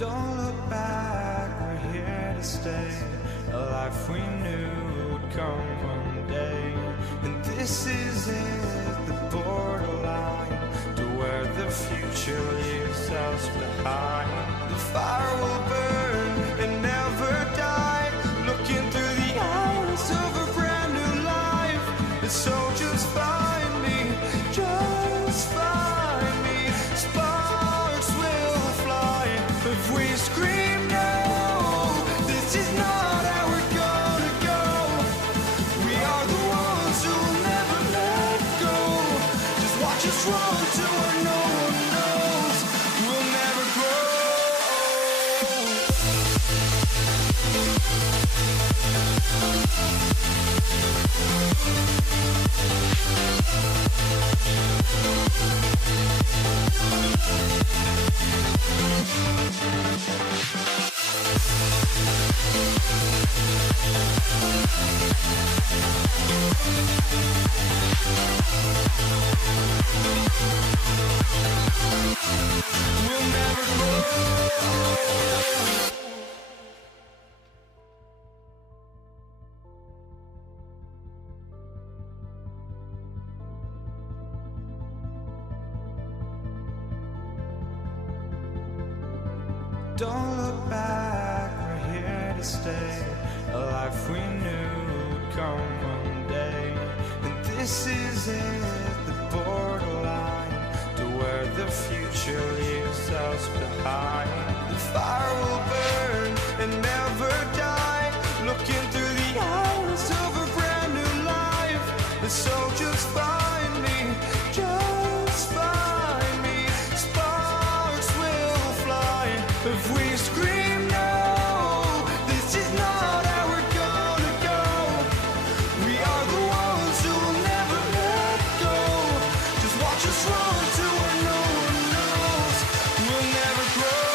Don't look back, we're here to stay. A life we knew would come one day. And this is it, the borderline to where the future leaves us behind. The fire will burn and never die, looking through the eyes of a brand new life. And so just find me, just find me. Sparks will fly if we scream no. This is not how we're gonna go. We are the ones who'll never let go. Just watch us run to where no one knows. We'll never grow. We'll never grow. Don't look back, we're here to stay. A life we knew would come one day. And this is it, the borderline to where the future leaves us behind. The fire will burn and never die, looking through the eyes of a brand new life. And so just find me, just find me. Sparks will fly if we scream no. This is not how we're gonna go. We are the ones who'll never let go. Just watch us run to where no one knows. We'll never grow.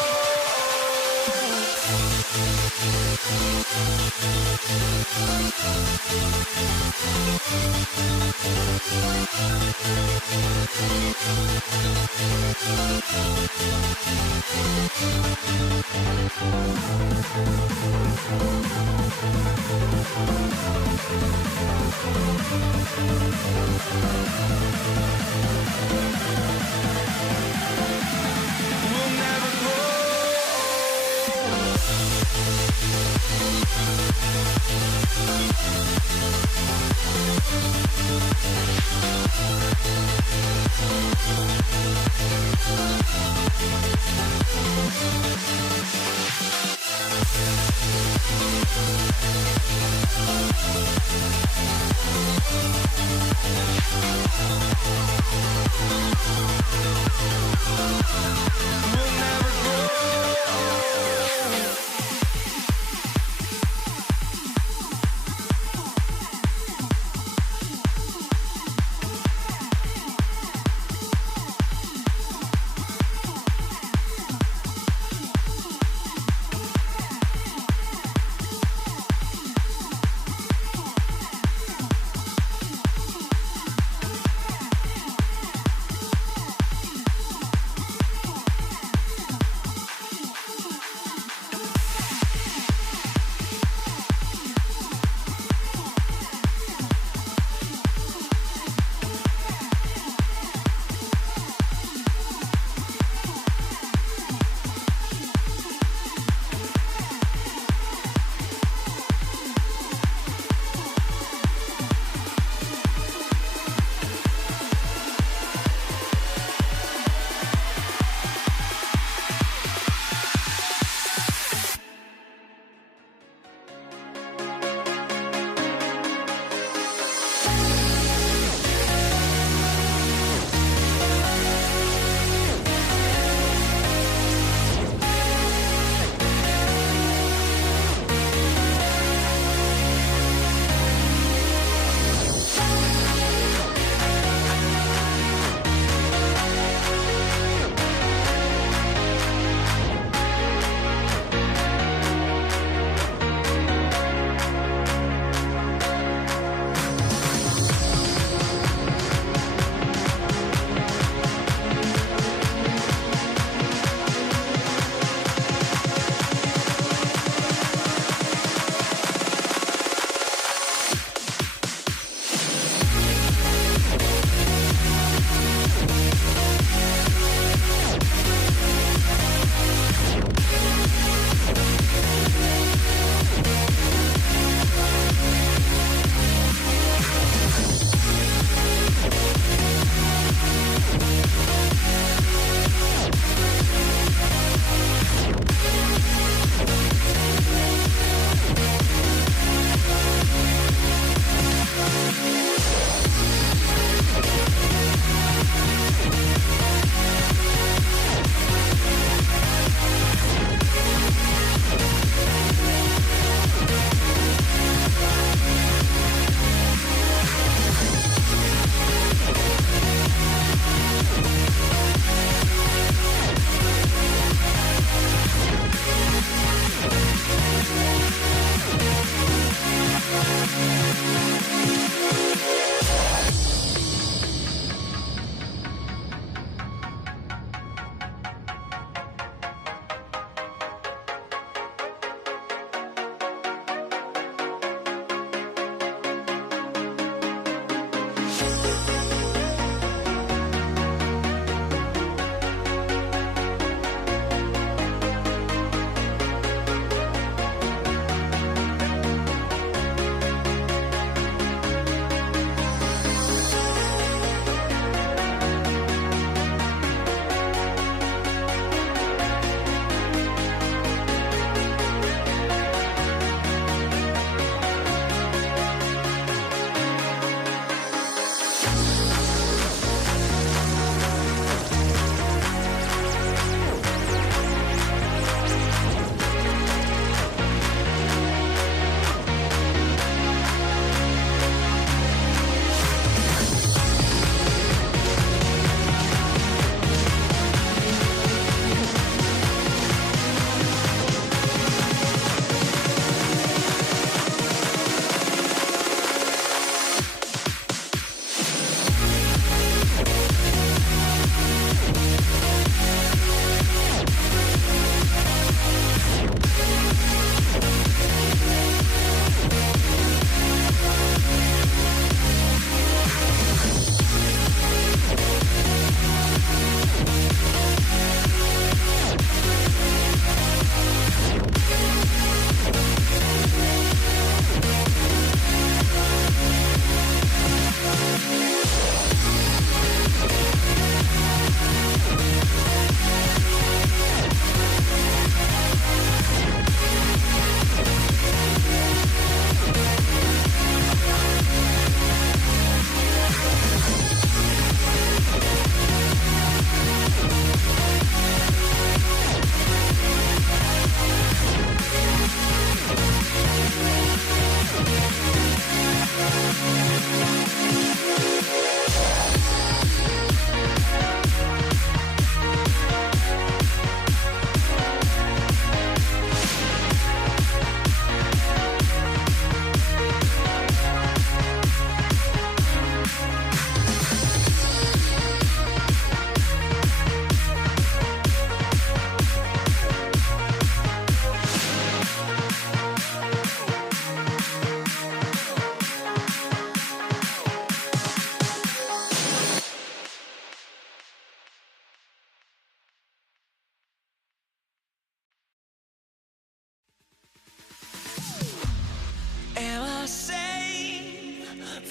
We'll never grow. We'll never grow.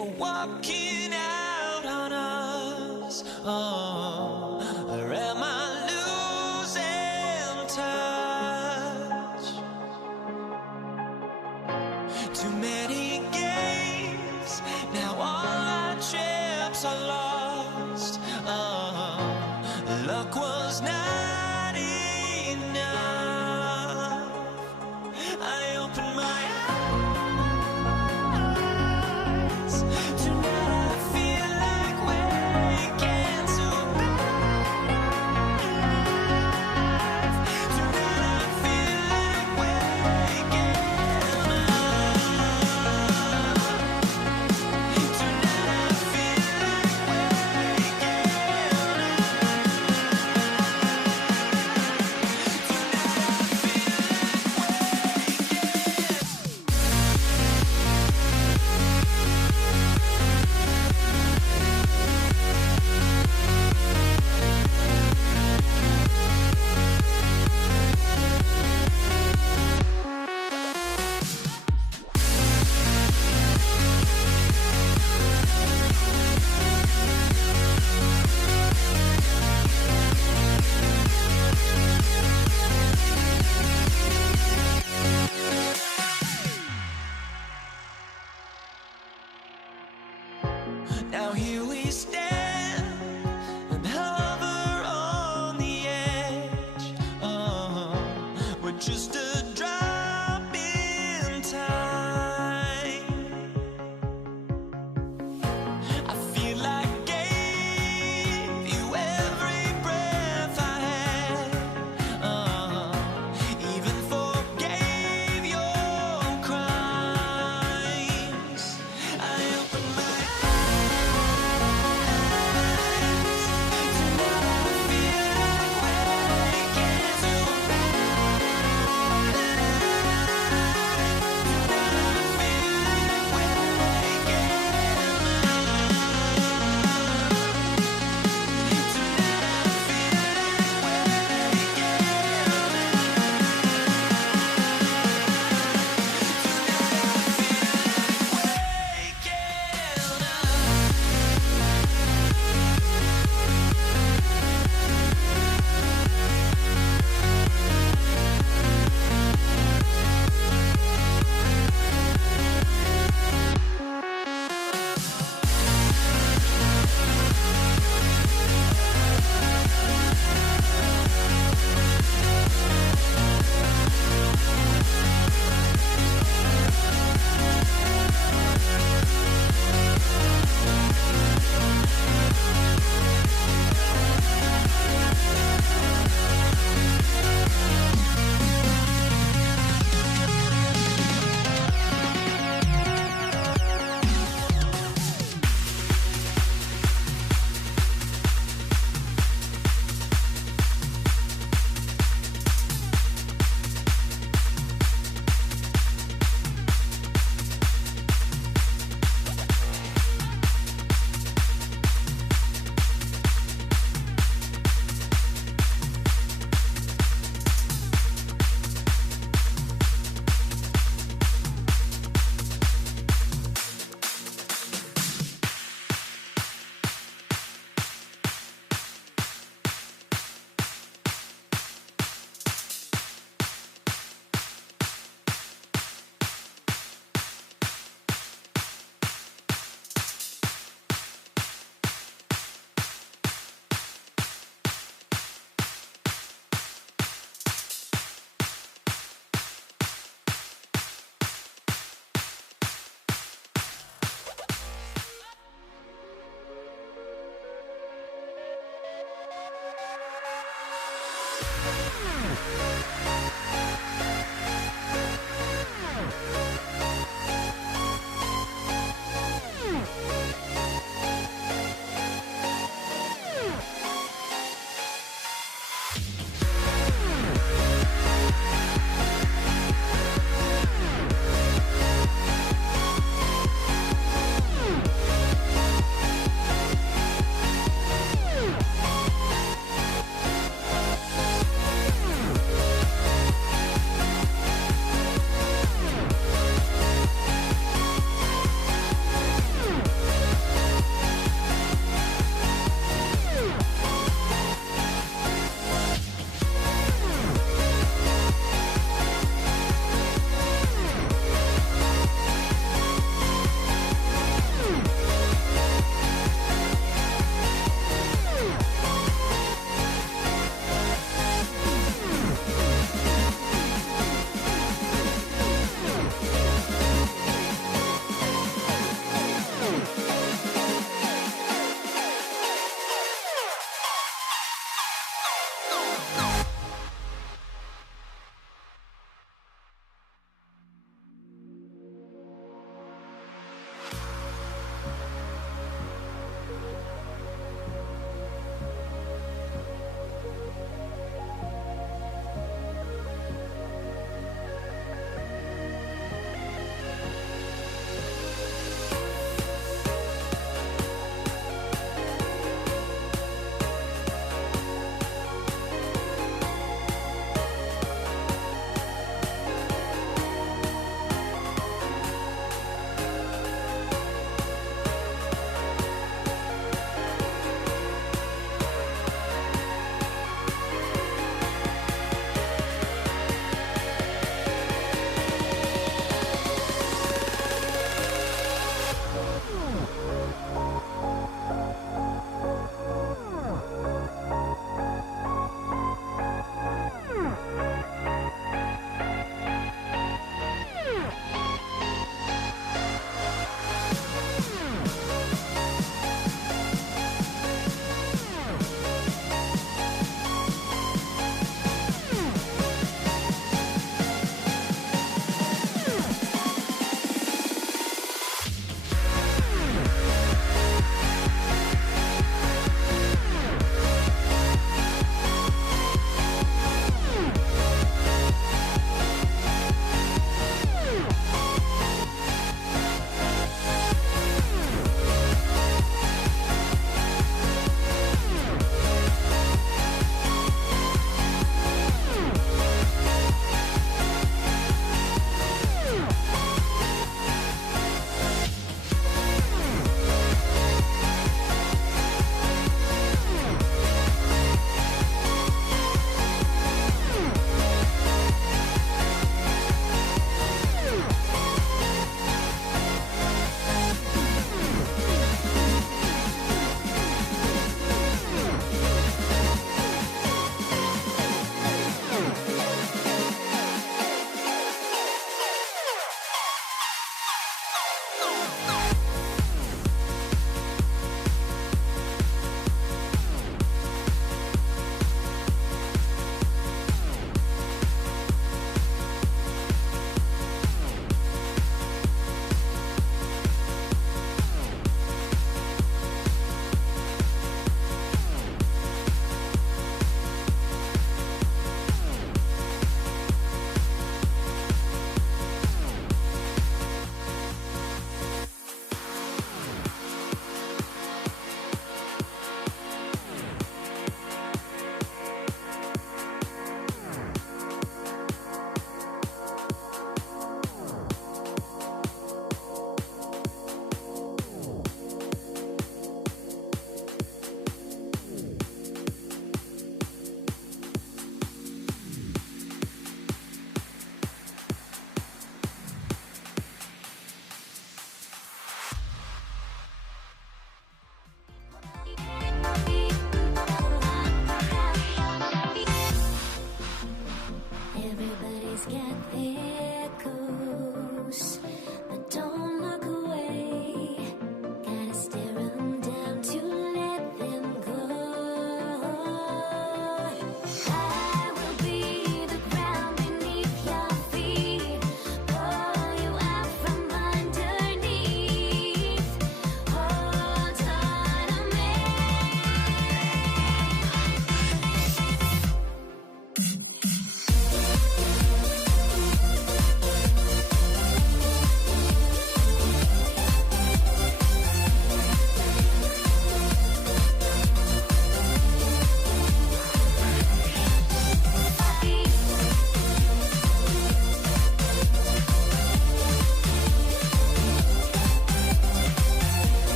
for walking out on us? Oh, or am I losing touch? Too many games, now all our chips are lost. Oh, luck was not enough. I opened my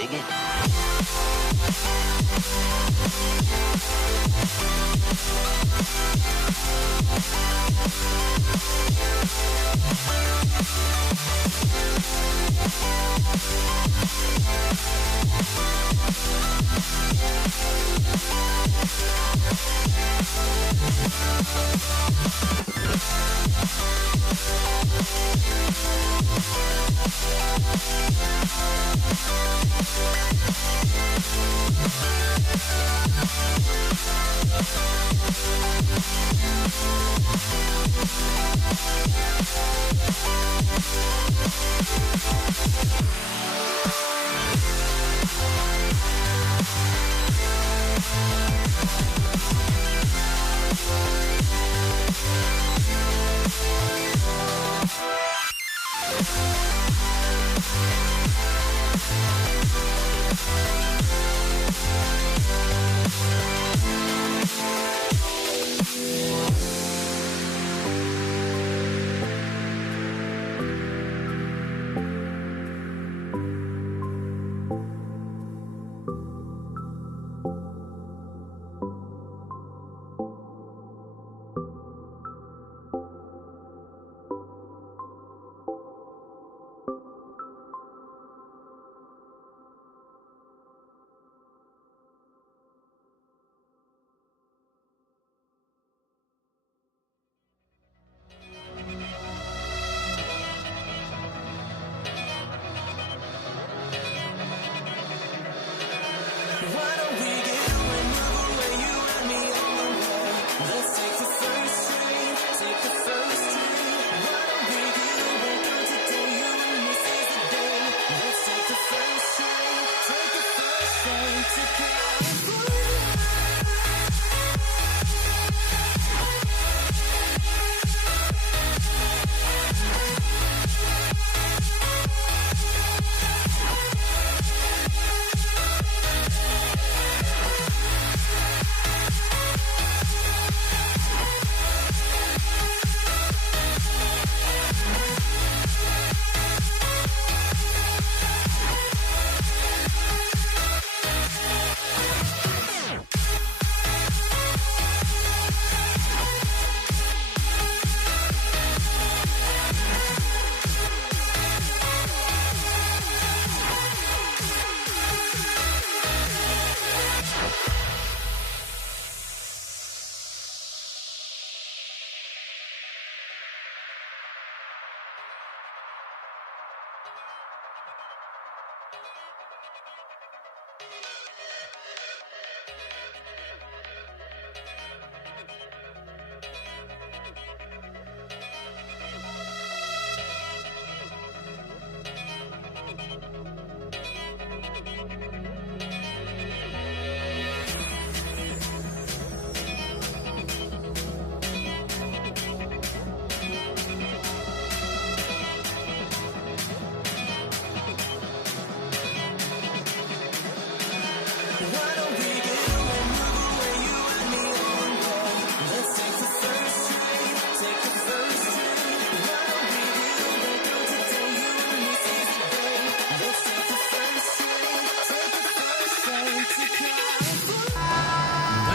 Dig it?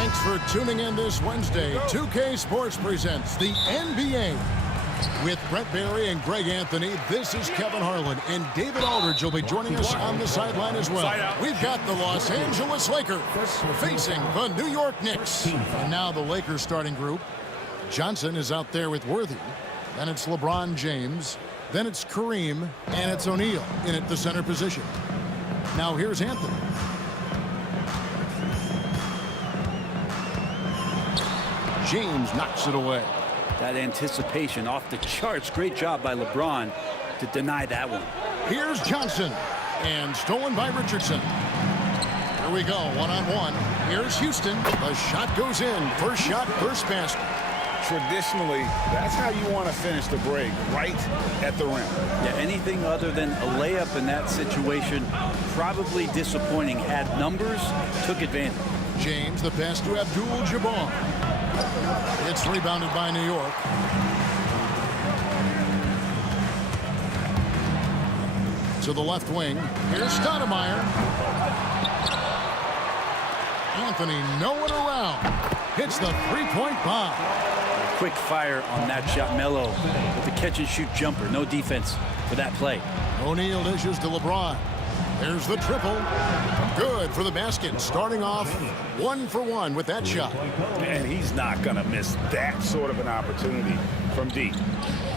Thanks for tuning in this Wednesday. 2K Sports presents the NBA. With Brett Barry and Greg Anthony, this is Kevin Harlan, and David Aldridge will be joining us on the sideline as well. We've got the Los Angeles Lakers facing the New York Knicks. And now the Lakers starting group. Johnson is out there with Worthy. Then it's LeBron James. Then it's Kareem. And it's O'Neal in at the center position. Now here's Anthony. James knocks it away. That anticipation off the charts. Great job by LeBron to deny that one. Here's Johnson. And stolen by Richardson. Here we go, one-on-one. Here's Houston. The shot goes in. First shot, first basket. Traditionally, that's how you want to finish the break, right at the rim. Yeah, anything other than a layup in that situation, probably disappointing. Had numbers, took advantage. James, the pass to Abdul-Jabbar. It's rebounded by New York. to the left wing. Here's Stoudemire. Anthony nowhere around. Hits the three-point bomb. Quick fire on that shot. Melo with the catch-and-shoot jumper. No defense for that play. O'Neal dishes to LeBron. There's the triple. Good for the basket. Starting off 1 for 1 with that shot. And he's not going to miss that sort of an opportunity from deep.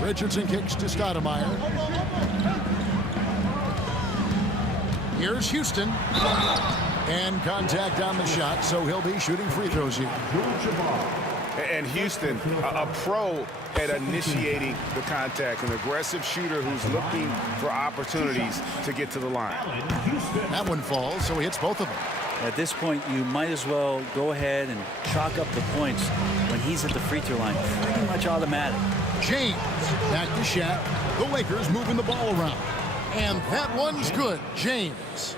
Richardson kicks to Stoudemire. Here's Houston. And contact on the shot, so he'll be shooting free throws here. And Houston, a pro at initiating the contact, an aggressive shooter who's looking for opportunities to get to the line. That one falls, so he hits both of them. At this point, you might as well go ahead and chalk up the points when he's at the free throw line. Pretty much automatic. James back to Shaq. The Lakers moving the ball around. And that one's good. James.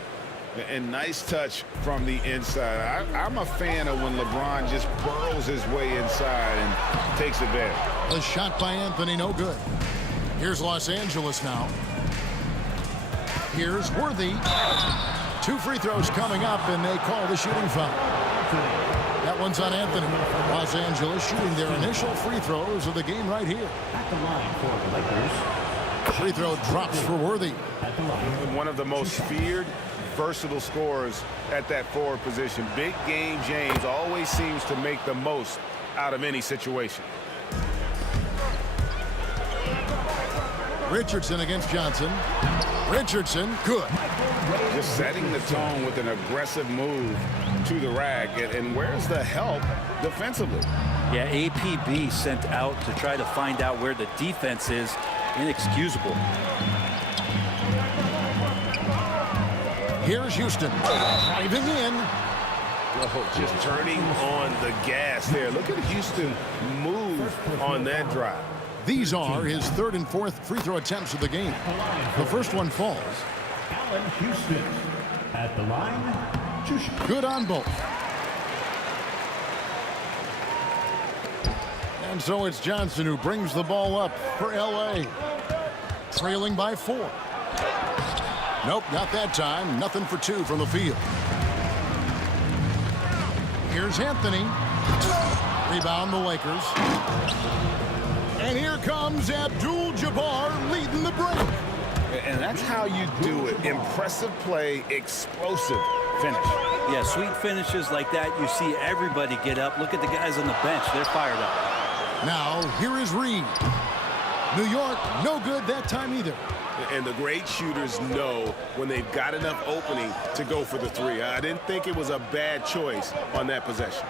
And nice touch from the inside. I'm a fan of when LeBron just burrows his way inside and takes advantage. The shot by Anthony, no good. Here's Los Angeles now. Here's Worthy. 2 free throws coming up, and they call the shooting foul. That one's on Anthony. Los Angeles shooting their initial free throws of the game right here. At the line for the Lakers. Free throw drops for Worthy. One of the most feared, versatile scorers at that forward position. Big game James always seems to make the most out of any situation. Richardson against Johnson. Richardson, good. Just setting the tone with an aggressive move to the rack. And where's the help defensively? Yeah, APB sent out to try to find out where the defense is. Inexcusable. Here's Houston driving in. Oh, just turning on the gas there. Look at Houston move on that drive. These are his 3rd and 4th free throw attempts of the game. The first one falls. Allen Houston. At the line, to shoot. Good on both. And so it's Johnson who brings the ball up for L.A. Trailing by 4. Nope, not that time. Nothing for 2 from the field. Here's Anthony. Rebound the Lakers. And here comes Abdul-Jabbar leading the break. And that's how you do it. Impressive play, explosive finish. Yeah, sweet finishes like that, you see everybody get up. Look at the guys on the bench. They're fired up. Now, here is Reed. New York, no good that time either. And the great shooters know when they've got enough opening to go for the 3. I didn't think it was a bad choice on that possession.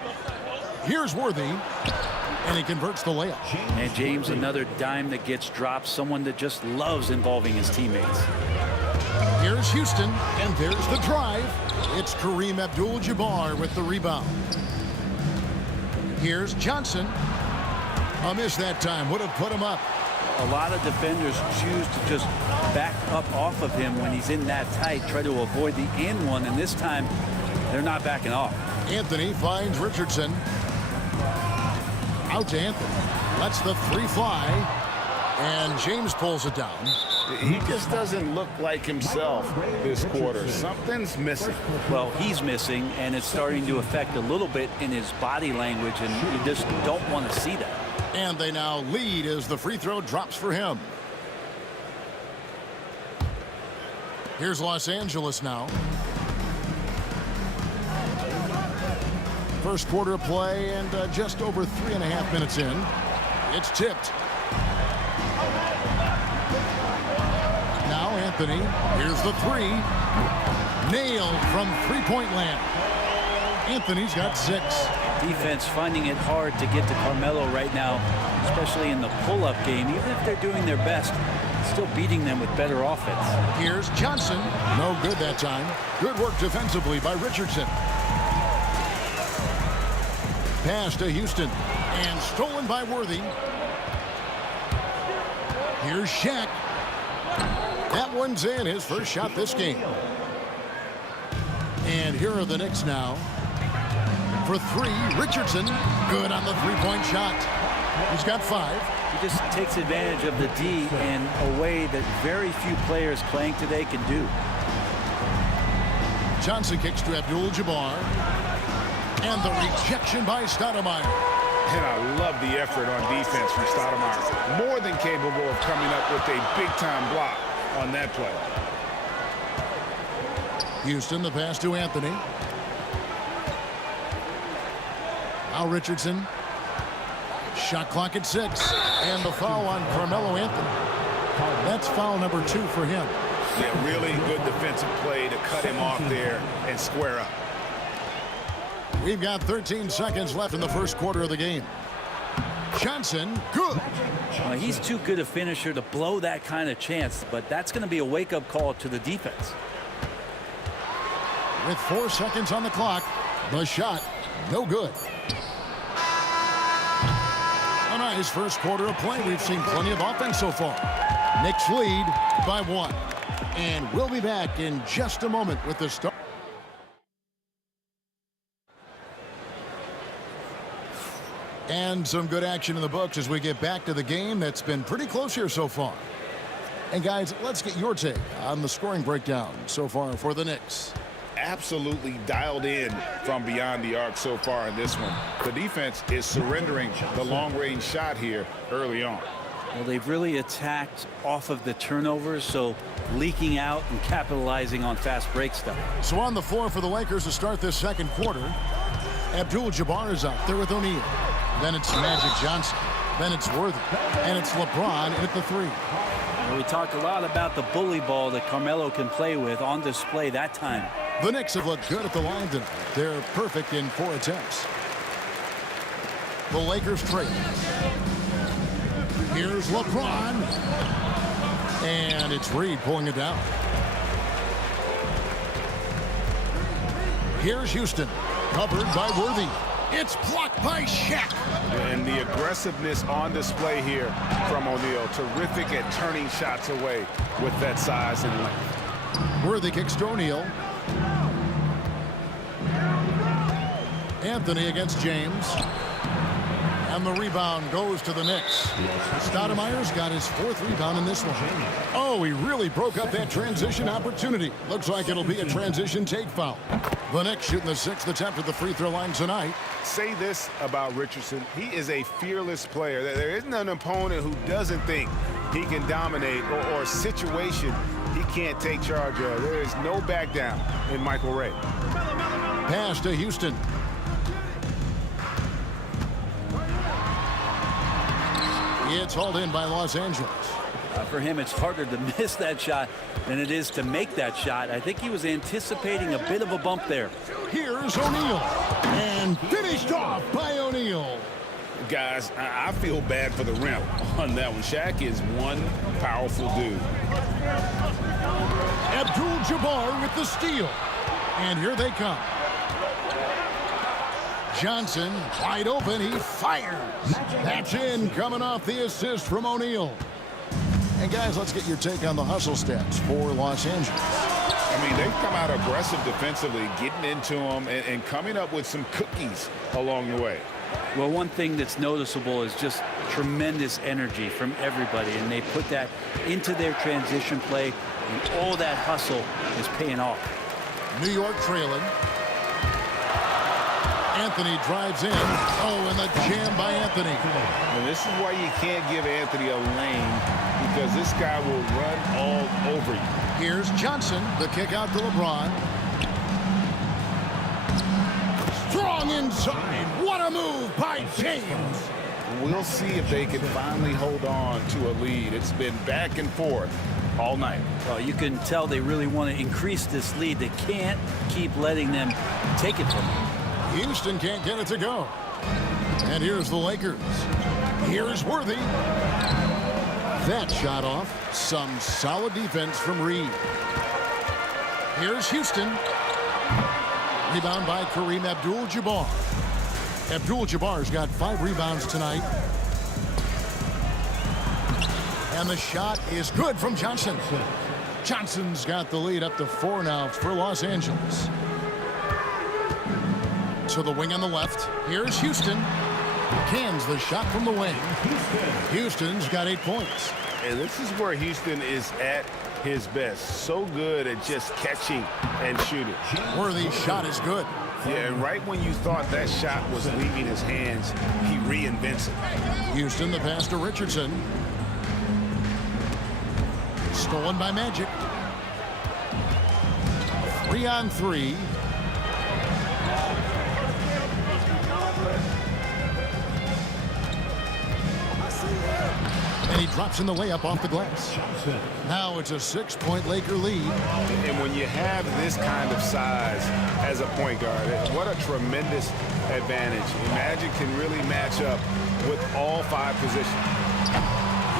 Here's Worthy, and he converts the layup. And James, another dime that gets dropped, someone that just loves involving his teammates. Here's Houston, and there's the drive. It's Kareem Abdul-Jabbar with the rebound. Here's Johnson. A miss that time, would have put him up. A lot of defenders choose to just back up off of him when he's in that tight, try to avoid the in one, and this time they're not backing off. Anthony finds Richardson. Out to Anthony. Lets the 3 fly. And James pulls it down. He just doesn't look like himself this quarter. Something's missing. Well, he's missing, and it's starting to affect a little bit in his body language, and you just don't want to see that. And they now lead as the free throw drops for him. Here's Los Angeles now. First quarter of play and just over 3.5 minutes in. It's tipped. Now Anthony. Here's the 3. Nailed from three-point land. Anthony's got 6. Defense finding it hard to get to Carmelo right now, especially in the pull-up game. Even if they're doing their best, still beating them with better offense. Here's Johnson. No good that time. Good work defensively by Richardson. Pass to Houston. And stolen by Worthy. Here's Shaq. That one's in, his first shot this game. And here are the Knicks now. For 3, Richardson. Good on the 3-point shot. He's got 5. just takes advantage of the D in a way that very few players playing today can do. Johnson kicks to Abdul-Jabbar. And the rejection by Stoudemire. And I love the effort on defense from Stoudemire. More than capable of coming up with a big-time block on that play. Houston, the pass to Anthony. Al Richardson. Shot clock at 6. And the foul on Carmelo Anthony. That's foul number 2 for him. Yeah, really good defensive play to cut him off there and square up. We've got 13 seconds left in the first quarter of the game. Johnson, good. He's too good a finisher to blow that kind of chance, but that's going to be a wake-up call to the defense. With 4 seconds on the clock, the shot, no good. A nice first quarter of play. We've seen plenty of offense so far. Knicks lead by 1. And we'll be back in just a moment with the start. And some good action in the books as we get back to the game that's been pretty close here so far. And guys, let's get your take on the scoring breakdown so far for the Knicks. Absolutely dialed in from beyond the arc so far in this one. The defense is surrendering the long-range shot here early on. Well, they've really attacked off of the turnovers, so leaking out and capitalizing on fast break stuff. So on the floor for the Lakers to start this second quarter, Abdul-Jabbar is out there with O'Neal. Then it's Magic Johnson. Then it's Worthy. And it's LeBron at the 3. Well, we talked a lot about the bully ball that Carmelo can play with on display that time. The Knicks have looked good at the line tonight. They're perfect in 4 attempts. The Lakers trade. Here's LeBron. And it's Reed pulling it down. Here's Houston. Covered by Worthy. It's blocked by Shaq. And the aggressiveness on display here from O'Neal. Terrific at turning shots away with that size and length. Worthy kicks to O'Neal. Anthony against James. And the rebound goes to the Knicks. Stoudemire's got his 4th rebound in this one. Oh, he really broke up that transition opportunity. Looks like it'll be a transition take foul. The Knicks shooting the 6th attempt at the free throw line tonight. Say this about Richardson. He is a fearless player. There isn't an opponent who doesn't think he can dominate or a situation he can't take charge of. There is no back down in Michael Ray. Pass to Houston. It's hauled in by Los Angeles. For him, it's harder to miss that shot than it is to make that shot. I think he was anticipating a bit of a bump there. Here's O'Neal. And finished off by O'Neal. Guys, I feel bad for the rim on that one. Shaq is one powerful dude. Abdul-Jabbar with the steal. And here they come. Johnson wide open. He fires. That's in, coming off the assist from O'Neal. And guys, let's get your take on the hustle stats for Los Angeles. I mean, they've come out aggressive defensively, getting into them and coming up with some cookies along the way. Well, one thing that's noticeable is just tremendous energy from everybody, and they put that into their transition play, and all that hustle is paying off. New York trailing. Anthony drives in. Oh, and the jam by Anthony. And this is why you can't give Anthony a lane, because this guy will run all over you. Here's Johnson. The kick out to LeBron. Strong inside. What a move by James. We'll see if they can finally hold on to a lead. It's been back and forth all night. Well, you can tell they really want to increase this lead. They can't keep letting them take it from them. Houston can't get it to go. And here's the Lakers. Here's Worthy. That shot off. Some solid defense from Reed. Here's Houston. Rebound by Kareem Abdul-Jabbar. Abdul-Jabbar's got 5 rebounds tonight. And the shot is good from Johnson. Johnson's got the lead up to 4 now for Los Angeles. To the wing on the left. Here's Houston. Cans the shot from the wing. Houston's got 8 points. And this is where Houston is at his best. So good at just catching and shooting. Worthy's shot is good. Yeah, and right when you thought that shot was leaving his hands, he reinvents it. Houston, the pass to Richardson. Stolen by Magic. 3-on-3. And he drops in the layup off the glass. Now it's a 6-point Laker lead. And when you have this kind of size as a point guard, what a tremendous advantage. Magic can really match up with all 5 positions.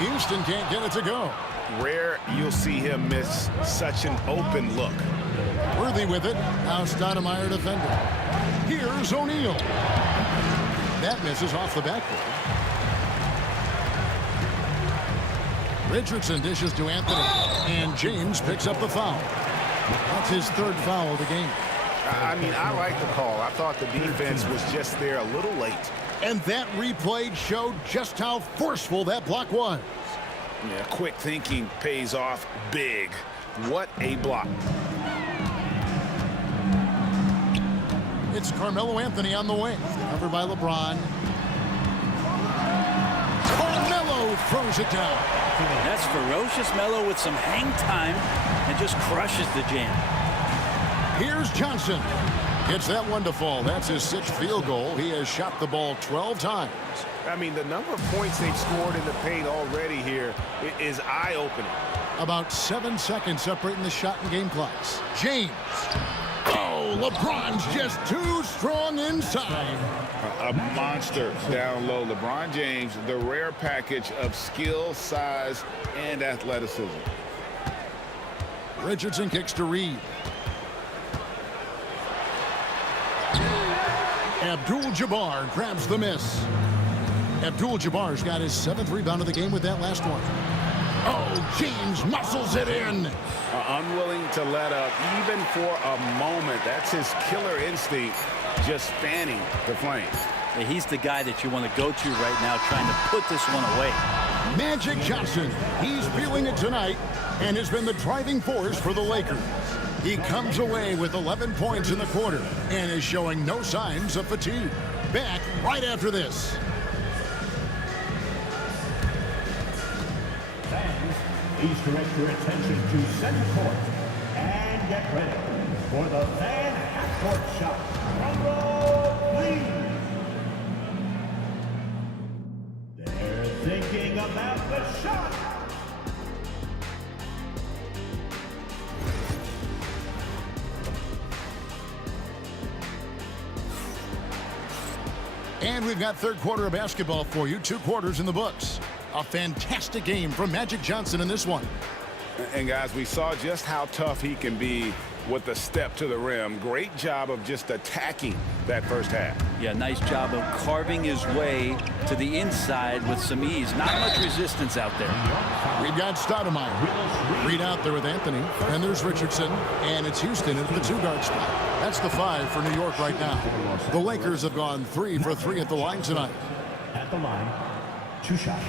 Houston can't get it to go. Rare you'll see him miss such an open look. Worthy with it. Now Stoudemire defender. Here's O'Neal. That misses off the backboard. Richardson dishes to Anthony. And James picks up the foul. That's his 3rd foul of the game. I mean, I like the call. I thought the defense was just there a little late. And that replay showed just how forceful that block was. Yeah, quick thinking pays off big. What a block. It's Carmelo Anthony on the wing. Covered by LeBron. Carmelo throws it down. That's ferocious Melo with some hang time and just crushes the jam. Here's Johnson. Gets that one to fall. That's his 6th field goal. He has shot the ball 12 times. I mean, the number of points they've scored in the paint already here is eye-opening. About 7 seconds separating the shot and game clocks. James. Oh, LeBron's just too strong inside. A monster down low. LeBron James, the rare package of skill, size, and athleticism. Richardson kicks to Reed. Abdul-Jabbar grabs the miss. Abdul-Jabbar's got his 7th rebound of the game with that last one. Oh, James muscles it in. Unwilling to let up even for a moment. That's his killer instinct, just fanning the flames. Yeah, he's the guy that you want to go to right now trying to put this one away. Magic Johnson, he's feeling it tonight and has been the driving force for the Lakers. He comes away with 11 points in the quarter and is showing no signs of fatigue. Back right after this. Fans, please direct your attention to center court and get ready for the fan half-court shot. Drum roll, please. They're thinking about the shot. And we've got 3rd quarter of basketball for you. 2 quarters in the books. A fantastic game from Magic Johnson in this one. And guys, we saw just how tough he can be with the step to the rim. Great job of just attacking that first half. Yeah, nice job of carving his way to the inside with some ease. Not much resistance out there. We've got Stoudemire. Reed out there with Anthony. And there's Richardson. And it's Houston at the 2-guard spot. That's the 5 for New York right now. The Lakers have gone 3 for 3 at the line tonight. At the line, 2 shots.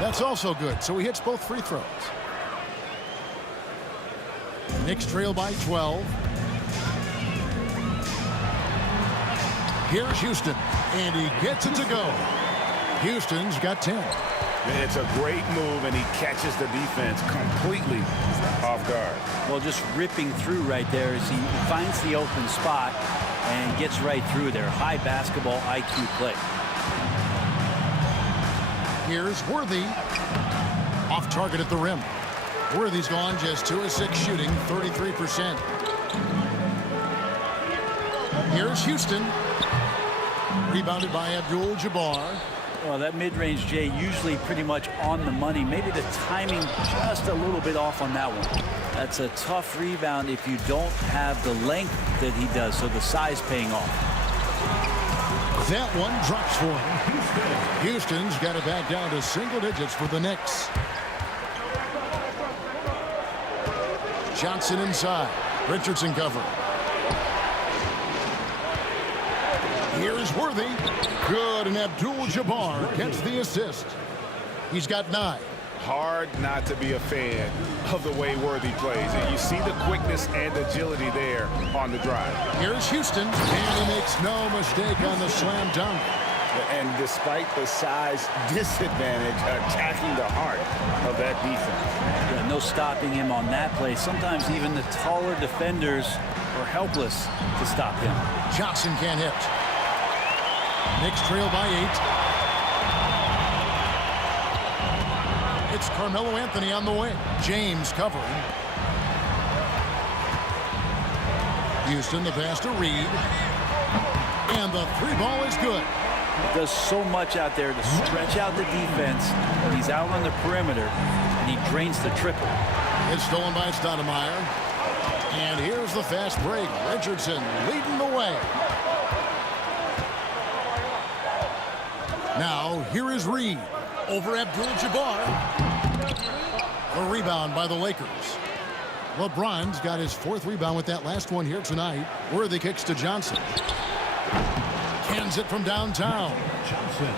That's also good. So he hits both free throws. Knicks trail by 12. Here's Houston. And he gets it to go. Houston's got 10. It's a great move, and he catches the defense completely off guard. Well, just ripping through right there as he finds the open spot and gets right through there. High basketball IQ play. Here's Worthy. Off target at the rim. Worthy's gone just 2 of 6 shooting, 33%. Here's Houston. Rebounded by Abdul-Jabbar. Well, that mid-range, Jay, usually pretty much on the money. Maybe the timing just a little bit off on that one. That's a tough rebound if you don't have the length that he does, so the size paying off. That one drops for him. Houston's got it back down to single digits for the Knicks. Johnson inside. Richardson cover. Here's Worthy. Good, and Abdul-Jabbar gets the assist. He's got 9. Hard not to be a fan of the way Worthy plays. And you see the quickness and agility there on the drive. Here's Houston, and he makes no mistake on the slam dunk. And despite the size disadvantage, attacking the heart of that defense. Yeah, no stopping him on that play. Sometimes even the taller defenders are helpless to stop him. Johnson can't hit. Knicks trail by 8. It's Carmelo Anthony on the wing. James covering. Houston, the pass to Reed. And the 3 ball is good. He does so much out there to stretch out the defense when he's out on the perimeter, and he drains the triple. It's stolen by Stoudemire. And here's the fast break. Richardson leading the way. Now, here is Reed over Abdul-Jabbar. A rebound by the Lakers. LeBron's got his 4th rebound with that last one here tonight. Worthy kicks to Johnson. Cans it from downtown.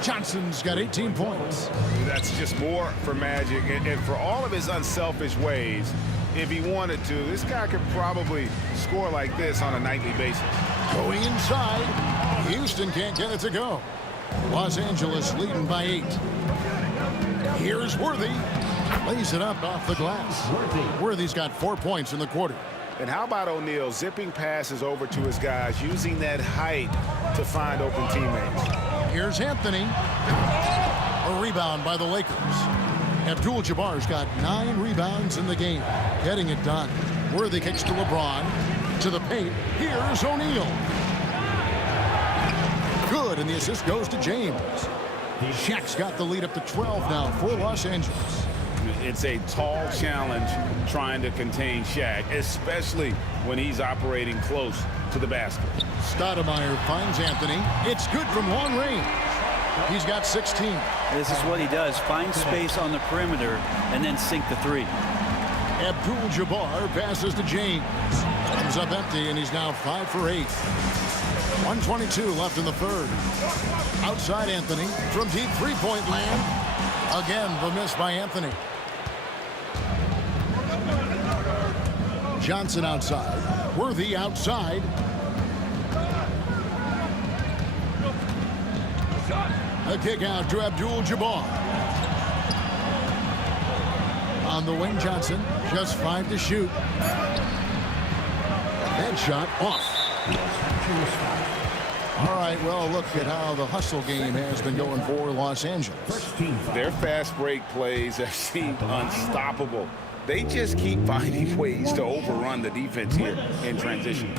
Johnson's got 18 points. That's just more for Magic. And for all of his unselfish ways, if he wanted to, this guy could probably score like this on a nightly basis. Going inside. Houston can't get it to go. Los Angeles leading by 8. Here's Worthy. Lays it up off the glass. Worthy's got 4 points in the quarter. And how about O'Neal zipping passes over to his guys, using that height to find open teammates. Here's Anthony. A rebound by the Lakers. Abdul-Jabbar's got 9 rebounds in the game. Getting it done. Worthy kicks to LeBron. To the paint. Here's O'Neal. Good, and the assist goes to James. Shaq's got the lead up to 12 now for Los Angeles. It's a tall challenge trying to contain Shaq, especially when he's operating close to the basket. Stoudemire finds Anthony. It's good from long range. He's got 16. This is what he does. Find space on the perimeter and then sink the 3. Abdul-Jabbar passes to James. Comes up empty, and he's now 5 for 8. 1:22 left in the 3rd. Outside Anthony from deep three-point land. Again, the miss by Anthony. Johnson outside. Worthy outside. A kick out to Abdul-Jabbar. On the wing, Johnson. Just 5 to shoot. Head shot off. All right, well, look at how the hustle game has been going for Los Angeles. Their fast break plays have seemed unstoppable. They just keep finding ways to overrun the defense here in transition.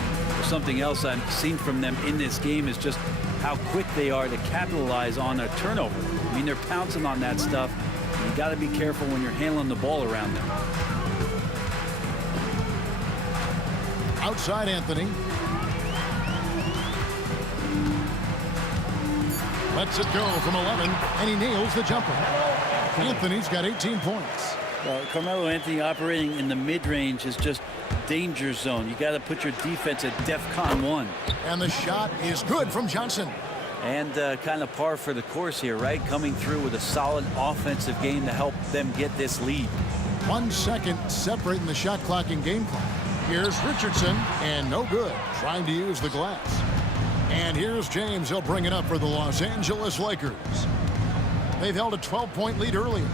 Something else I've seen from them in this game is just how quick they are to capitalize on a turnover. I mean, they're pouncing on that stuff. You got to be careful when you're handling the ball around them. Outside Anthony. Lets it go from 11, and he nails the jumper. Anthony's got 18 points. Carmelo Anthony operating in the mid-range is just danger zone. You got to put your defense at DEFCON 1. And the shot is good from Johnson. And kind of par for the course here, right? Coming through with a solid offensive game to help them get this lead. 1 second separating the shot clock and game clock. Here's Richardson, and no good. Trying to use the glass. And here's James. He'll bring it up for the Los Angeles Lakers. They've held a 12-point lead earlier.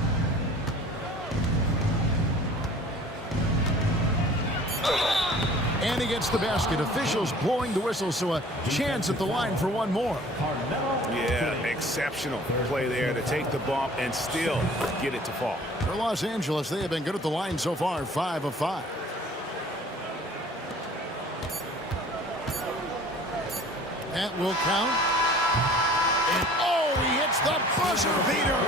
And he gets the basket. Officials blowing the whistle, so a chance at the line for one more. Yeah, exceptional play there to take the bump and still get it to fall. For Los Angeles, they have been good at the line so far, 5 of 5. That will count. And oh, he hits the buzzer beater.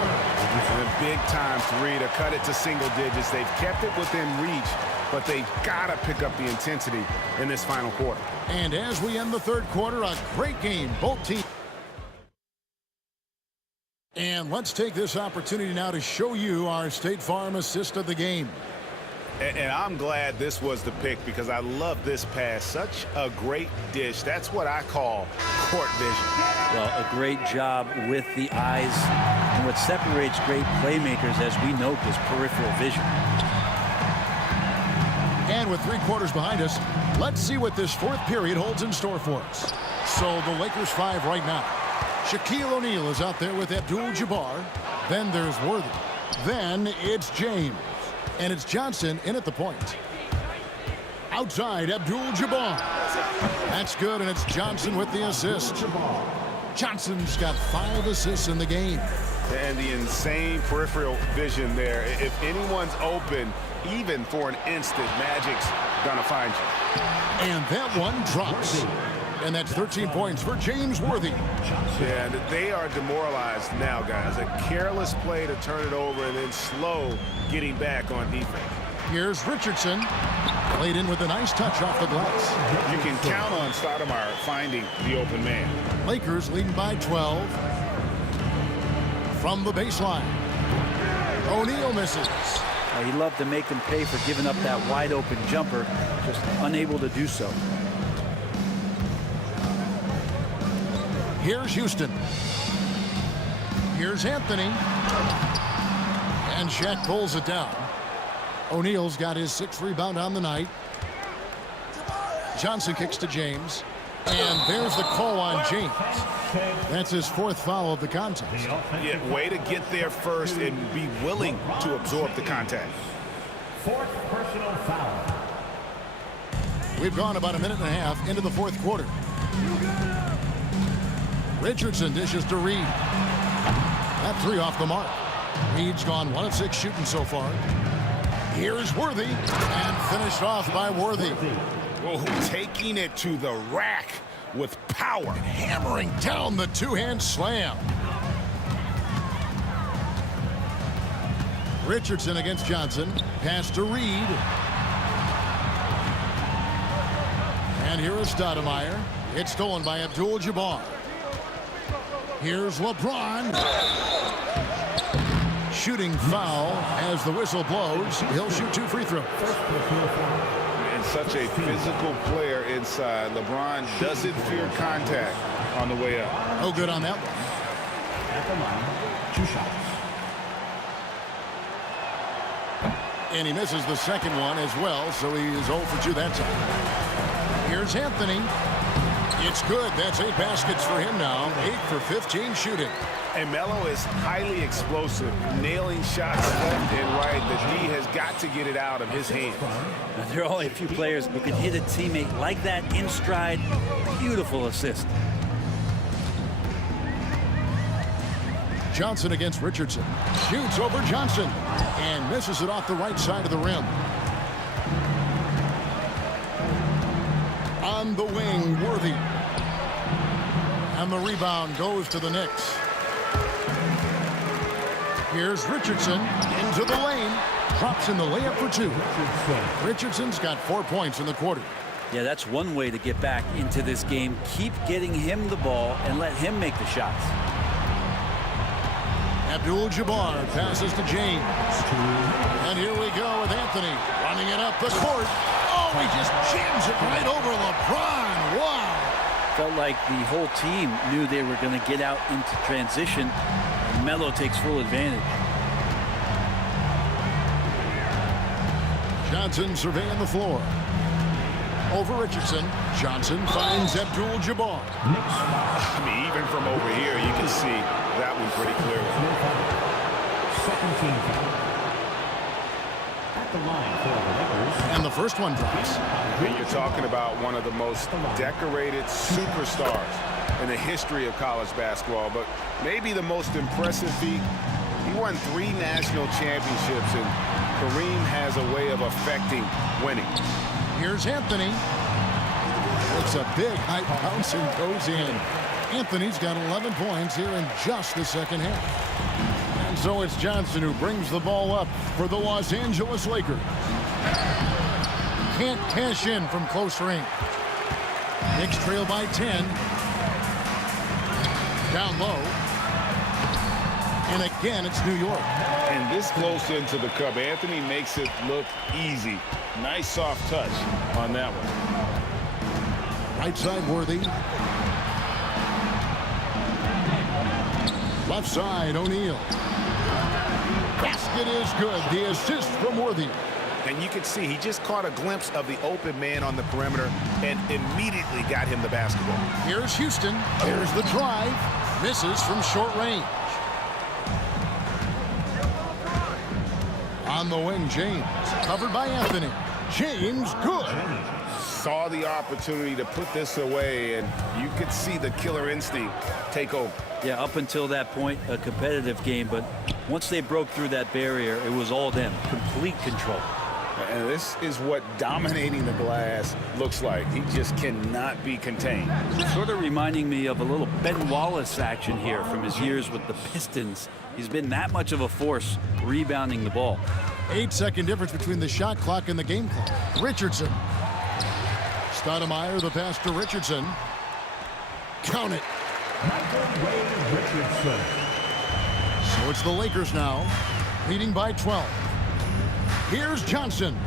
And a big-time 3 to cut it to single digits. They've kept it within reach, but they've got to pick up the intensity in this final quarter. And as we end the 3rd quarter, a great game, both teams. And let's take this opportunity now to show you our State Farm assist of the game. And I'm glad this was the pick because I love this pass. Such a great dish. That's what I call court vision. Well, a great job with the eyes. And what separates great playmakers, as we note, is peripheral vision. And with 3 quarters behind us, let's see what this 4th period holds in store for us. So the Lakers 5 right now. Shaquille O'Neal is out there with Abdul-Jabbar. Then there's Worthy. Then it's James. And it's Johnson in at the point. Outside, Abdul-Jabbar. That's good, and it's Johnson with the assist. Johnson's got 5 assists in the game. And the insane peripheral vision there. If anyone's open, even for an instant, Magic's gonna find you. And that one drops. And that's 13 points for James Worthy. Yeah, they are demoralized now, guys. A careless play to turn it over and then slow getting back on defense. Here's Richardson. Played in with a nice touch off the glass. You can count on Stoudemire finding the open man. Lakers leading by 12. From the baseline. O'Neal misses. He loved to make them pay for giving up that wide open jumper, just unable to do so. Here's Houston. Here's Anthony. And Shaq pulls it down. O'Neal's got his 6th rebound on the night. Johnson kicks to James. And there's the call on James. That's his 4th foul of the contest. Yeah, way to get there first and be willing to absorb the contact. 4th personal foul. We've gone about a minute and a half into the 4th quarter. Richardson dishes to Reed. That 3 off the mark. Reed's gone 1 of 6 shooting so far. Here's Worthy, and finished off by Worthy. Oh, taking it to the rack with power. Hammering down the 2-hand slam. Richardson against Johnson. Pass to Reed. And here is Stoudemire. It's stolen by Abdul-Jabbar. Here's LeBron. Shooting foul as the whistle blows. He'll shoot 2 free throws. And such a physical player inside. LeBron doesn't fear contact on the way up. No good on that one. At the line, 2 shots. And he misses the 2nd one as well, so he is 0 for 2 that time. Here's Anthony. It's good. That's 8 baskets for him now. 8 for 15 shooting. And Melo is highly explosive, nailing shots left and right. The D has got to get it out of his hands. There are only a few players who can hit a teammate like that in stride. Beautiful assist. Johnson against Richardson. Shoots over Johnson and misses it off the right side of the rim. On the wing, Worthy. And the rebound goes to the Knicks. Here's Richardson into the lane. Drops in the layup for 2. Richardson's got 4 points in the quarter. Yeah, that's one way to get back into this game. Keep getting him the ball and let him make the shots. Abdul-Jabbar passes to James. And here we go with Anthony running it up the court. Oh, he just jams it right over LeBron. Wow. Felt like the whole team knew they were going to get out into transition. And Melo takes full advantage. Johnson surveying the floor. Over Richardson. Johnson finds Abdul-Jabbar. I mean, even from over here, you can see that one pretty clearly. 2nd team foul. At the line for the Lakers. And the first one drops. And you're talking about one of the most decorated superstars in the history of college basketball, but maybe the most impressive feat. He won 3 national championships, and Kareem has a way of affecting winning. Here's Anthony. It's a big high bounce and goes in. Anthony's got 11 points here in just the 2nd half. And so it's Johnson who brings the ball up for the Los Angeles Lakers. Can't cash in from close range. Knicks trail by 10. Down low. And again, it's New York. And this close into the cup, Anthony makes it look easy. Nice soft touch on that one. Right side, Worthy. Left side, O'Neal. Basket is good. The assist from Worthy. And you can see he just caught a glimpse of the open man on the perimeter and immediately got him the basketball. Here's Houston. Here's the drive. Misses from short range. On the wing, James. Covered by Anthony. James, good. Saw the opportunity to put this away, and you could see the killer instinct take over. Yeah, up until that point, a competitive game, but once they broke through that barrier, it was all them. Complete control. And this is what dominating the glass looks like. He just cannot be contained. Sort of reminding me of a little Ben Wallace action here from his years with the Pistons. He's been that much of a force rebounding the ball. 8-second difference between the shot clock and the game clock. Richardson. Stoudemire, the pass to Richardson. Count it. Michael Wade Richardson. So it's the Lakers now, leading by 12. Here's Johnson.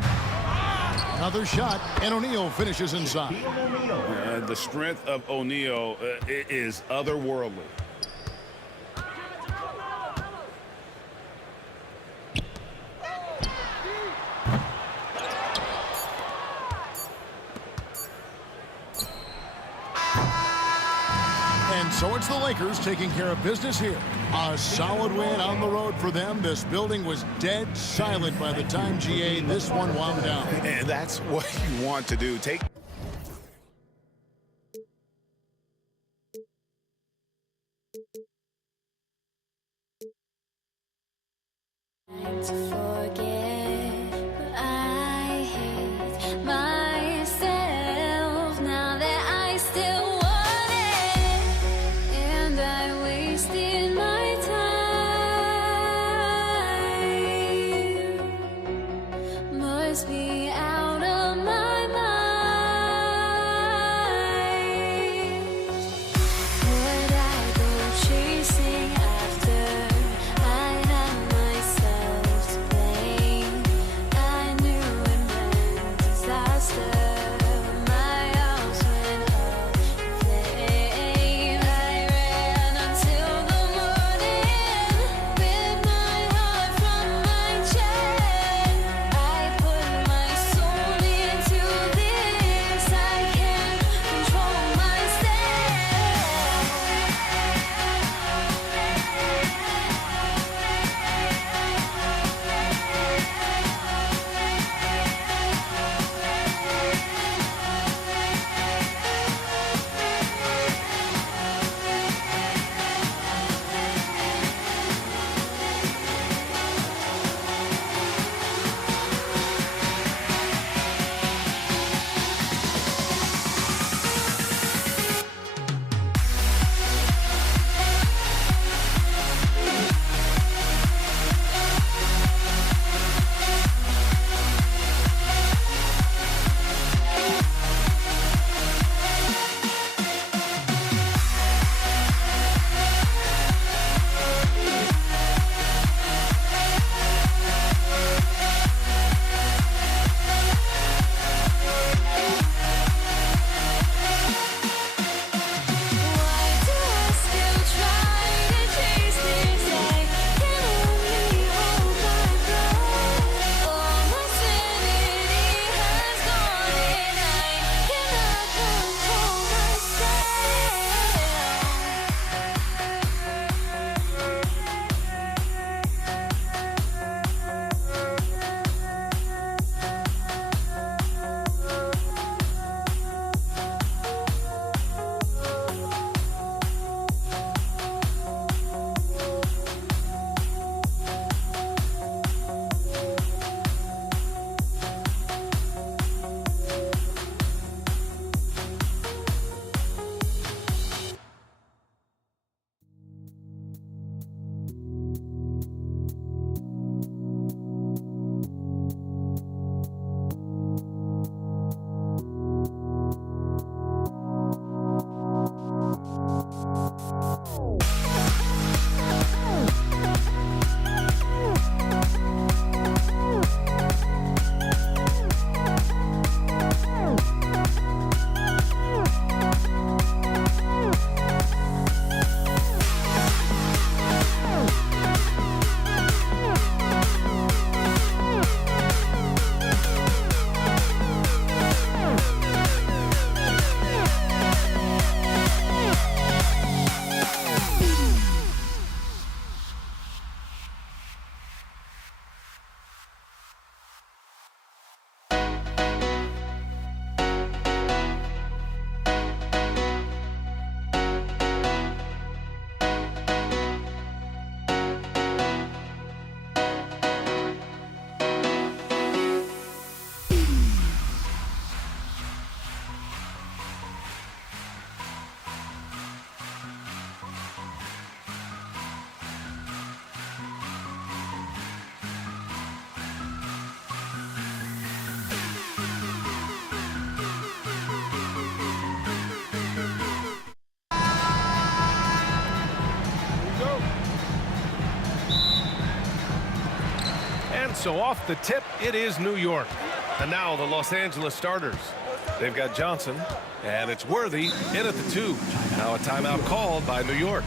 Another shot, and O'Neal finishes inside. The strength of O'Neal is otherworldly. And so it's the Lakers taking care of business here. A solid win on the road for them. This building was dead silent by the time, GA, this one wound down. And that's what you want to do. Take to forget, but I hate myself now that I still want it, and I wasted my time. Must be out of my mind. Would I go chasing after? I had myself to blame. I knew it meant disaster. My house went up in flames. I ran until the morning with my heart from my chest. I put my soul So off the tip, it is New York. And now the Los Angeles starters. They've got Johnson, and it's Worthy in at the 2. Now a timeout called by New York.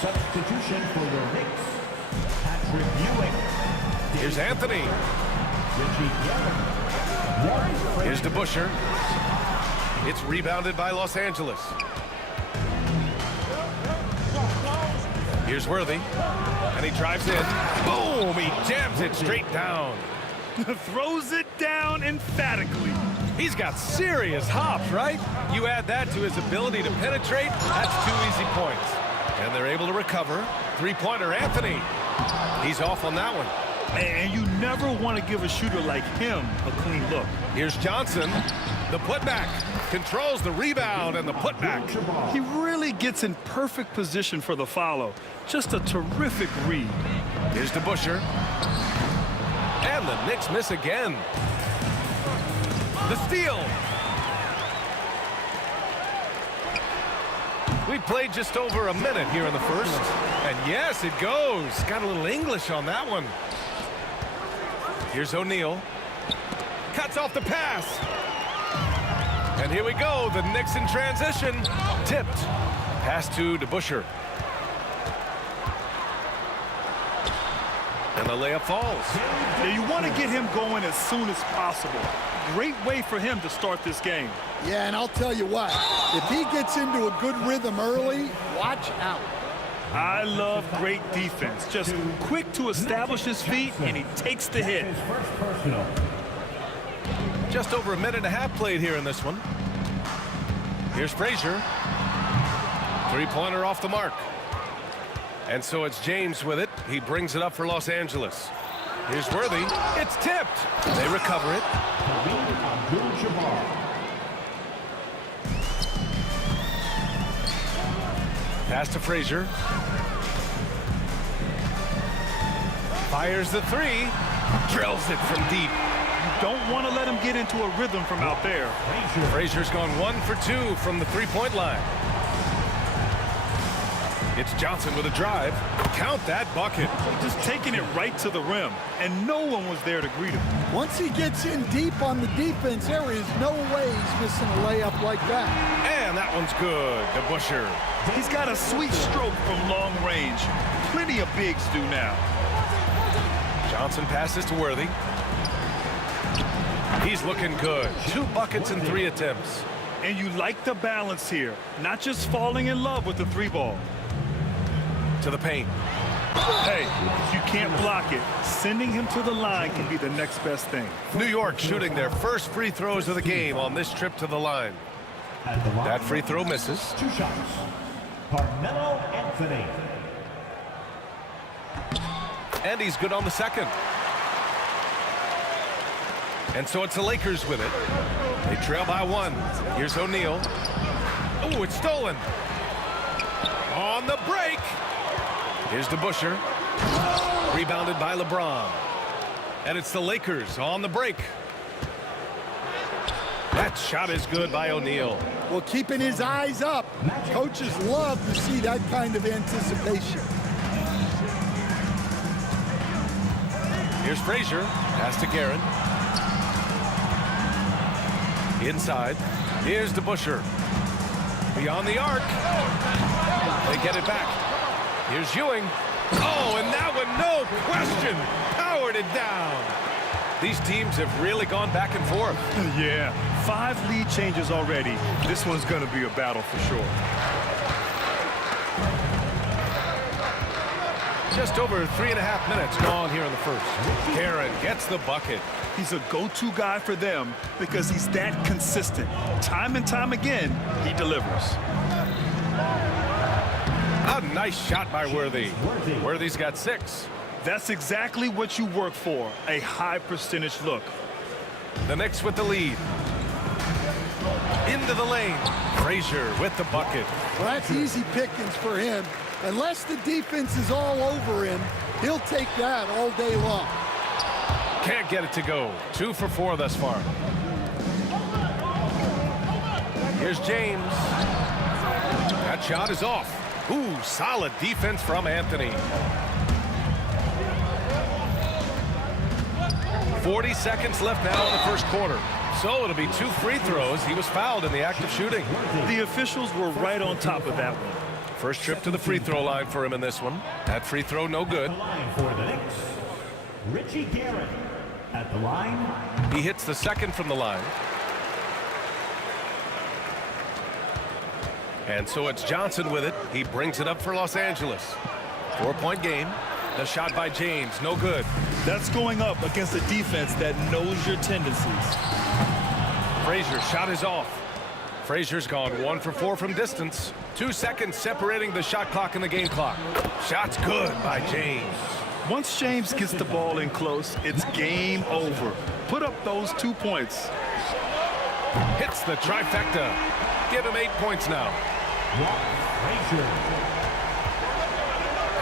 Substitution for the Knicks. Patrick Ewing. Here's Anthony. Here's DeBusschere. It's rebounded by Los Angeles. Here's Worthy. And he drives in. Boom! He jams it straight down. Throws it down emphatically. He's got serious hops, right? You add that to his ability to penetrate, that's 2 easy points. And they're able to recover. Three-pointer, Anthony. He's off on that one. And you never want to give a shooter like him a clean look. Here's Johnson. The putback. Controls the rebound and the putback. He really gets in perfect position for the follow. Just a terrific read. Here's DeBusschere. And the Knicks miss again. The steal. We played just over a minute here in the first. And yes, it goes. Got a little English on that one. Here's O'Neal. Cuts off the pass. And here we go. The Knicks in transition. Tipped. Pass to DeBusschere. And the layup falls. Now you want to get him going as soon as possible. Great way for him to start this game. Yeah, and I'll tell you what, if he gets into a good rhythm early, watch out. I love great defense. Just quick to establish his feet, and he takes the hit. Just over a minute and a half played here in this one. Here's Frazier. Three-pointer off the mark. And so it's James with it. He brings it up for Los Angeles. Here's Worthy. It's tipped. They recover it. Pass to Frazier. Fires the 3. Drills it from deep. You don't want to let him get into a rhythm from out there. Frazier's gone 1 for 2 from the three-point line. It's Johnson with a drive. Count that bucket. Just taking it right to the rim, and no one was there to greet him. Once he gets in deep on the defense, there is no way he's missing a layup like that. And that one's good. DeBusschere. He's got a sweet stroke from long range. Plenty of bigs do now. Johnson passes to Worthy. He's looking good. 2 buckets in 3 attempts. And you like the balance here, not just falling in love with the 3-ball. To the paint. Hey, if you can't block it, sending him to the line can be the next best thing. New York shooting their first free throws of the game on this trip to the line. That free throw misses. 2 shots. Carmelo Anthony. And he's good on the second. And so it's the Lakers with it. They trail by 1. Here's O'Neal. Oh, it's stolen. On the break. Here's DeBusschere. Rebounded by LeBron. And it's the Lakers on the break. That shot is good by O'Neal. Well, keeping his eyes up. Coaches love to see that kind of anticipation. Here's Frazier. Pass to Guerin. Inside. Here's DeBusschere. Beyond the arc. They get it back. Here's Ewing. Oh, and that one, no question, powered it down. These teams have really gone back and forth. Yeah, 5 lead changes already. This one's going to be a battle for sure. Just over 3.5 minutes gone here in the first. Guerin gets the bucket. He's a go-to guy for them because he's that consistent. Time and time again, he delivers. A nice shot by Worthy. Worthy's got 6. That's exactly what you work for, a high percentage look. The Knicks with the lead. Into the lane. Frazier with the bucket. Well, that's easy pickings for him. Unless the defense is all over him, he'll take that all day long. Can't get it to go. 2 for 4 thus far. Here's James. That shot is off. Ooh, solid defense from Anthony. 40 seconds left now in the first quarter. So it'll be 2 free throws. He was fouled in the act of shooting. The officials were right on top of that one. First trip to the free throw line for him in this one. That free throw no good. For the Knicks, Richie Garrett at the line. He hits the second from the line. And so it's Johnson with it. He brings it up for Los Angeles. 4-point game. The shot by James, no good. That's going up against a defense that knows your tendencies. Frazier's shot is off. Frazier's gone 1 for 4 from distance. 2 seconds separating the shot clock and the game clock. Shot's good by James. Once James gets the ball in close, it's game over. Put up those 2 points. Hits the trifecta. Give him 8 points now. Frazier.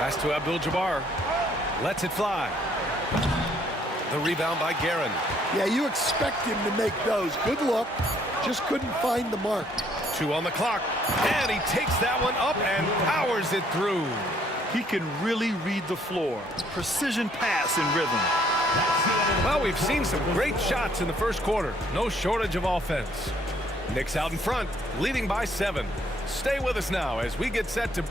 Pass to Abdul-Jabbar. Lets it fly. The rebound by Guerin. Yeah, you expect him to make those. Good look. Just couldn't find the mark. 2 on the clock. And he takes that one up and powers it through. He can really read the floor. Precision pass in rhythm. Well, we've seen some great shots in the first quarter. No shortage of offense. Knicks out in front, leading by 7. Stay with us now as we get set to...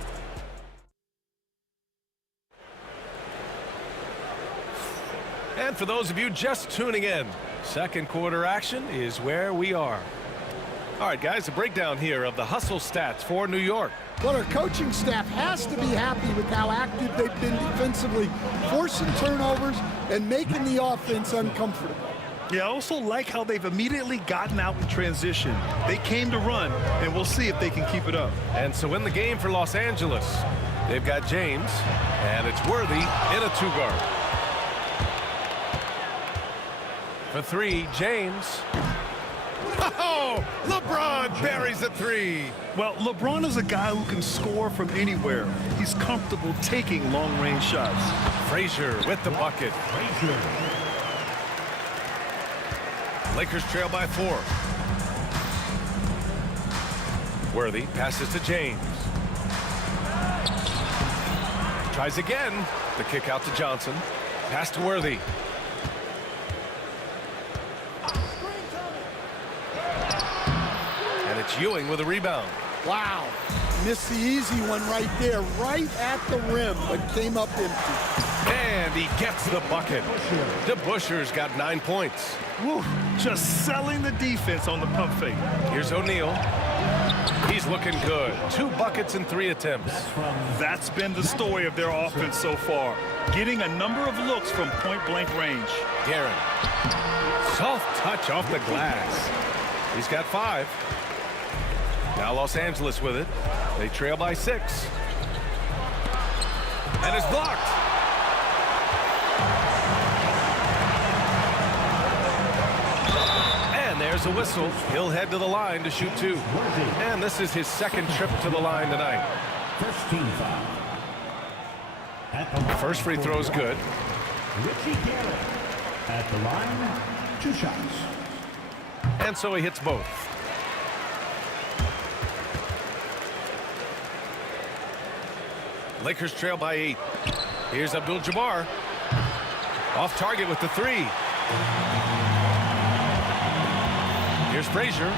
And for those of you just tuning in, second quarter action is where we are. All right, guys, a breakdown here of the hustle stats for New York. Well, our coaching staff has to be happy with how active they've been defensively, forcing turnovers and making the offense uncomfortable. Yeah, I also like how they've immediately gotten out in transition. They came to run, and we'll see if they can keep it up. And so in the game for Los Angeles, they've got James, and it's Worthy in a 2-guard. For 3, James. Oh, LeBron buries a 3. Well, LeBron is a guy who can score from anywhere. He's comfortable taking long-range shots. Frazier with the bucket. Frazier. Lakers trail by 4. Worthy passes to James. Tries again. The kick out to Johnson. Pass to Worthy. And it's Ewing with a rebound. Wow. Missed the easy one right there, right at the rim, but came up empty. And he gets the bucket. DeBuscher's got 9 points. Woo, just selling the defense on the pump fake. Here's O'Neal. He's looking good. 2 buckets in 3 attempts. That's been the story of their offense so far. Getting a number of looks from point-blank range. Guerin. Soft touch off the glass. He's got 5. Now Los Angeles with it. They trail by 6. And it's blocked. And there's a whistle. He'll head to the line to shoot 2. And this is his second trip to the line tonight. First team foul. First free throw's good. Richie Garrett at the line. 2 shots. And so he hits both. Lakers trail by 8. Here's Abdul-Jabbar. Off target with the 3. Here's Frazier.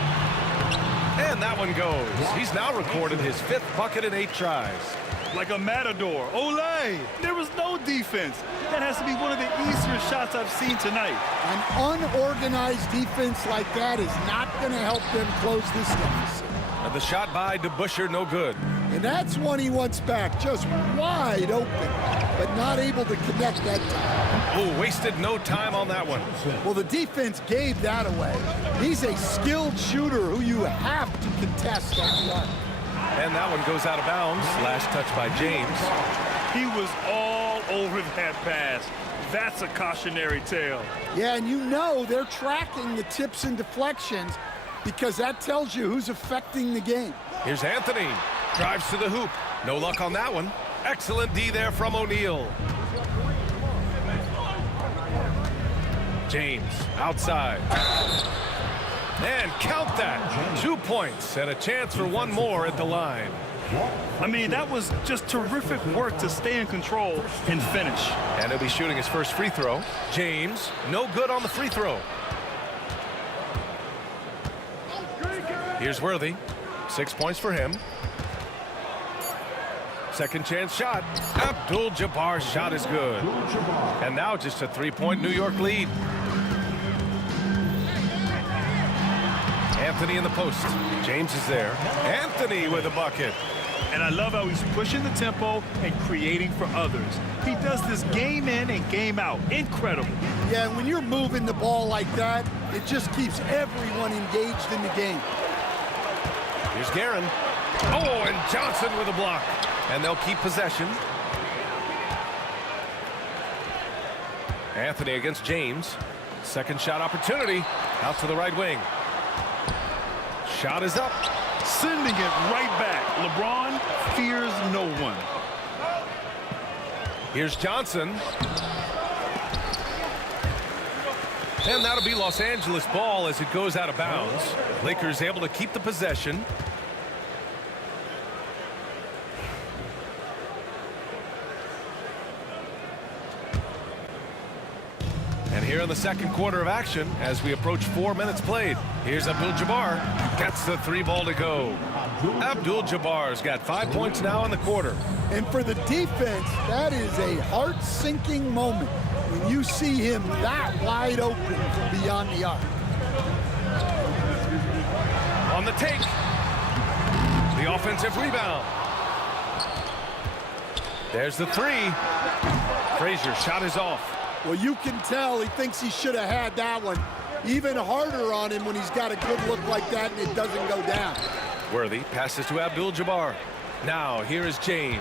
And that one goes. He's now recorded his 5th bucket in 8 tries. Like a matador. Olay! There was no defense. That has to be one of the easier shots I've seen tonight. An unorganized defense like that is not going to help them close this deficit. And the shot by DeBuscher, no good. And that's one he wants back, just wide open, but not able to connect that time. Oh, wasted no time on that one. Well, the defense gave that away. He's a skilled shooter who you have to contest on the arc. And that one goes out of bounds. Last touch by James. He was all over that pass. That's a cautionary tale. Yeah, and you know they're tracking the tips and deflections. because that tells you who's affecting the game. Here's Anthony. Drives to the hoop. No luck on that one. Excellent D there from O'Neal. James outside. And count that. 2 points and a chance for one more at the line. I mean, that was just terrific work to stay in control and finish. And he'll be shooting his first free throw. James, no good on the free throw. Here's Worthy. 6 points for him. Second chance shot. Abdul-Jabbar's shot is good. And now just a 3-point New York lead. Anthony in the post. James is there. Anthony with a bucket. And I love how he's pushing the tempo and creating for others. He does this game in and game out. Incredible. Yeah, and when you're moving the ball like that, it just keeps everyone engaged in the game. Here's Guerin. Oh, and Johnson with a block. And they'll keep possession. Anthony against James. Second shot opportunity. Out to the right wing. Shot is up. Sending it right back. LeBron fears no one. Here's Johnson. And that'll be Los Angeles ball as it goes out of bounds. Lakers able to keep the possession. And here in the second quarter of action, as we approach 4 minutes played, here's Abdul-Jabbar. Gets the 3 ball to go. Abdul-Jabbar's got 5 points now in the quarter. And for the defense, that is a heart-sinking moment when you see him that wide open from beyond the arc. On the take. The offensive rebound. There's the 3. Frazier's shot is off. Well, you can tell he thinks he should have had that one. Even harder on him when he's got a good look like that and it doesn't go down. Worthy passes to Abdul-Jabbar. Now here is James.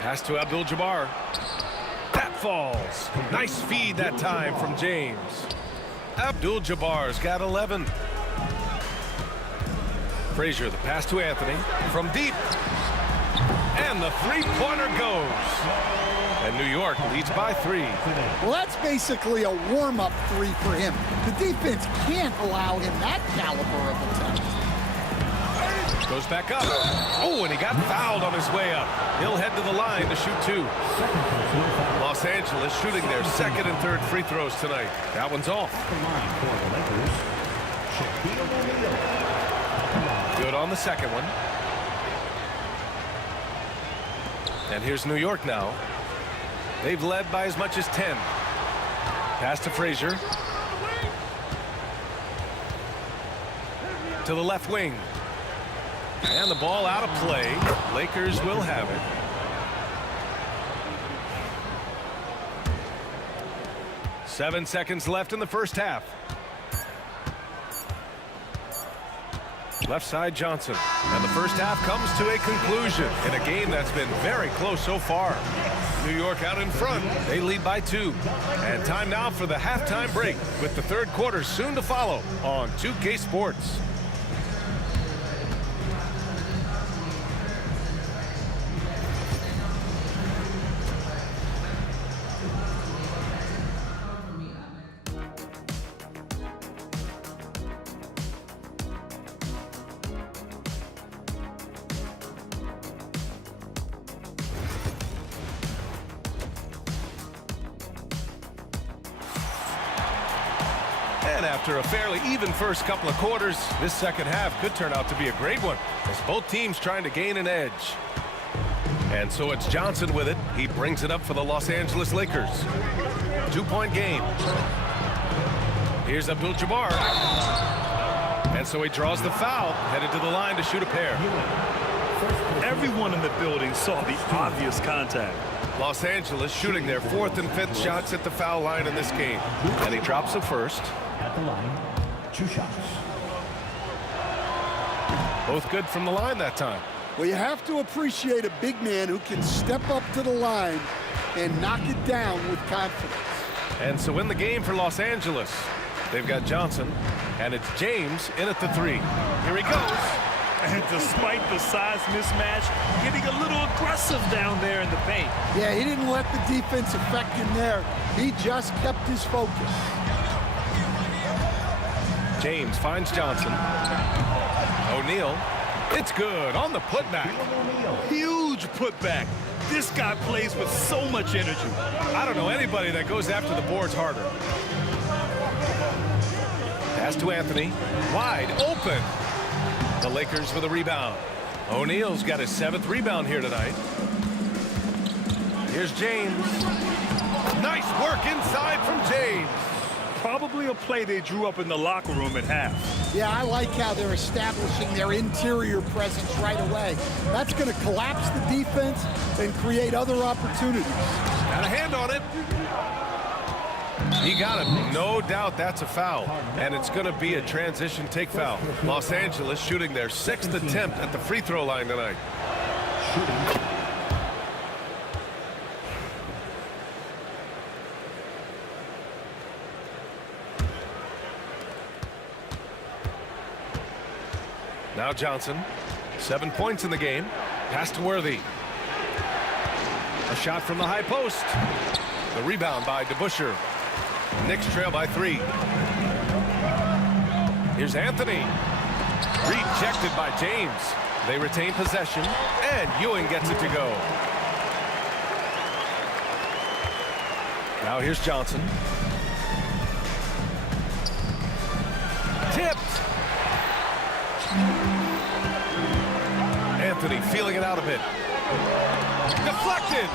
Pass to Abdul-Jabbar. That falls. Nice feed that time from James. Abdul-Jabbar's got 11. Frazier, the pass to Anthony. From deep. And the three-pointer goes. And New York leads by 3. Well, that's basically a warm-up 3 for him. The defense can't allow him that caliber of attempt. Goes back up. Oh, and he got fouled on his way up. He'll head to the line to shoot 2. Los Angeles shooting their second and third free throws tonight. That one's off. Good on the second one. And here's New York now. They've led by as much as 10. Pass to Frazier. To the left wing. And the ball out of play. Lakers will have it. Seven seconds left in the first half. Left side Johnson. And the first half comes to a conclusion in a game that's been very close so far. New York out in front. They lead by 2. And time now for the halftime break with the third quarter soon to follow on 2K Sports. And after a fairly even first couple of quarters, this second half could turn out to be a great one as both teams trying to gain an edge. And so it's Johnson with it. He brings it up for the Los Angeles Lakers. 2-point game. Here's Abdul-Jabbar. And so he draws the foul, headed to the line to shoot a pair. Everyone in the building saw the obvious contact. Los Angeles shooting their 4th and 5th shots at the foul line in this game. And he drops the first. At the line, 2 shots. Both good from the line that time. Well, you have to appreciate a big man who can step up to the line and knock it down with confidence. And so in the game for Los Angeles, They've got Johnson, and it's James in at the 3. Here he goes. And despite the size mismatch, getting a little aggressive down there in the paint. Yeah, he didn't let the defense affect him there. He just kept his focus. James finds Johnson. O'Neal. It's good on the putback. Huge putback. This guy plays with so much energy. I don't know anybody that goes after the boards harder. Pass to Anthony. Wide open. The Lakers with a rebound. O'Neal's got his 7th rebound here tonight. Here's James. Nice work inside from James. Probably a play they drew up in the locker room at half. Yeah, I like how they're establishing their interior presence right away. That's going to collapse the defense and create other opportunities. Got a hand on it. He got him. No doubt that's a foul. And it's going to be a transition take foul. Los Angeles shooting their 6th attempt at the free throw line tonight. Now Johnson, 7 points in the game. Pass to Worthy. A shot from the high post. The rebound by DeBusschere. Knicks trail by 3. Here's Anthony. Rejected by James. They retain possession, and Ewing gets it to go. Now here's Johnson. Tipped. Anthony feeling it out a bit. Deflected.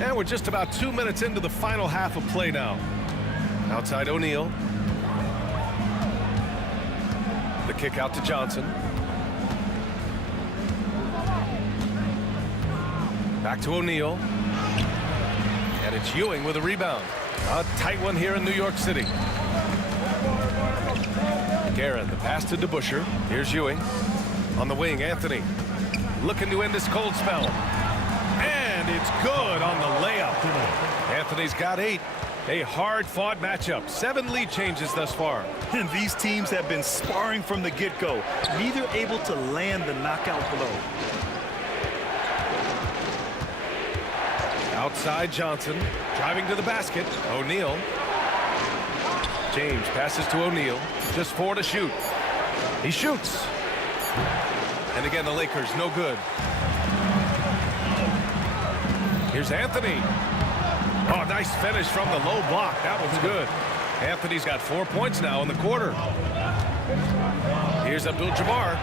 And we're just about 2 minutes into the final half of play now. Outside O'Neal. The kick out to Johnson. Back to O'Neal. And it's Ewing with a rebound. A tight one here in New York City. Guerin, the pass to DeBusschere. Here's Ewing. On the wing, Anthony. Looking to end this cold spell. And it's good on the layup. Anthony's got 8. A hard-fought matchup. 7 lead changes thus far. And these teams have been sparring from the get-go. Neither able to land the knockout blow. Outside Johnson. Driving to the basket. O'Neal. James passes to O'Neal. Just 4 to shoot. He shoots. And again, the Lakers no good. Here's Anthony. Oh, nice finish from the low block. That one's good. Anthony's got 4 points now in the quarter. Here's Abdul-Jabbar.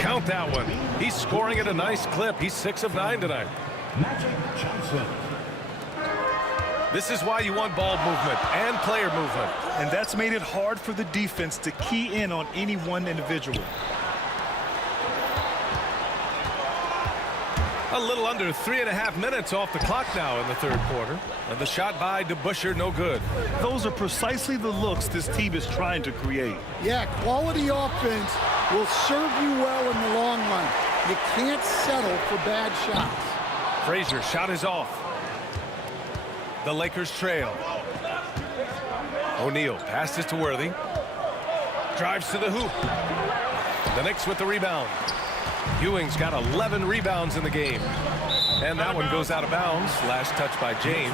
Count that one. He's scoring at a nice clip. He's 6 of 9 tonight. Magic Johnson. This is why you want ball movement and player movement. And that's made it hard for the defense to key in on any one individual. A little under 3.5 minutes off the clock now in the 3rd quarter. And the shot by DeBusschere no good. Those are precisely the looks this team is trying to create. Yeah, quality offense will serve you well in the long run. You can't settle for bad shots. Frazier shot is off. The Lakers trail. O'Neal passes to Worthy. Drives to the hoop. The Knicks with the rebound. Ewing's got 11 rebounds in the game. And that one goes out of bounds. Last touch by James.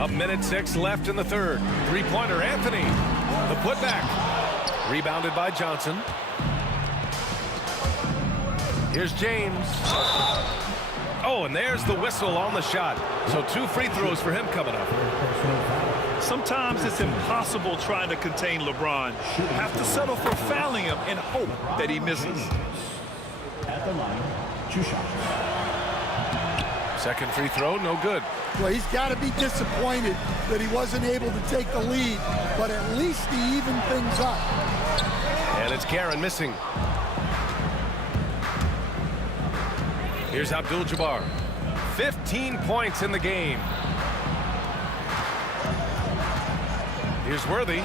A minute 6 left in the 3rd. 3-pointer Anthony. The putback. Rebounded by Johnson. Here's James. Oh, and there's the whistle on the shot. So 2 free throws for him coming up. Sometimes it's impossible trying to contain LeBron. Have to settle for fouling him and hope that he misses. At the line, 2 shots. Second free throw, no good. Well, he's got to be disappointed that he wasn't able to take the lead, but at least he evened things up. And it's Guerin missing. Here's Abdul-Jabbar. 15 points in the game. Here's Worthy.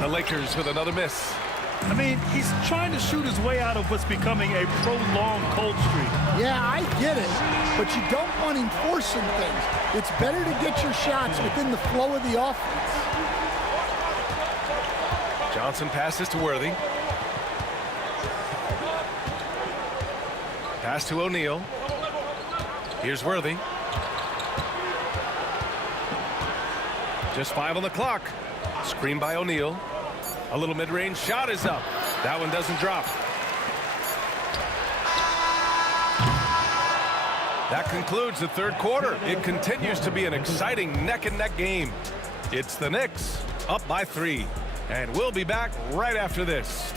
The Lakers with another miss. I mean, he's trying to shoot his way out of what's becoming a prolonged cold streak. Yeah, I get it, but you don't want him forcing things. It's better to get your shots within the flow of the offense. Johnson passes to Worthy. Pass to O'Neal. Here's Worthy. Just 5 on the clock. Screen by O'Neal. A little mid-range shot is up. That one doesn't drop. That concludes the third quarter. It continues to be an exciting neck-and-neck game. It's the Knicks up by 3. And we'll be back right after this.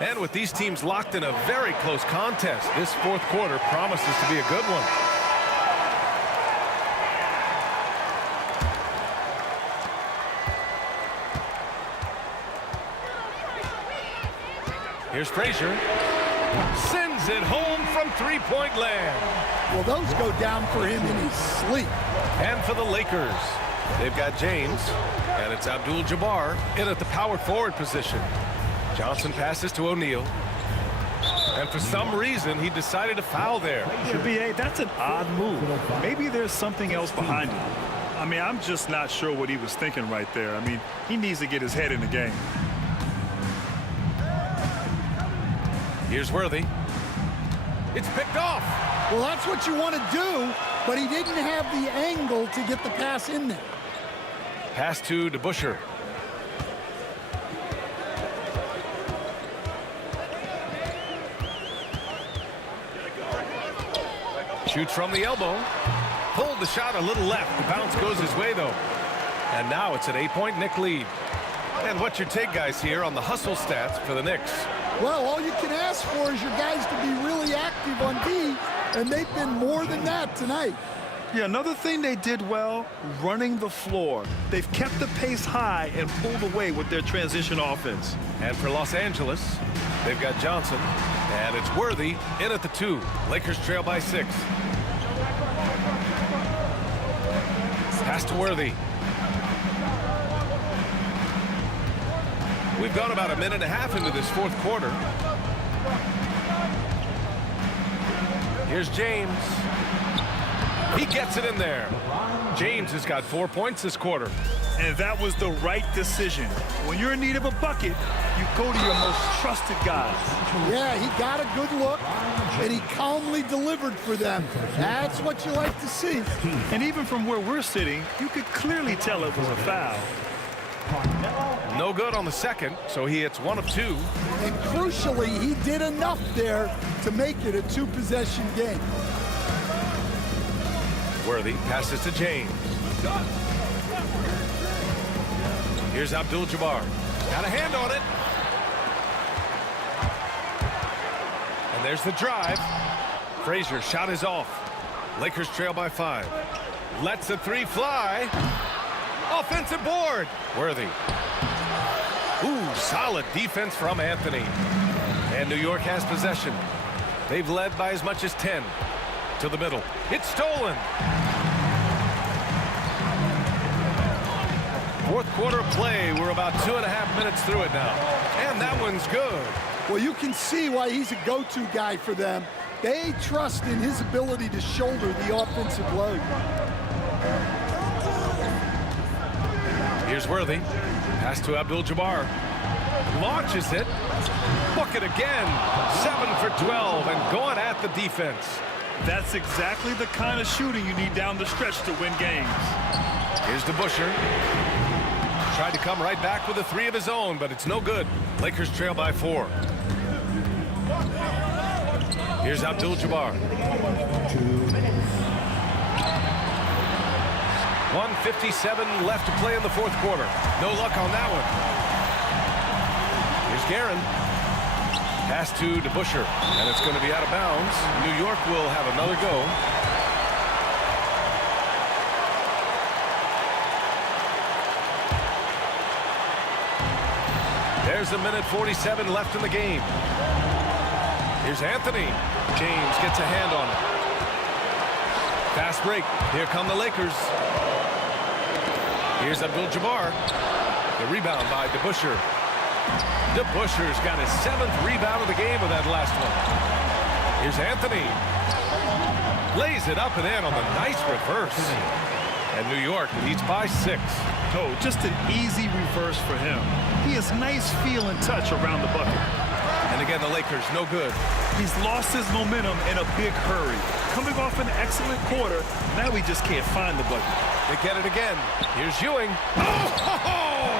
And with these teams locked in a very close contest, this fourth quarter promises to be a good one. Here's Frazier. Sends it home from three-point land. Well, those go down for him in his sleep. And for the Lakers, they've got James, and it's Abdul-Jabbar in at the power forward position. Johnson passes to O'Neal. And for some reason, he decided to foul there. Yeah, B.A., that's an odd move. Maybe there's something else behind it. I mean, I'm just not sure what he was thinking right there. I mean, he needs to get his head in the game. Here's Worthy. It's picked off. Well, that's what you want to do, but he didn't have the angle to get the pass in there. Pass to DeBusschere. Shoots from the elbow. Pulled the shot a little left. The bounce goes his way, though. And now it's an 8-point Knick lead. And what's your take, guys, here on the hustle stats for the Knicks? Well, all you can ask for is your guys to be really active on D, and they've been more than that tonight. Yeah, another thing they did well, running the floor. They've kept the pace high and pulled away with their transition offense. And for Los Angeles, they've got Johnson, and it's Worthy in at the 2. Lakers trail by 6. Pass to Worthy. We've gone about a minute and a half into this fourth quarter. Here's James. He gets it in there. James has got 4 points this quarter. And that was the right decision. When you're in need of a bucket, you go to your most trusted guys. Yeah, he got a good look, and he calmly delivered for them. That's what you like to see. And even from where we're sitting, you could clearly tell it was a foul. No good on the second, so he hits 1 of 2. And crucially, he did enough there to make it a 2-possession game. Worthy passes to James. Here's Abdul-Jabbar. Got a hand on it. And there's the drive. Frazier shot is off. Lakers trail by 5. Lets the 3 fly. Offensive board. Worthy. Ooh, solid defense from Anthony. And New York has possession. They've led by as much as 10. To the middle. It's stolen. Fourth quarter of play. We're about 2.5 minutes through it now. And that one's good. Well, you can see why he's a go-to guy for them. They trust in his ability to shoulder the offensive load. Here's Worthy. Pass to Abdul-Jabbar. Launches it. Bucket again. 7 for 12 and going at the defense. That's exactly the kind of shooting you need down the stretch to win games. Here's DeBusschere. Tried to come right back with a 3 of his own, but it's no good. Lakers trail by 4. Here's Abdul-Jabbar. 1:57 left to play in the fourth quarter. No luck on that one. Here's Guerin. Pass to DeBusschere, and it's going to be out of bounds. New York will have another go. There's a minute 47 left in the game. Here's Anthony. James gets a hand on it. Fast break. Here come the Lakers. Here's Abdul-Jabbar. The rebound by DeBusschere. DeBusschere's got his 7th rebound of the game with that last one. Here's Anthony. Lays it up and in on the nice reverse. And New York leads by 6. Oh, just an easy reverse for him. He has nice feel and touch around the bucket. And again, the Lakers, no good. He's lost his momentum in a big hurry. Coming off an excellent quarter, now he just can't find the bucket. They get it again. Here's Ewing. Oh!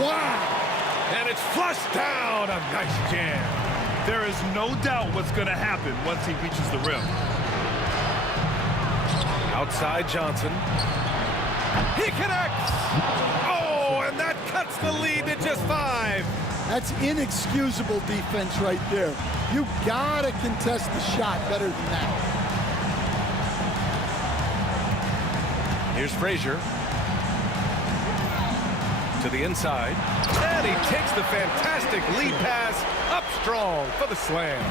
Wow! And it's flushed down. A nice jam. There is no doubt what's going to happen once he reaches the rim. Outside Johnson. He connects. Oh, and that cuts the lead to just 5. That's inexcusable defense right there. You gotta contest the shot better than that. Here's Frazier. To the inside. And he takes the fantastic lead pass up strong for the slam.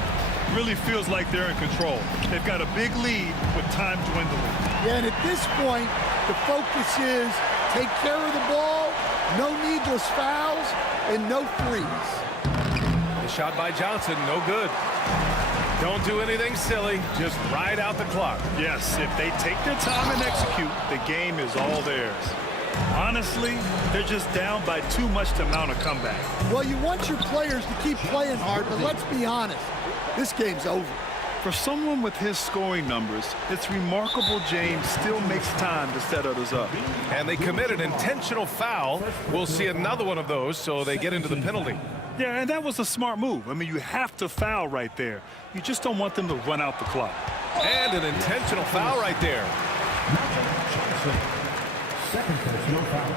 Really feels like they're in control. They've got a big lead with time dwindling. Yeah, and at this point, the focus is take care of the ball, no needless fouls, and no threes. The shot by Johnson, no good. Don't do anything silly, just ride out the clock. Yes, if they take their time and execute, the game is all theirs. Honestly, they're just down by too much to mount a comeback. Well, you want your players to keep playing hard, but let's be honest, this game's over. For someone with his scoring numbers, it's remarkable James still makes time to set others up. And they commit an intentional foul. We'll see another one of those, so they get into the penalty. Yeah, and that was a smart move. I mean, you have to foul right there. You just don't want them to run out the clock. And an intentional foul right there. Second personal foul.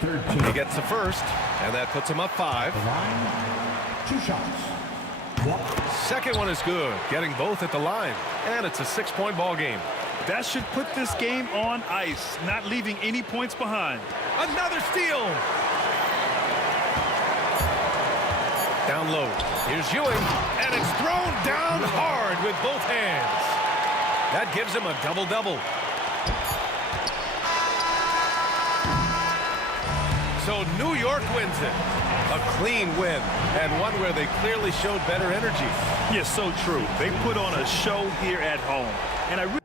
Third team. He gets the first, and that puts him up 5. The line, 2 shots. Second one is good, getting both at the line. And it's a 6-point ball game. That should put this game on ice, not leaving any points behind. Another steal. Down low. Here's Ewing, and it's thrown down hard with both hands. That gives him a double-double. So New York wins it. A clean win, and one where they clearly showed better energy. Yes, so true. They put on a show here at home. And I really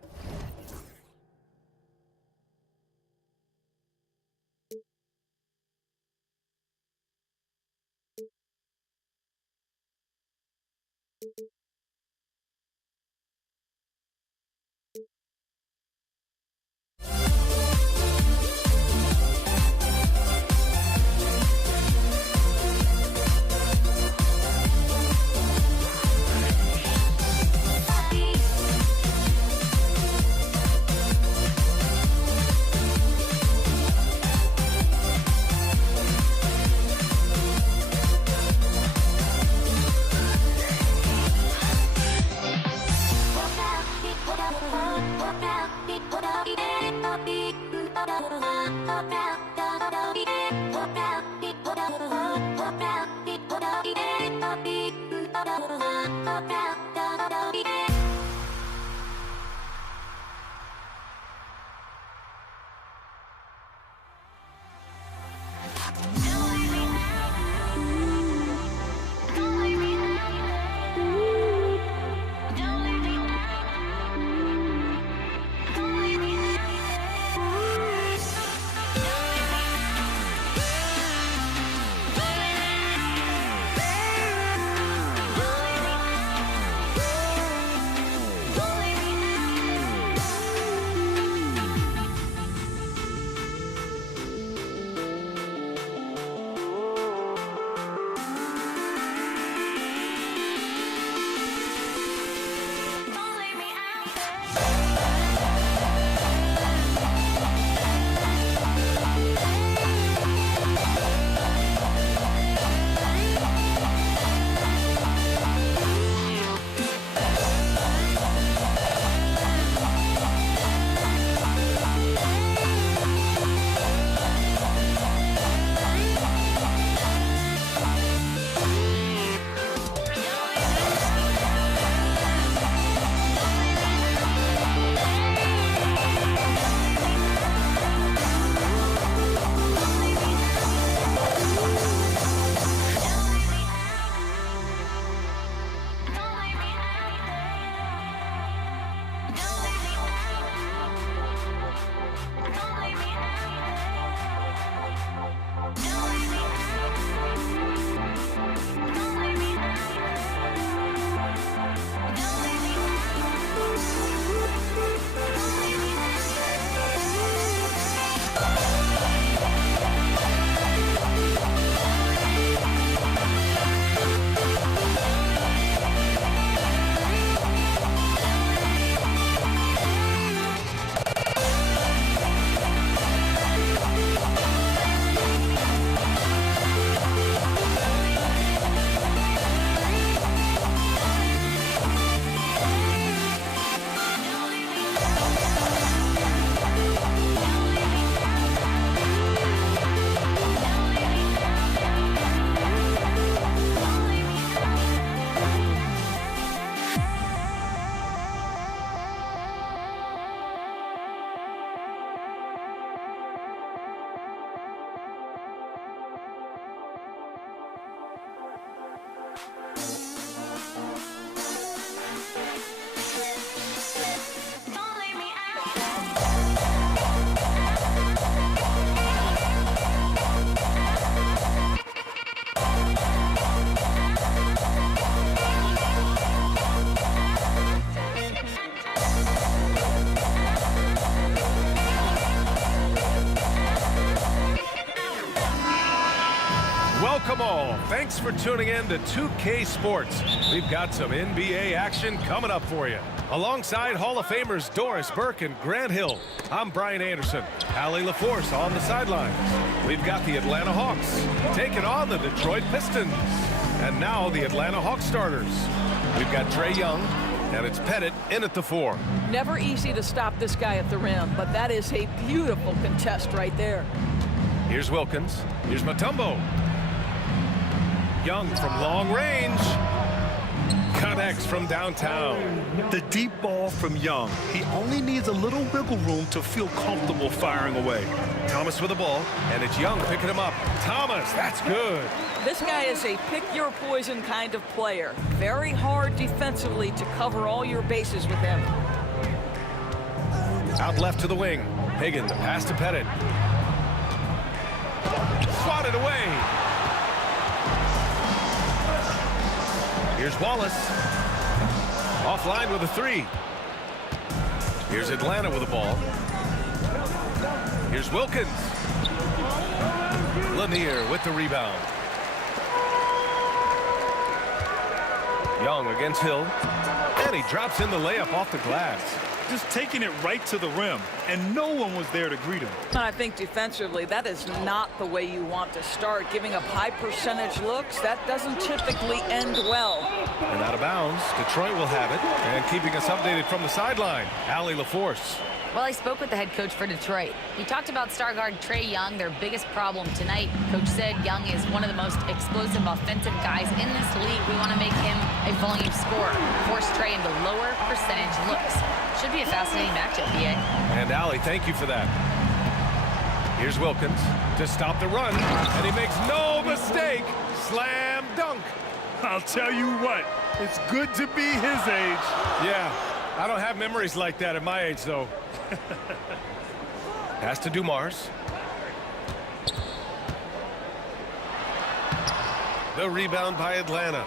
Welcome all. Thanks for tuning in to 2K Sports. We've got some NBA action coming up for you. Alongside Hall of Famers Doris Burke and Grant Hill, I'm Brian Anderson. Allie LaForce on the sidelines. We've got the Atlanta Hawks taking on the Detroit Pistons. And now the Atlanta Hawks starters. We've got Trae Young, and it's Pettit in at the 4. Never easy to stop this guy at the rim, but that is a beautiful contest right there. Here's Wilkins. Here's Mutombo. Young from long range. Connects from downtown. The deep ball from Young. He only needs a little wiggle room to feel comfortable firing away. Thomas with the ball, and it's Young picking him up. Thomas, that's good. This guy is a pick-your-poison kind of player. Very hard defensively to cover all your bases with him. Out left to the wing. Hagan, the pass to Pettit. Swatted away. Here's Wallace. Offline with a 3. Here's Atlanta with the ball. Here's Wilkins. Lanier with the rebound. Young against Hill. And he drops in the layup off the glass. Just taking it right to the rim, and no one was there to greet him. I think defensively, that is not the way you want to start. Giving up high percentage looks, that doesn't typically end well. And out of bounds, Detroit will have it. And keeping us updated from the sideline, Allie LaForce. Well, I spoke with the head coach for Detroit. He talked about star guard Trae Young, their biggest problem tonight. Coach said Young is one of the most explosive offensive guys in this league. We want to make him a volume scorer, force Trae into lower percentage looks. Should be a fascinating matchup, BA. And Allie, thank you for that. Here's Wilkins to stop the run, and he makes no mistake. Slam dunk. I'll tell you what, it's good to be his age. Yeah, I don't have memories like that at my age, though. Pass to Dumars. The rebound by Atlanta.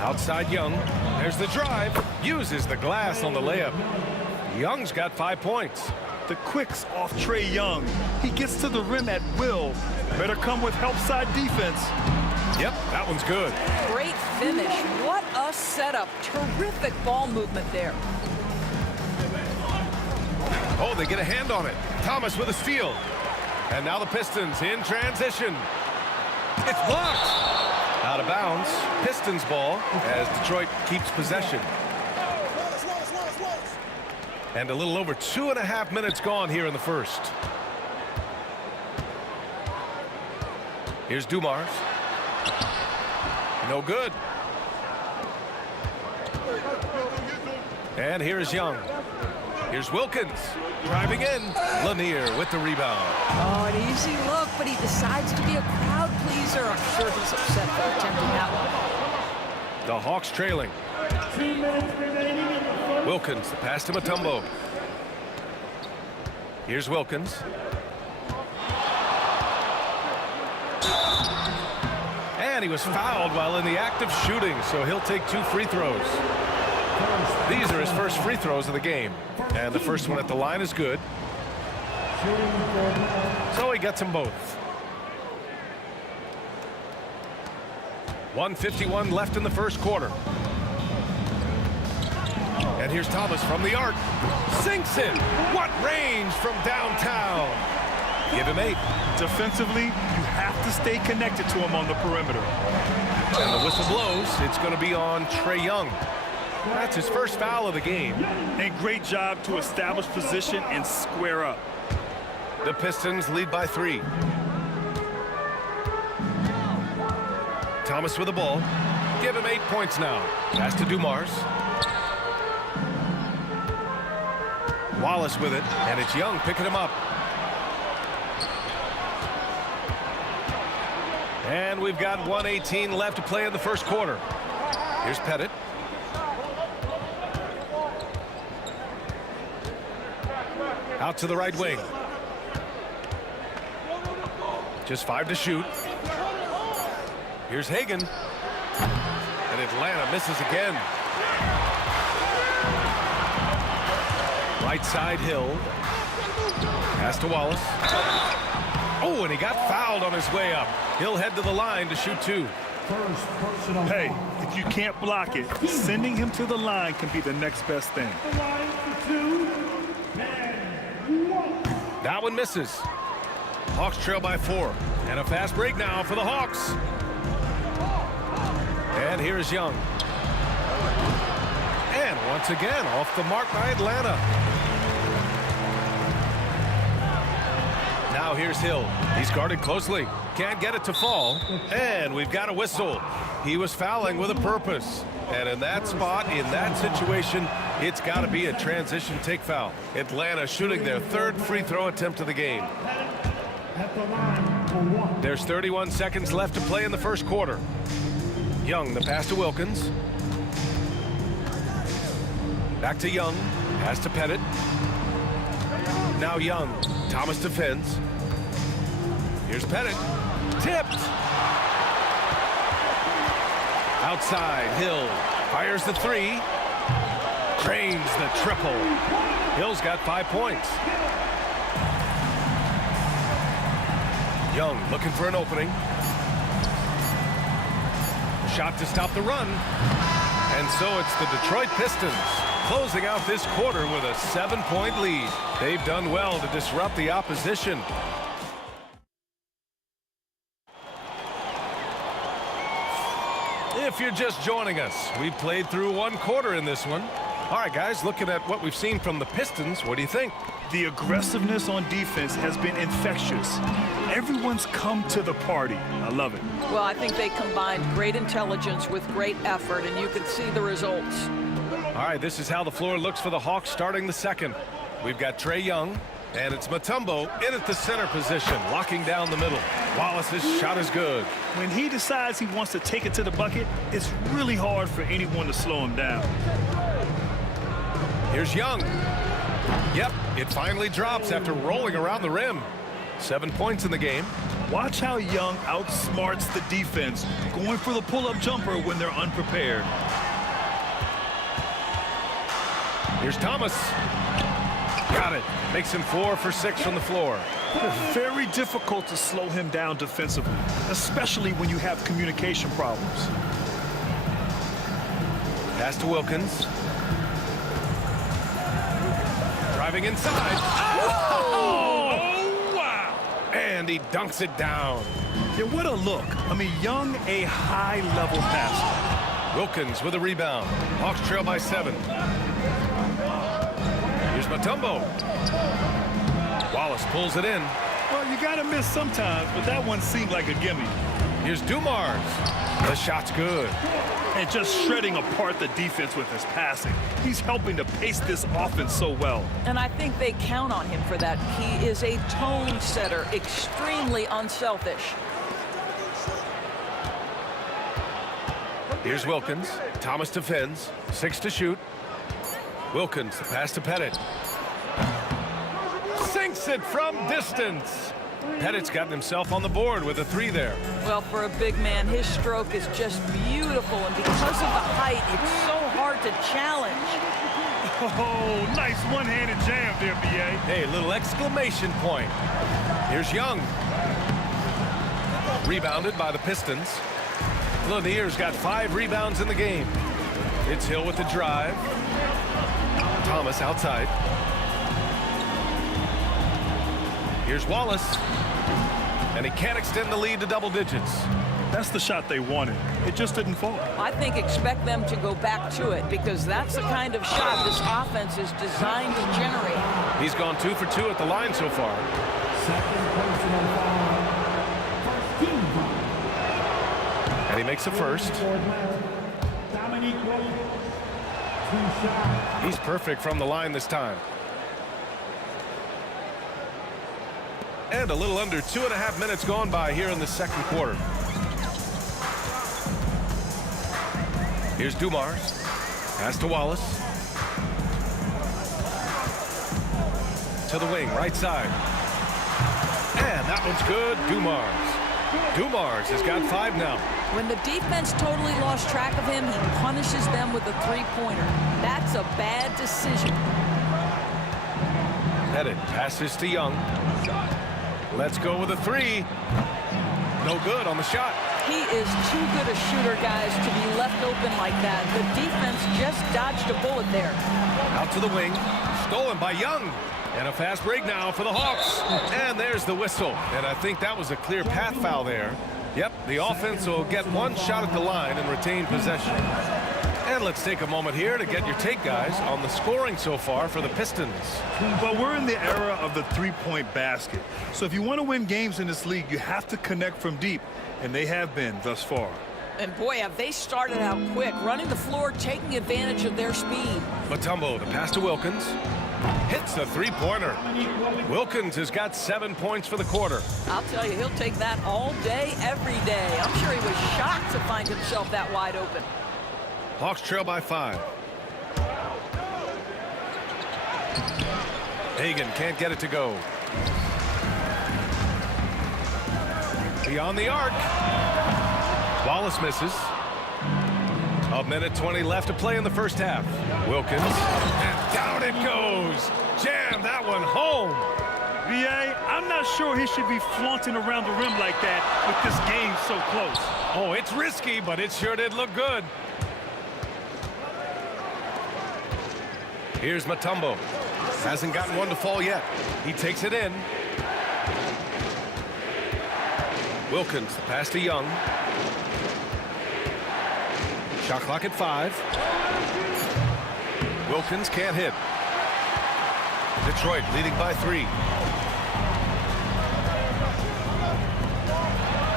Outside Young. There's the drive. Uses the glass on the layup. Young's got 5 points. The quicks off Trae Young. He gets to the rim at will. Better come with help side defense. Yep, that one's good. Great finish. What a setup. Terrific ball movement there. Oh, they get a hand on it. Thomas with a steal. And now the Pistons in transition. It's blocked. Out of bounds. Pistons ball as Detroit keeps possession. And a little over 2.5 minutes gone here in the first. Here's Dumars. No good. And here's Young. Here's Wilkins driving in. Lanier with the rebound. Oh, an easy look, but he decides to be a crowd pleaser. I'm sure he's upset for attempting that one. The Hawks trailing. 2 minutes remaining in the first. Wilkins, the pass to Mutombo. Here's Wilkins. And he was fouled while in the act of shooting, so he'll take 2 free throws. These are his first free throws of the game. And the first one at the line is good. So he gets them both. 1:51 left in the first quarter. And here's Thomas from the arc. Sinks in. What range from downtown. Give him 8. Defensively, you have to stay connected to him on the perimeter. And the whistle blows. It's going to be on Trae Young. That's his first foul of the game. And great job to establish position and square up. The Pistons lead by 3. Thomas with the ball. Give him 8 points now. Pass to Dumars. Wallace with it, and it's Young picking him up. And we've got 1:18 left to play in the first quarter. Here's Pettit. Out to the right wing. Just 5 to shoot. Here's Hagan. And Atlanta misses again. Right side Hill. Pass to Wallace. Oh, and he got fouled on his way up. He'll head to the line to shoot 2. Hey, if you can't block it, sending him to the line can be the next best thing. That one misses. Hawks trail by 4. And a fast break now for the Hawks. And here's Young. And once again, off the mark by Atlanta. Now here's Hill. He's guarded closely. Can't get it to fall. And we've got a whistle. He was fouling with a purpose. And in that spot, in that situation, it's got to be a transition take foul. Atlanta shooting their 3rd free throw attempt of the game. There's 31 seconds left to play in the first quarter. Young, the pass to Wilkins. Back to Young. Pass to Pettit. Now Young. Thomas defends. Here's Pettit. Tipped. Outside, Hill fires the 3. Drains the triple. Hill's got 5 points. Young looking for an opening. Shot to stop the run. And so it's the Detroit Pistons closing out this quarter with a 7-point lead. They've done well to disrupt the opposition. If you're just joining us, we played through 1 quarter in this one. All right, guys, looking at what we've seen from the Pistons, what do you think? The aggressiveness on defense has been infectious. Everyone's come to the party. I love it. Well, I think they combined great intelligence with great effort, and you can see the results. All right, this is how the floor looks for the Hawks starting the second. We've got Trae Young, and it's Mutombo in at the center position, locking down the middle. Wallace's shot is good. When he decides he wants to take it to the bucket, it's really hard for anyone to slow him down. Here's Young. Yep, it finally drops after rolling around the rim. 7 points in the game. Watch how Young outsmarts the defense, going for the pull-up jumper when they're unprepared. Here's Thomas. Got it. Makes him 4 for 6 from the floor. Very difficult to slow him down defensively, especially when you have communication problems. Pass to Wilkins. Driving inside. Oh, wow. And he dunks it down. Yeah, what a look. I mean, Young, a high-level passer. Wilkins with a rebound. Hawks trail by 7. Here's Mutombo. Wallace pulls it in. Well, you got to miss sometimes, but that one seemed like a gimme. Here's Dumars. The shot's good. And just shredding apart the defense with his passing. He's helping to pace this offense so well. And I think they count on him for that. He is a tone setter, extremely unselfish. Here's Wilkins. Thomas defends. 6 to shoot. Wilkins, the pass to Pettit. Sinks it from distance. Pettit's gotten himself on the board with a 3 there. Well, for a big man, his stroke is just beautiful, and because of the height, it's so hard to challenge. Oh, nice one-handed jam there, B.A. Hey, little exclamation point. Here's Young. Rebounded by the Pistons. Lanier's got 5 rebounds in the game. It's Hill with the drive. Thomas outside. Here's Wallace. And he can't extend the lead to double digits. That's the shot they wanted. It just didn't fall. I think expect them to go back to it, because that's the kind of shot this offense is designed to generate. He's gone 2 for 2 at the line so far. And he makes a first. He's perfect from the line this time. And a little under 2.5 minutes gone by here in the second quarter. Here's Dumars. Pass to Wallace. To the wing, right side. And that one's good. Dumars has got 5 now. When the defense totally lost track of him, he punishes them with a 3-pointer. That's a bad decision. Pettit passes to Young. Let's go with a three. No good on the shot. He is too good a shooter, guys, to be left open like that. The defense just dodged a bullet there. Out to the wing. Stolen by Young. And a fast break now for the Hawks. And there's the whistle. And I think that was a clear path foul there. Yep, the offense will get one shot at the line and retain possession. And let's take a moment here to get your take, guys, on the scoring so far for the Pistons. Well, we're in the era of the three-point basket. So if you want to win games in this league, you have to connect from deep. And they have been thus far. And boy, have they started out quick, running the floor, taking advantage of their speed. Mutombo, the pass to Wilkins. Hits the three-pointer. Wilkins has got 7 points for the quarter. I'll tell you, he'll take that all day, every day. I'm sure he was shocked to find himself that wide open. Hawks trail by 5. Hagan can't get it to go. Beyond the arc. Wallace misses. A minute 20 left to play in the first half. Wilkins, and down it goes. Jam that one home. VA, I'm not sure he should be flaunting around the rim like that with this game so close. Oh, it's risky, but it sure did look good. Here's Mutombo. Hasn't gotten one to fall yet. He takes it in. Wilkins, the pass to Young. Shot clock at 5. Wilkins can't hit. Detroit leading by 3.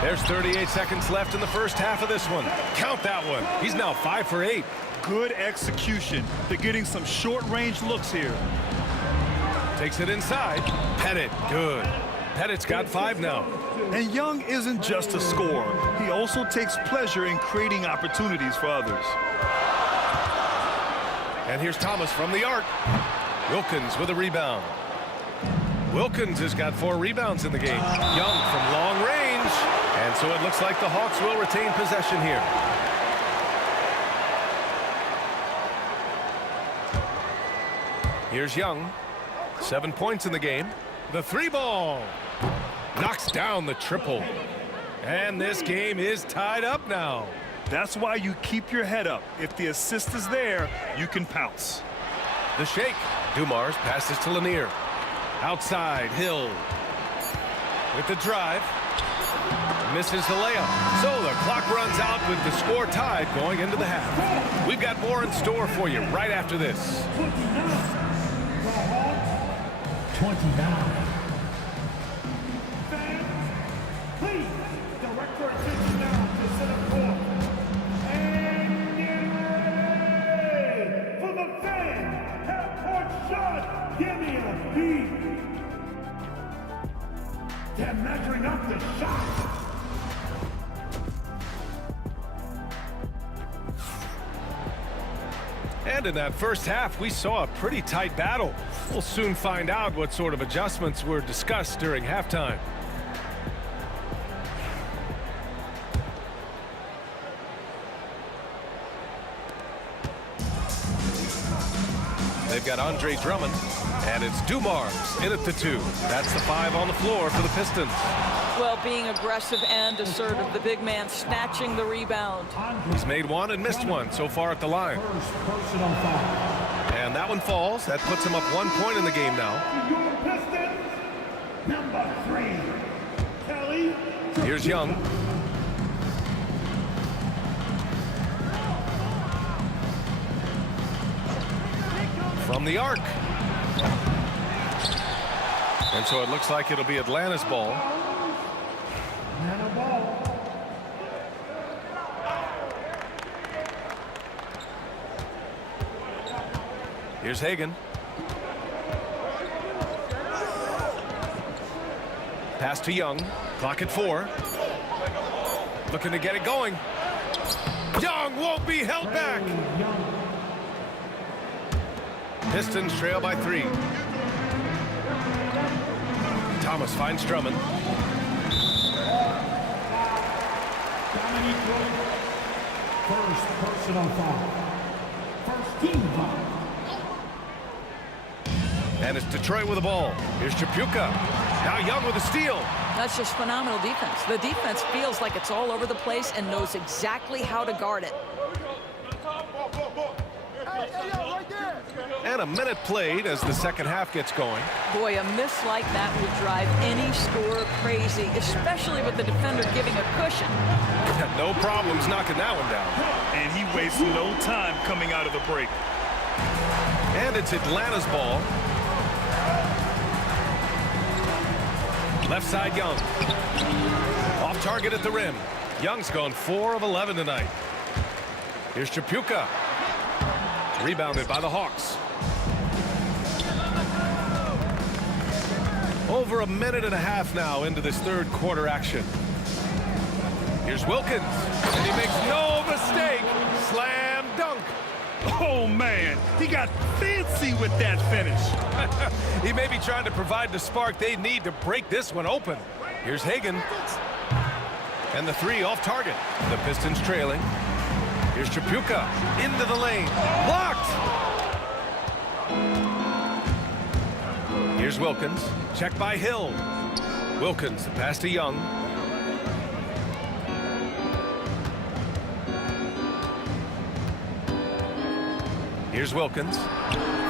There's 38 seconds left in the first half of this one. Count that one. He's now 5 for 8. Good execution. They're getting some short-range looks here. Takes it inside. Pettit, good. Pettit's got 5 now. And Young isn't just a scorer. He also takes pleasure in creating opportunities for others. And here's Thomas from the arc. Wilkins with a rebound. Wilkins has got 4 rebounds in the game. Young from long range. And so it looks like the Hawks will retain possession here. Here's Young. 7 points in the game. The 3-ball. Knocks down the triple. And this game is tied up now. That's why you keep your head up. If the assist is there, you can pounce. The shake. Dumars passes to Lanier. Outside, Hill. With the drive. Misses the layup. So the clock runs out with the score tied going into the half. We've got more in store for you right after this. 29. Fans, please direct your attention now to center court. And get ready for the fan half-court shot. Give me a beat. They're measuring up the shot. And in that first half, we saw a pretty tight battle. We'll soon find out what sort of adjustments were discussed during halftime. They've got Andre Drummond, and it's Dumars in at the 2. That's the 5 on the floor for the Pistons. Well, being aggressive and assertive, the big man snatching the rebound. He's made 1 and missed 1 so far at the line. And that one falls. That puts him up 1 point in the game now. Number 3, Kelly. Here's Young. From the arc. And so it looks like it'll be Atlanta's ball. Here's Hagan. Pass to Young. Clock at 4. Looking to get it going. Young won't be held back. Pistons trail by 3. Thomas finds Drummond. First personal foul. First team foul. And it's Detroit with the ball. Here's Chapuka. Now Young with a steal. That's just phenomenal defense. The defense feels like it's all over the place and knows exactly how to guard it. And a minute played as the second half gets going. Boy, a miss like that will drive any scorer crazy, especially with the defender giving a cushion. No problems knocking that one down. And he wastes no time coming out of the break. And it's Atlanta's ball. Left side, Young. Off target at the rim. Young's gone 4 of 11 tonight. Here's Chapuka. Rebounded by the Hawks. Over a minute and a half now into this third quarter action. Here's Wilkins, and he makes no mistake. Slam dunk. Oh, man, he got fancy with that finish. He may be trying to provide the spark they need to break this one open. Here's Hagan. And the three off target. The Pistons trailing. Here's Chapuka into the lane. Blocked! Here's Wilkins. Check by Hill. Wilkins, the pass to Young. Here's Wilkins.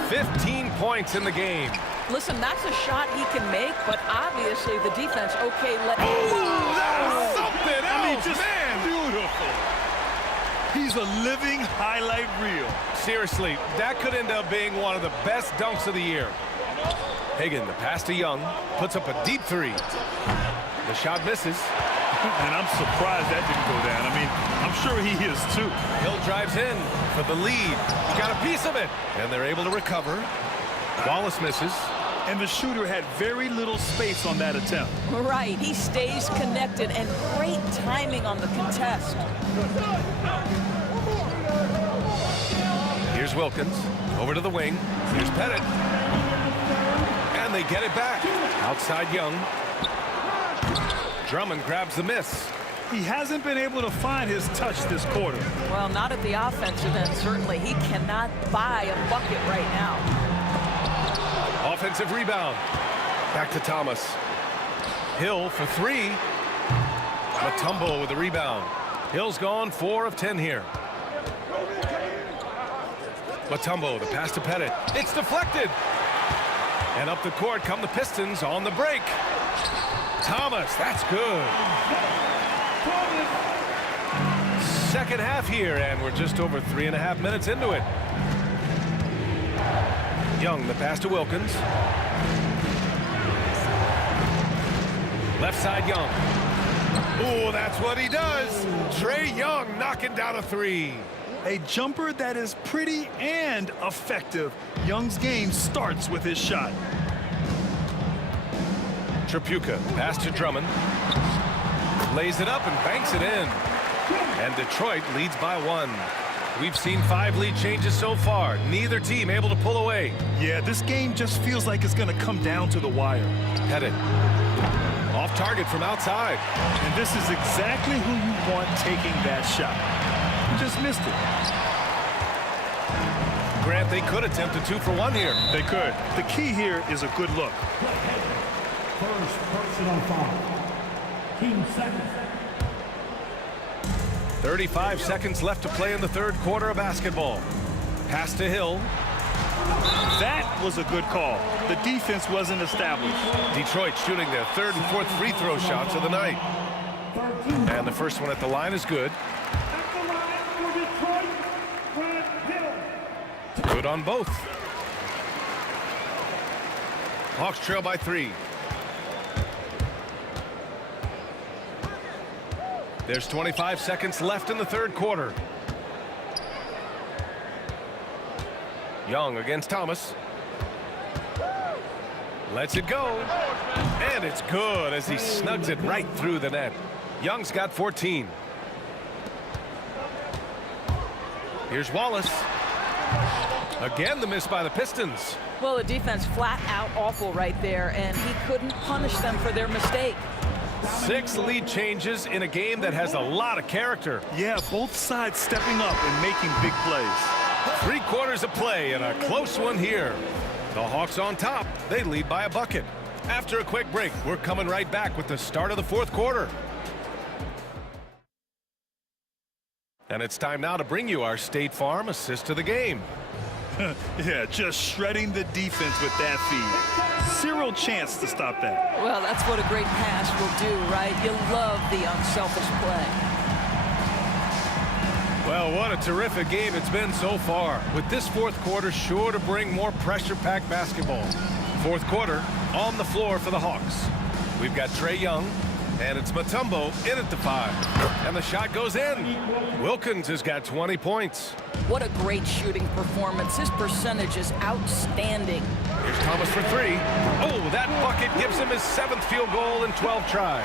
15 points in the game. Listen, that's a shot he can make, but obviously the defense, okay, let... Oh, that was something else, I mean, just man! Beautiful. He's a living highlight reel. Seriously, that could end up being one of the best dunks of the year. Hagan, the pass to Young, puts up a deep three. The shot misses. And I'm surprised that didn't go down. I mean, I'm sure he is too. Hill drives in for the lead. He got a piece of it. And they're able to recover. Wallace misses. And the shooter had very little space on that attempt. Right, he stays connected, and great timing on the contest. Here's Wilkins. Over to the wing. Here's Pettit. And they get it back. Outside Young. Drummond grabs the miss. He hasn't been able to find his touch this quarter. Well, not at the offensive end, certainly. He cannot buy a bucket right now. Offensive rebound. Back to Thomas. Hill for three. Mutombo with the rebound. Hill's gone 4 of 10 here. Mutombo, the pass to Pettit. It's deflected. And up the court come the Pistons on the break. Thomas, that's good. Second half here, and we're just over 3.5 minutes into it. Young, the pass to Wilkins. Left side, Young. Oh, that's what he does. Trae Young knocking down a three. A jumper that is pretty and effective. Young's game starts with his shot. Chapuka, pass to Drummond. Lays it up and banks it in. And Detroit leads by 1. We've seen 5 lead changes so far. Neither team able to pull away. Yeah, this game just feels like it's going to come down to the wire. Pettit. Off target from outside. And this is exactly who you want taking that shot. He just missed it. Grant, they could attempt a 2 for 1 here. They could. The key here is a good look. First personal foul. Team second. 35 seconds left to play in the third quarter of basketball. Pass to Hill. That was a good call. The defense wasn't established. Detroit shooting their 3rd and 4th free throw shots of the night. And the first one at the line is good. Good on both. Hawks trail by 3. There's 25 seconds left in the third quarter. Young against Thomas. Lets it go. And it's good as he snugs it right through the net. Young's got 14. Here's Wallace. Again, the miss by the Pistons. Well, the defense flat out awful right there, and he couldn't punish them for their mistake. 6 lead changes in a game that has a lot of character. Yeah, both sides stepping up and making big plays. 3 quarters of play and a close one here. The Hawks on top. They lead by a bucket. After a quick break, we're coming right back with the start of the fourth quarter. And it's time now to bring you our State Farm assist to the game. Yeah, just shredding the defense with that feed. Zero chance to stop that. Well, that's what a great pass will do, right? You love the unselfish play. Well, what a terrific game it's been so far, with this fourth quarter sure to bring more pressure-packed basketball. Fourth quarter on the floor for the Hawks. We've got Trae Young, and it's Mutombo in at the 5. And the shot goes in. Wilkins has got 20 points. What a great shooting performance. His percentage is outstanding. Here's Thomas for 3. Oh, that bucket gives him his 7th field goal in 12 tries.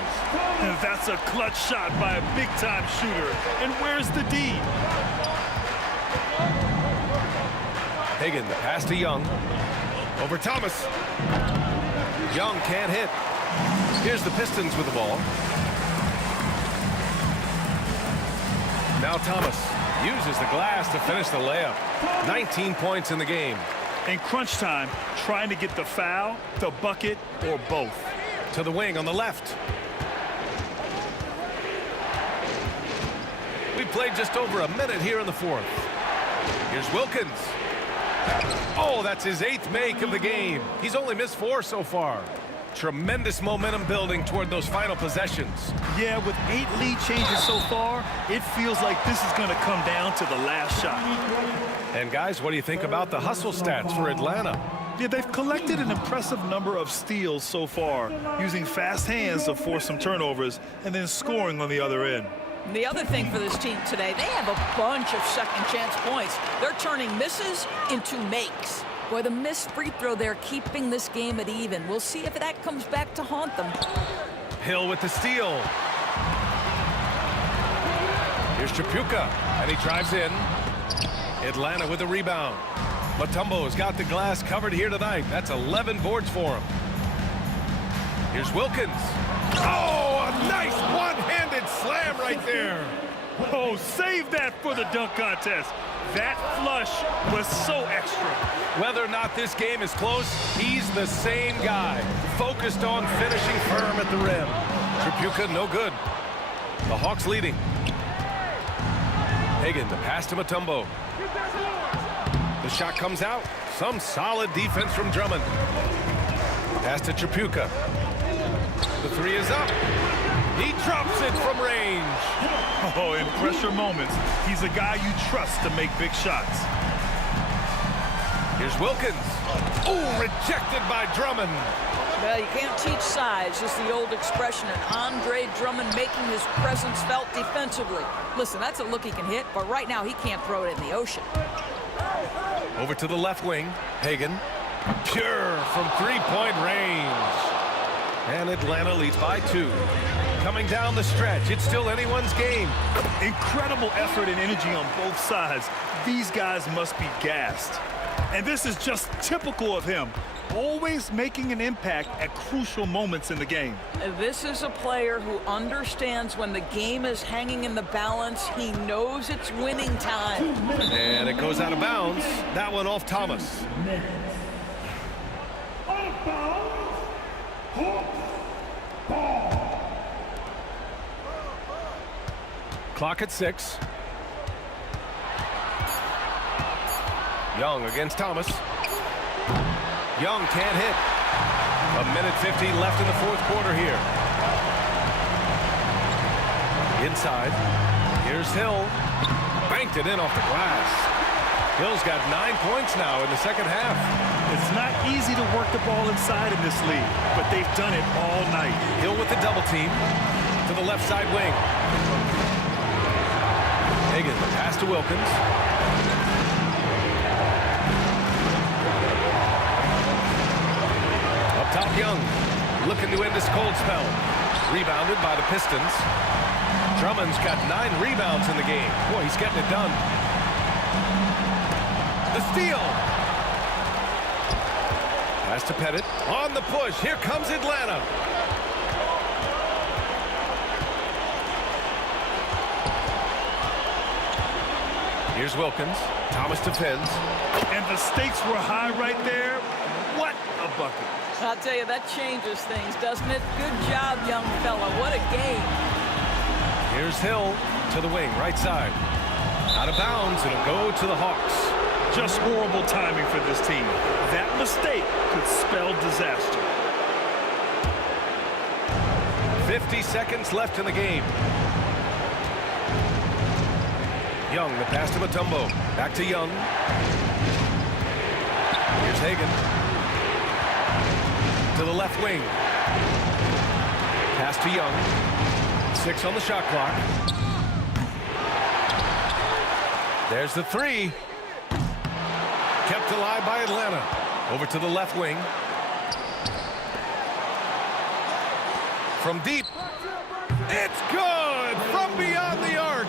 And that's a clutch shot by a big-time shooter. And where's the D? Hagan, the pass to Young. Over Thomas. Young can't hit. Here's the Pistons with the ball. Now Thomas uses the glass to finish the layup. 19 points in the game. In crunch time, trying to get the foul, the bucket, or both. To the wing on the left. We played just over a minute here in the fourth. Here's Wilkins. Oh, that's his 8th make of the game. He's only missed 4 so far. Tremendous momentum building toward those final possessions. Yeah, with 8 lead changes so far, it feels like this is going to come down to the last shot. And guys, what do you think about the hustle stats for Atlanta? Yeah, they've collected an impressive number of steals so far, using fast hands to force some turnovers and then scoring on the other end. The other thing for this team today, they have a bunch of second chance points. They're turning misses into makes. Boy, the missed free throw there keeping this game at even. We'll see if that comes back to haunt them. Hill with the steal. Here's Chapuka, and he drives in. Atlanta with the rebound. Mutombo's got the glass covered here tonight. That's 11 boards for him. Here's Wilkins. Oh, a nice one-handed slam right there. Oh, save that for the dunk contest. That flush was so extra. Whether or not this game is close, he's the same guy, focused on finishing firm at the rim. Chapuka, no good. The Hawks leading. Hagan, the pass to Mutombo. The shot comes out. Some solid defense from Drummond. Pass to Chapuka. The 3 is up. He drops it from range. Oh, in pressure moments, he's a guy you trust to make big shots. Here's Wilkins. Oh, rejected by Drummond. Well, you can't teach size. Just the old expression, and Andre Drummond making his presence felt defensively. Listen, that's a look he can hit, but right now he can't throw it in the ocean. Over to the left wing. Hagan. Pure from three-point range. And Atlanta leads by 2. Coming down the stretch, it's still anyone's game. Incredible effort and energy on both sides. These guys must be gassed. And this is just typical of him, always making an impact at crucial moments in the game. This is a player who understands when the game is hanging in the balance. He knows it's winning time. And it goes out of bounds. That one off Thomas. Out of bounds. Hawks ball. Clock at 6. Young against Thomas. Young can't hit. 1:50 left in the fourth quarter here. Inside. Here's Hill. Banked it in off the glass. Hill's got 9 points now in the second half. It's not easy to work the ball inside in this league, but they've done it all night. Hill with the double team to the left side wing. Hagan, the pass to Wilkins. Up top, Young, looking to end this cold spell. Rebounded by the Pistons. Drummond's got 9 rebounds in the game. Boy, he's getting it done. The steal. Pass to Pettit. On the push. Here comes Atlanta. Here's Wilkins. Thomas defends. And the stakes were high right there. What a bucket. I'll tell you, that changes things, doesn't it? Good job, young fella. What a game. Here's Hill to the wing, right side. Out of bounds, it'll go to the Hawks. Just horrible timing for this team. That mistake could spell disaster. 50 seconds left in the game. Young, the pass to Mutombo. Back to Young. Here's Hagan. To the left wing. Pass to Young. 6 on the shot clock. There's the 3. Kept alive by Atlanta. Over to the left wing. From deep. It's good from beyond the arc.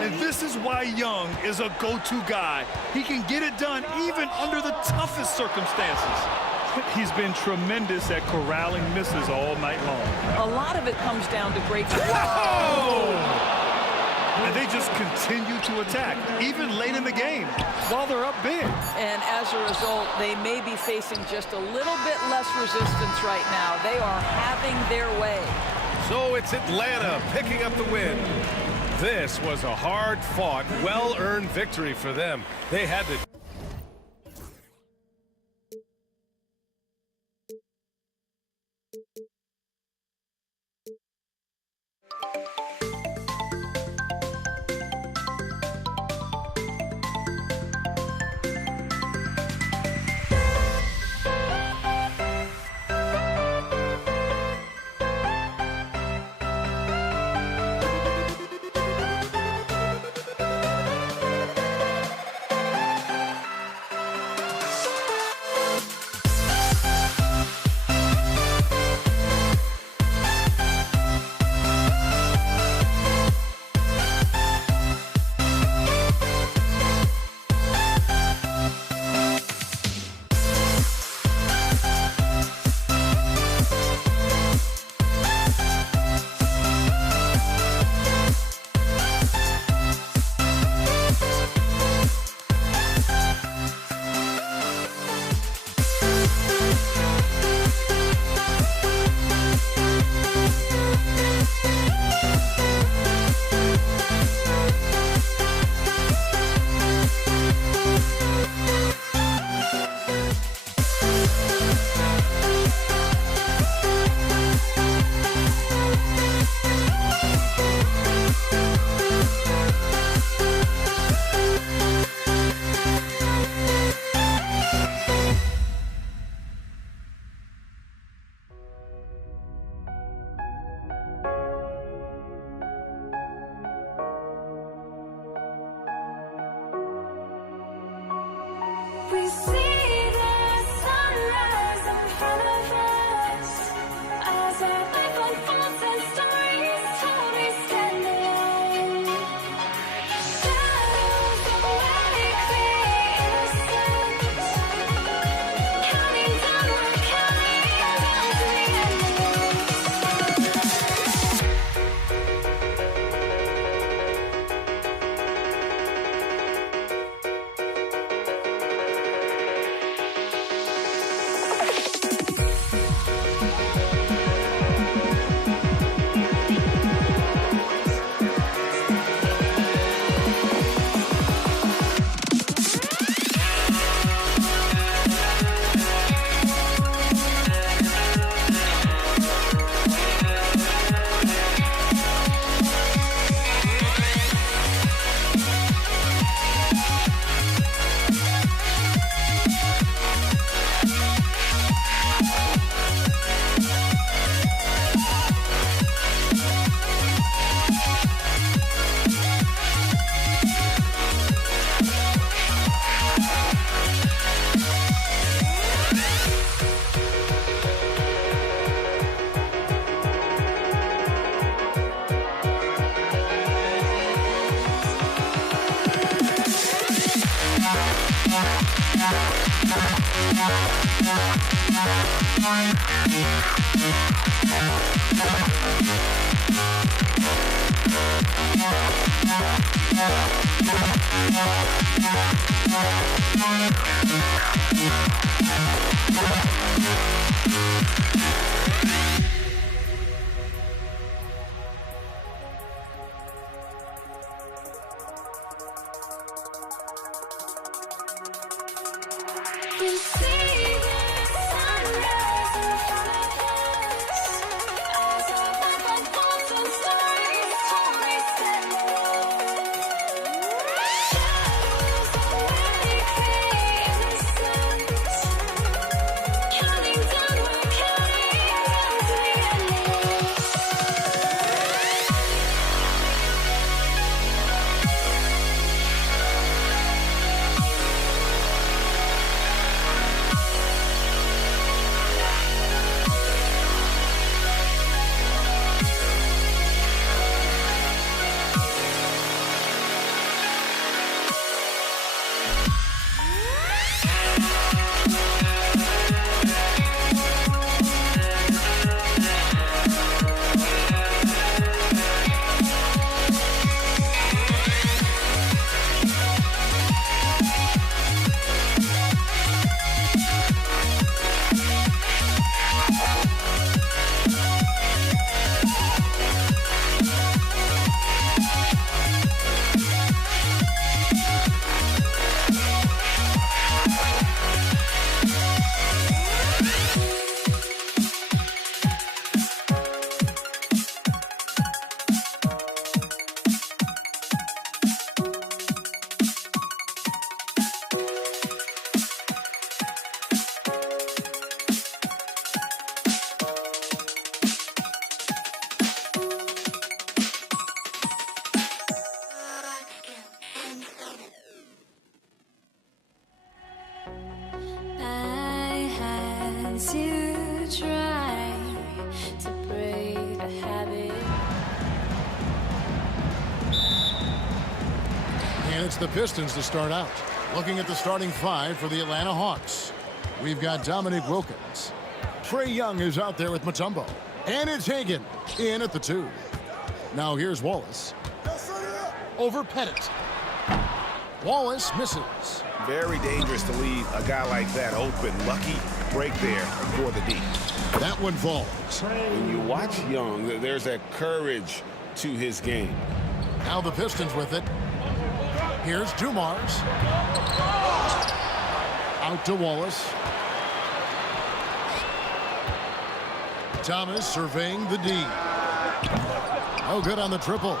And this is why Young is a go-to guy. He can get it done even under the toughest circumstances. He's been tremendous at corralling misses all night long. A lot of it comes down to great. And they just continue to attack, even late in the game, while they're up big. And as a result, they may be facing just a little bit less resistance right now. They are having their way. So it's Atlanta picking up the win. This was a hard-fought, well-earned victory for them. They had to... We see the sunrise in front of us as our life unfolds and stories told. We stand alone. Shadows awake the innocent, counting down, we're counting down to the end of We'll be right back. We see the sunrise in front of us as our life unfolds and stories told standing. Shadows already create innocence, counting down, we're counting down to the endless. I had to try to break the habit. And it's the Pistons to start out. Looking at the starting five for the Atlanta Hawks. We've got Dominic Wilkins. Trae Young is out there with Mutombo. And it's Hagan in at the 2. Now here's Wallace. Over Pettit. Wallace misses. Very dangerous to leave a guy like that open. Lucky break there for the D. That one falls. When you watch Young, there's a courage to his game. Now the Pistons with it. Here's Dumars. Out to Wallace. Thomas surveying the D. Oh, good on the triple.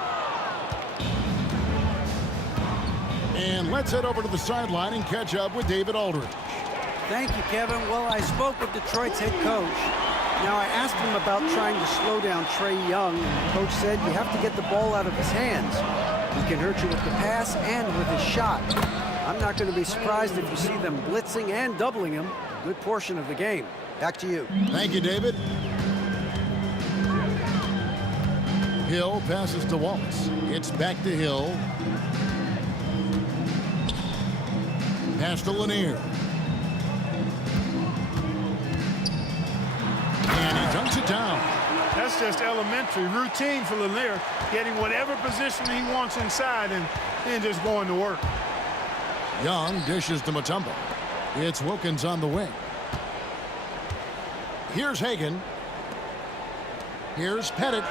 And let's head over to the sideline and catch up with David Aldridge. Thank you, Kevin. Well, I spoke with Detroit's head coach. Now, I asked him about trying to slow down Trae Young. Coach said you have to get the ball out of his hands. He can hurt you with the pass and with his shot. I'm not going to be surprised if you see them blitzing and doubling him a good portion of the game. Back to you. Thank you, David. Hill passes to Wallace. It's back to Hill. Pass to Lanier. And he dunks it down. That's just elementary routine for Lanier, getting whatever position he wants inside and then just going to work. Young dishes to Mutombo. It's Wilkins on the wing. Here's Hagan. Here's Pettit.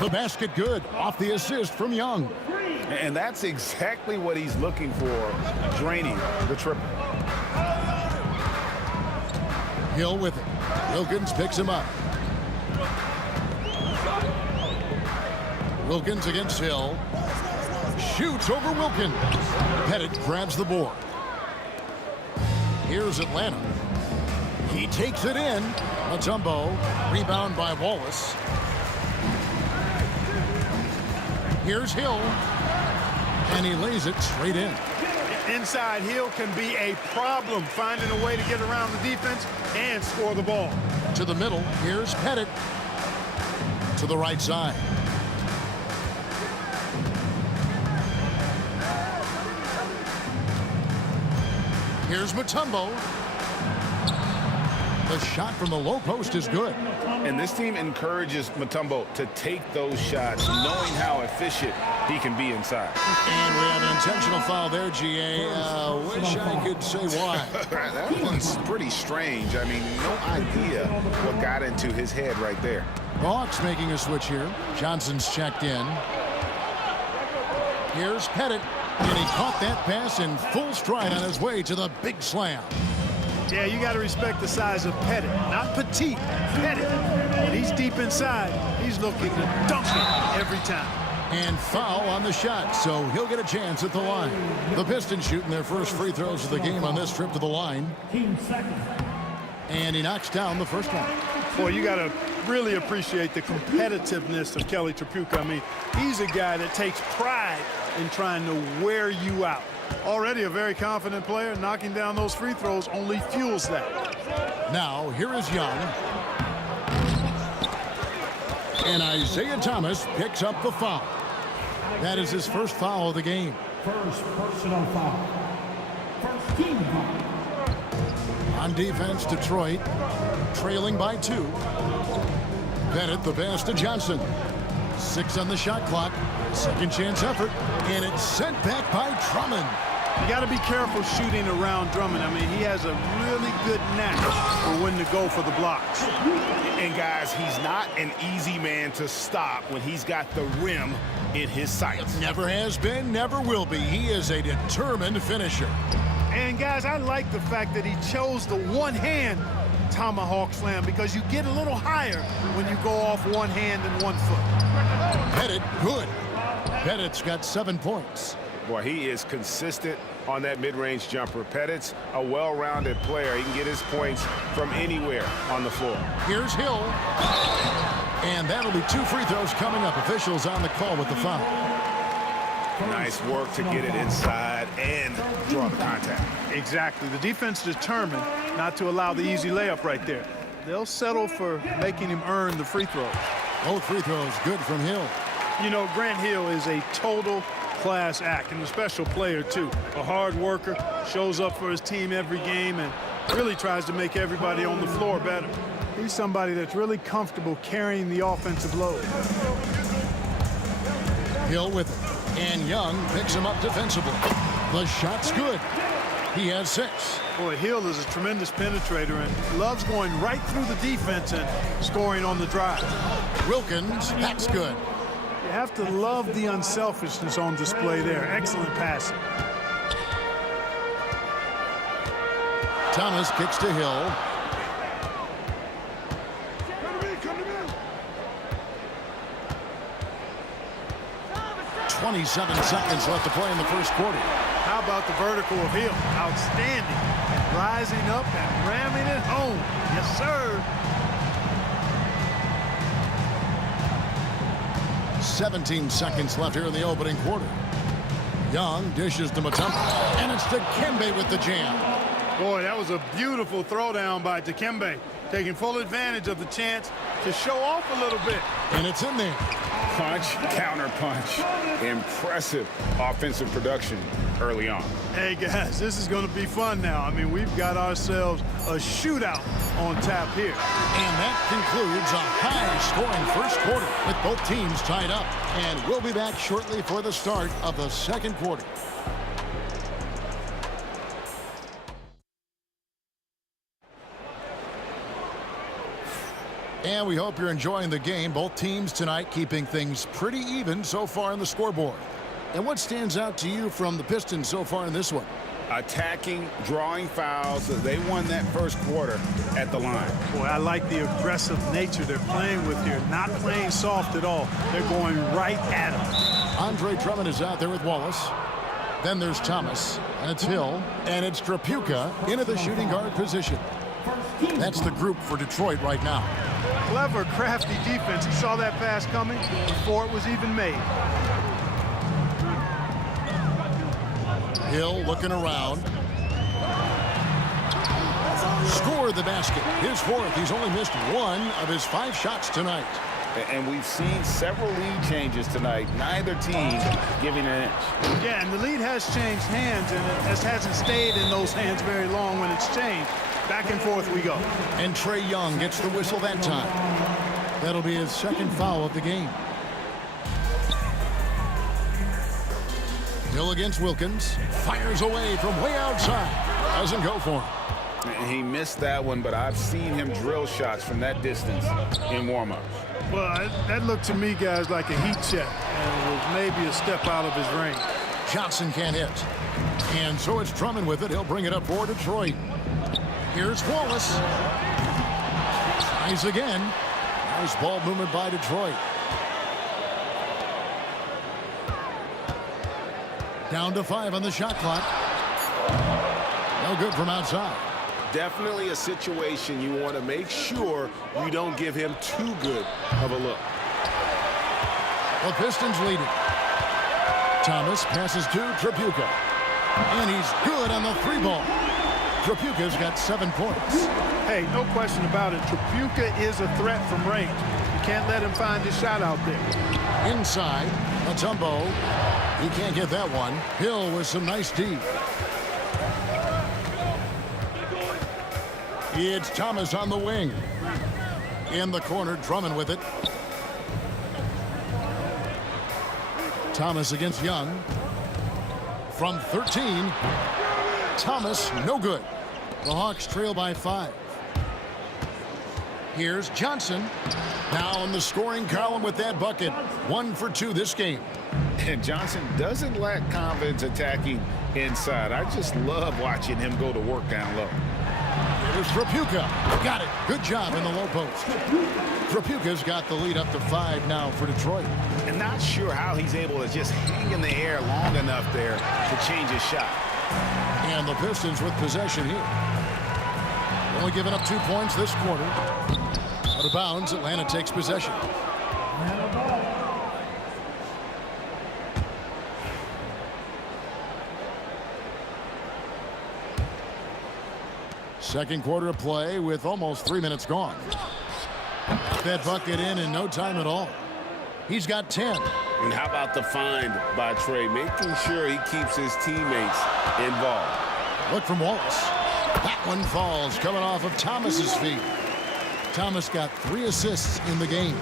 The basket good off the assist from Young. And that's exactly what he's looking for, draining the triple. Hill with it. Wilkins picks him up. Wilkins against Hill. Shoots over Wilkins. Pettit grabs the board. Here's Atlanta. He takes it in. Mutombo. Rebound by Wallace. Here's Hill. And he lays it straight in. Inside, Hill can be a problem, finding a way to get around the defense and score the ball. To the middle, here's Pettit. To the right side. Here's Mutombo. The shot from the low post is good. And this team encourages Mutombo to take those shots, knowing how efficient he can be inside. And we have an intentional foul there, GA. Wish I could say why. That one's pretty strange. I mean, no idea what got into his head right there. Hawks making a switch here. Johnson's checked in. Here's Pettit, and he caught that pass in full stride on his way to the big slam. Yeah, you got to respect the size of Pettit. Not petite, Pettit. And he's deep inside. He's looking to dunk it every time. And foul on the shot, so he'll get a chance at the line. The Pistons shooting their first free throws of the game on this trip to the line. And he knocks down the first one. Boy, you got to really appreciate the competitiveness of Kelly Tripucka. I mean, he's a guy that takes pride in trying to wear you out. Already a very confident player. Knocking down those free throws only fuels that. Now, here is Young. And Isaiah Thomas picks up the foul. That is his first foul of the game. First personal foul. First team foul. On defense, Detroit trailing by 2. Pettit the pass to Johnson. 6 on the shot clock. Second chance effort. And it's sent back by Drummond. You got to be careful shooting around Drummond. I mean, he has a really good knack for when to go for the blocks. And guys, he's not an easy man to stop when he's got the rim in his sights. Never has been, never will be. He is a determined finisher. And guys, I like the fact that he chose the one-hand tomahawk slam, because you get a little higher when you go off one hand and 1 foot. Pettit, good. Pettit's got 7 points. Boy, he is consistent on that mid-range jumper. Pettit's a well-rounded player. He can get his points from anywhere on the floor. Here's Hill. And that'll be 2 free throws coming up. Officials on the call with the foul. Nice work to get it inside and draw the contact. Exactly. The defense determined not to allow the easy layup right there. They'll settle for making him earn the free throws. Both free throws good from Hill. You know, Grant Hill is a total class act and a special player, too. A hard worker, shows up for his team every game, and really tries to make everybody on the floor better. He's somebody that's really comfortable carrying the offensive load. Hill with it. And Young picks him up defensively. The shot's good. He has 6. Boy, Hill is a tremendous penetrator and loves going right through the defense and scoring on the drive. Wilkins, that's good. You have to love the unselfishness on display there. Excellent passing. Thomas kicks to Hill. 27 seconds left to play in the first quarter. How about the vertical of Hill? Outstanding. Rising up and ramming it home. Yes, sir. 17 seconds left here in the opening quarter. Young dishes to Mutombo, and it's Dikembe with the jam. Boy, that was a beautiful throwdown by Dikembe, taking full advantage of the chance to show off a little bit. And it's in there. Punch, counter punch. Impressive offensive production early on. Hey, guys, this is going to be fun now. I mean, we've got ourselves a shootout on tap here. And that concludes a high-scoring first quarter with both teams tied up. And we'll be back shortly for the start of the second quarter. And we hope you're enjoying the game. Both teams tonight keeping things pretty even so far on the scoreboard. And what stands out to you from the Pistons so far in this one? Attacking, drawing fouls. They won that first quarter at the line. Boy, I like the aggressive nature they're playing with here. Not playing soft at all. They're going right at them. Andre Drummond is out there with Wallace. Then there's Thomas, and it's Hill, and it's Tripucka into the shooting guard position. That's the group for Detroit right now. Clever, crafty defense. He saw that pass coming before it was even made. Hill looking around. Scored the basket. His 4th. He's only missed 1 of his 5 shots tonight. And we've seen several lead changes tonight. Neither team giving an inch. Yeah, and the lead has changed hands, and it just hasn't stayed in those hands very long when it's changed. Back and forth we go. And Trae Young gets the whistle that time. That'll be his second foul of the game. Hill against Wilkins. Fires away from way outside. Doesn't go for him. He missed that one, but I've seen him drill shots from that distance in warm-ups. Well, that looked to me, guys, like a heat check, and was maybe a step out of his range. Johnson can't hit. And so it's Drummond with it. He'll bring it up for Detroit. Here's Wallace. Tries again. Nice ball movement by Detroit. Down to 5 on the shot clock. No good from outside. Definitely a situation you want to make sure you don't give him too good of a look. The Pistons lead it. Thomas passes to Tripucka. And he's good on the 3-ball. Tripucka's got 7 points. Hey, no question about it. Tripucka is a threat from range. You can't let him find his shot out there. Inside, Mutombo. He can't get that one. Hill with some nice D. It's Thomas on the wing. In the corner, Drummond with it. Thomas against Young. From 13, Thomas, no good. The Hawks trail by 5. Here's Johnson. Now in the scoring column with that bucket. 1 for 2 this game. And Johnson doesn't lack confidence attacking inside. I just love watching him go to work down low. Here's Tripucka. Got it. Good job in the low post. Tripucka's got the lead up to 5 now for Detroit. And not sure how he's able to just hang in the air long enough there to change his shot. And the Pistons with possession here. Only giving up 2 points this quarter. Out of bounds, Atlanta takes possession. Second quarter of play with almost 3 minutes gone. That bucket in no time at all. He's got 10. And how about the find by Trae, making sure he keeps his teammates involved. Look from Wallace. That one falls, coming off of Thomas's feet. Thomas got 3 assists in the game.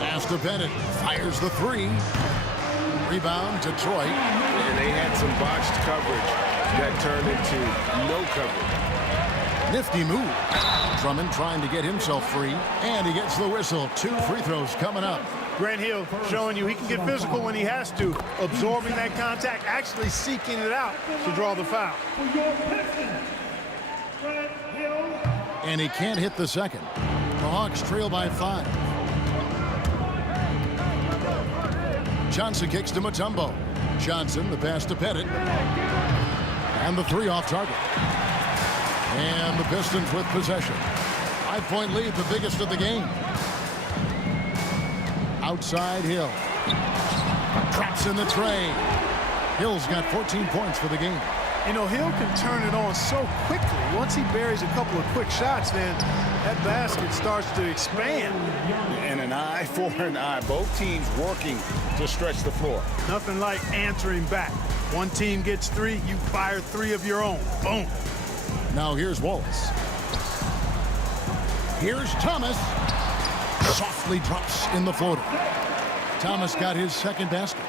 After Bennett fires the 3. Rebound, Detroit. And they had some botched coverage that turned into no coverage. Nifty move. Drummond trying to get himself free. And he gets the whistle. 2 free throws coming up. Grant Hill showing you he can get physical when he has to, absorbing that contact, actually seeking it out to draw the foul. And he can't hit the second. The Hawks trail by 5. Johnson kicks to Mutombo. Johnson, the pass to Pettit. And the 3 off target. And the Pistons with possession. 5-point lead, the biggest of the game. Outside Hill. Traps in the tray. Hill's got 14 points for the game. You know, Hill can turn it on so quickly. Once he buries a couple of quick shots, then that basket starts to expand. And an eye for an eye. Both teams working to stretch the floor. Nothing like answering back. One team gets 3, you fire 3 of your own. Boom. Now here's Wallace. Here's Thomas. Softly drops in the floater. Thomas got his second basket.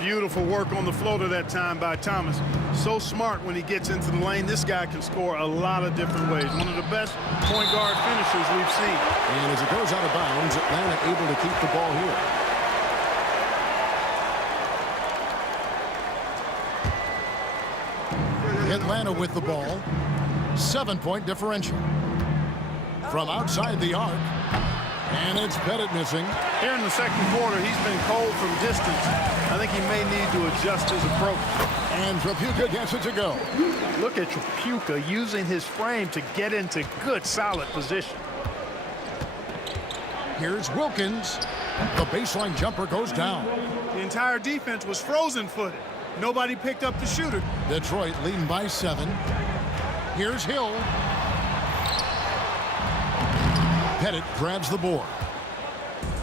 Beautiful work on the floater that time by Thomas. So smart when he gets into the lane. This guy can score a lot of different ways. One of the best point guard finishers we've seen. And as it goes out of bounds, Atlanta able to keep the ball here. Atlanta with the ball. 7-point differential. From outside the arc. And it's Pettit missing. Here in the second quarter, he's been cold from distance. I think he may need to adjust his approach. And Tripucka gets it to go. Look at Tripucka using his frame to get into good, solid position. Here's Wilkins. The baseline jumper goes down. The entire defense was frozen-footed. Nobody picked up the shooter. Detroit leading by 7. Here's Hill. Pettit grabs the board.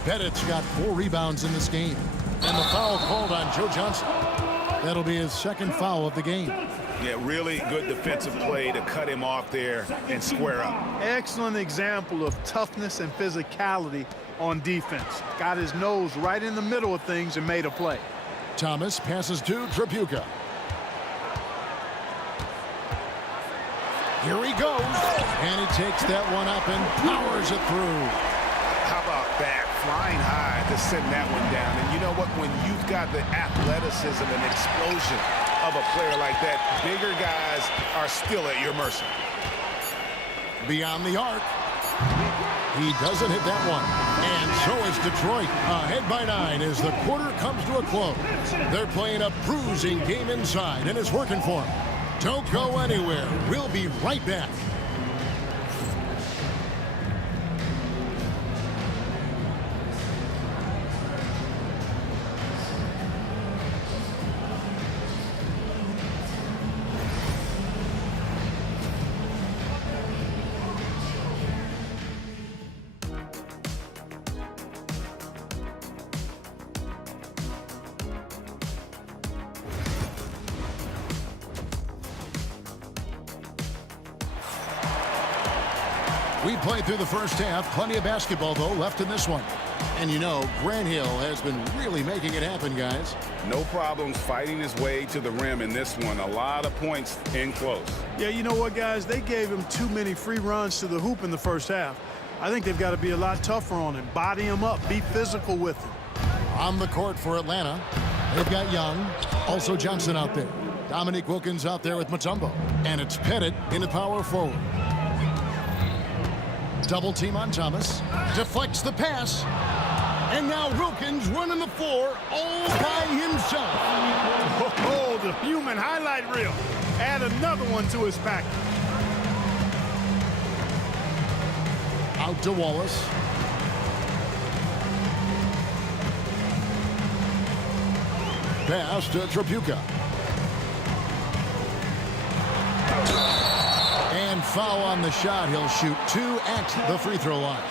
Pettit's got 4 rebounds in this game. And the foul called on Joe Johnson. That'll be his second foul of the game. Yeah, really good defensive play to cut him off there and square up. Excellent example of toughness and physicality on defense. Got his nose right in the middle of things and made a play. Thomas passes to Tripucka. Here he goes, and he takes that one up and powers it through. How about that? Flying high to send that one down. And you know what? When you've got the athleticism and explosion of a player like that, bigger guys are still at your mercy. Beyond the arc. He doesn't hit that one. And so is Detroit, ahead by 9 as the quarter comes to a close. They're playing a bruising game inside, and it's working for them. Don't go anywhere. We'll be right back. We played through the first half. Plenty of basketball, though, left in this one. And you know, Grant Hill has been really making it happen, guys. No problems fighting his way to the rim in this one. A lot of points in close. Yeah, you know what, guys? They gave him too many free runs to the hoop in the first half. I think they've got to be a lot tougher on him. Body him up. Be physical with him. On the court for Atlanta, they've got Young, also Johnson out there. Dominique Wilkins out there with Mutombo. And it's Pettit in the power forward. Double team on Thomas. Deflects the pass. And now Wilkins running the floor all by himself. Oh, the human highlight reel. Add another one to his pack. Out to Wallace. Pass to Tripucka. And foul on the shot. He'll shoot 2 at the free throw line.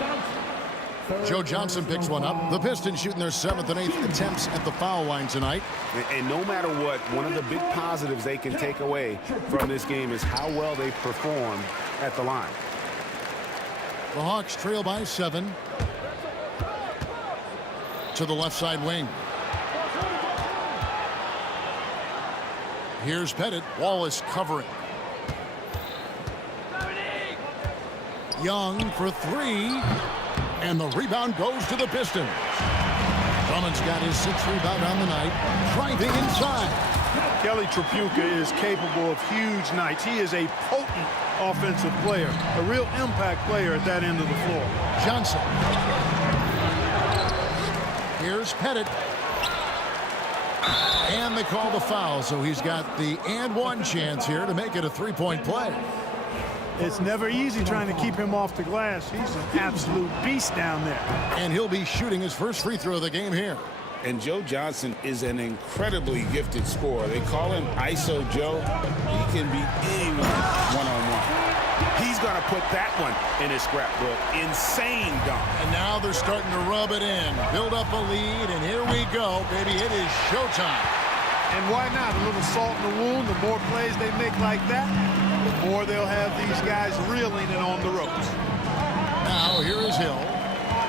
Joe Johnson picks one up. The Pistons shooting their 7th and 8th attempts at the foul line tonight. And no matter what, one of the big positives they can take away from this game is how well they perform at the line. The Hawks trail by 7. To the left side wing. Here's Pettit. Wallace covering. Young for 3. And the rebound goes to the Pistons. Drummond's got his 6th rebound on the night. Driving inside. Kelly Tripucka is capable of huge nights. He is a potent offensive player. A real impact player at that end of the floor. Johnson. Here's Pettit. And they call the foul, so he's got the and one chance here to make it a 3-point play. It's never easy trying to keep him off the glass. He's an absolute beast down there. And he'll be shooting his first free throw of the game here. And Joe Johnson is an incredibly gifted scorer. They call him ISO Joe. He can beat anyone one-on-one. He's going to put that one in his scrapbook. Insane dunk. And now they're starting to rub it in. Build up a lead, and here we go, baby. It is showtime. And why not? A little salt in the wound. The more plays they make like that, the more they'll have these guys reeling and on the ropes. Now, here is Hill.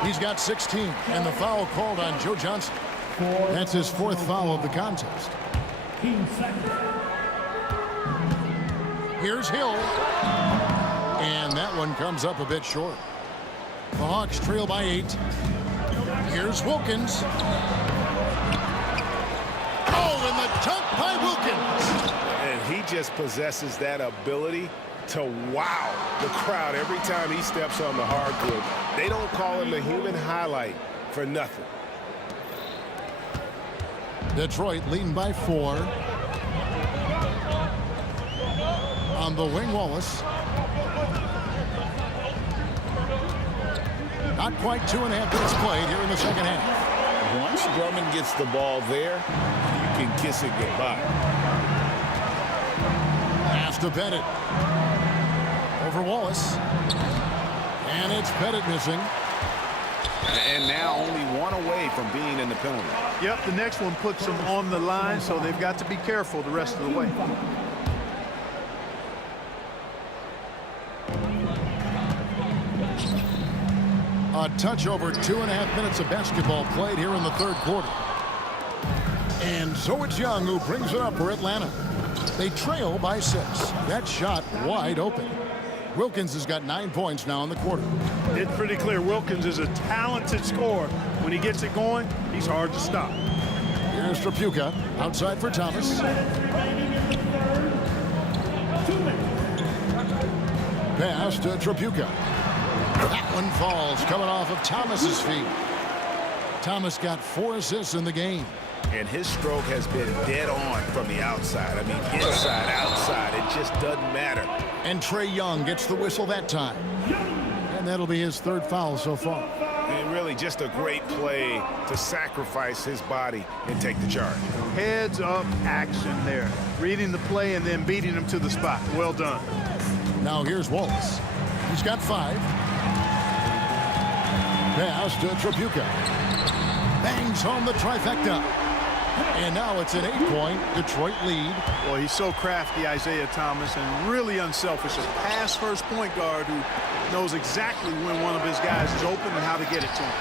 He's got 16, and the foul called on Joe Johnson. That's his 4th foul of the contest. Here's Hill. And that one comes up a bit short. The Hawks trail by 8. Here's Wilkins. Oh, and the dunk by Wilkins. And he just possesses that ability to wow the crowd every time he steps on the hardwood. They don't call him the human highlight for nothing. Detroit leading by 4. On the wing, Wallace. Not quite 2.5 minutes played here in the second half. Once Drummond gets the ball there, you can kiss it goodbye. Pass to Pettit. Over Wallace. And it's Pettit missing. And now only 1 away from being in the penalty. Yep, the next one puts them on the line, so they've got to be careful the rest of the way. A touch over 2.5 minutes of basketball played here in the third quarter. And so it's Young who brings it up for Atlanta. They trail by 6. That shot wide open. Wilkins has got 9 points now in the quarter. It's pretty clear Wilkins is a talented scorer. When he gets it going, he's hard to stop. Here's Trapuka outside for Thomas. Pass to Trapuka. That one falls, coming off of Thomas's feet. Thomas got 4 assists in the game. And his stroke has been dead on from the outside. I mean, inside, outside, it just doesn't matter. And Trae Young gets the whistle that time. And that'll be his 3rd foul so far. And really just a great play to sacrifice his body and take the charge. Heads up action there. Reading the play and then beating him to the spot. Well done. Now here's Wallace. He's got 5. Pass to Trapuka. Bangs home the trifecta. And now it's an 8-point Detroit lead. Well, he's so crafty, Isaiah Thomas, and really unselfish. A pass-first point guard who knows exactly when one of his guys is open and how to get it to him.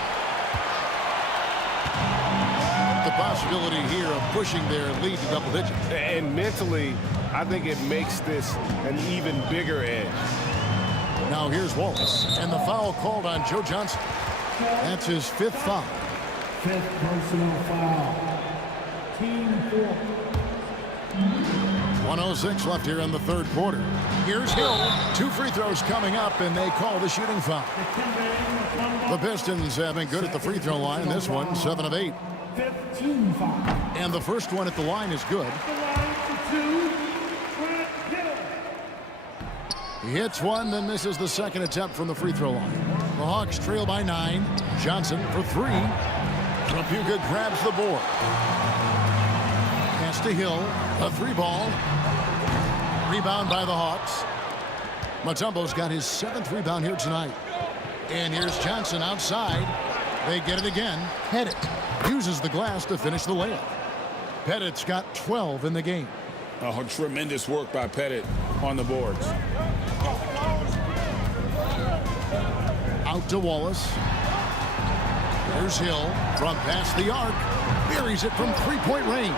The possibility here of pushing their lead to double digits. And mentally, I think it makes this an even bigger edge. Now here's Wallace. And the foul called on Joe Johnson. That's his 5th foul. 5th personal foul. Team 4. 1:06 left here in the third quarter. Here's Hill. 2 free throws coming up, and they call the shooting foul. The Pistons have been good at the free throw line. This one, 7 of 8. 15 foul. And the first one at the line is good. He hits one, then misses the second attempt from the free throw line. The Hawks trail by 9. Johnson for 3. Trapuka grabs the board. Pass to Hill. A 3-ball. Rebound by the Hawks. Mutombo's got his 7th rebound here tonight. And here's Johnson outside. They get it again. Pettit uses the glass to finish the layup. Pettit's got 12 in the game. Oh, tremendous work by Pettit on the boards. Out to Wallace. Here's Hill from past the arc. Buries it from 3-point range.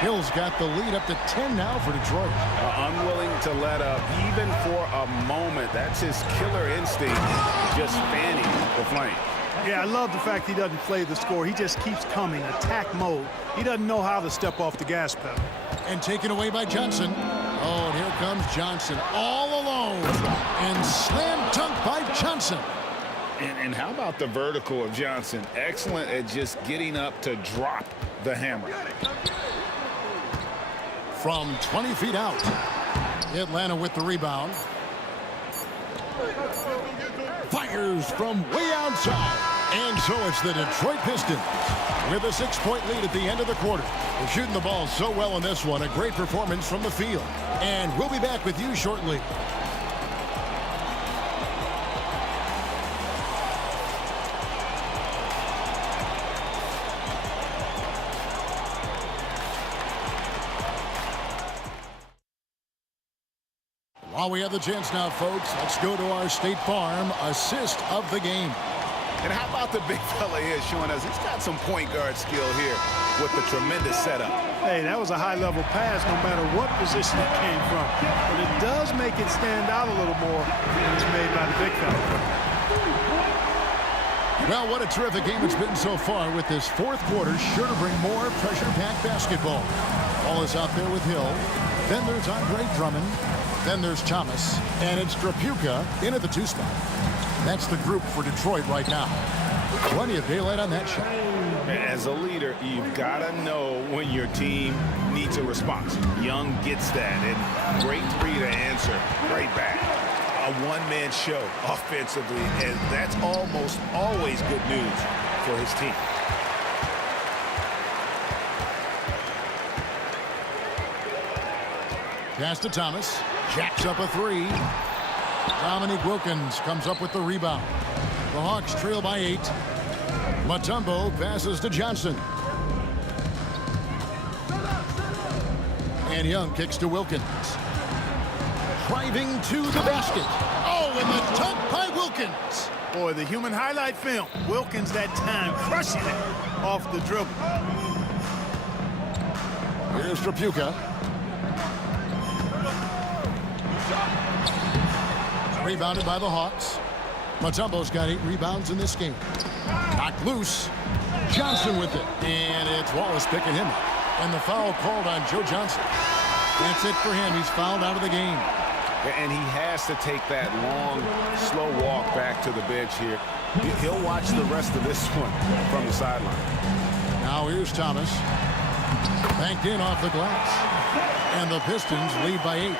Hill's got the lead up to 10 now for Detroit. Unwilling to let up even for a moment. That's his killer instinct, just fanning the flame. Yeah, I love the fact he doesn't play the score. He just keeps coming, attack mode. He doesn't know how to step off the gas pedal. And taken away by Johnson. Oh, and here comes Johnson all alone. And slam dunk by Johnson. And how about the vertical of Johnson? Excellent at just getting up to drop the hammer. From 20 feet out. Atlanta with the rebound. Fires from way outside. And so it's the Detroit Pistons with a 6-point lead at the end of the quarter. They're shooting the ball so well in this one. A great performance from the field. And we'll be back with you shortly. While we have the chance now, folks, let's go to our State Farm assist of the game. And how about the big fella here showing us he's got some point guard skill here with the tremendous setup. Hey, that was a high-level pass no matter what position it came from. But it does make it stand out a little more when it's made by the big fella. Well, what a terrific game it's been so far with this fourth quarter. Sure to bring more pressure-packed basketball. Wallace out there with Hill. Then there's Andre Drummond. Then there's Thomas. And it's Trapuka in at the 2 spot. That's the group for Detroit right now. Plenty of daylight on that shot. As a leader, you've got to know when your team needs a response. Young gets that, and great 3 to answer right back. A one-man show offensively, and that's almost always good news for his team. Pass to Thomas. Jacks up a 3. Dominique Wilkins comes up with the rebound. The Hawks trail by 8. Mutombo passes to Johnson. And Young kicks to Wilkins. Driving to the basket. Oh, and the dunk by Wilkins. Boy, the human highlight film. Wilkins that time crushing it off the dribble. Here's Trapuka. Rebounded by the Hawks. Mutombo's got 8 rebounds in this game. Knocked loose. Johnson with it. And it's Wallace picking him up. And the foul called on Joe Johnson. That's it for him. He's fouled out of the game. And he has to take that long, slow walk back to the bench here. He'll watch the rest of this one from the sideline. Now here's Thomas. Banked in off the glass. And the Pistons lead by 8.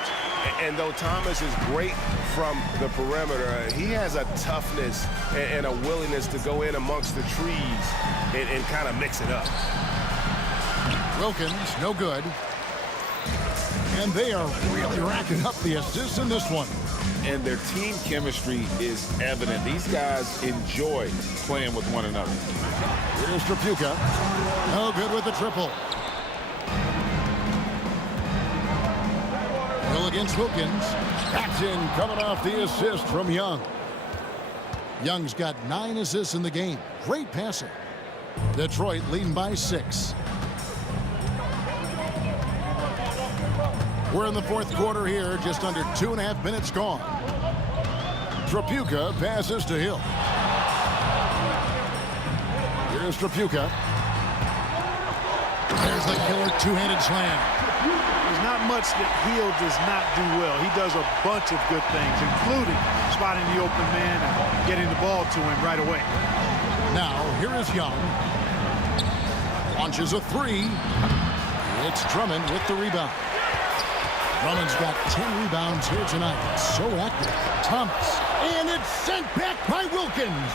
And though Thomas is great from the perimeter, he has a toughness and a willingness to go in amongst the trees and kind of mix it up. Wilkins, no good. And they are really racking up the assists in this one. And their team chemistry is evident. These guys enjoy playing with one another. Here's Trapuka. No good with the triple. Hill against Wilkins. Action coming off the assist from Young. Young's got 9 assists in the game. Great passing. Detroit leading by 6. We're in the fourth quarter here, just under 2.5 minutes gone. Trapuka passes to Hill. Here's Trapuka. There's the killer two-handed slam. There's not much that Hill does not do well. He does a bunch of good things, including spotting the open man and getting the ball to him right away. Now, here is Young. Launches a 3. It's Drummond with the rebound. Drummond's got 10 rebounds here tonight. So active. Thomas. And it's sent back by Wilkins.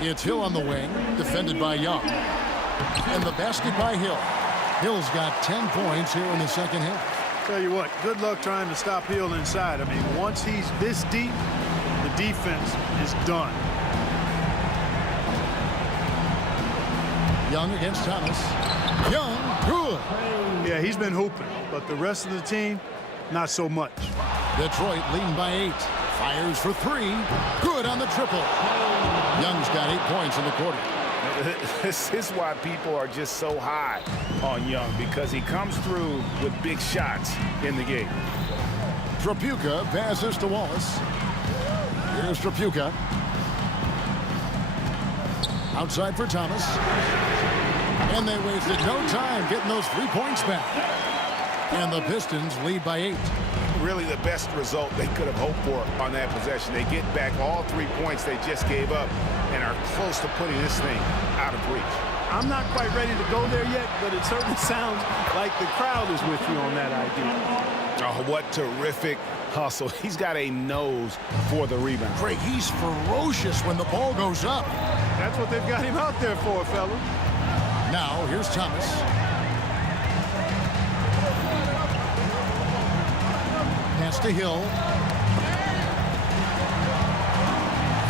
It's Hill on the wing, defended by Young. And the basket by Hill. Hill's got 10 points here in the second half. Tell you what, good luck trying to stop Hill inside. I mean, once he's this deep, the defense is done. Young against Thomas. Young, good. Yeah, he's been hooping, but the rest of the team, not so much. Detroit leading by 8. Fires for 3. Good on the triple. Young's got 8 points in the quarter. This is why people are just so high on Young, because he comes through with big shots in the game. Trapuka passes to Wallace. Here's Trapuka. Outside for Thomas. And they wasted no time getting those 3 points back. And the Pistons lead by 8. Really the best result they could have hoped for on that possession. They get back all 3 points they just gave up and are close to putting this thing out of reach. I'm not quite ready to go there yet, but it certainly sounds like the crowd is with you on that idea. Oh, what terrific hustle. He's got a nose for the rebound. Craig, he's ferocious when the ball goes up. That's what they've got him out there for, fella. Now, here's Thomas. Pass to Hill.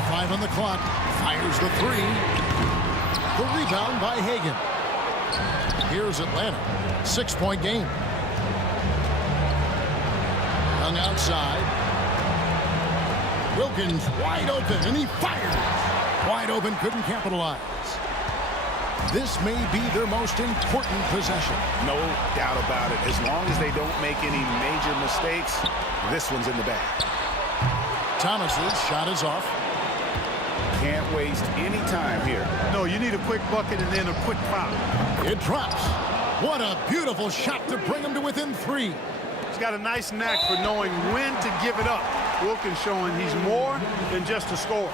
5 on the clock. Fires the 3. The rebound by Hagan. Here's Atlanta. 6-point game. Young outside. Wilkins wide open, and he fires. Wide open, couldn't capitalize. This may be their most important possession. No doubt about it. As long as they don't make any major mistakes, this one's in the bag. Thomas's shot is off. Can't waste any time here. No, you need a quick bucket and then a quick foul. It drops. What a beautiful shot to bring him to within 3. He's got a nice knack for knowing when to give it up. Wilkins showing he's more than just a scorer.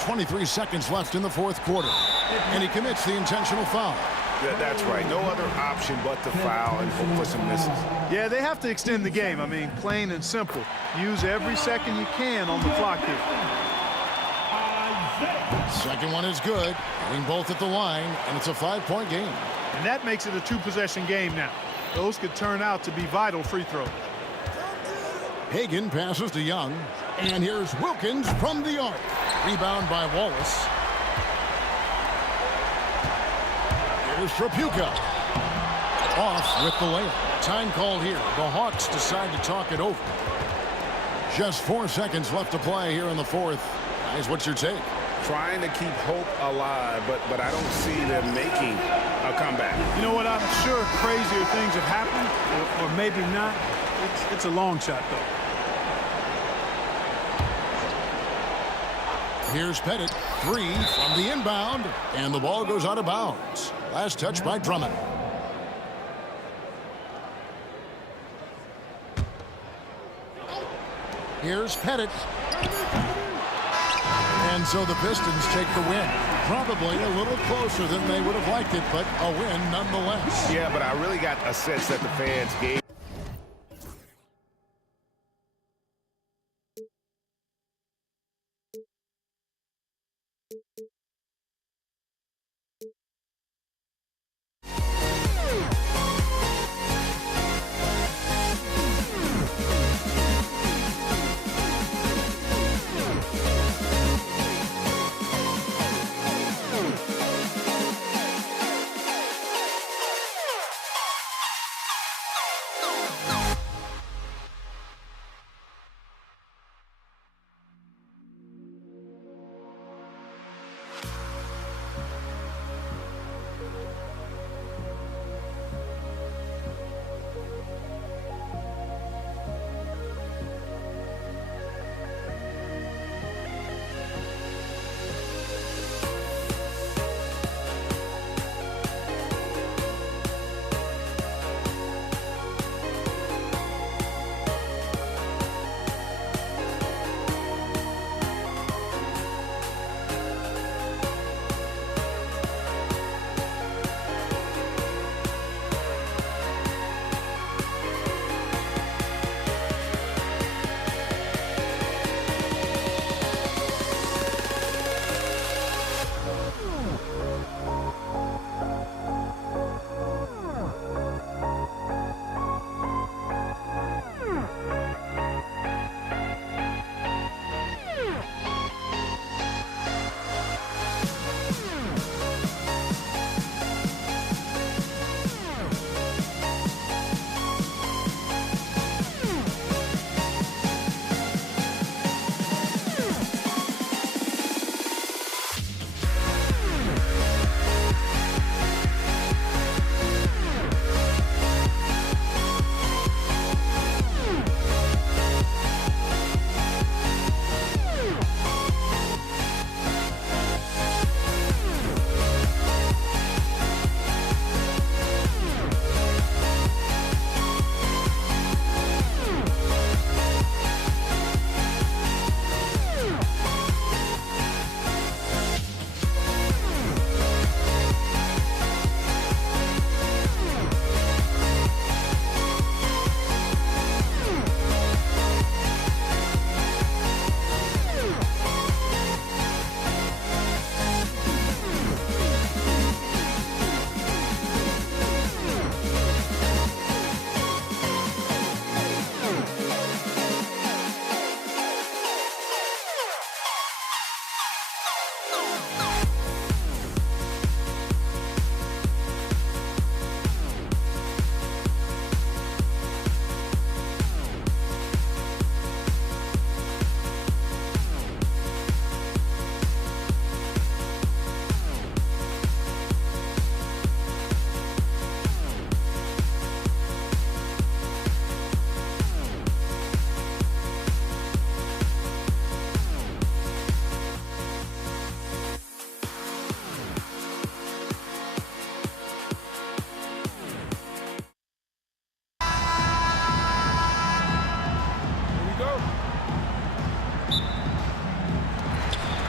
23 seconds left in the fourth quarter. And he commits the intentional foul. Yeah, that's right. No other option but to foul and hope for some misses. Yeah, they have to extend the game. I mean, plain and simple. Use every second you can on the clock here. Second one is good. Hitting both at the line, and it's a 5-point game. And that makes it a 2-possession game now. Those could turn out to be vital free throws. Hagan passes to Young. And here's Wilkins from the arc. Rebound by Wallace. Here's Trapuka. Off with the layup. Time called here. The Hawks decide to talk it over. Just 4 seconds left to play here in the fourth. Guys, what's your take? Trying to keep hope alive, but I don't see them making a comeback. You know what? I'm sure crazier things have happened, or maybe not. It's a long shot, though. Here's Pettit. 3 from the inbound. And the ball goes out of bounds. Last touch by Drummond. Here's Pettit. And so the Pistons take the win. Probably a little closer than they would have liked it, but a win nonetheless. Yeah, but I really got a sense that the fans gave.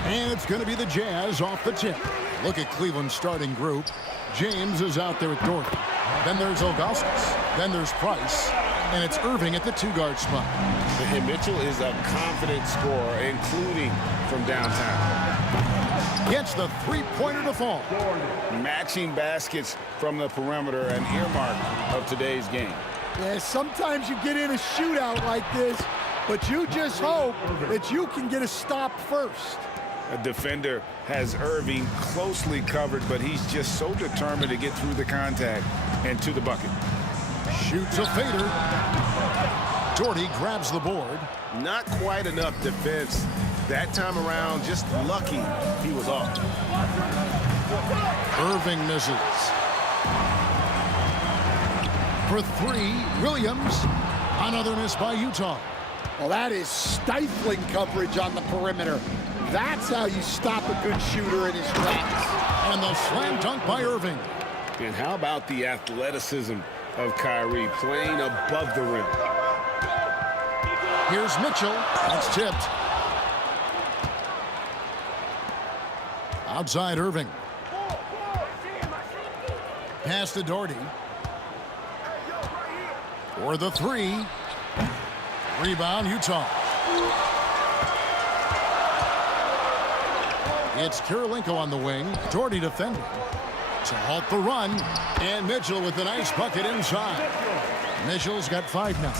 And it's going to be the Jazz off the tip. Look at Cleveland's starting group. James is out there at Dorothy. Then there's Augustus. Then there's Price. And it's Irving at the two-guard spot. And Mitchell is a confident scorer, including from downtown. Gets the three-pointer to fall. Matching baskets from the perimeter, an earmark of today's game. Yeah, sometimes you get in a shootout like this, but you just hope that you can get a stop first. A defender has Irving closely covered, but he's just so determined to get through the contact and to the bucket. Shoots a fader. Doherty grabs the board. Not quite enough defense that time around. Just lucky he was off. Irving misses. For three, Williams. Another miss by Utah. Well, that is stifling coverage on the perimeter. That's how you stop a good shooter in his tracks. And the slam dunk by Irving. And how about the athleticism of Kyrie playing above the rim? Here's Mitchell. That's tipped. Outside Irving. Pass to Doherty. For the three. Rebound, Utah. It's Kirilenko on the wing. Doherty defending. To halt the run. And Mitchell with a nice bucket inside. Mitchell's got 5 now.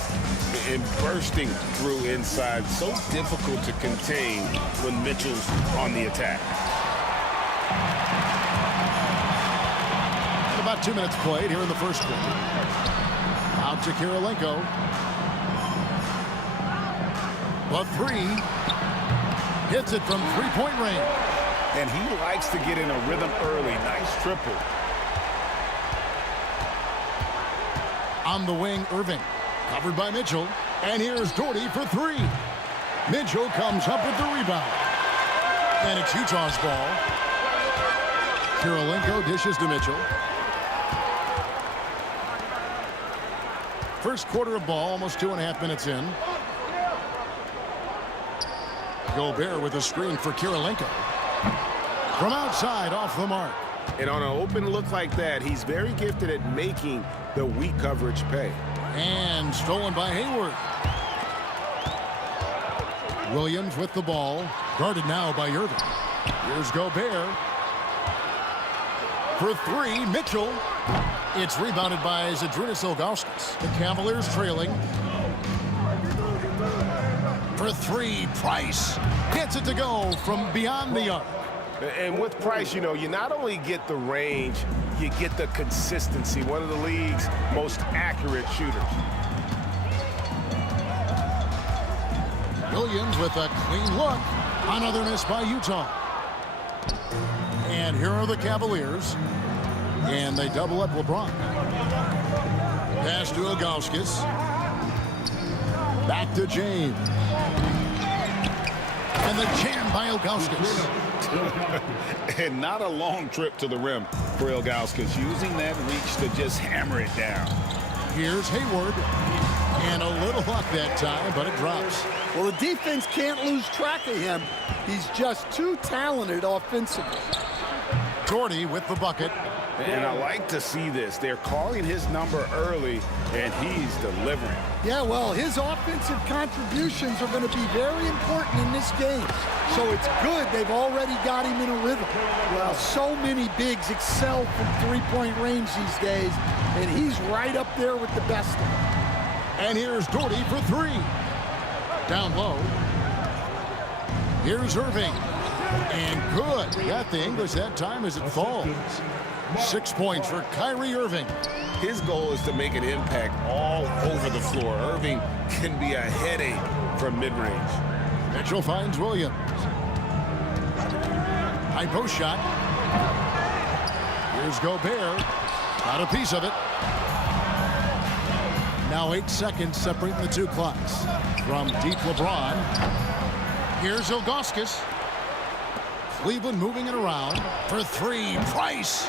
And bursting through inside. So difficult to contain when Mitchell's on the attack. About 2 minutes played here in the first quarter. Out to Kirilenko. The three. Hits it from three-point range. And he likes to get in a rhythm early. Nice triple. On the wing, Irving. Covered by Mitchell. And here's Doherty for three. Mitchell comes up with the rebound. And it's Utah's ball. Kirilenko dishes to Mitchell. First quarter of ball, almost 2.5 minutes in. Gobert with a screen for Kirilenko. From outside, off the mark. And on an open look like that, he's very gifted at making the weak coverage pay. And stolen by Hayward. Williams with the ball. Guarded now by Irving. Here's Gobert. For three, Mitchell. It's rebounded by Zydrunas Ilgauskas. The Cavaliers trailing. For three, Price. Gets it to go from beyond the arc. And with Price, you know, you not only get the range, you get the consistency. One of the league's most accurate shooters. Williams with a clean look. Another miss by Utah. And here are the Cavaliers. And they double up LeBron. Pass to Ilgauskas. Back to James. And the jam by Ilgauskas. And not a long trip to the rim for Ilgauskas, using that reach to just hammer it down. Here's Hayward. And a little luck that time, but it drops. Well, the defense can't lose track of him. He's just too talented offensively. Doherty with the bucket. And I like to see this. They're calling his number early, and he's delivering. Yeah, well, his offensive contributions are going to be very important in this game. So it's good they've already got him in a rhythm. Well, so many bigs excel from three-point range these days, and he's right up there with the best of them. And here's Doherty for three. Down low. Here's Irving. And good. Got the English that time as it falls. 6 points for Kyrie Irving. His goal is to make an impact all over the floor. Irving can be a headache from mid-range. Mitchell finds Williams. High post shot. Here's Gobert. Got a piece of it. Now 8 seconds separating the two clocks. From deep LeBron. Here's Ilgauskas. Cleveland moving it around. For three, Price.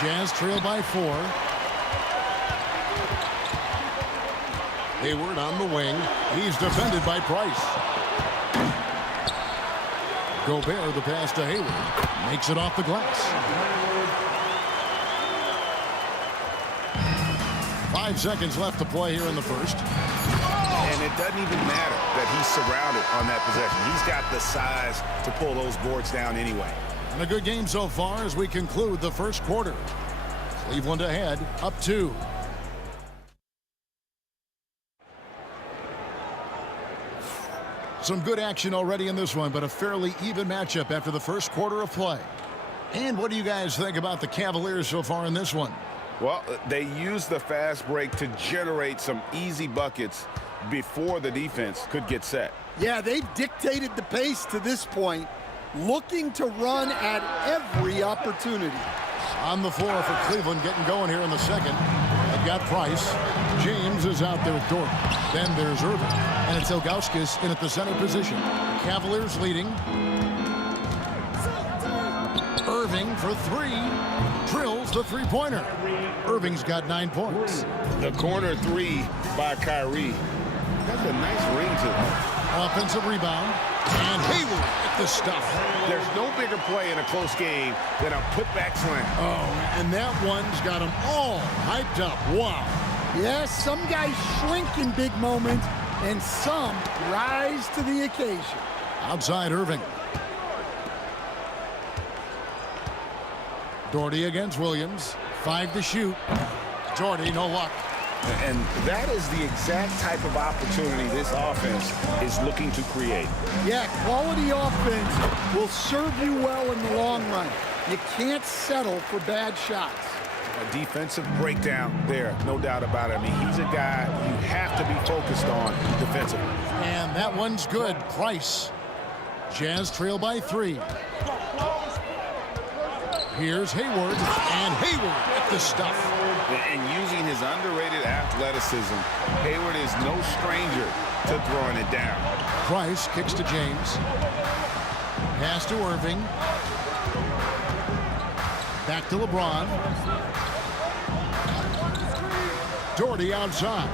Jazz trail by 4. Hayward on the wing. He's defended by Price. Gobert, the pass to Hayward. Makes it off the glass. 5 seconds left to play here in the first. And it doesn't even matter that he's surrounded on that possession. He's got the size to pull those boards down anyway. And a good game so far as we conclude the first quarter. Cleveland ahead, up 2. Some good action already in this one, but a fairly even matchup after the first quarter of play. And what do you guys think about the Cavaliers so far in this one? Well, they used the fast break to generate some easy buckets before the defense could get set. Yeah, they've dictated the pace to this point, looking to run at every opportunity. On the floor for Cleveland, getting going here in the second. They've got Price. James is out there with Dort. Then there's Irving. And it's Ilgauskas in at the center position. Cavaliers leading. Irving for three. Drills the three-pointer. Irving's got 9 points. The corner three by Kyrie. That's a nice ring to it. Offensive rebound. And Hayward at the stuff. There's no bigger play in a close game than a putback slam. Oh, and that one's got them all hyped up. Wow. Yes, some guys shrink in big moments, and some rise to the occasion. Outside Irving. Doherty against Williams. 5 to shoot. Doherty, no luck. And that is the exact type of opportunity this offense is looking to create. Yeah, quality offense will serve you well in the long run. You can't settle for bad shots. A defensive breakdown there, no doubt about it. I mean, he's a guy you have to be focused on defensively. And that one's good. Price. Jazz trail by 3. Here's Hayward, and Hayward at the stuff. And using his underrated athleticism, Hayward is no stranger to throwing it down. Price kicks to James. Pass to Irving. Back to LeBron. Doherty outside.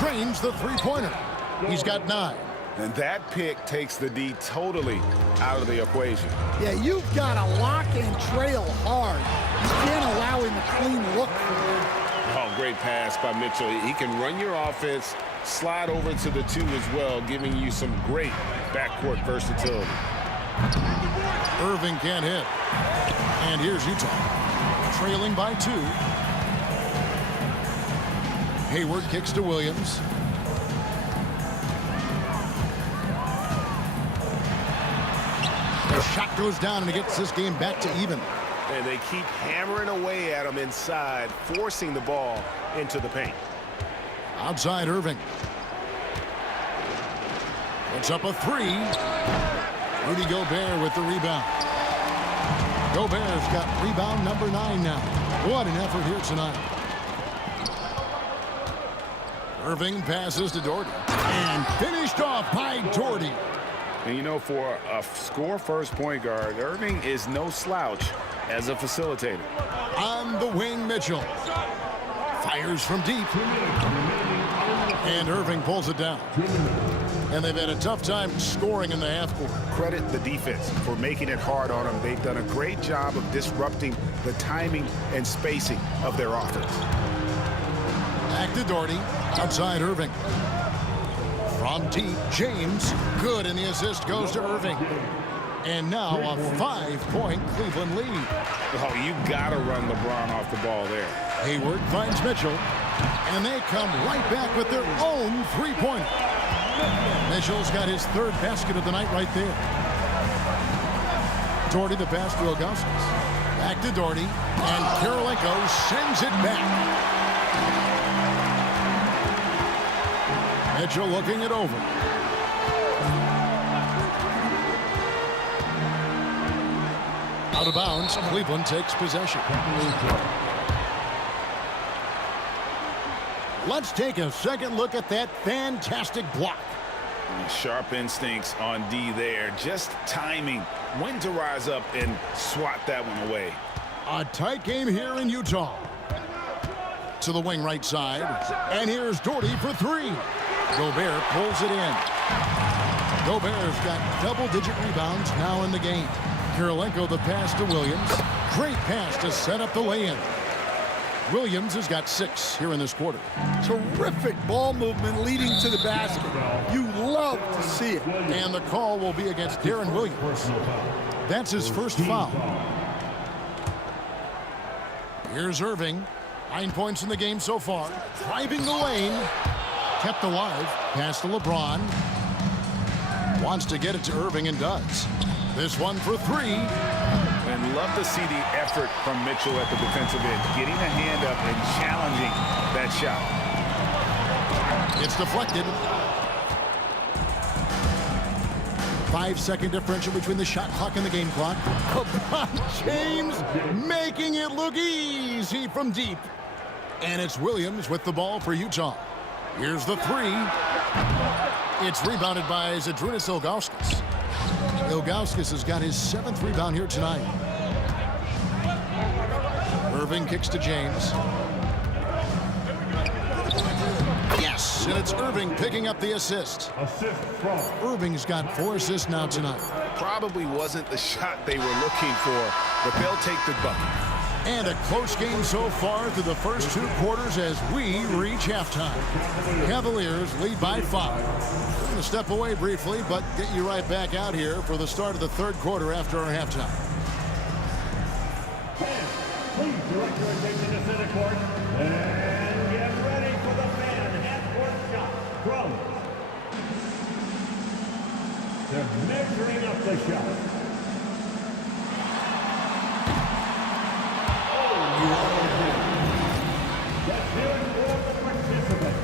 Drains the three-pointer. He's got 9. And that pick takes the D totally out of the equation. Yeah, you've got to lock and trail hard. You can't allow him a clean look for him. Oh, great pass by Mitchell. He can run your offense, slide over to the 2 as well, giving you some great backcourt versatility. Irving can't hit. And here's Utah. Trailing by 2. Hayward kicks to Williams. The shot goes down, and it gets this game back to even. And they keep hammering away at him inside, forcing the ball into the paint. Outside Irving. Puts up a 3. Rudy Gobert with the rebound. Gobert's got rebound number 9 now. What an effort here tonight. Irving passes to Doherty. And finished off by Doherty. And you know, for a score-first point guard, Irving is no slouch as a facilitator. On the wing, Mitchell. Fires from deep. And Irving pulls it down. And they've had a tough time scoring in the half court. Credit the defense for making it hard on them. They've done a great job of disrupting the timing and spacing of their offense. Back to Doherty. Outside Irving. From deep, James. Good, and the assist goes to Irving. And now a 5-point Cleveland lead. Oh, you got to run LeBron off the ball there. Hayward finds Mitchell. And they come right back with their own three-pointer. Mitchell's got his 3rd basket of the night right there. Doherty the pass to Ilgauskas. Back to Doherty. And Karolinko sends it back. Mitchell looking it over. Out of bounds, Cleveland takes possession. Let's take a second look at that fantastic block. Sharp instincts on D there. Just timing when to rise up and swat that one away. A tight game here in Utah. To the wing right side. And here's Doherty for 3. Gobert pulls it in. Gobert's got double-digit rebounds now in the game. Karolinko the pass to Williams. Great pass to set up the lay-in. Williams has got 6 here in this quarter. Terrific ball movement leading to the basket. You love to see it. And the call will be against Darren Williams. That's his first foul. Here's Irving. 9 points in the game so far. Driving the lane. Kept alive. Pass to LeBron. Wants to get it to Irving and does. This one for three. And love to see the effort from Mitchell at the defensive end, getting a hand up and challenging that shot. It's deflected. 5-second differential between the shot clock and the game clock. LeBron James making it look easy from deep. And it's Williams with the ball for Utah. Here's the three. It's rebounded by Zydrunas Ilgauskas. Ilgauskas has got his 7th rebound here tonight. Irving kicks to James. Yes, and it's Irving picking up the assist. Irving's got 4 assists now tonight. Probably wasn't the shot they were looking for, but they'll take the bucket. And a close game so far through the first 2 quarters as we reach halftime. Cavaliers lead by 5. We're going to step away briefly, but get you right back out here for the start of the 3rd quarter after our halftime. Please direct your attention to center court and get ready for the fan half-court shot from. They're measuring up the shot. Let's hear it for the participants.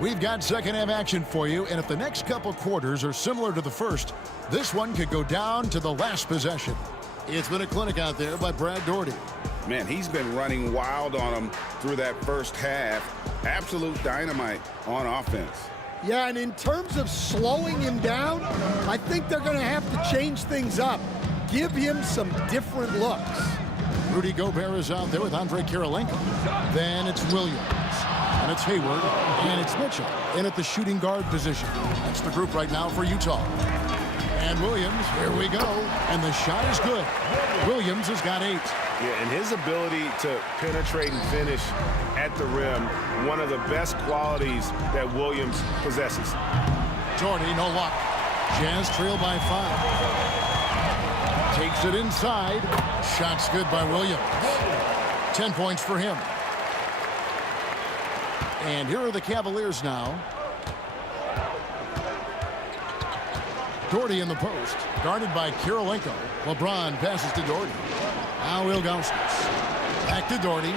We've got second half action for you, and if the next couple quarters are similar to the first, this one could go down to the last possession. It's been a clinic out there by Brad Daugherty. Man, he's been running wild on them through that first half. Absolute dynamite on offense. Yeah, and in terms of slowing him down, I think they're going to have to change things up. Give him some different looks. Rudy Gobert is out there with Andre Kirilenko. Then it's Williams. And it's Hayward. And it's Mitchell in at the shooting guard position. That's the group right now for Utah. And Williams, here we go. And the shot is good. Williams has got 8. Yeah, and his ability to penetrate and finish at the rim, one of the best qualities that Williams possesses. Daugherty, no luck. Jazz trail by 5. Takes it inside. Shot's good by Williams. 10 points for him. And here are the Cavaliers now. Daugherty in the post, guarded by Kirilenko. LeBron passes to Daugherty. Now Ilgauskas. Back to Daugherty.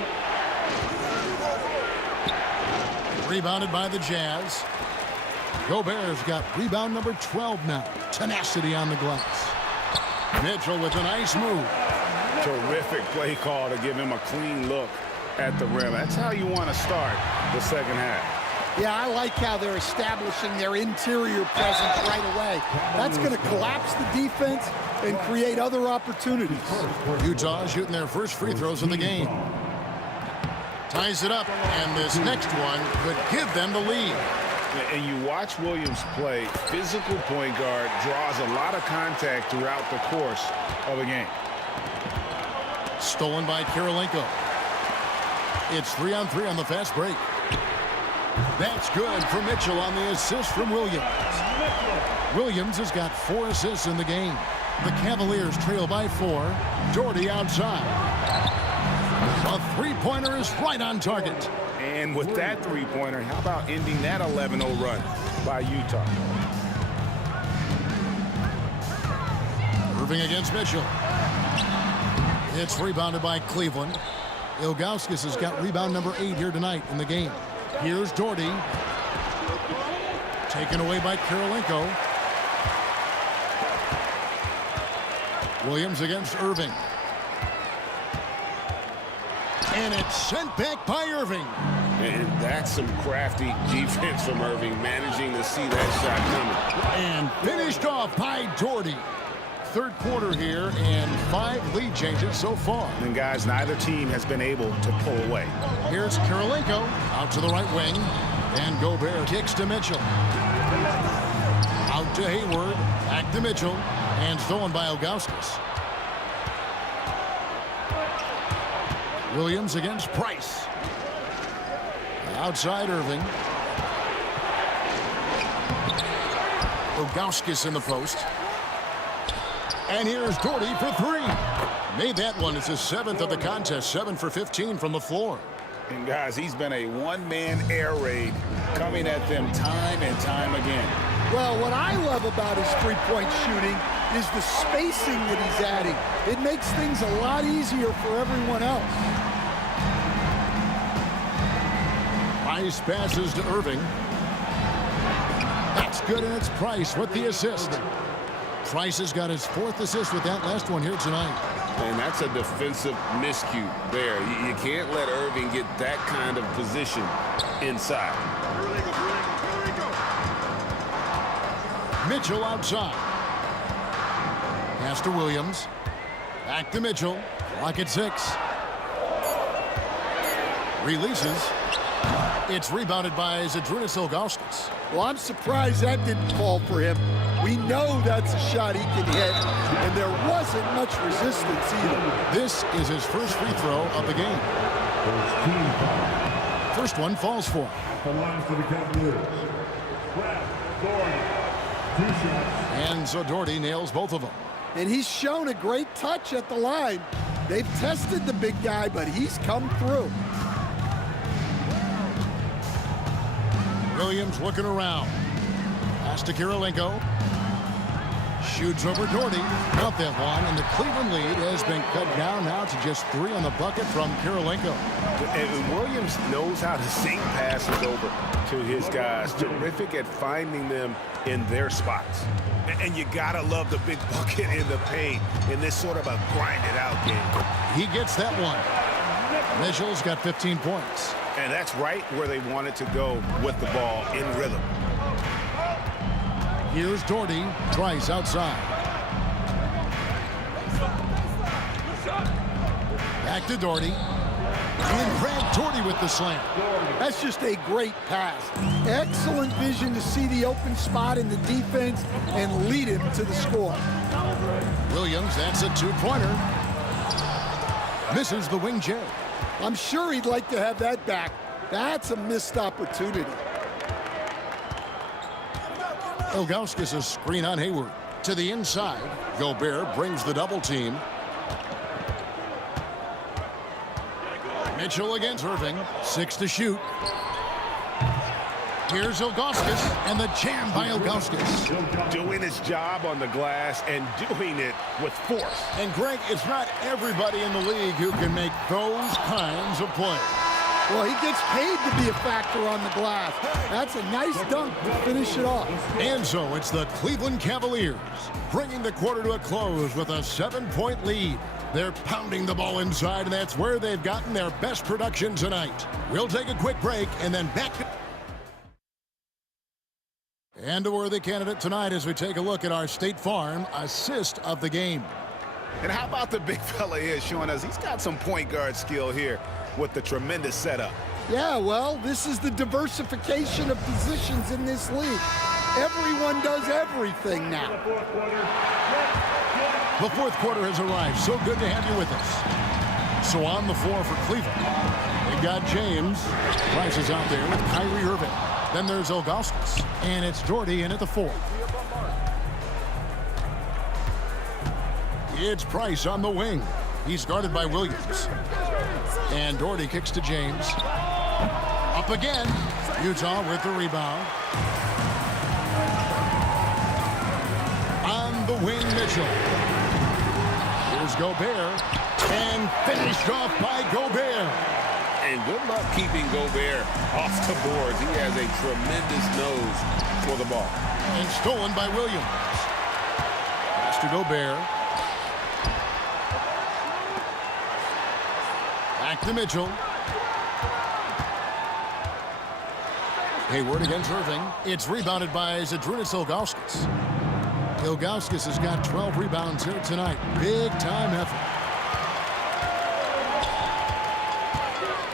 Rebounded by the Jazz. Gobert's got rebound number 12 now. Tenacity on the glass. Mitchell with a nice move. Terrific play call to give him a clean look at the rim. That's how you want to start the second half. Yeah, I like how they're establishing their interior presence right away. That's going to collapse the defense and create other opportunities. Utah shooting their first free throws of the game. Ties it up, and this next one could give them the lead. And you watch Williams play, physical point guard, draws a lot of contact throughout the course of a game. Stolen by Kirilenko. It's 3-on-3 on the fast break. That's good for Mitchell on the assist from Williams. Williams has got 4 assists in the game. The Cavaliers trail by 4. Daugherty outside. A three-pointer is right on target. And with that three-pointer, how about ending that 11-0 run by Utah? Irving against Mitchell. It's rebounded by Cleveland. Ilgauskas has got rebound number 8 here tonight in the game. Here's Daugherty. Taken away by Kirilenko. Williams against Irving. And it's sent back by Irving. And that's some crafty defense from Irving, managing to see that shot coming. And finished off by Daugherty. Third quarter here, and 5 lead changes so far. And guys, neither team has been able to pull away. Here's Kirilenko out to the right wing, and Gobert kicks to Mitchell. Out to Hayward, back to Mitchell, and stolen by Ilgauskas. Williams against Price. Outside Irving. Ilgauskas in the post. And here's Doherty for three. Made that one. It's his 7th of the contest, 7 for 15 from the floor. And guys, he's been a one-man air raid coming at them time and time again. Well, what I love about his three-point shooting is the spacing that he's adding. It makes things a lot easier for everyone else. Nice passes to Irving. That's good, and it's Price with the assist. Price has got his 4th assist with that last one here tonight. And that's a defensive miscue there. You can't let Irving get that kind of position inside. Mitchell outside. Pass to Williams. Back to Mitchell. Clock at 6. Releases. It's rebounded by Zydrunas Ilgauskas. Well, I'm surprised that didn't fall for him. We know that's a shot he can hit, and there wasn't much resistance either. This is his first free throw of the game. First one falls for him. The line for the Cavaliers. And so Doherty nails both of them. And he's shown a great touch at the line. They've tested the big guy, but he's come through. Williams looking around. Pass to Kirilenko. Shoots over Doherty. Not that one, and the Cleveland lead has been cut down now to just 3 on the bucket from Kirilenko. And Williams knows how to sink passes over to his guys. Terrific at finding them in their spots. And you gotta love the big bucket in the paint in this sort of a grinded-out game. He gets that one. Mitchell's got 15 points. And that's right where they wanted to go with the ball in rhythm. Here's Doherty. Price outside. Back to Doherty. And Craig Doherty with the slam. That's just a great pass. Excellent vision to see the open spot in the defense and lead him to the score. Williams, that's a 2-pointer. Misses the wing J. I'm sure he'd like to have that back. That's a missed opportunity. Ilgauskas a screen on Hayward. To the inside. Gobert brings the double team. Mitchell against Irving. 6 to shoot. Here's Ilgauskas, and the jam by Ilgauskas. Doing his job on the glass and doing it with force. And Greg, it's not everybody in the league who can make those kinds of plays. Well, he gets paid to be a factor on the glass. That's a nice dunk to finish it off. And so it's the Cleveland Cavaliers bringing the quarter to a close with a 7-point lead. They're pounding the ball inside, and that's where they've gotten their best production tonight. We'll take a quick break and then back to... And a worthy candidate tonight as we take a look at our State Farm assist of the game. And how about the big fella here showing us he's got some point guard skill here with the tremendous setup. Yeah, well, this is the diversification of positions in this league. Everyone does everything now. The fourth quarter has arrived. So good to have you with us. So on the floor for Cleveland, they've got James. Price is out there with Kyrie Irving. Then there's Ilgauskas, and it's Doherty in at the 4. It's Price on the wing. He's guarded by Williams. And Doherty kicks to James. Up again. Utah with the rebound. On the wing, Mitchell. Here's Gobert. And finished off by Gobert. And good luck keeping Gobert off the boards. He has a tremendous nose for the ball. And stolen by Williams. Pass to Gobert. Back to Mitchell. Hayward against Irving. It's rebounded by Zydrunas Ilgauskas. Ilgauskas has got 12 rebounds here tonight. Big time effort.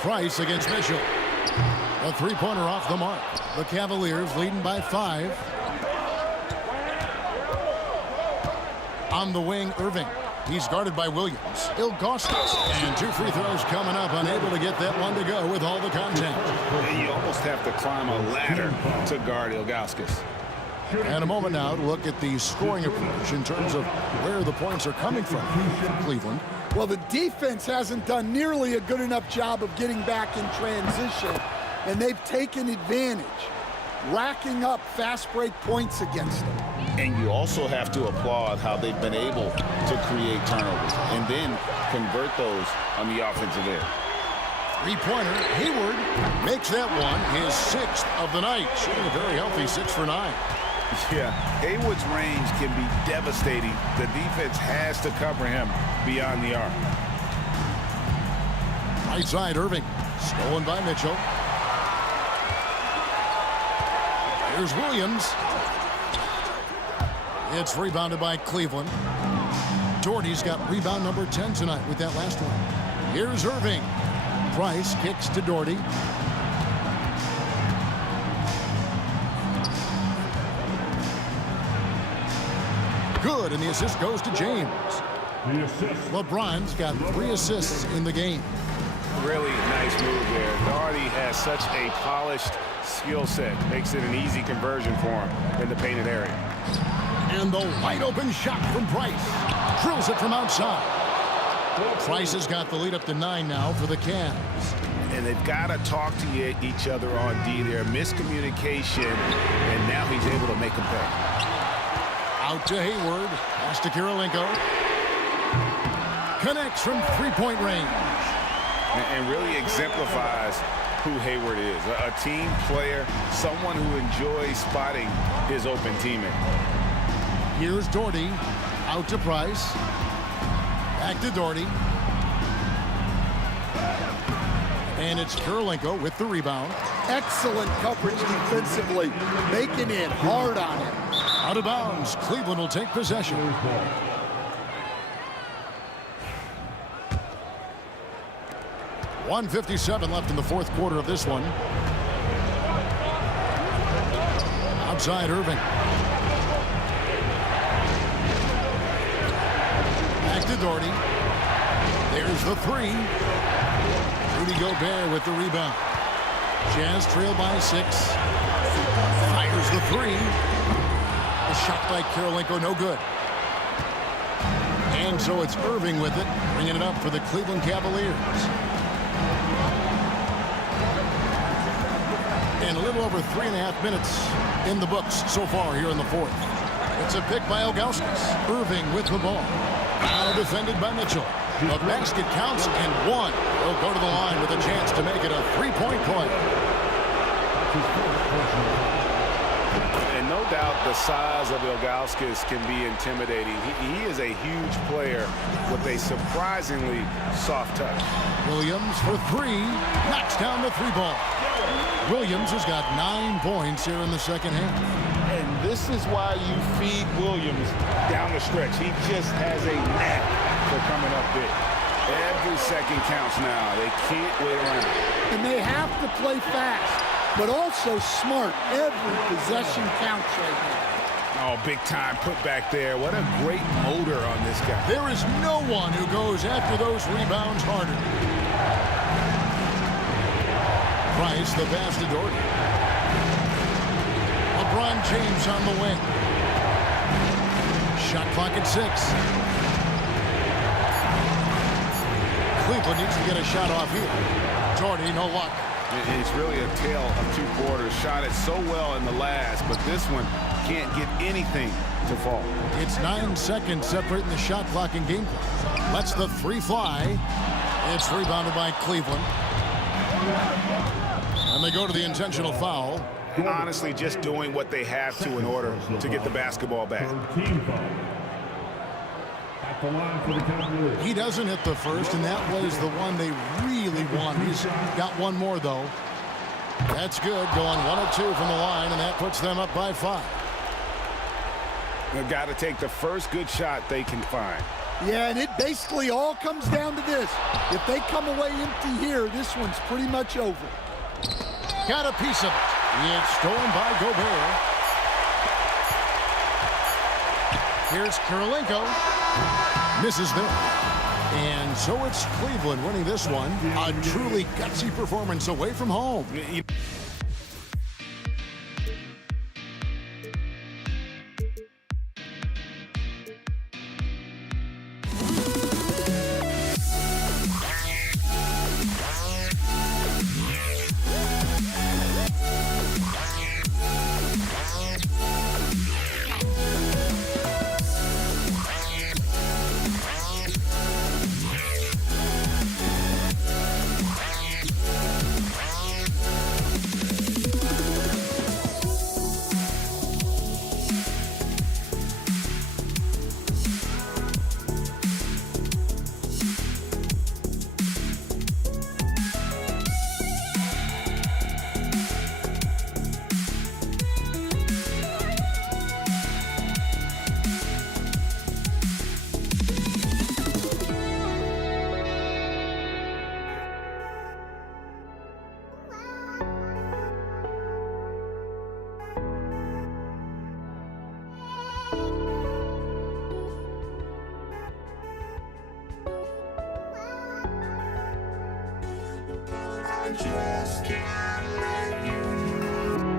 Price against Mitchell. A three-pointer off the mark. The Cavaliers leading by 5. On the wing, Irving. He's guarded by Williams. Ilgauskas. And 2 free throws coming up. Unable to get that one to go with all the contact. You almost have to climb a ladder to guard Ilgauskas. And a moment now to look at the scoring approach in terms of where the points are coming from Cleveland. Well, the defense hasn't done nearly a good enough job of getting back in transition, and they've taken advantage, racking up fast break points against them. And you also have to applaud how they've been able to create turnovers and then convert those on the offensive end. Three-pointer, Hayward makes that one his 6th of the night, shooting a very healthy 6 for 9. Yeah, Hayward's range can be devastating. The defense has to cover him beyond the arc. Right side, Irving. Stolen by Mitchell. Here's Williams. It's rebounded by Cleveland. Doherty's got rebound number 10 tonight with that last one. Here's Irving. Price kicks to Doherty. Good, and the assist goes to James. LeBron's got 3 assists in the game. Really nice move there. Doherty has such a polished skill set. Makes it an easy conversion for him in the painted area. And the wide open shot from Price. Drills it from outside. Price has got the lead up to 9 now for the Cavs. And they've got to talk to each other on D there. Miscommunication, and now he's able to make them pay. Out to Hayward. Pass to Kirilenko. Connects from three-point range. And really exemplifies who Hayward is. A team player, someone who enjoys spotting his open teammate. Here's Doherty. Out to Price. Back to Doherty. And it's Kirilenko with the rebound. Excellent coverage defensively, making it hard on him. Out of bounds. Cleveland will take possession. .157 left in the fourth quarter of this one. Outside Irving. Back to Doherty. There's the 3. Rudy Gobert with the rebound. Jazz trail by 6. Fires the 3. A shot by Kirilenko, no good. And so it's Irving with it, bringing it up for the Cleveland Cavaliers. And a little over 3.5 minutes in the books so far here in the fourth. It's a pick by Ilgauskas. Irving with the ball. Now defended by Mitchell. The basket counts and 1. He'll go to the line with a chance to make it a 3-point play. And no doubt the size of Ilgauskas can be intimidating. He is a huge player with a surprisingly soft touch. Williams for 3. Knocks down the 3 ball. Williams has got 9 points here in the second half. And this is why you feed Williams down the stretch. He just has a knack for coming up big. Every second counts now. They can't wait around. And they have to play fast, but also smart. Every possession counts right now. Oh, big time put back there. What a great motor on this guy. There is no one who goes after those rebounds harder. Price, the pass to Doherty. LeBron James on the wing. Shot clock at 6. Cleveland needs to get a shot off here. Doherty, no luck. It's really a tale of 2 quarters. Shot it so well in the last, but this one can't get anything to fall. It's 9 seconds separating the shot clock and game clock. Lets the 3 fly. It's rebounded by Cleveland. And they go to the intentional foul. Honestly, just doing what they have to in order to get the basketball back. He doesn't hit the first, and that was the one they really want. He's got one more, though. That's good, going 1 of 2 from the line, and that puts them up by 5. They've got to take the first good shot they can find. Yeah, and it basically all comes down to this. If they come away empty here, this one's pretty much over. Got a piece of it. It's stolen by Gobert. Here's Kirilenko. Misses there. And so it's Cleveland winning this one. A truly gutsy performance away from home. I just can't let you know.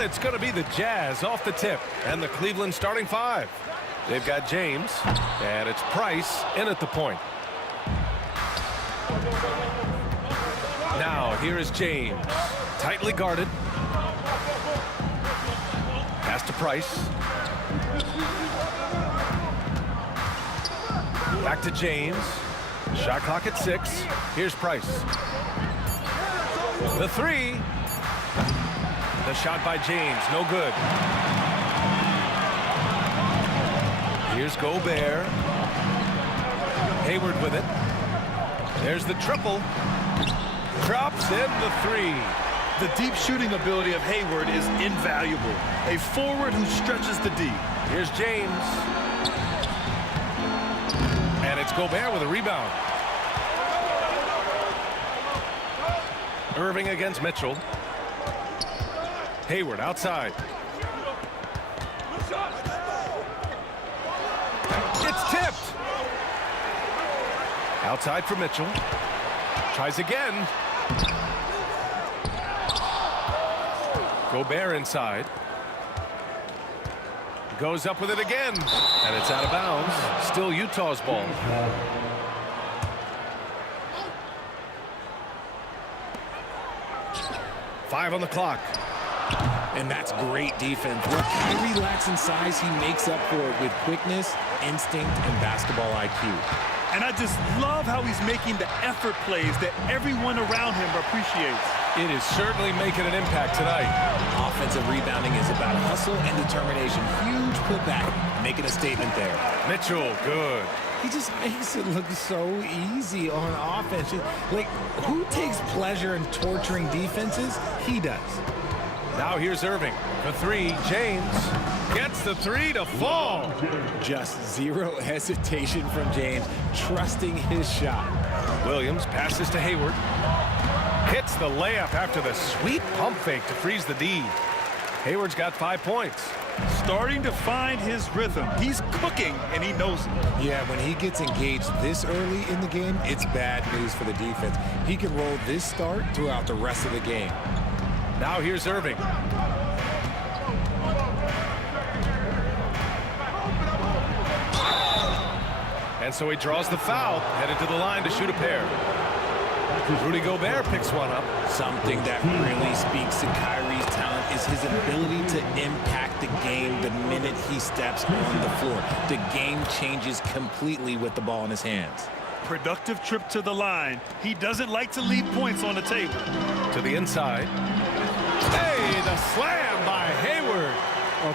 And it's going to be the Jazz off the tip. And the Cleveland starting 5. They've got James. And it's Price in at the point. Now, here is James. Tightly guarded. Pass to Price. Back to James. Shot clock at 6. Here's Price. The 3. The shot by James. No good. Here's Gobert. Hayward with it. There's the triple. Drops in the 3. The deep shooting ability of Hayward is invaluable. A forward who stretches the D. Here's James. And it's Gobert with a rebound. Irving against Mitchell. Hayward outside. It's tipped. Outside for Mitchell. Tries again. Gobert inside. Goes up with it again. And it's out of bounds. Still Utah's ball. Five on the clock. And that's great defense. Where Kyrie lacks in size, he makes up for it with quickness, instinct, and basketball IQ. And I just love how he's making the effort plays that everyone around him appreciates. It is certainly making an impact tonight. Offensive rebounding is about hustle and determination. Huge putback, making a statement there. Mitchell, good. He just makes it look so easy on offense. Like, who takes pleasure in torturing defenses? He does. Now here's Irving. The 3, James gets the 3 to fall. Just zero hesitation from James, trusting his shot. Williams passes to Hayward. Hits the layup after the sweet pump fake to freeze the D. Hayward's got 5 points. Starting to find his rhythm. He's cooking, and he knows it. Yeah, when he gets engaged this early in the game, it's bad news for the defense. He can roll this start throughout the rest of the game. Now here's Irving. And so he draws the foul, headed to the line to shoot a pair. Rudy Gobert picks one up. Something that really speaks to Kyrie's talent is his ability to impact the game the minute he steps on the floor. The game changes completely with the ball in his hands. Productive trip to the line. He doesn't like to leave points on the table. To the inside. Hey, the slam by Hayward.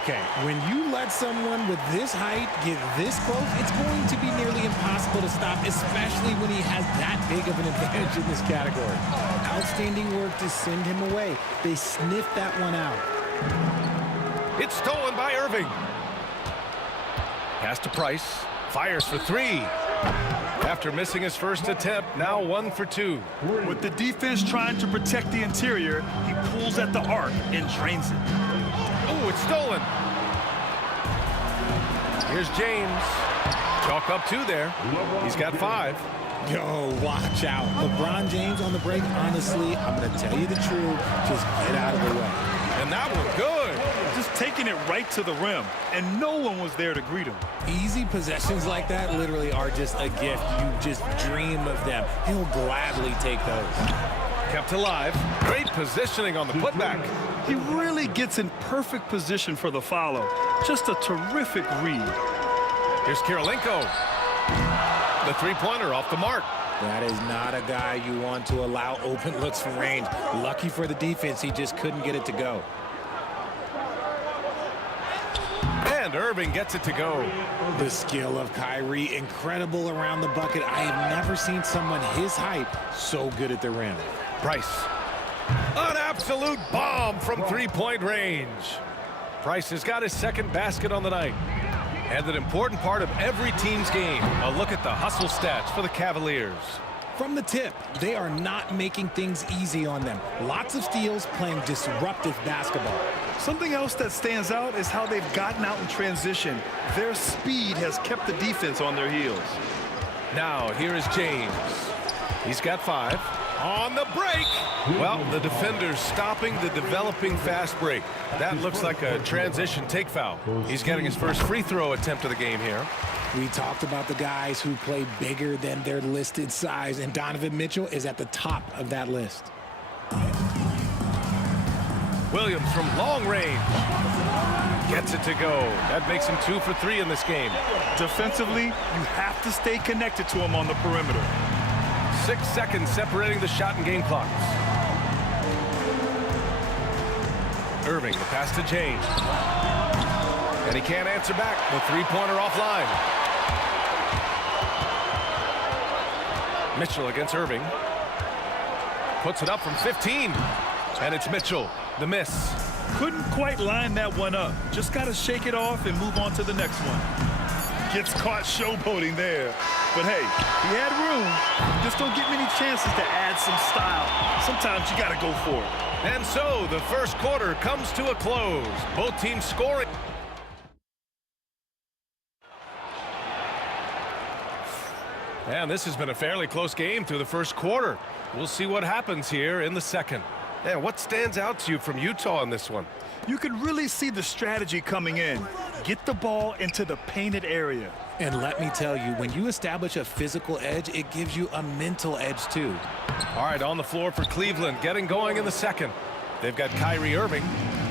Okay, when you let someone with this height get this close, it's going to be nearly impossible to stop, especially when he has that big of an advantage in this category. Outstanding work to send him away. They sniffed that one out. It's stolen by Irving. Pass to Price. Fires for 3. After missing his first attempt, now 1 for 2. With the defense trying to protect the interior, he pulls at the arc and drains it. Oh, it's stolen. Here's James. Chalk up 2 there. He's got 5. Yo, watch out. LeBron James on the break, honestly, I'm going to tell you the truth. Just get out of the way. And that one good. Just taking it right to the rim, and no one was there to greet him. Easy possessions like that literally are just a gift. You just dream of them. He'll gladly take those. Kept alive. Great positioning on the putback. He really gets in perfect position for the follow. Just a terrific read. Here's Kirilenko. The 3-pointer off the mark. That is not a guy you want to allow open looks from range. Lucky for the defense, he just couldn't get it to go. And Irving gets it to go. The skill of Kyrie, incredible around the bucket. I have never seen someone his height so good at the rim. Price. An absolute bomb from 3-point range. Price has got his second basket on the night. And an important part of every team's game. A look at the hustle stats for the Cavaliers. From the tip, they are not making things easy on them. Lots of steals, playing disruptive basketball. Something else that stands out is how they've gotten out in transition. Their speed has kept the defense on their heels. Now, here is James. He's got 5. On the break. Well, the defender's stopping the developing fast break. That looks like a transition take foul. He's getting his first free throw attempt of the game here. We talked about the guys who play bigger than their listed size, and Donovan Mitchell is at the top of that list. Williams from long range. Gets it to go. That makes him 2 for 3 in this game. Defensively, you have to stay connected to him on the perimeter. 6 seconds separating the shot and game clocks. Irving, the pass to James. And he can't answer back. The three-pointer offline. Mitchell against Irving. Puts it up from 15. And it's Mitchell, the miss. Couldn't quite line that one up. Just got to shake it off and move on to the next one. Gets caught showboating there. But hey, he had room. Just don't get many chances to add some style. Sometimes you got to go for it. And so the first quarter comes to a close. Both teams scoring. And this has been a fairly close game through the first quarter. We'll see what happens here in the second. And what stands out to you from Utah in this one? You could really see the strategy coming in. Get the ball into the painted area. And let me tell you, when you establish a physical edge, it gives you a mental edge too. All right, on the floor for Cleveland, getting going in the second. They've got Kyrie Irving,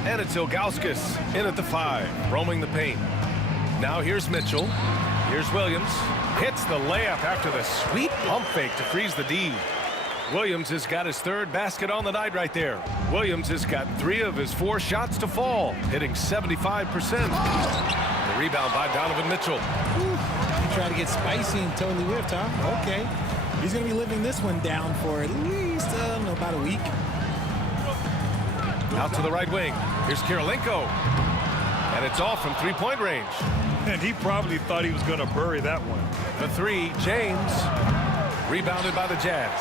and it's Ilgauskas in at the 5, roaming the paint. Now here's Mitchell. Here's Williams. Hits the layup after the sweet pump fake to freeze the D. Williams has got his 3rd basket on the night right there. Williams has got 3 of his 4 shots to fall, hitting 75%. The rebound by Donovan Mitchell. He tried to get spicy and totally whiffed, huh? Okay. He's going to be living this one down for at least, about a week. Out to the right wing. Here's Kirilenko. And it's off from three-point range. And he probably thought he was going to bury that one. The 3, James. Rebounded by the Jazz.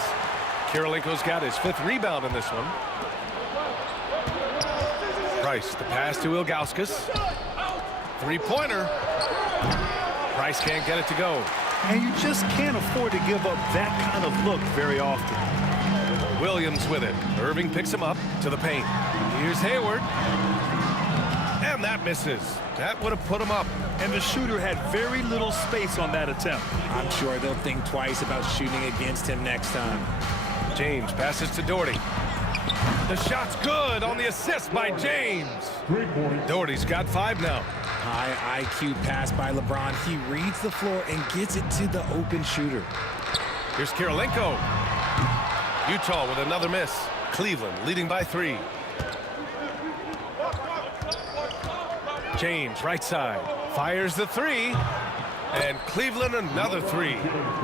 Kirilenko's got his 5th rebound in this one. Price, the pass to Ilgauskas. Three-pointer. Price can't get it to go. And you just can't afford to give up that kind of look very often. Williams with it. Irving picks him up to the paint. Here's Hayward. And that misses. That would have put him up. And the shooter had very little space on that attempt. I'm sure they'll think twice about shooting against him next time. James passes to Doherty. The shot's good on the assist by James. Doherty's got 5 now. High IQ pass by LeBron. He reads the floor and gets it to the open shooter. Here's Kirilenko. Utah with another miss. Cleveland leading by 3. James, right side. Fires the 3. And Cleveland another 3.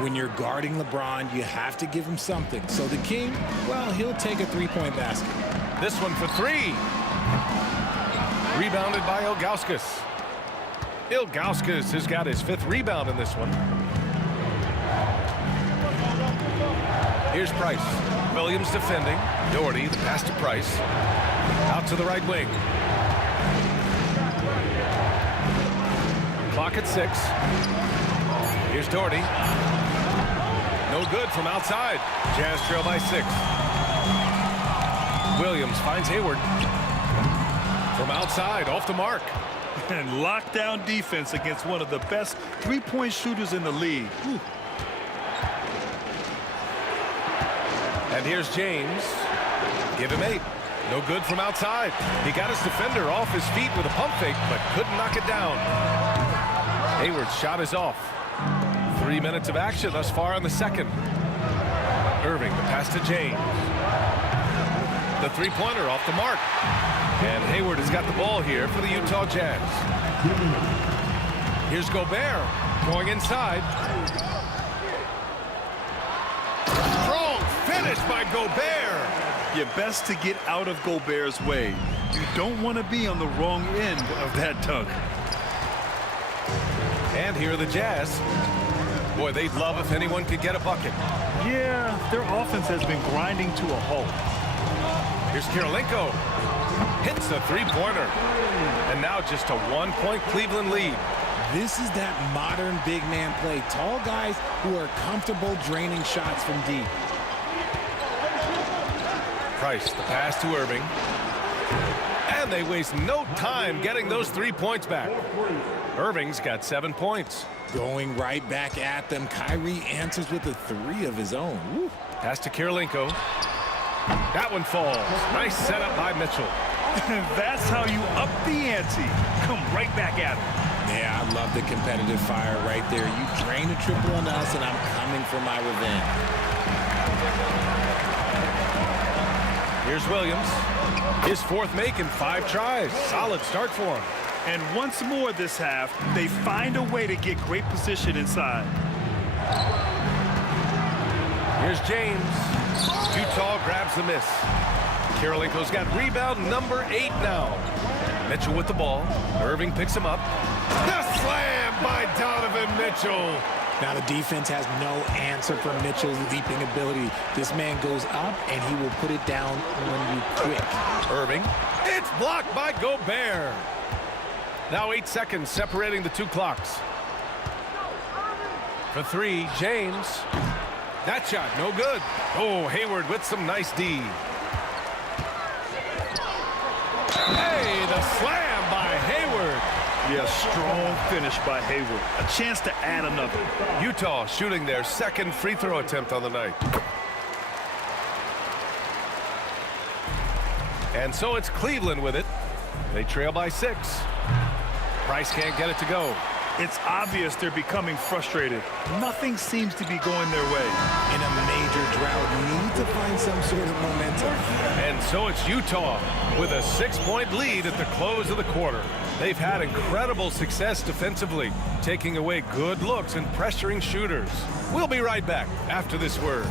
When you're guarding LeBron, you have to give him something. So the King, well, he'll take a 3-point basket. This one for 3. Rebounded by Ilgauskas. Ilgauskas has got his 5th rebound in this one. Here's Price. Williams defending. Doherty, the pass to Price. Out to the right wing. Clock at 6. Here's Doherty. No good from outside. Jazz trail by 6. Williams finds Hayward. From outside, off the mark. And lockdown defense against one of the best 3-point shooters in the league. Whew. And here's James. Give him 8. No good from outside. He got his defender off his feet with a pump fake, but couldn't knock it down. Hayward's shot is off. 3 minutes of action thus far in the second. Irving, the pass to James. The 3-pointer off the mark. And Hayward has got the ball here for the Utah Jazz. Here's Gobert going inside. Strong finish by Gobert. You're best to get out of Gobert's way. You don't want to be on the wrong end of that dunk. And here are the Jazz. Boy, they'd love if anyone could get a bucket. Yeah, their offense has been grinding to a halt. Here's Kirilenko. Hits the 3-pointer. And now just a 1-point Cleveland lead. This is that modern big man play. Tall guys who are comfortable draining shots from deep. Price, the pass to Irving. And they waste no time getting those 3 points back. Irving's got 7 points. Going right back at them. Kyrie answers with a 3 of his own. Woo. Pass to Kirilenko. That one falls. Nice setup by Mitchell. That's how you up the ante. Come right back at him. Yeah, I love the competitive fire right there. You drain a triple on us, and I'm coming for my revenge. Here's Williams. His 4th make in 5 tries. Solid start for him. And once more this half, they find a way to get great position inside. Here's James. Utah grabs the miss. Kirilenko's got rebound number 8 now. Mitchell with the ball. Irving picks him up. The slam by Donovan Mitchell. Now the defense has no answer for Mitchell's leaping ability. This man goes up, and he will put it down when you quick. Irving. It's blocked by Gobert. Now 8 seconds separating the 2 clocks. For 3, James. That shot, no good. Oh, Hayward with some nice D. Hey, the slam by Hayward. Yeah, strong finish by Hayward. A chance to add another. Utah shooting their 2nd free throw attempt on the night. And so it's Cleveland with it. They trail by 6. Price can't get it to go. It's obvious they're becoming frustrated. Nothing seems to be going their way. In a major drought, need to find some sort of momentum. And so it's Utah with a 6-point lead at the close of the quarter. They've had incredible success defensively, taking away good looks and pressuring shooters. We'll be right back after this word.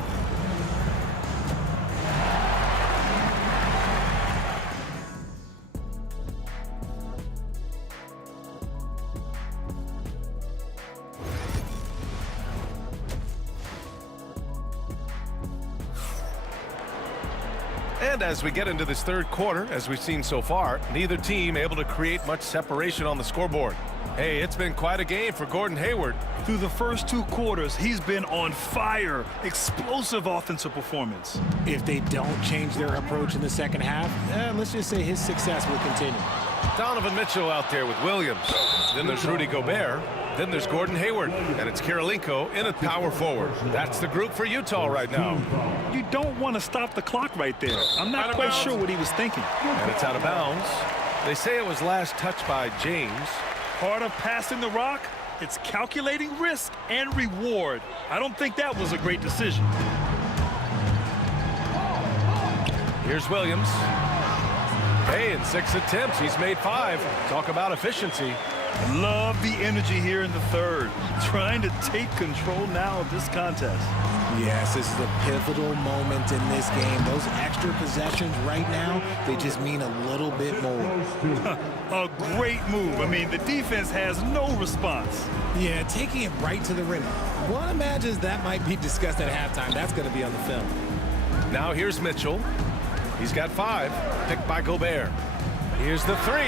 And as we get into this 3rd quarter, as we've seen so far, neither team able to create much separation on the scoreboard. Hey, it's been quite a game for Gordon Hayward. Through the first 2 quarters, he's been on fire. Explosive offensive performance. If they don't change their approach in the second half, let's just say his success will continue. Donovan Mitchell out there with Williams. Then there's Rudy Gobert. Then there's Gordon Hayward. And it's Kirilenko in at power forward. That's the group for Utah right now. You don't want to stop the clock right there. I'm not quite sure what he was thinking. And it's out of bounds. They say it was last touched by James. Part of passing the rock, it's calculating risk and reward. I don't think that was a great decision. Here's Williams. Hey, in 6 attempts, he's made 5. Talk about efficiency. Love the energy here in the 3rd. Trying to take control now of this contest. Yes, this is a pivotal moment in this game. Those extra possessions right now, they just mean a little bit more. A great move. I mean, the defense has no response. Yeah, taking it right to the rim. One imagines that might be discussed at halftime. That's going to be on the film. Now here's Mitchell. He's got 5, picked by Gobert. Here's the 3.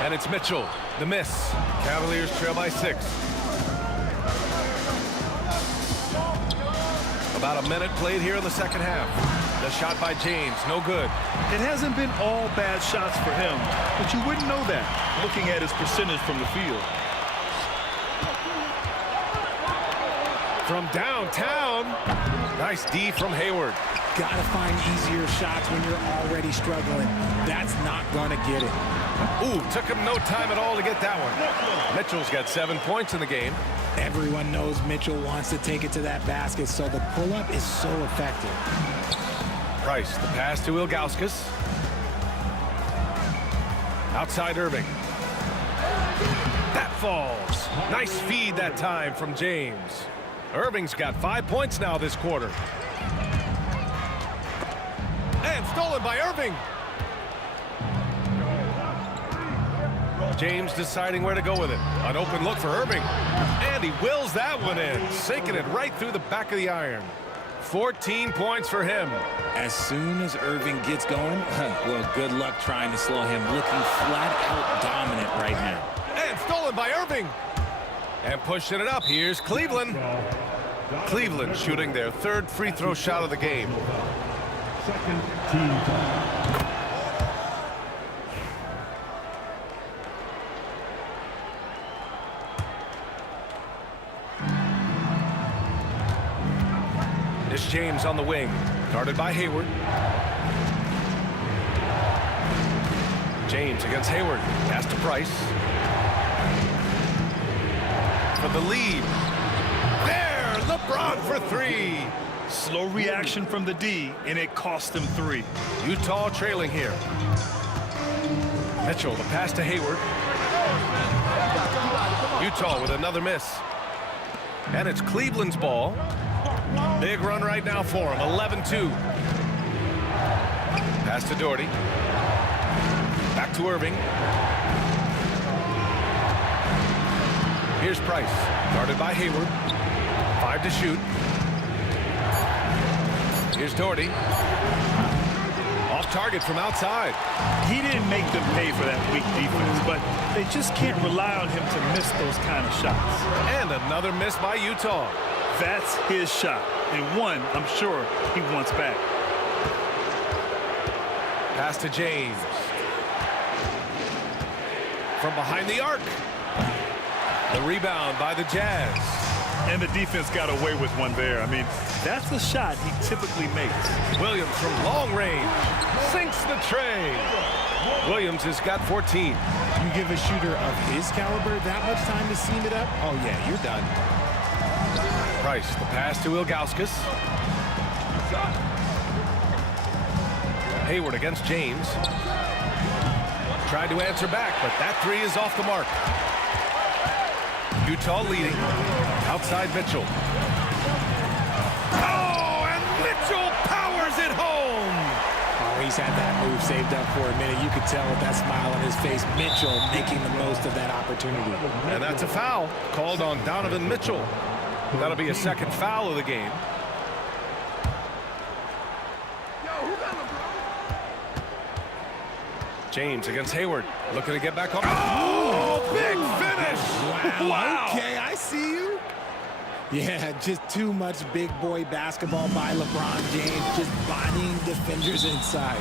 And it's Mitchell, the miss. Cavaliers trail by 6. About a minute played here in the second half. The shot by James, no good. It hasn't been all bad shots for him, but you wouldn't know that looking at his percentage from the field. From downtown, nice D from Hayward. Gotta find easier shots when you're already struggling. That's not gonna get it. Ooh, took him no time at all to get that one. Mitchell's got 7 points in the game. Everyone knows Mitchell wants to take it to that basket, so the pull-up is so effective. Price, the pass to Ilgauskas. Outside Irving. That falls. Nice feed that time from James. Irving's got 5 points now this quarter. And stolen by Irving. James deciding where to go with it. An open look for Irving. And he wills that one in, sinking it right through the back of the iron. 14 points for him. As soon as Irving gets going, well, good luck trying to slow him. Looking flat out dominant right now. And stolen by Irving. And pushing it up, here's Cleveland. Cleveland shooting their 3rd free throw shot of the game. Second team foul. It's James on the wing, guarded by Hayward. James against Hayward. Pass to Price. For the lead. There, LeBron for three. Slow reaction from the D, and it cost him 3. Utah trailing here. Mitchell, the pass to Hayward. Utah with another miss. And it's Cleveland's ball. Big run right now for him, 11-2. Pass to Doherty. Back to Irving. Here's Price, guarded by Hayward. 5 to shoot. Here's Doherty. Off target from outside. He didn't make them pay for that weak defense, but they just can't rely on him to miss those kind of shots. And another miss by Utah. That's his shot, and one I'm sure he wants back. Pass to James. From behind the arc. The rebound by the Jazz. And the defense got away with one there. I mean, that's the shot he typically makes. Williams from long range. Sinks the tray. Williams has got 14. You give a shooter of his caliber that much time to seam it up, oh yeah, you're done. Price, the pass to Ilgauskas. Hayward against James. Tried to answer back, but that three is off the mark. Utah leading. Outside Mitchell. Oh, and Mitchell powers it home. Oh, he's had that move saved up for a minute. You could tell with that smile on his face, Mitchell making the most of that opportunity. And that's a foul called on Donovan Mitchell. That'll be a second foul of the game. James against Hayward, looking to get back on. Oh, big finish! Wow. Okay, I see you. Yeah, just too much big boy basketball by LeBron James, just bodying defenders inside.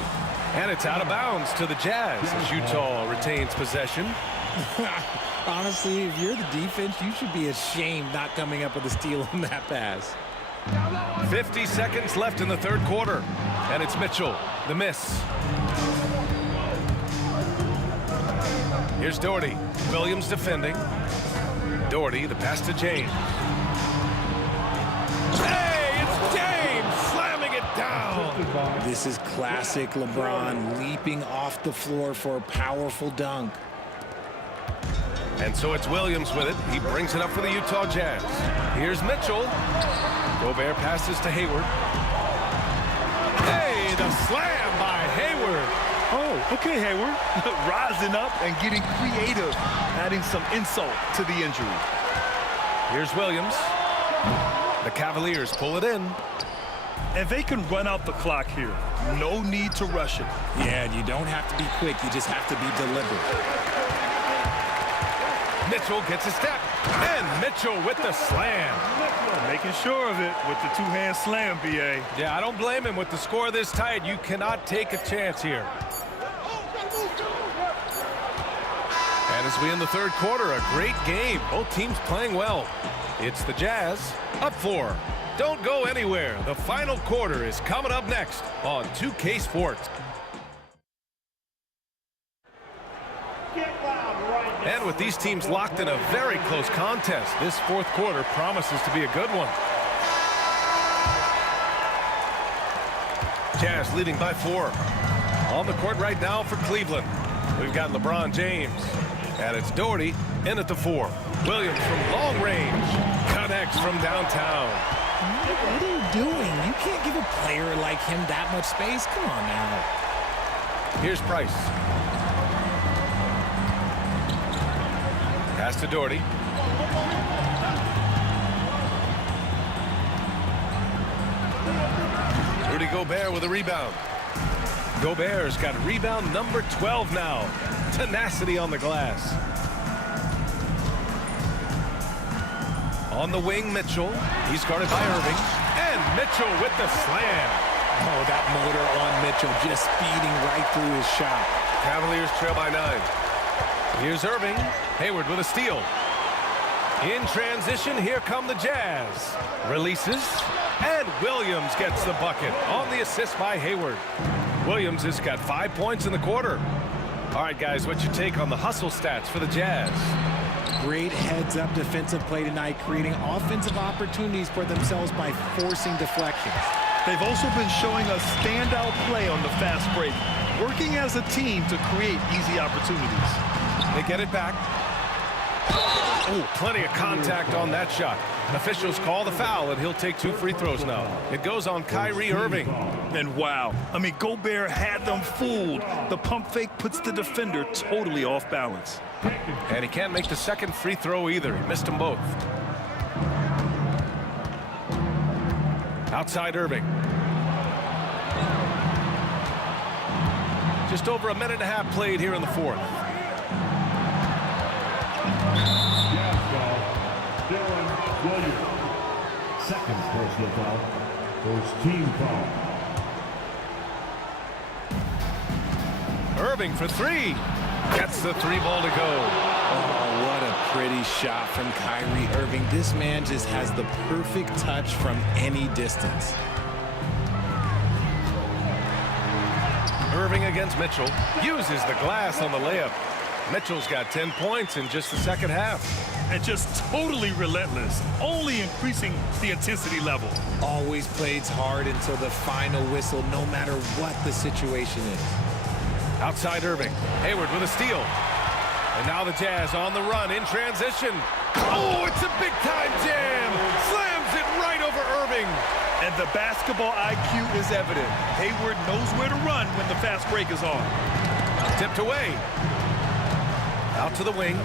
And it's out of bounds to the Jazz as Utah retains possession. Honestly, if you're the defense, you should be ashamed not coming up with a steal on that pass. 50 seconds left in the third quarter. And it's Mitchell, the miss. Here's Doherty. Williams defending. Doherty, the pass to James. Hey, it's James slamming it down. This is classic LeBron leaping off the floor for a powerful dunk. And so it's Williams with it. He brings it up for the Utah Jazz. Here's Mitchell. Gobert passes to Hayward. Hey, the slam by Hayward. Oh, okay, Hayward. Rising up and getting creative, adding some insult to the injury. Here's Williams. The Cavaliers pull it in. And they can run out the clock here. No need to rush it. Yeah, you don't have to be quick. You just have to be deliberate. Mitchell gets a step. And Mitchell with the slam. Making sure of it with the two-hand slam, B.A. Yeah, I don't blame him. With the score this tight, you cannot take a chance here. And as we end the third quarter, a great game. Both teams playing well. It's the Jazz up 4. Don't go anywhere. The final quarter is coming up next on 2K Sports. And with these teams locked in a very close contest, this fourth quarter promises to be a good one. Jazz leading by 4. On the court right now for Cleveland, we've got LeBron James. And it's Doherty in at the 4. Williams from long range connects from downtown. What are you doing? You can't give a player like him that much space. Come on now. Here's Price. Pass to Doherty. Rudy Gobert with a rebound. Gobert's got rebound number 12 now. Tenacity on the glass. On the wing, Mitchell. He's guarded by Irving. And Mitchell with the slam. Oh, that motor on Mitchell just speeding right through his shot. Cavaliers trail by 9. Here's Irving. Hayward with a steal. In transition, here come the Jazz. Releases, and Williams gets the bucket on the assist by Hayward. Williams has got 5 points in the quarter. All right, guys, what's your take on the hustle stats for the Jazz? Great heads-up defensive play tonight, creating offensive opportunities for themselves by forcing deflections. They've also been showing a standout play on the fast break, working as a team to create easy opportunities. They get it back. Oh, plenty of contact on that shot. Officials call the foul, and he'll take 2 free throws now. It goes on Kyrie Irving. And wow, I mean, Gobert had them fooled. The pump fake puts the defender totally off balance. And he can't make the second free throw either. He missed them both. Outside Irving. Just over a minute and a half played here in the fourth. Dylan Williams. Second personal foul. First team foul. Irving for 3. Gets the 3 ball to go. Oh, what a pretty shot from Kyrie Irving. This man just has the perfect touch from any distance. Irving against Mitchell. Uses the glass on the layup. Mitchell's got 10 points in just the second half. And just totally relentless, only increasing the intensity level. Always plays hard until the final whistle, no matter what the situation is. Outside Irving. Hayward with a steal. And now the Jazz on the run in transition. Oh, it's a big-time jam. Slams it right over Irving. And the basketball IQ is evident. Hayward knows where to run when the fast break is on. Tipped away. Out to the wing.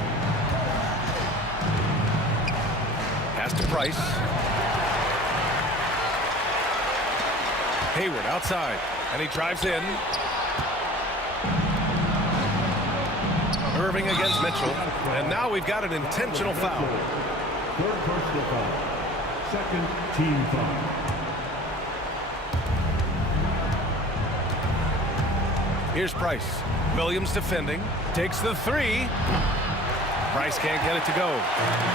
Pass to Price. Hayward outside. And he drives in. Irving against Mitchell. And now we've got an intentional foul. Third personal foul. Second team foul. Here's Price. Williams defending. Takes the 3. Price can't get it to go.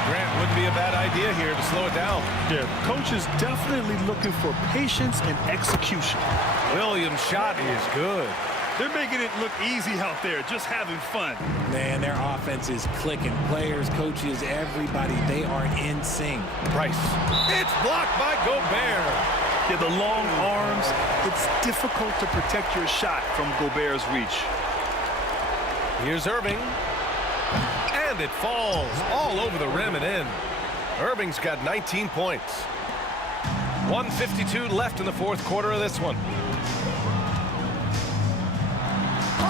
Grant wouldn't be a bad idea here to slow it down. Yeah, coach is definitely looking for patience and execution. Williams' shot is good. They're making it look easy out there, just having fun. Man, their offense is clicking. Players, coaches, everybody, they are in sync. Price. It's blocked by Gobert. Yeah, the long arms, it's difficult to protect your shot from Gobert's reach. Here's Irving. And it falls all over the rim and in. Irving's got 19 points. 1:52 left in the fourth quarter of this one.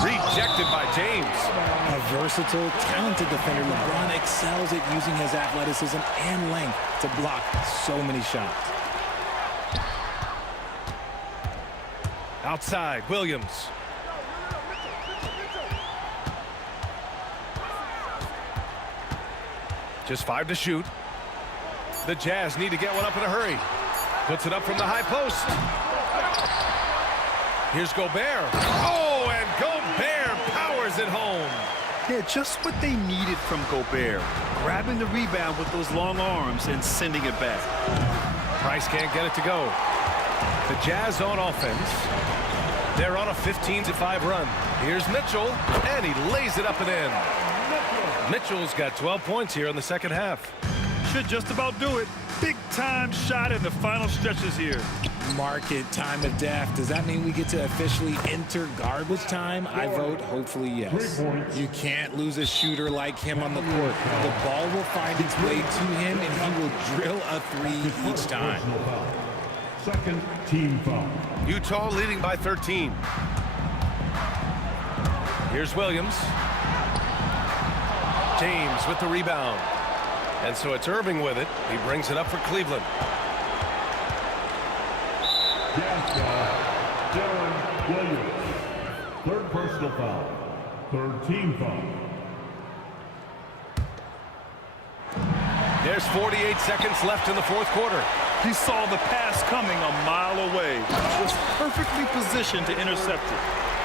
Rejected by James. A versatile, talented defender, LeBron excels at using his athleticism and length to block so many shots. Outside, Williams. Just 5 to shoot. The Jazz need to get one up in a hurry. Puts it up from the high post. Here's Gobert. Oh, and Gobert powers it home. Yeah, just what they needed from Gobert. Grabbing the rebound with those long arms and sending it back. Price can't get it to go. The Jazz on offense. They're on a 15-5 run. Here's Mitchell, and he lays it up and in. Mitchell's got 12 points here in the second half. Should just about do it. Big time shot in the final stretches here. Mark it, time of death. Does that mean we get to officially enter garbage time? I vote hopefully yes. You can't lose a shooter like him on the court. The ball will find its way to him, and he will drill a 3 each time. Second team foul. Utah leading by 13. Here's Williams. James with the rebound. And so it's Irving with it. He brings it up for Cleveland. Dylan Williams. Third personal foul. Third team foul. There's 48 seconds left in the fourth quarter. He saw the pass coming a mile away. Was perfectly positioned to intercept it.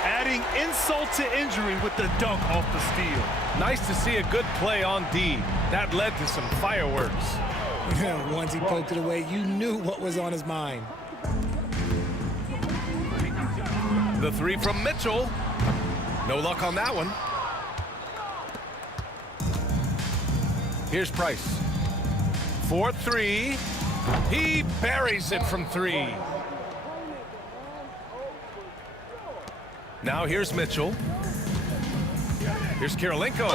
Adding insult to injury with the dunk off the steal. Nice to see a good play on D. That led to some fireworks. Once he poked it away, you knew what was on his mind. The three from Mitchell. No luck on that one. Here's Price. 4-3. He buries it from 3. Now here's Mitchell. Here's Kirilenko.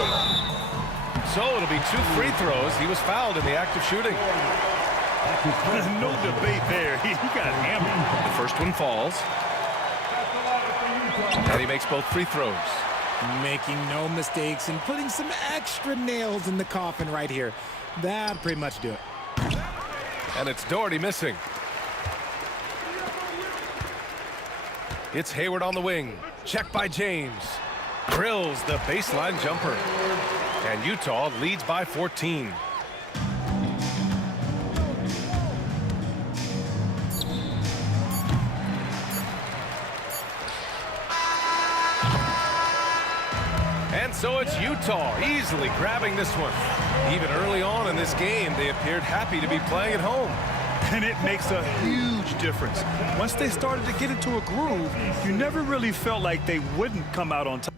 So it'll be 2 free throws. He was fouled in the act of shooting. No debate there. He got hammered. The first one falls. And he makes both free throws. Making no mistakes and putting some extra nails in the coffin right here. That'll pretty much do it. And it's Doherty missing. It's Hayward on the wing. Check by James. Drills the baseline jumper. And Utah leads by 14. And so it's Utah easily grabbing this one. Even early on in this game, they appeared happy to be playing at home. And it makes a huge difference. Once they started to get into a groove, you never really felt like they wouldn't come out on top.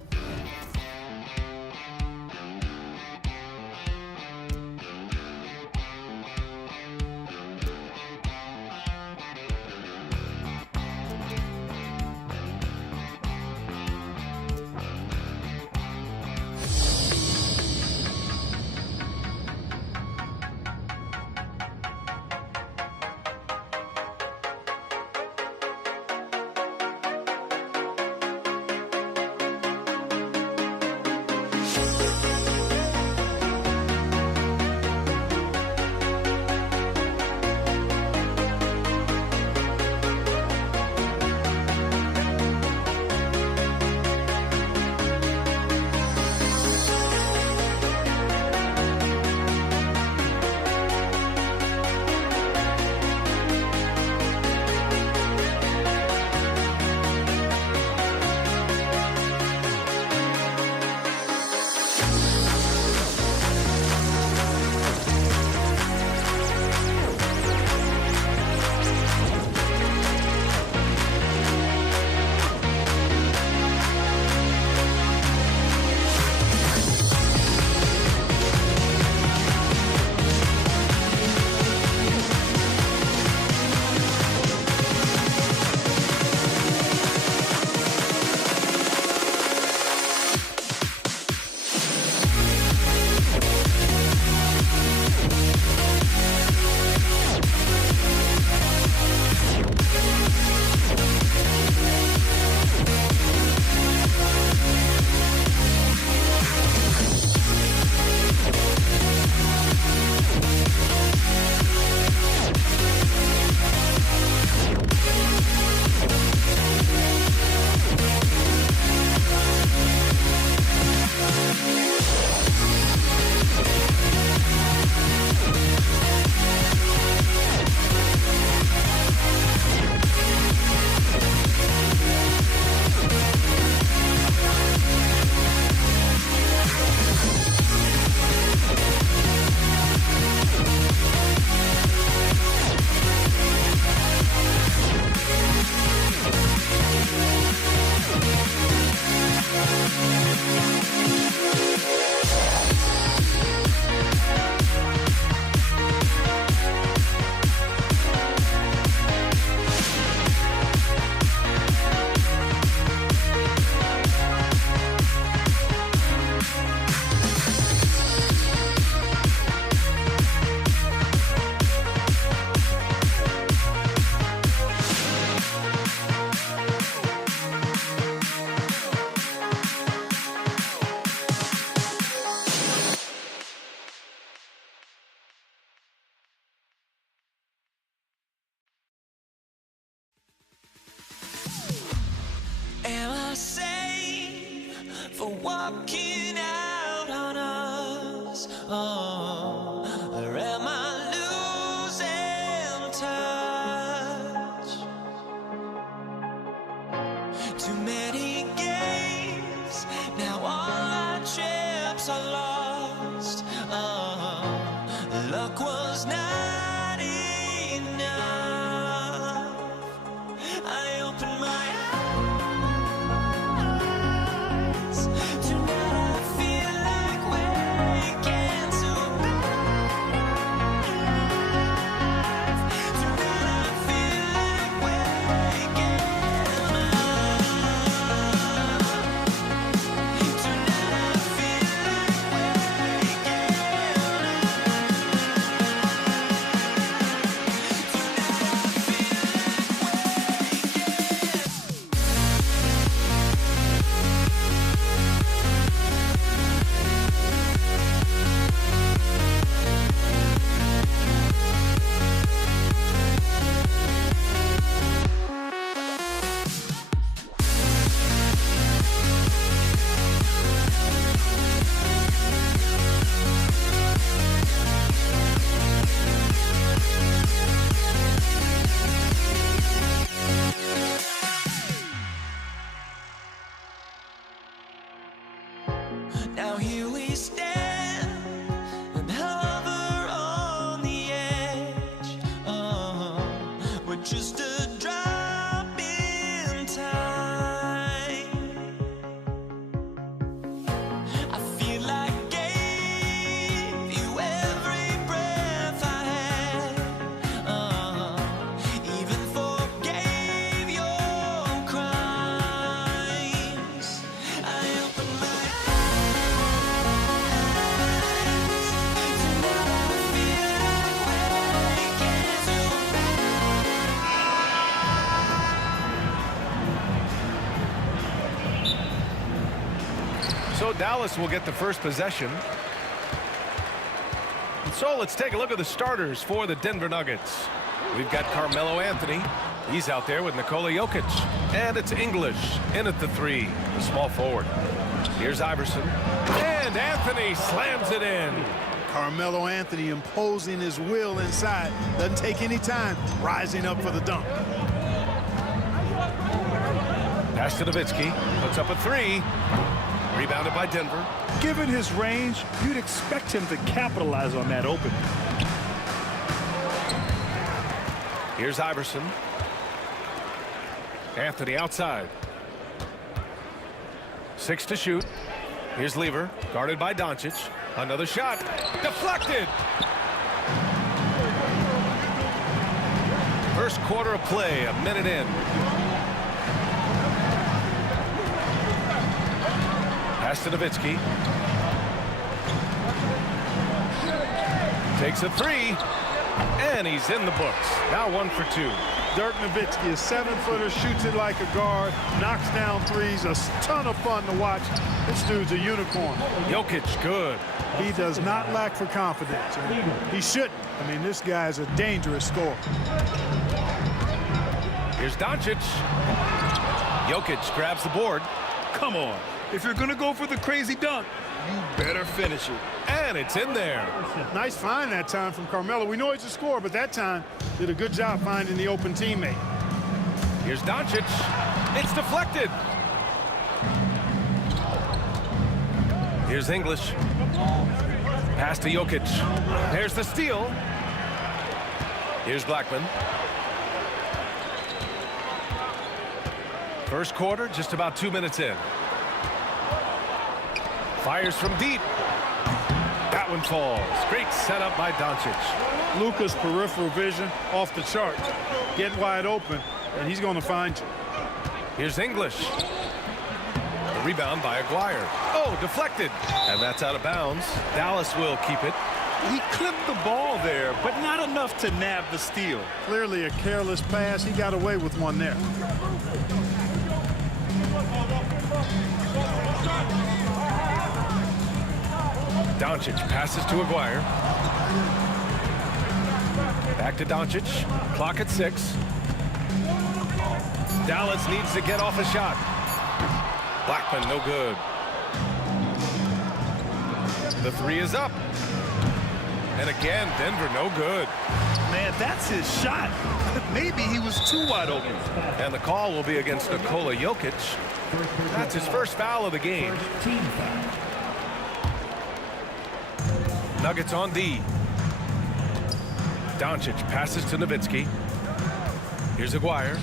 for walking out on us? Oh, or am I losing time? So Dallas will get the first possession. So let's take a look at the starters for the Denver Nuggets. We've got Carmelo Anthony. He's out there with Nikola Jokic. And it's English in at the 3, the small forward. Here's Iverson. And Anthony slams it in. Carmelo Anthony imposing his will inside. Doesn't take any time. Rising up for the dunk. Pass to Nowitzki. Puts up a 3. Rebounded by Denver. Given his range, you'd expect him to capitalize on that opening. Here's Iverson. Anthony outside. 6 to shoot. Here's Lever, guarded by Doncic. Another shot. Deflected. First quarter of play, a minute in. Pass to Nowitzki. Takes a 3. And he's in the books. Now 1 for 2. Dirk Nowitzki, a 7-footer, shoots it like a guard, knocks down threes. A ton of fun to watch. This dude's a unicorn. Jokic, good. He does not lack for confidence. He shouldn't. I mean, this guy is a dangerous scorer. Here's Doncic. Jokic grabs the board. Come on. If you're going to go for the crazy dunk, you better finish it. And it's in there. Nice find that time from Carmelo. We know he's a scorer, but that time did a good job finding the open teammate. Here's Doncic. It's deflected. Here's English. Pass to Jokic. There's the steal. Here's Blackman. First quarter, just about 2 minutes in. Fires from deep. That one falls. Great setup by Doncic. Luka's peripheral vision off the charts. Get wide open, and he's going to find you. Here's English. The rebound by Aguirre. Oh, deflected. And that's out of bounds. Dallas will keep it. He clipped the ball there, but not enough to nab the steal. Clearly a careless pass. He got away with one there. Doncic passes to Aguirre. Back to Doncic. Clock at 6. Dallas needs to get off a shot. Blackman, no good. The 3 is up. And again, Denver, no good. Man, that's his shot. Maybe he was too wide open. And the call will be against Nikola Jokic. That's his first foul of the game. Nuggets on D. Doncic passes to Nowitzki. Here's Aguirre.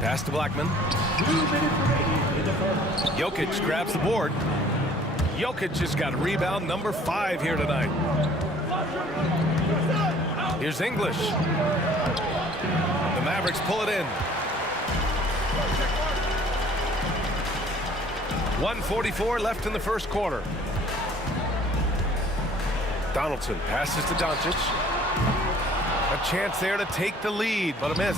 Pass to Blackman. Jokic grabs the board. Jokic has got rebound number 5 here tonight. Here's English. The Mavericks pull it in. 1:44 left in the first quarter. Donaldson passes to Doncic. A chance there to take the lead, but a miss.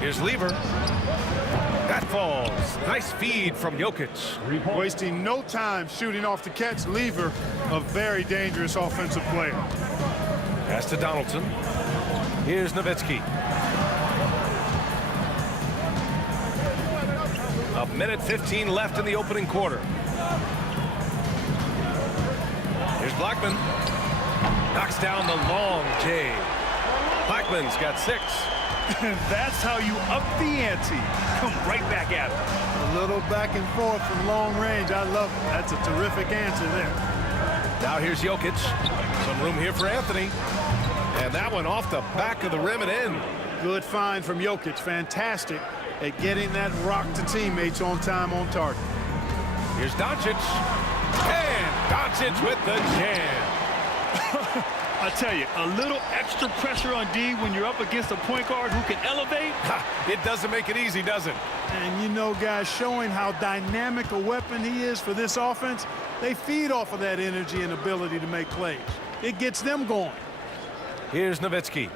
Here's Lever. That falls. Nice feed from Jokic. Wasting no time shooting off the catch. Lever, a very dangerous offensive player. Pass to Donaldson. Here's Nowitzki. A minute 15 left in the opening quarter. Here's Blackman. Knocks down the long J. Blackman's got 6. That's how you up the ante. Come right back at him. A little back and forth from long range. I love it. That's a terrific answer there. Now here's Jokic. Some room here for Anthony. And that one off the back of the rim and in. Good find from Jokic. Fantastic at getting that rock to teammates on time, on target. Here's Doncic. And Doncic with the jam. I tell you, a little extra pressure on D when you're up against a point guard who can elevate. It doesn't make it easy, does it? And you know, guys, showing how dynamic a weapon he is for this offense, they feed off of that energy and ability to make plays. It gets them going. Here's Nowitzki.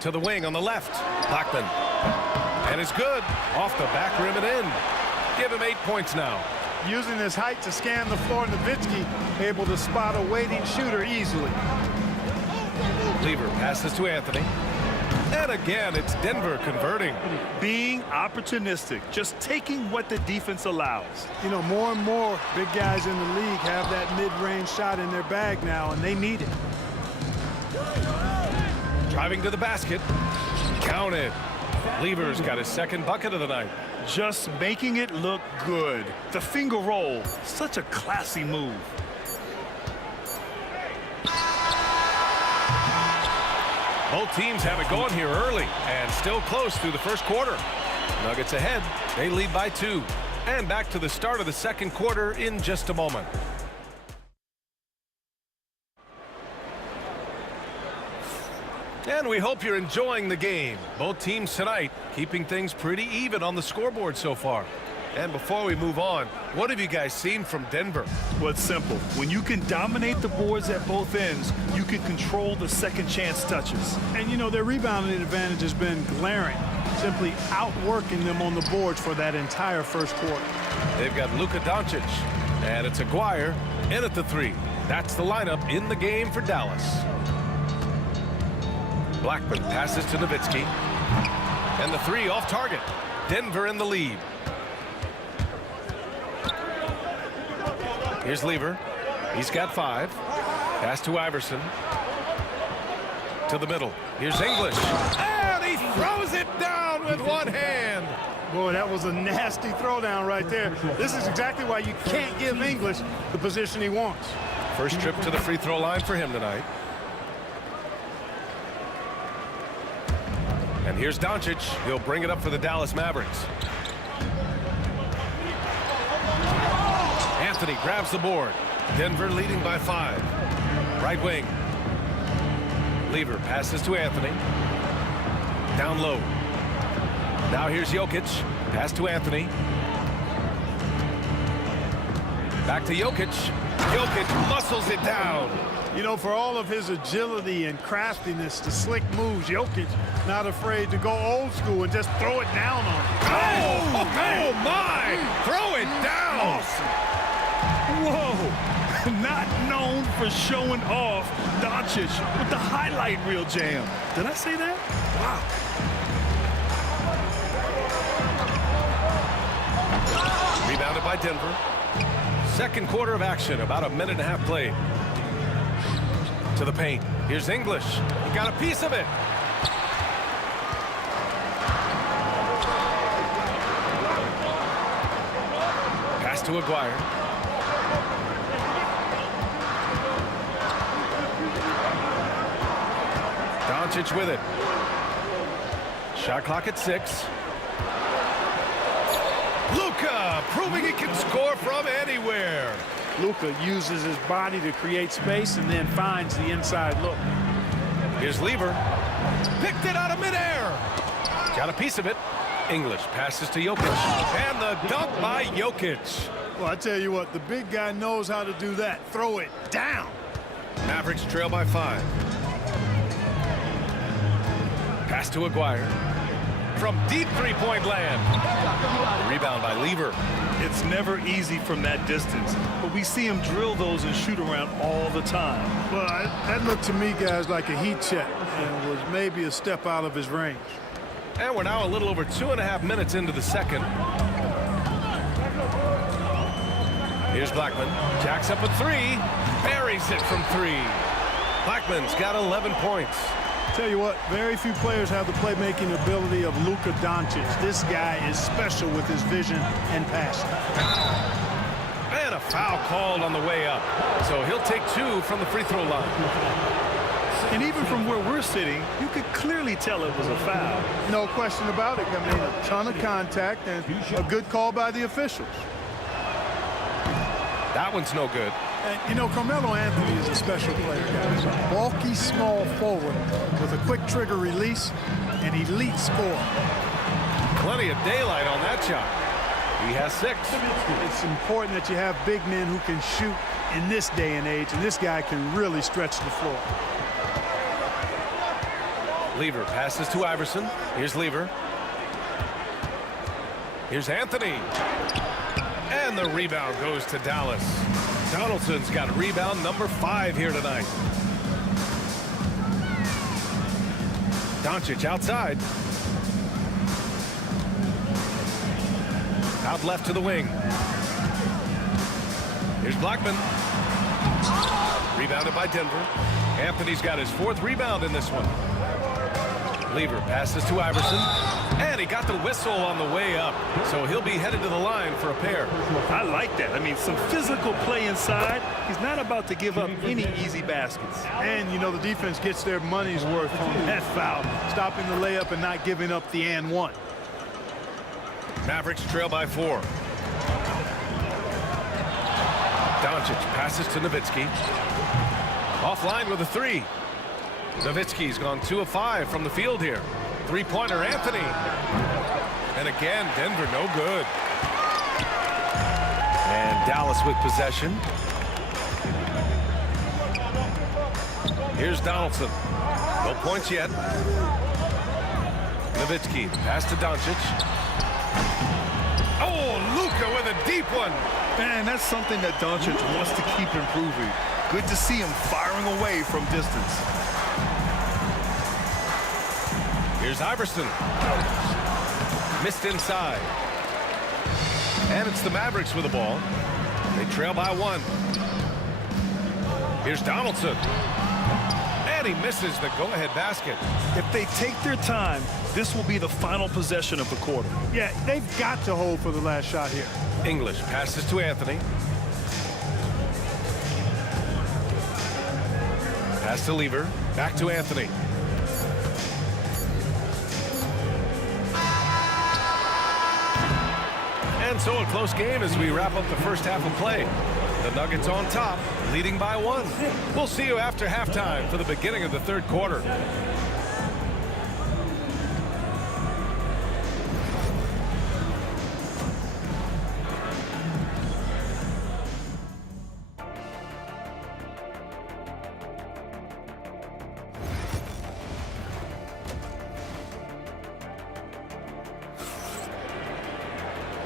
To the wing on the left. Blackman. And it's good. Off the back rim and in. Give him 8 points now. Using his height to scan the floor, Nowitzki able to spot a waiting shooter easily. Lever passes to Anthony. And again, it's Denver converting. Being opportunistic, just taking what the defense allows. You know, more and more big guys in the league have that mid-range shot in their bag now, and they need it. Driving to the basket. Counted. Lever's got his second bucket of the night. Just making it look good. The finger roll, such a classy move. Both teams have it going here early and still close through the first quarter. Nuggets ahead. They lead by 2. And back to the start of the second quarter in just a moment. And we hope you're enjoying the game. Both teams tonight keeping things pretty even on the scoreboard so far. And before we move on, what have you guys seen from Denver? Well, it's simple. When you can dominate the boards at both ends, you can control the second chance touches. And, you know, their rebounding advantage has been glaring, simply outworking them on the boards for that entire first quarter. They've got Luka Doncic, and it's Aguirre in at the 3. That's the lineup in the game for Dallas. Blackman passes to Nowitzki. And the 3 off target. Denver in the lead. Here's Lever. He's got 5. Pass to Iverson. To the middle. Here's English. And he throws it down with one hand. Boy, that was a nasty throwdown right there. This is exactly why you can't give English the position he wants. First trip to the free throw line for him tonight. And here's Doncic. He'll bring it up for the Dallas Mavericks. Anthony grabs the board. Denver leading by 5. Right wing. Lever passes to Anthony. Down low. Now here's Jokic. Pass to Anthony. Back to Jokic. Jokic muscles it down. You know, for all of his agility and craftiness, the slick moves, Jokic not afraid to go old school and just throw it down on him. Oh my! Throw it down! Awesome. Whoa! Not known for showing off, Doncic with the highlight reel jam. Did I say that? Wow. Rebounded by Denver. Second quarter of action, about a minute and a half played. To the paint. Here's English. He got a piece of it. Pass to Aguirre. Doncic with it. Shot clock at 6. Luka proving he can score from anywhere. Luka uses his body to create space and then finds the inside look. Here's Lever. Picked it out of midair. Got a piece of it. English passes to Jokic. And the dunk by Jokic. Well, I tell you what, the big guy knows how to do that. Throw it down. Mavericks trail by 5. Pass to Aguirre. From deep three-point land. Rebound by Lever. It's never easy from that distance, but we see him drill those and shoot around all the time. Well, that looked to me, guys, like a heat check and was maybe a step out of his range. And we're now a little over 2.5 minutes into the second. Here's Blackman. Jacks up a 3. Buries it from 3. Blackman's got 11 points. Tell you what, very few players have the playmaking ability of Luka Doncic. This guy is special with his vision and passion. And a foul called on the way up. So he'll take 2 from the free throw line. And even from where we're sitting, you could clearly tell it was a foul. No question about it. I mean, a ton of contact and a good call by the officials. That one's no good. And, you know, Carmelo Anthony is a special player, guys. A bulky, small forward with a quick trigger release and elite score. Plenty of daylight on that shot. He has 6. It's important that you have big men who can shoot in this day and age, and this guy can really stretch the floor. Lever passes to Iverson. Here's Lever. Here's Anthony. And the rebound goes to Dallas. Donaldson's got rebound number 5 here tonight. Doncic outside. Out left to the wing. Here's Blackman. Rebounded by Denver. Anthony's got his 4th rebound in this one. Lever passes to Iverson. And he got the whistle on the way up. So he'll be headed to the line for a pair. I like that. I mean, some physical play inside. He's not about to give up any easy baskets. And, you know, the defense gets their money's worth on that foul, stopping the layup and not giving up the and one. Mavericks trail by 4. Doncic passes to Nowitzki. Offline with a 3. Nowitzki's gone 2 of 5 from the field here. 3-pointer Anthony. And again, Denver no good. And Dallas with possession. Here's Donaldson. No points yet. Nowitzki pass to Doncic. Oh, Luka with a deep one. Man, that's something that Doncic wants to keep improving. Good to see him firing away from distance. Here's Iverson. Missed inside. And it's the Mavericks with the ball. They trail by 1. Here's Donaldson. And he misses the go-ahead basket. If they take their time, this will be the final possession of the quarter. Yeah, they've got to hold for the last shot here. English passes to Anthony. Pass to Lever. Back to Anthony. And so a close game as we wrap up the first half of play. The Nuggets on top, leading by 1. We'll see you after halftime for the beginning of the 3rd quarter.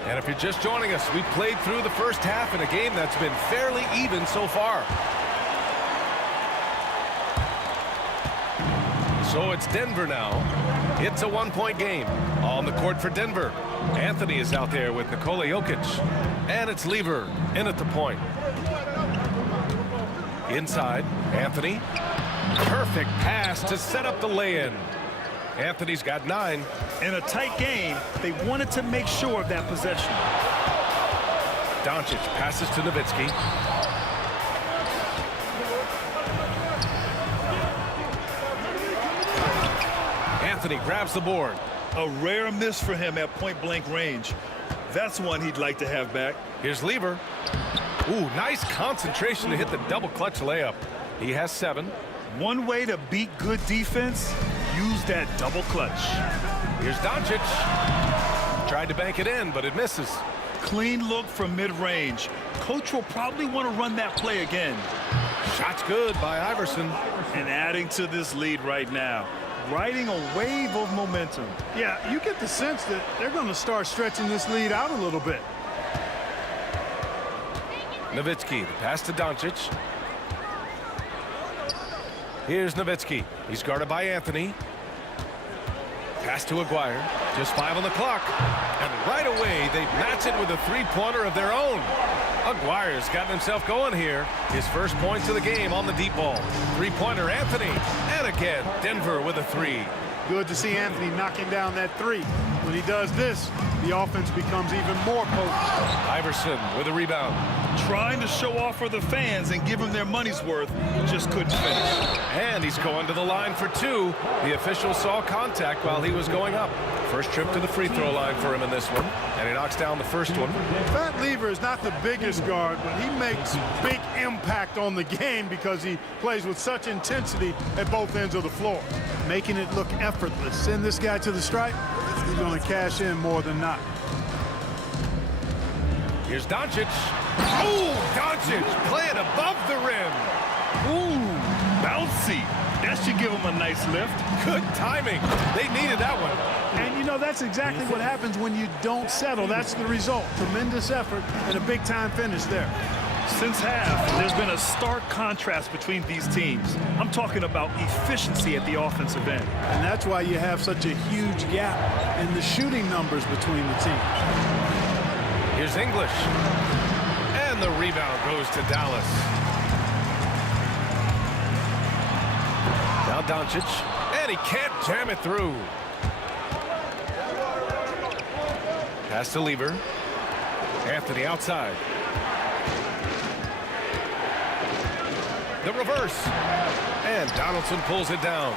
And if you're just joining us, we played through the first half in a game that's been fairly even so far. So it's Denver now. It's a 1-point game. On the court for Denver. Anthony is out there with Nikola Jokic. And it's Lever in at the point. Inside, Anthony. Perfect pass to set up the lay-in. Anthony's got 9. In a tight game, they wanted to make sure of that possession. Doncic passes to Nowitzki. Anthony grabs the board. A rare miss for him at point-blank range. That's one he'd like to have back. Here's Lever. Ooh, nice concentration to hit the double clutch layup. He has 7. One way to beat good defense, use that double clutch. Here's Doncic. Tried to bank it in, but it misses. Clean look from mid-range. Coach will probably want to run that play again. Shot's good by Iverson. And adding to this lead right now. Riding a wave of momentum. Yeah, you get the sense that they're going to start stretching this lead out a little bit. Nowitzki, the pass to Doncic. Here's Nowitzki. He's guarded by Anthony. Pass to Aguirre. Just 5 on the clock. And right away, they match it with a 3-pointer of their own. Aguirre's gotten himself going here. His first points of the game on the deep ball. 3-pointer Anthony. And again, Denver with a 3. Good to see Anthony knocking down that 3. When he does this, the offense becomes even more potent. Iverson with a rebound. Trying to show off for the fans and give them their money's worth, just couldn't finish. And he's going to the line for 2. The official saw contact while he was going up. First trip to the free throw line for him in this one. And he knocks down the first one. Fat Lever is not the biggest guard, but he makes big impact on the game because he plays with such intensity at both ends of the floor, making it look effortless. Send this guy to the stripe, he's going to cash in more than not. Here's Doncic. Oh, Doncic playing above the rim. Ooh, bouncy. That should give him a nice lift. Good timing. They needed that one. And, you know, that's exactly what happens when you don't settle. That's the result. Tremendous effort and a big-time finish there. Since half, there's been a stark contrast between these teams. I'm talking about efficiency at the offensive end. And that's why you have such a huge gap in the shooting numbers between the teams. Here's English. And the rebound goes to Dallas. Now Doncic. And he can't jam it through. Pass to Lever. Anthony outside. The reverse. And Donaldson pulls it down.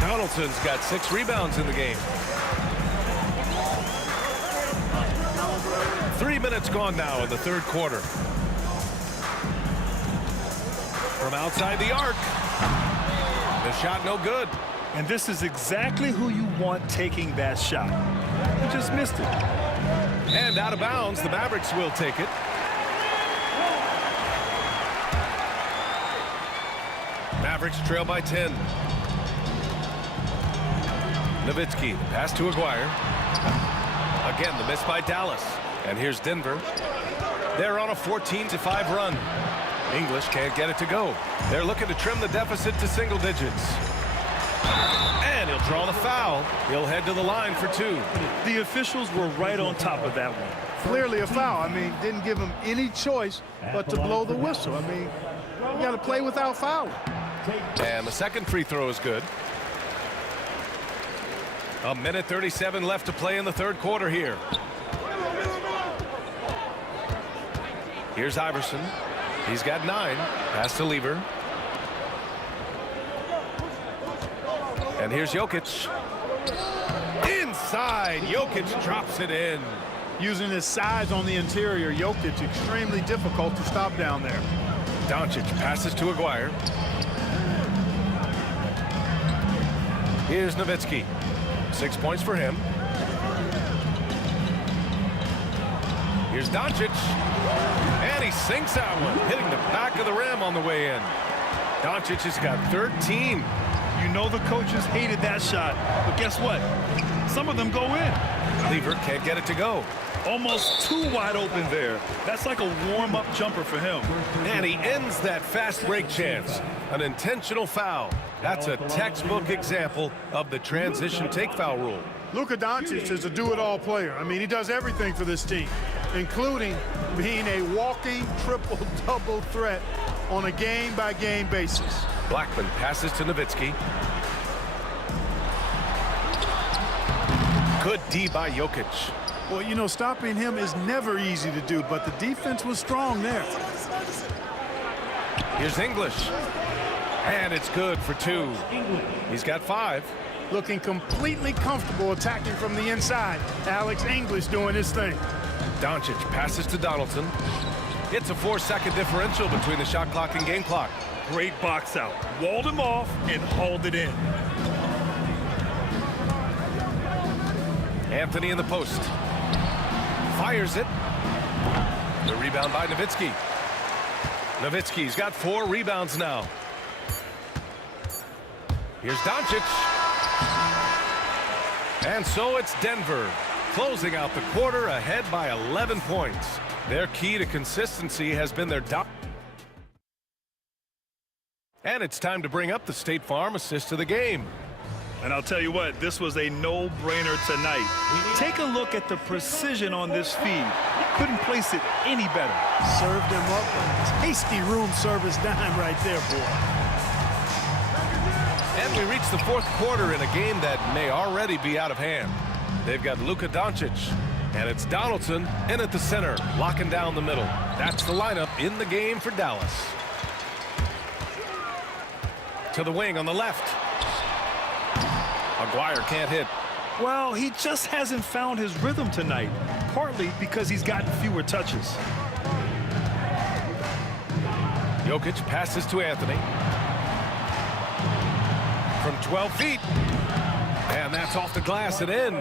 Donaldson's got 6 rebounds in the game. 3 minutes gone now in the third quarter. From outside the arc. The shot no good. And this is exactly who you want taking that shot. He just missed it. And out of bounds, the Mavericks will take it. Mavericks trail by 10. Nowitzki, pass to Aguirre. Again, the miss by Dallas. And here's Denver. They're on a 14-5 run. English can't get it to go. They're looking to trim the deficit to single digits. And he'll draw the foul. He'll head to the line for 2. The officials were right on top of that one. Clearly a foul. I mean, didn't give him any choice but to blow the whistle. I mean, you got to play without fouling. And the second free throw is good. 1:37 left to play in the third quarter here. Here's Iverson. He's got 9. Pass to Lever. And here's Jokic. Inside. Jokic drops it in. Using his size on the interior, Jokic extremely difficult to stop down there. Doncic passes to Aguirre. Here's Nowitzki. 6 points for him. Here's Doncic. And he sinks that one, hitting the back of the rim on the way in. Doncic has got 13. You know the coaches hated that shot, but guess what? Some of them go in. Lever can't get it to go. Almost too wide open there. That's like a warm-up jumper for him. And he ends that fast break chance. An intentional foul. That's a textbook example of the transition take foul rule. Luka Doncic is a do-it-all player. I mean, he does everything for this team, including being a walking triple-double threat on a game-by-game basis. Blackman passes to Nowitzki. Good D by Jokic. Well, you know, stopping him is never easy to do, but the defense was strong there. Here's English. And it's good for 2. He's got 5. Looking completely comfortable attacking from the inside. Alex English doing his thing. Doncic passes to Donaldson. It's a 4-second differential between the shot clock and game clock. Great box out. Walled him off and hauled it in. Anthony in the post. Fires it. The rebound by Nowitzki. Nowitzki's got 4 rebounds now. Here's Doncic. And so it's Denver closing out the quarter ahead by 11 points. Their key to consistency has been their and it's time to bring up the State Farm assist of the game. And I'll tell you what, this was a no-brainer tonight. Take a look at the precision on this feed. Couldn't place it any better. Served him up a tasty room service dime right there, boy. And we reach the fourth quarter in a game that may already be out of hand. They've got Luka Doncic, and it's Donaldson in at the center, locking down the middle. That's the lineup in the game for Dallas. To the wing on the left. Aguirre can't hit. Well, he just hasn't found his rhythm tonight, partly because he's gotten fewer touches. Jokic passes to Anthony. From 12 feet. And that's off the glass and in.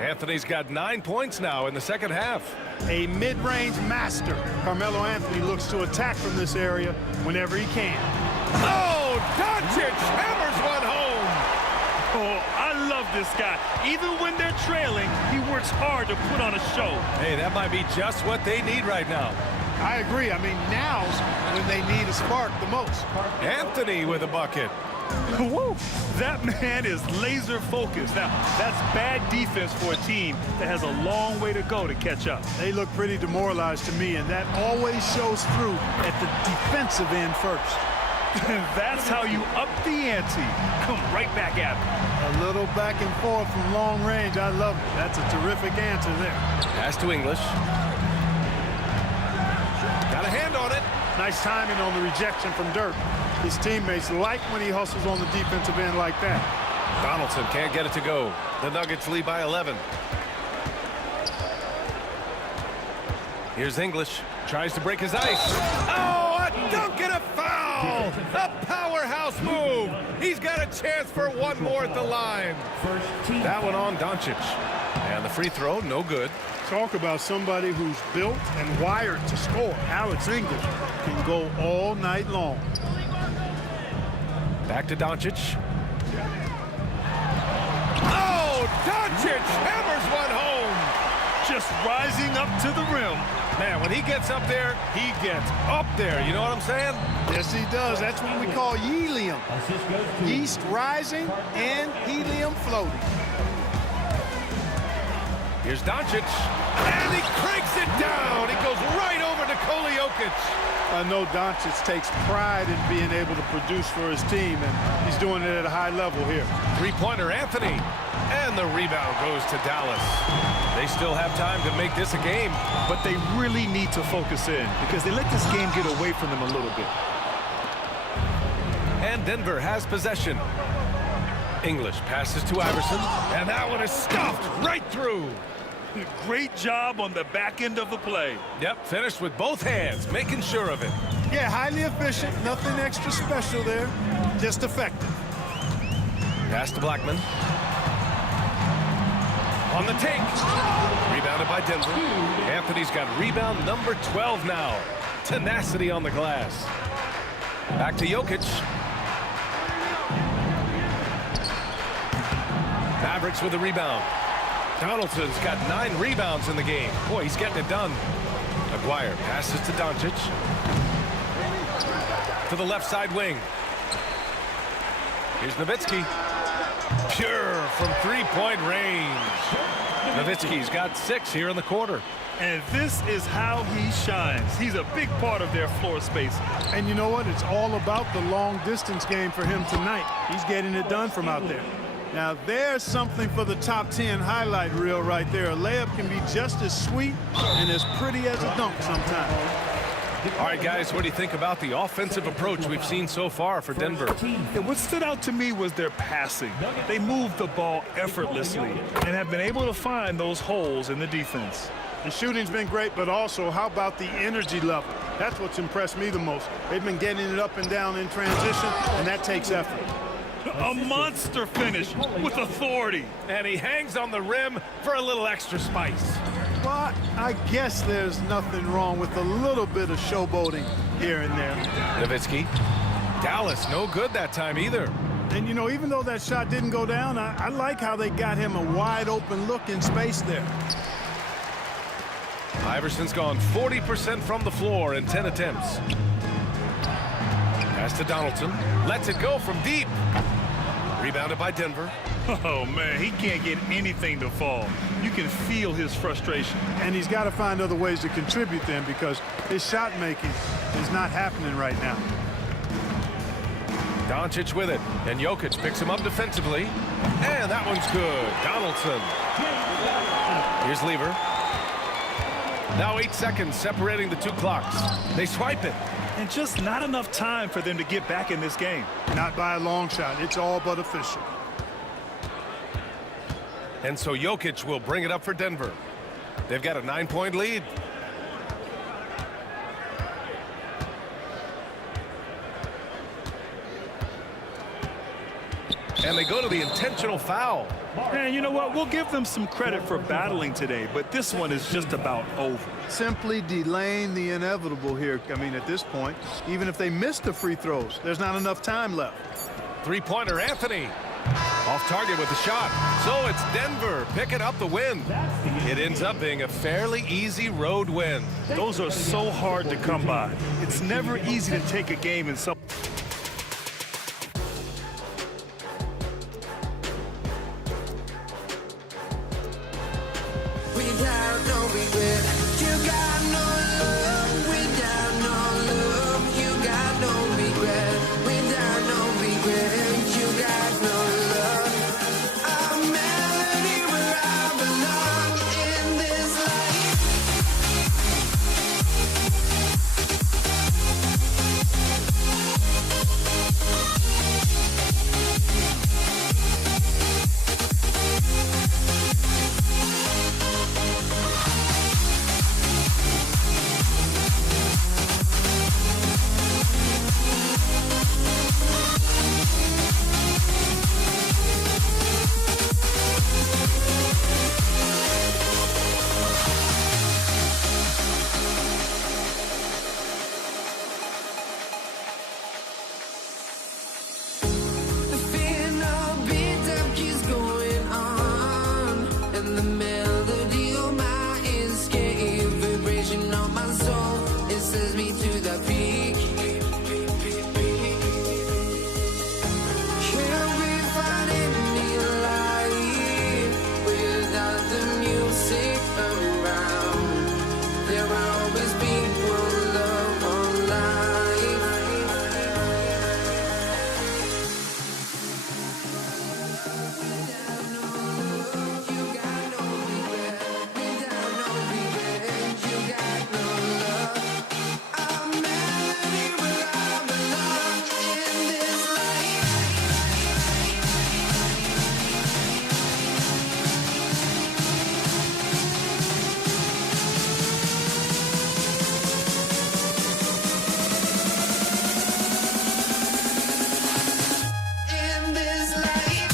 Anthony's got 9 points now in the second half. A mid-range master. Carmelo Anthony looks to attack from this area whenever he can. Oh, Doncic hammers one home. Oh, I love this guy. Even when they're trailing, he works hard to put on a show. Hey, that might be just what they need right now. I agree. I mean, now's when they need a spark the most. Anthony with a bucket. Woo! That man is laser focused. Now, that's bad defense for a team that has a long way to go to catch up. They look pretty demoralized to me, and that always shows through at the defensive end first. That's how you up the ante. Come right back at him. A little back and forth from long range. I love it. That's a terrific answer there. Pass to English. Got a hand on it. Nice timing on the rejection from Dirk. His teammates like when he hustles on the defensive end like that. Donaldson can't get it to go. The Nuggets lead by 11. Here's English. Tries to break his ice. Oh, a dunk and a foul! A powerhouse move. He's got a chance for one more at the line. That one on Doncic. And the free throw, no good. Talk about somebody who's built and wired to score. Alex English can go all night long. Back to Doncic. Oh, Doncic hammers one home. Just rising up to the rim. Man, when he gets up there, he gets up there. You know what I'm saying? Yes, he does. That's what we call helium. Yeast rising and helium floating. Here's Doncic, and he cranks it down. He goes right over to Jokic. I know Doncic takes pride in being able to produce for his team, and he's doing it at a high level here. Three-pointer, Anthony. And the rebound goes to Dallas. They still have time to make this a game. But they really need to focus in because they let this game get away from them a little bit. And Denver has possession. English passes to Iverson, and that one is stuffed right through. Great job on the back end of the play. Yep, finished with both hands, making sure of it. Yeah, highly efficient, nothing extra special there, just effective. Pass to Blackman. On the take. Rebounded by Denver. Anthony's got rebound number 12 now. Tenacity on the glass. Back to Jokic. Mavericks with the rebound. Donaldson's got 9 rebounds in the game. Boy, he's getting it done. Aguirre passes to Doncic. To the left side wing. Here's Nowitzki. Pure from three-point range. Nowitzki's got 6 here in the quarter. And this is how he shines. He's a big part of their floor space. And you know what? It's all about the long-distance game for him tonight. He's getting it done from out there. Now, there's something for the top 10 highlight reel right there. A layup can be just as sweet and as pretty as a dunk sometimes. All right, guys, what do you think about the offensive approach we've seen so far for Denver? And what stood out to me was their passing. They moved the ball effortlessly and have been able to find those holes in the defense. The shooting's been great, but also how about the energy level? That's what's impressed me the most. They've been getting it up and down in transition, and that takes effort. A monster finish with authority. And he hangs on the rim for a little extra spice. Well, I guess there's nothing wrong with a little bit of showboating here and there. Nowitzki. Dallas, no good that time either. And, you know, even though that shot didn't go down, I like how they got him a wide-open look in space there. Iverson's gone 40% from the floor in 10 attempts. Pass to Donaldson. Lets it go from deep. Rebounded by Denver. Oh, man, he can't get anything to fall. You can feel his frustration. And he's got to find other ways to contribute then because his shot making is not happening right now. Doncic with it. And Jokic picks him up defensively. And that one's good. Donaldson. Here's Lever. Now 8 seconds separating the 2 clocks. They swipe it. And just not enough time for them to get back in this game. Not by a long shot. It's all but official. And so Jokic will bring it up for Denver. They've got a 9-point lead. And they go to the intentional foul. And you know what? We'll give them some credit for battling today, but this one is just about over. Simply delaying the inevitable here. I mean, at this point, even if they miss the free throws, there's not enough time left. Three-pointer Anthony. Off target with the shot. So it's Denver picking up the win. It ends up being a fairly easy road win. Those are so hard to come by. It's never easy to take a game in some... Without no regret, you got no love. Without no love, you got no regret. Without no regret, you got no love. A melody where I belong in this life. The feeling of beat-up keeps going on, and the melody of my escape, vibration on my soul, it sends me to the peak. Can't we find any light without the music around? There will always be one love, one life. In this life.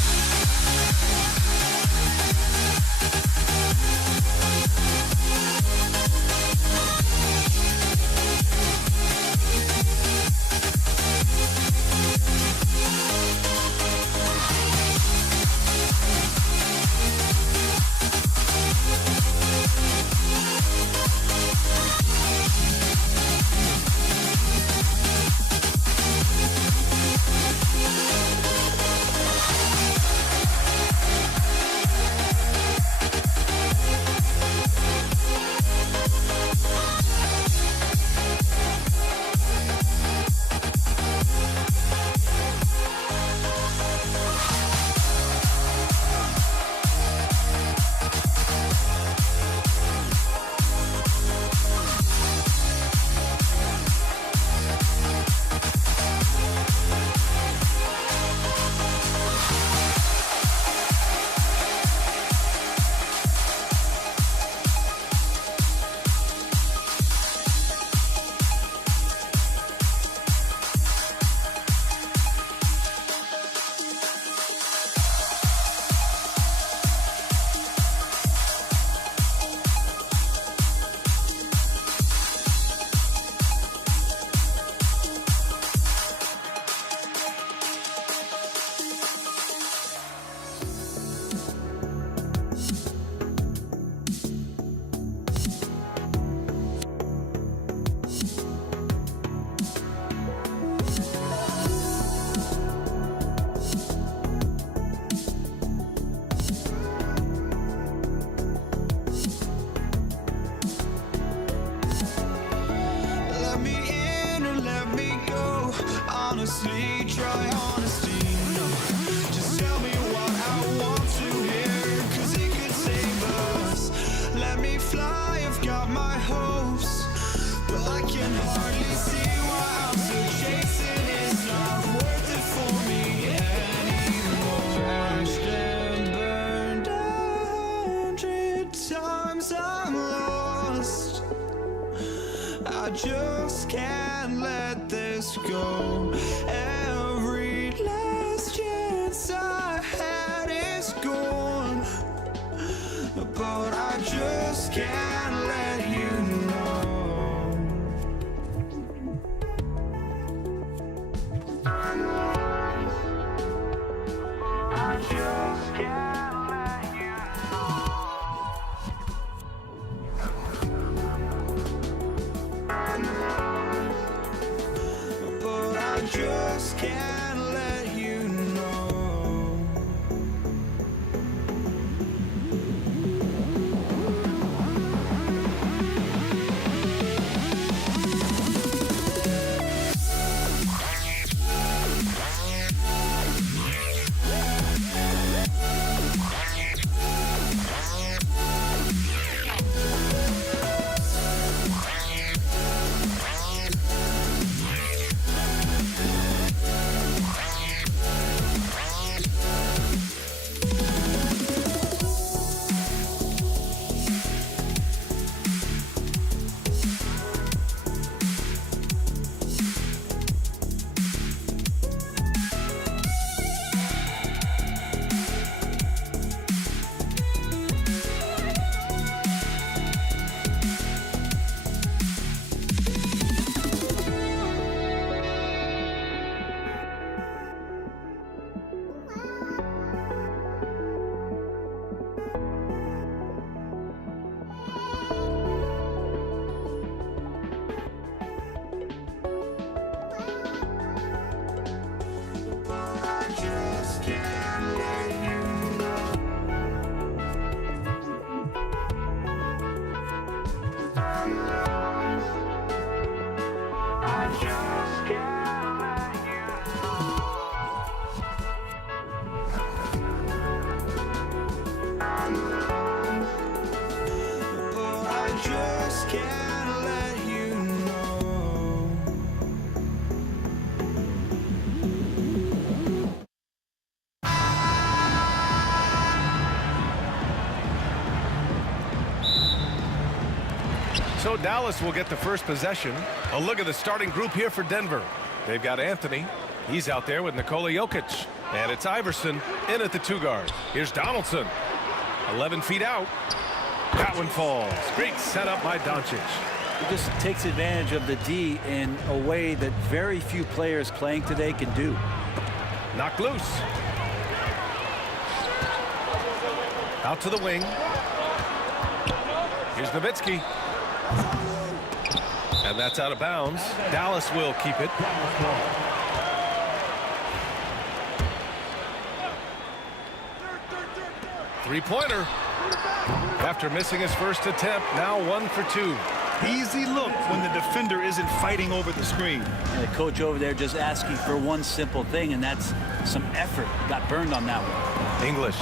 Let me in or let me go. Honestly, try honesty. No, just tell me what I want to hear, 'cause it could save us. Let me fly, I've got my hopes, but I can hardly see why I'm still chasing. It's not worth it for me anymore. Crashed and burned 100 times, I'm lost. I just can't let this go. Every last chance I but I just can't let you know. I just can't let you know. But I just can't let you know. So Dallas will get the first possession. A look at the starting group here for Denver. They've got Anthony. He's out there with Nikola Jokic. And it's Iverson in at the 2 guard. Here's Donaldson. 11 feet out. That one falls. Great setup by Doncic. He just takes advantage of the D in a way that very few players playing today can do. Knocked loose. Out to the wing. Here's Nowitzki. And that's out of bounds. Dallas will keep it. Three-pointer. After missing his first attempt, now 1 for 2. Easy look when the defender isn't fighting over the screen. And the coach over there just asking for one simple thing, and that's some effort. Got burned on that one. English.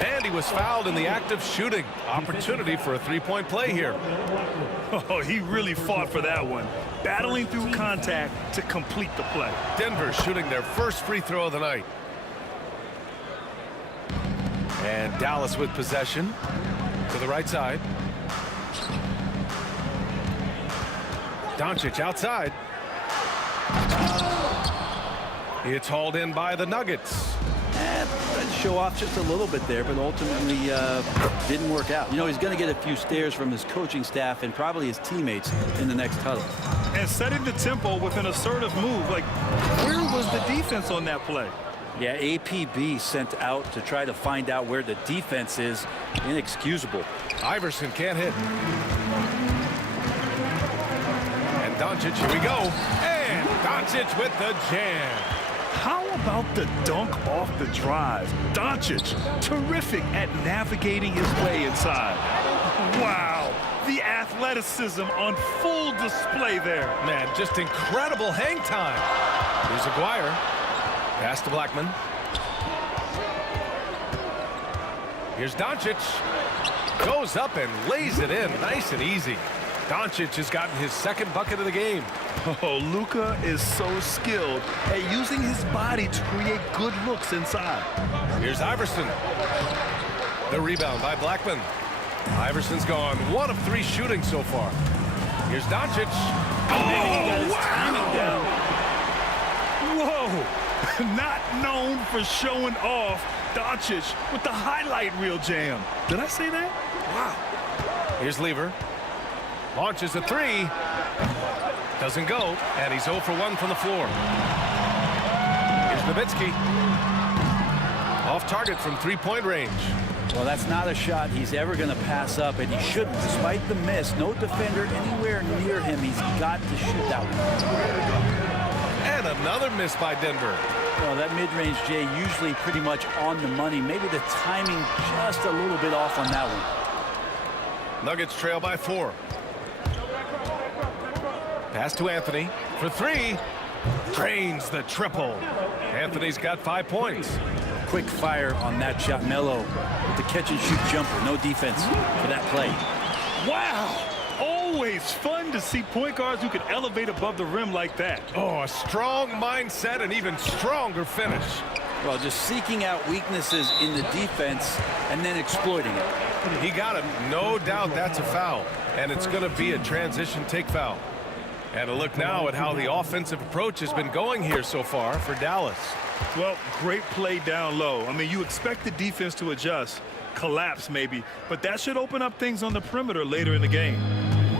And he was fouled in the act of shooting. Opportunity for a three-point play here. Oh, he really fought for that one. Battling through contact to complete the play. Denver shooting their first free throw of the night. And Dallas with possession to the right side. Doncic outside. It's hauled in by the Nuggets. Show off just a little bit there, but ultimately didn't work out. You know, he's going to get a few stares from his coaching staff and probably his teammates in the next huddle. And setting the tempo with an assertive move. Like, where was the defense on that play? Yeah, APB sent out to try to find out where the defense is. Inexcusable. Iverson can't hit. And Doncic, here we go. And Doncic with the jam. How about the dunk off the drive? Doncic, terrific at navigating his way inside. Wow, the athleticism on full display there. Man, just incredible hang time. Here's Aguirre. Pass to Blackman. Here's Doncic. Goes up and lays it in nice and easy. Doncic has gotten his second bucket of the game. Oh, Luka is so skilled at using his body to create good looks inside. Here's Iverson. The rebound by Blackman. Iverson's gone 1 of 3 shooting so far. Here's Doncic. Oh, wow! Whoa! Not known for showing off, Doncic with the highlight reel jam. Did I say that? Wow. Here's Lever. Launches a three. Doesn't go, and he's 0 for 1 from the floor. Here's Nowitzki. Off target from three-point range. Well, that's not a shot he's ever going to pass up, and he shouldn't. Despite the miss, no defender anywhere near him. He's got to shoot that one. And another miss by Denver. Well, that mid-range, Jay, usually pretty much on the money. Maybe the timing just a little bit off on that one. Nuggets trail by 4. Pass to Anthony for 3. Drains the triple. Anthony's got 5 points. Quick fire on that shot. Melo with the catch-and-shoot jumper. No defense for that play. Wow. Always fun to see point guards who can elevate above the rim like that. Oh, a strong mindset and even stronger finish. Well, just seeking out weaknesses in the defense and then exploiting it. He got him. No doubt that's a foul. And it's going to be a transition take foul. And a look now at how the offensive approach has been going here so far for Dallas. Well, great play down low. I mean, you expect the defense to adjust, collapse maybe, but that should open up things on the perimeter later in the game.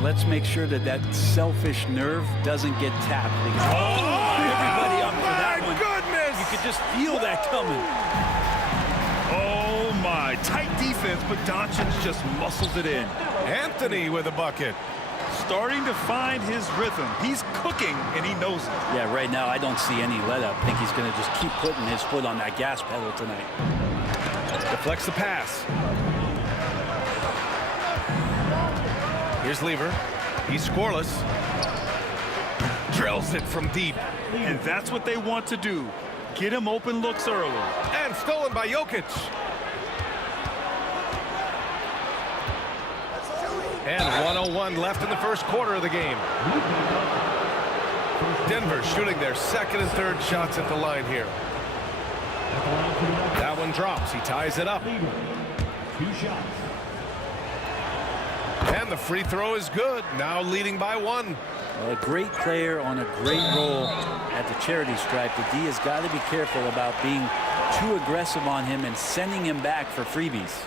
Let's make sure that that selfish nerve doesn't get tapped. Everybody up for that one. Goodness! You could just feel that coming. Oh, my. Tight defense, but Doncic just muscles it in. Anthony with a bucket. Starting to find his rhythm. He's cooking, and he knows it. Yeah, right now I don't see any let-up. I think he's going to just keep putting his foot on that gas pedal tonight. Deflects the pass. Here's Lever. He's scoreless. Drills it from deep. And that's what they want to do. Get him open looks early. And stolen by Jokic. And 1:01 left in the first quarter of the game. Denver shooting their second and third shots at the line here. That one drops. He ties it up. 2 shots. And the free throw is good. Now leading by 1. A great player on a great roll at the charity stripe. The D has got to be careful about being too aggressive on him and sending him back for freebies.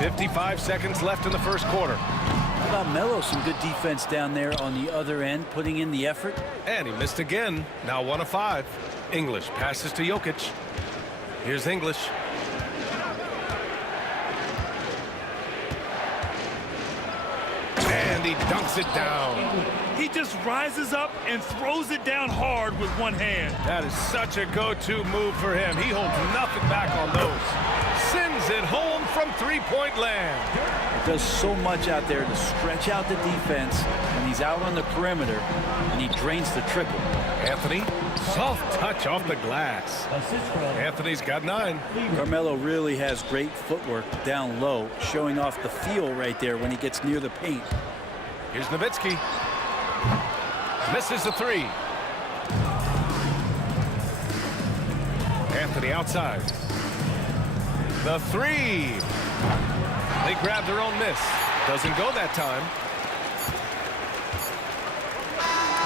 .55 seconds left in the first quarter. How about Melo? Some good defense down there on the other end, putting in the effort. And he missed again. Now 1 of 5. English passes to Jokic. Here's English. And he dunks it down. He just rises up and throws it down hard with one hand. That is such a go-to move for him. He holds nothing back on those. Sends it home from three-point land. He does so much out there to stretch out the defense when he's out on the perimeter, and he drains the triple. Anthony, soft touch off the glass. Anthony's got 9. Carmelo really has great footwork down low, showing off the feel right there when he gets near the paint. Here's Nowitzki. Misses the 3. Anthony outside. The 3. They grab their own miss. Doesn't go that time.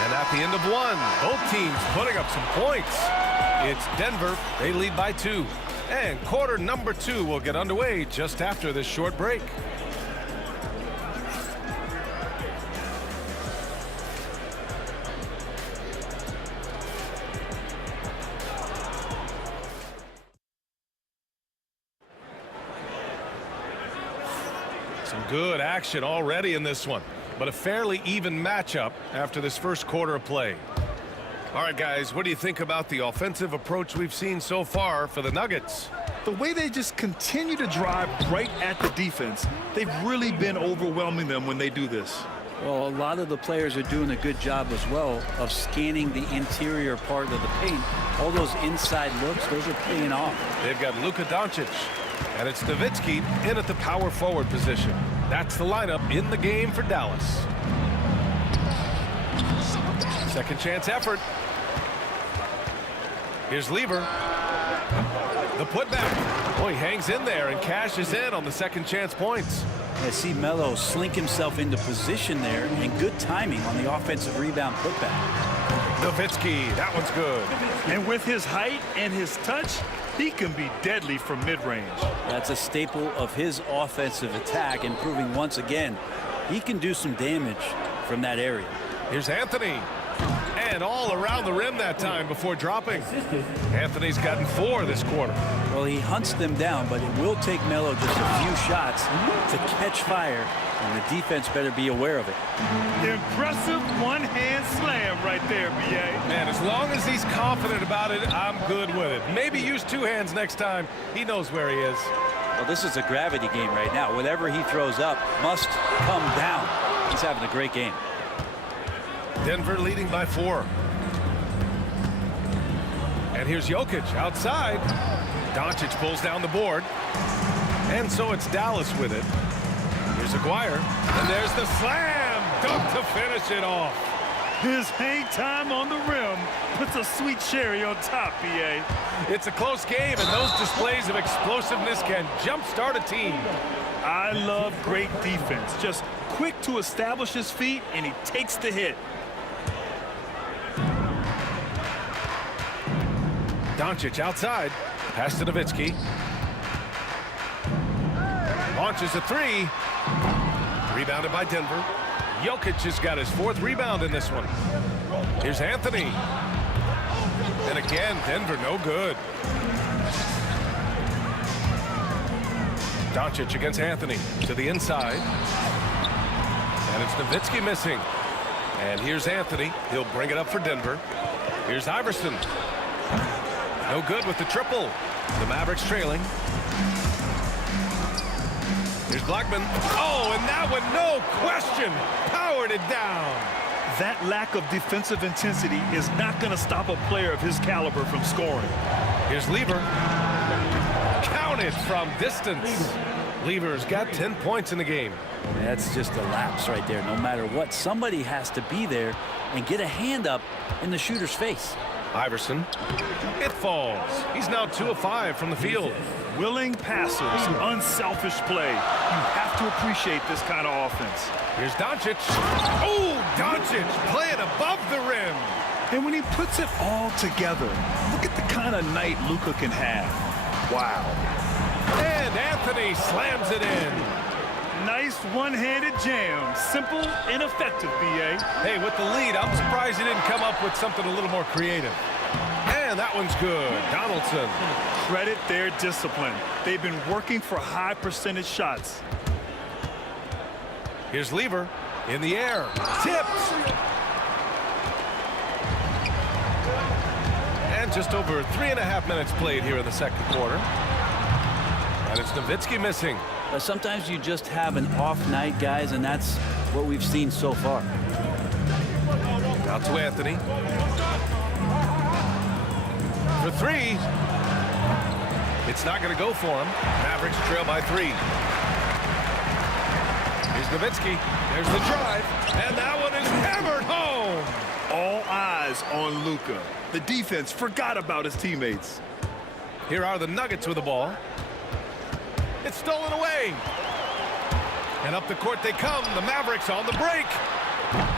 And at the end of 1, both teams putting up some points. It's Denver. They lead by 2. And quarter number 2 will get underway just after this short break. Some good action already in this one, but a fairly even matchup after this first quarter of play. All right, guys, what do you think about the offensive approach we've seen so far for the Nuggets? The way they just continue to drive right at the defense, they've really been overwhelming them when they do this. Well, a lot of the players are doing a good job as well of scanning the interior part of the paint. All those inside looks, those are paying off. They've got Luka Doncic, and it's Nowitzki in at the power forward position. That's the lineup in the game for Dallas. Second chance effort. Here's Lever. The putback. Oh, he hangs in there and cashes in on the second chance points. I see Melo slink himself into position there, and good timing on the offensive rebound putback. Nowitzki, that one's good. And with his height and his touch, he can be deadly from mid-range. That's a staple of his offensive attack, and proving once again he can do some damage from that area. Here's Anthony. And all around the rim that time before dropping. Anthony's gotten 4 this quarter. Well, he hunts them down, but it will take Melo just a few shots to catch fire, and the defense better be aware of it. Impressive one-hand slam right there, B.A. Man, as long as he's confident about it, I'm good with it. Maybe use 2 hands next time. He knows where he is. Well, this is a gravity game right now. Whatever he throws up must come down. He's having a great game. Denver leading by 4. And here's Jokic outside. Doncic pulls down the board. And so it's Dallas with it. Here's Aguirre. And there's the slam dunk to finish it off. His hang time on the rim puts a sweet cherry on top, B.A. It's a close game, and those displays of explosiveness can jumpstart a team. I love great defense. Just quick to establish his feet, and he takes the hit. Doncic outside. Pass to Nowitzki. Launches a 3. Rebounded by Denver. Jokic has got his 4th rebound in this one. Here's Anthony. And again, Denver no good. Doncic against Anthony to the inside. And it's Nowitzki missing. And here's Anthony. He'll bring it up for Denver. Here's Iverson. No good with the triple. The Mavericks trailing. Here's Blackman. Oh, and that one, no question, powered it down. That lack of defensive intensity is not going to stop a player of his caliber from scoring. Here's Lever. Counted from distance. Lever's got 10 points in the game. That's just a lapse right there. No matter what, somebody has to be there and get a hand up in the shooter's face. Iverson. It falls. He's now 2 of 5 from the field. Willing passers, unselfish play. You have to appreciate this kind of offense. Here's Doncic. Oh, Doncic playing above the rim. And when he puts it all together, look at the kind of night Luka can have. Wow. And Anthony slams it in. Nice one-handed jam. Simple and effective, B.A. Hey, with the lead, I'm surprised he didn't come up with something a little more creative. And that one's good. Donaldson. Credit their discipline. They've been working for high percentage shots. Here's Lever in the air. Tipped. And just over 3.5 minutes played here in the second quarter. And it's Nowitzki missing. But sometimes you just have an off night, guys, and that's what we've seen so far. Out to Anthony. For 3. It's not going to go for him. Mavericks trail by 3. Here's Nowitzki. There's the drive. And that one is hammered home. All eyes on Luka. The defense forgot about his teammates. Here are the Nuggets with the ball. It's stolen away. And up the court they come. The Mavericks on the break.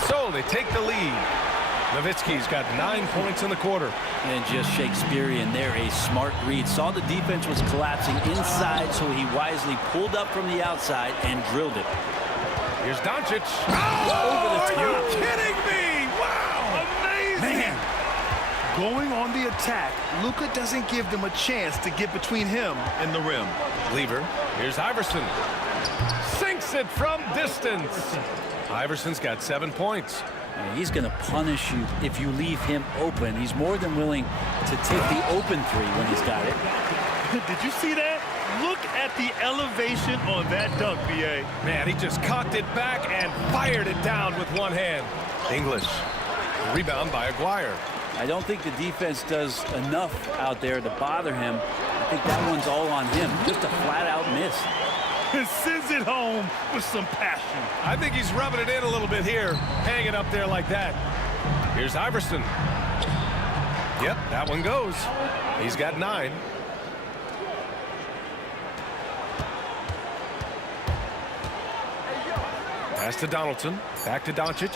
So they take the lead. Nowitzki's got 9 points in the quarter. And just Shakespearean there, a smart read. Saw the defense was collapsing inside, so he wisely pulled up from the outside and drilled it. Here's Doncic. Oh, are you kidding me? Wow. Amazing. Man. Going on the attack, Luka doesn't give them a chance to get between him and the rim. Lever. Here's Iverson. Sinks it from distance. Iverson's got 7 points. And he's going to punish you if you leave him open. He's more than willing to take the open 3 when he's got it. Did you see that? Look at the elevation on that dunk, B.A. Man, he just cocked it back and fired it down with one hand. English. Rebound by Aguirre. I don't think the defense does enough out there to bother him. I think that one's all on him. Just a flat-out miss. And sends it home with some passion. I think he's rubbing it in a little bit here, hanging up there like that. Here's Iverson. Yep, that one goes. He's got 9. Pass to Donaldson. Back to Doncic.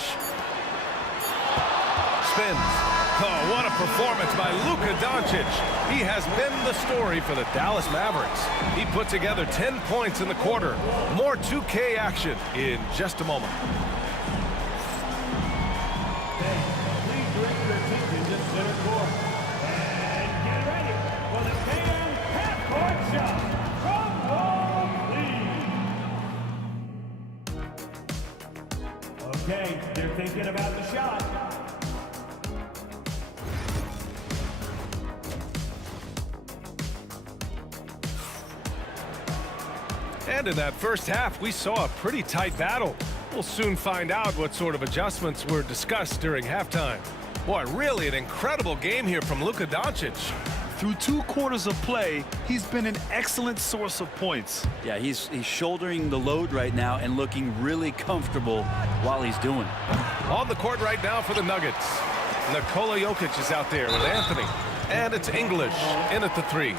spins. Oh, what a performance by Luka Doncic. He has been the story for the Dallas Mavericks. He put together 10 points in the quarter. More 2K action in just a moment. Please direct your attention to center court. And get ready for the KM half-court shot from home league. Okay, they're thinking about the shot. And in that first half, we saw a pretty tight battle. We'll soon find out what sort of adjustments were discussed during halftime. Boy, really an incredible game here from Luka Doncic. Through 2 quarters of play, he's been an excellent source of points. Yeah, he's shouldering the load right now and looking really comfortable while he's doing it. On the court right now for the Nuggets. Nikola Jokic is out there with Anthony. And it's English in at the 3.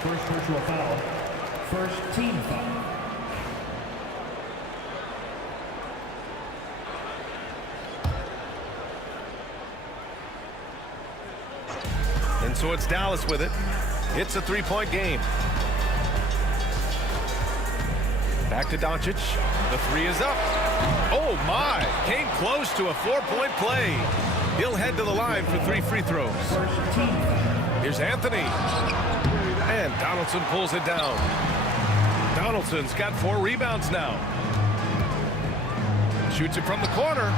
First personal foul. First team foul. And so it's Dallas with it. It's a 3-point game. Back to Doncic. The 3 is up. Oh my! Came close to a 4-point play. He'll head to the line for 3 free throws. Here's Anthony. And Donaldson pulls it down. Donaldson's got 4 rebounds now. Shoots it from the corner.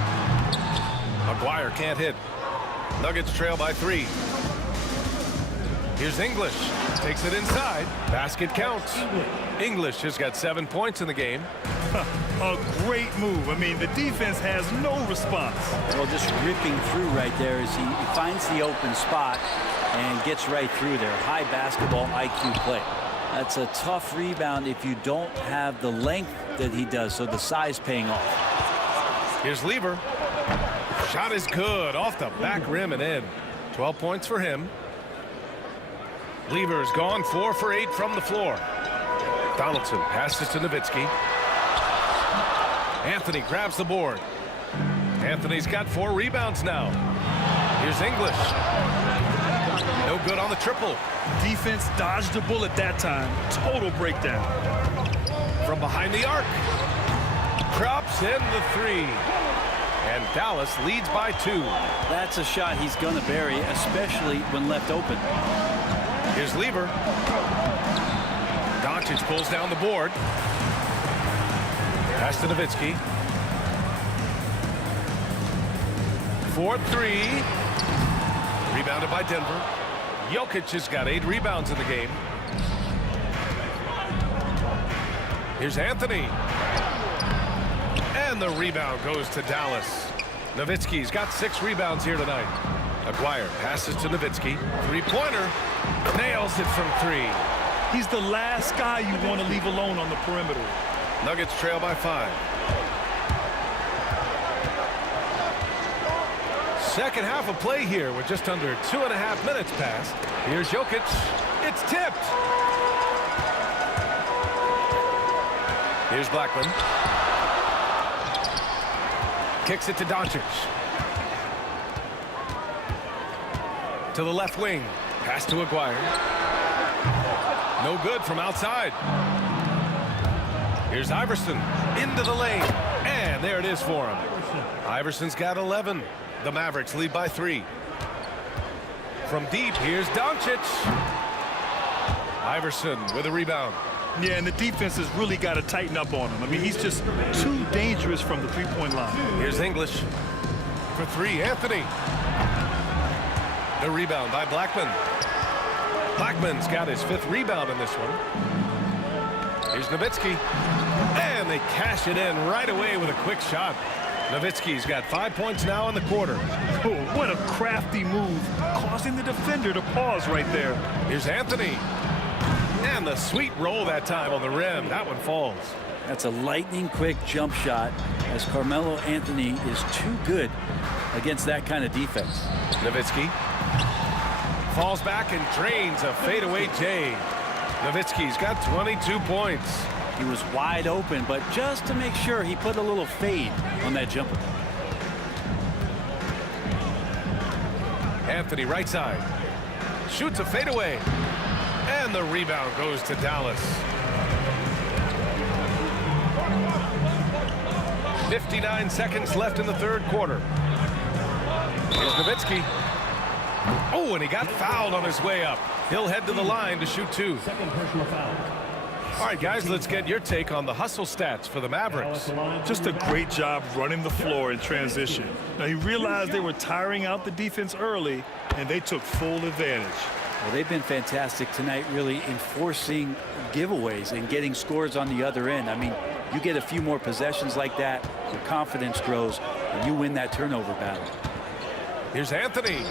McGuire can't hit. Nuggets trail by 3. Here's English. Takes it inside. Basket counts. English has got 7 points in the game. A great move. I mean, the defense has no response. Well, just ripping through right there as he finds the open spot and gets right through there. High basketball IQ play. That's a tough rebound if you don't have the length that he does, so the size paying off. Here's Lever. Shot is good off the back rim and in. 12 points for him. Lever's gone 4 for 8 from the floor. Donaldson passes to Nowitzki. Anthony grabs the board. Anthony's got 4 rebounds now. Here's English. No good on the triple. Defense dodged the bullet that time. Total breakdown. From behind the arc. Drops in the 3. And Dallas leads by 2. That's a shot he's going to bury, especially when left open. Here's Lever. Doncic pulls down the board. Pass to Nowitzki. 4-3. Rebounded by Denver. Jokic has got 8 rebounds in the game. Here's Anthony. And the rebound goes to Dallas. Nowitzki's got 6 rebounds here tonight. McGuire passes to Nowitzki. 3-pointer. Nails it from 3. He's the last guy you want to leave alone on the perimeter. Nuggets trail by 5. Second half of play here with just under 2.5 minutes passed. Here's Jokic. It's tipped. Here's Blackman. Kicks it to Doncic. To the left wing. Pass to Aguirre. No good from outside. Here's Iverson into the lane. And there it is for him. Iverson's got 11. The Mavericks lead by 3. From deep, here's Doncic. Iverson with a rebound. Yeah, and the defense has really got to tighten up on him. I mean, he's just too dangerous from the 3-point line. Here's English. For 3, Anthony. The rebound by Blackman. Blackman's got his 5th rebound in this one. Here's Nowitzki. And they cash it in right away with a quick shot. Nowitzki's got 5 points now in the quarter. Oh, what a crafty move, causing the defender to pause right there. Here's Anthony. And the sweet roll that time on the rim. That one falls. That's a lightning quick jump shot, as Carmelo Anthony is too good against that kind of defense. Nowitzki falls back and drains a fadeaway J. Nowitzki's got 22 points. He was wide open, but just to make sure, he put a little fade on that jumper. Anthony right side. Shoots a fadeaway. And the rebound goes to Dallas. 59 seconds left in the third quarter. Here's Nowitzki. Oh, and he got fouled on his way up. He'll head to the line to shoot 2. Second personal foul. All right, guys, let's get your take on the hustle stats for the Mavericks. Just a great job running the floor in transition. Now, he realized they were tiring out the defense early, and they took full advantage. Well, they've been fantastic tonight, really enforcing giveaways and getting scores on the other end. I mean, you get a few more possessions like that, your confidence grows, and you win that turnover battle. Here's Anthony.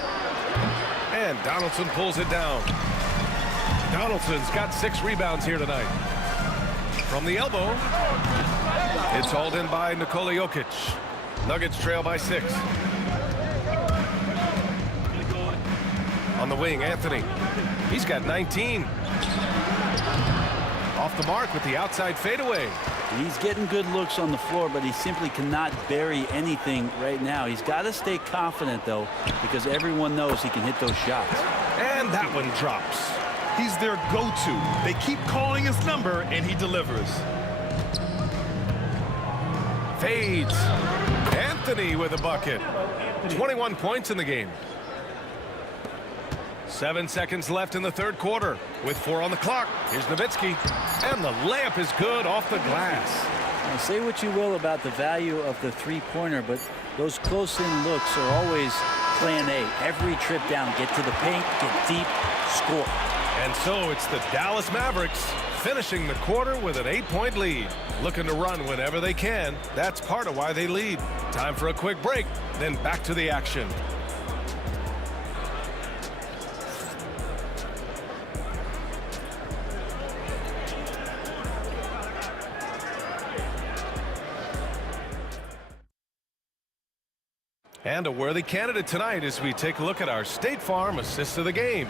And Donaldson pulls it down. Donaldson's got 6 rebounds here tonight. From the elbow, it's hauled in by Nikola Jokic. Nuggets trail by 6. On the wing, Anthony. He's got 19. Off the mark with the outside fadeaway. He's getting good looks on the floor, but he simply cannot bury anything right now. He's got to stay confident, though, because everyone knows he can hit those shots. And that one drops. He's their go-to. They keep calling his number, and he delivers. Fades. Anthony with a bucket. 21 points in the game. 7 seconds left in the third quarter with 4 on the clock. Here's Nowitzki. And the layup is good off the glass. Now, say what you will about the value of the three-pointer, but those close-in looks are always plan A. Every trip down, get to the paint, get deep, score. And so it's the Dallas Mavericks finishing the quarter with an 8-point lead. Looking to run whenever they can. That's part of why they lead. Time for a quick break, then back to the action. And a worthy candidate tonight as we take a look at our State Farm assist of the game.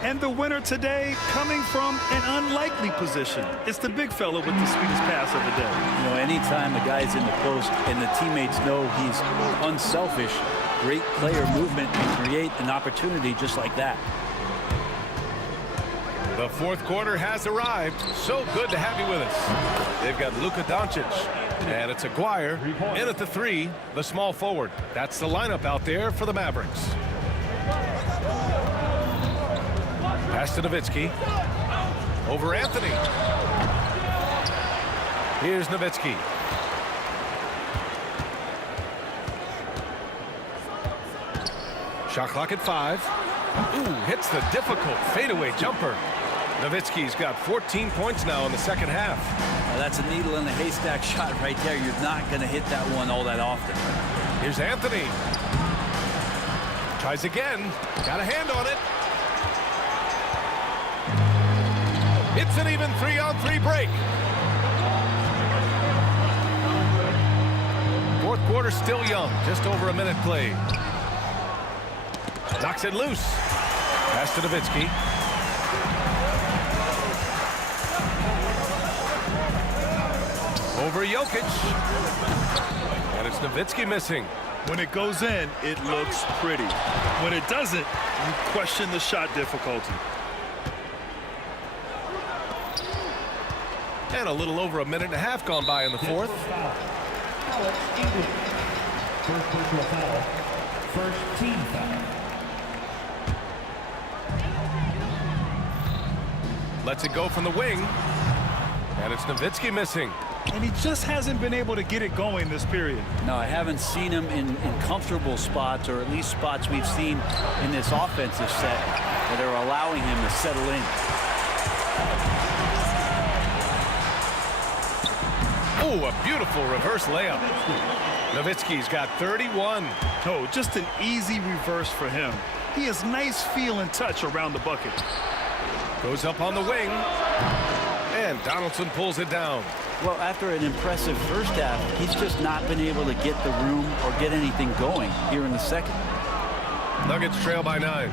And the winner today coming from an unlikely position. It's the big fella with the sweetest pass of the day. You know, anytime a guy's in the post and the teammates know he's unselfish, great player movement can create an opportunity just like that. The fourth quarter has arrived. So good to have you with us. They've got Luka Doncic. And it's Aguirre in at the 3, the small forward. That's the lineup out there for the Mavericks. Pass to Nowitzki. Over Anthony. Here's Nowitzki. Shot clock at 5. Ooh, hits the difficult fadeaway jumper. Nowitzki's got 14 points now in the second half. Well, that's a needle in a haystack shot right there. You're not going to hit that one all that often. Here's Anthony. Tries again. Got a hand on it. It's an even 3-on-3 break. Fourth quarter still young. Just over a minute played. Knocks it loose. Pass to Nowitzki. Over Jokic. And it's Nowitzki missing. When it goes in, it looks pretty. When it doesn't, you question the shot difficulty. And a little over a minute and a half gone by in the fourth. First personal foul. First team foul. Lets it go from the wing. And it's Nowitzki missing. And he just hasn't been able to get it going this period. No, I haven't seen him in comfortable spots, or at least spots we've seen in this offensive set that are allowing him to settle in. Oh, a beautiful reverse layup. Nowitzki's got 31. Oh, just an easy reverse for him. He has nice feel and touch around the bucket. Goes up on the wing. And Donaldson pulls it down. Well, after an impressive first half, he's just not been able to get the room or get anything going here in the second. Nuggets trail by 9.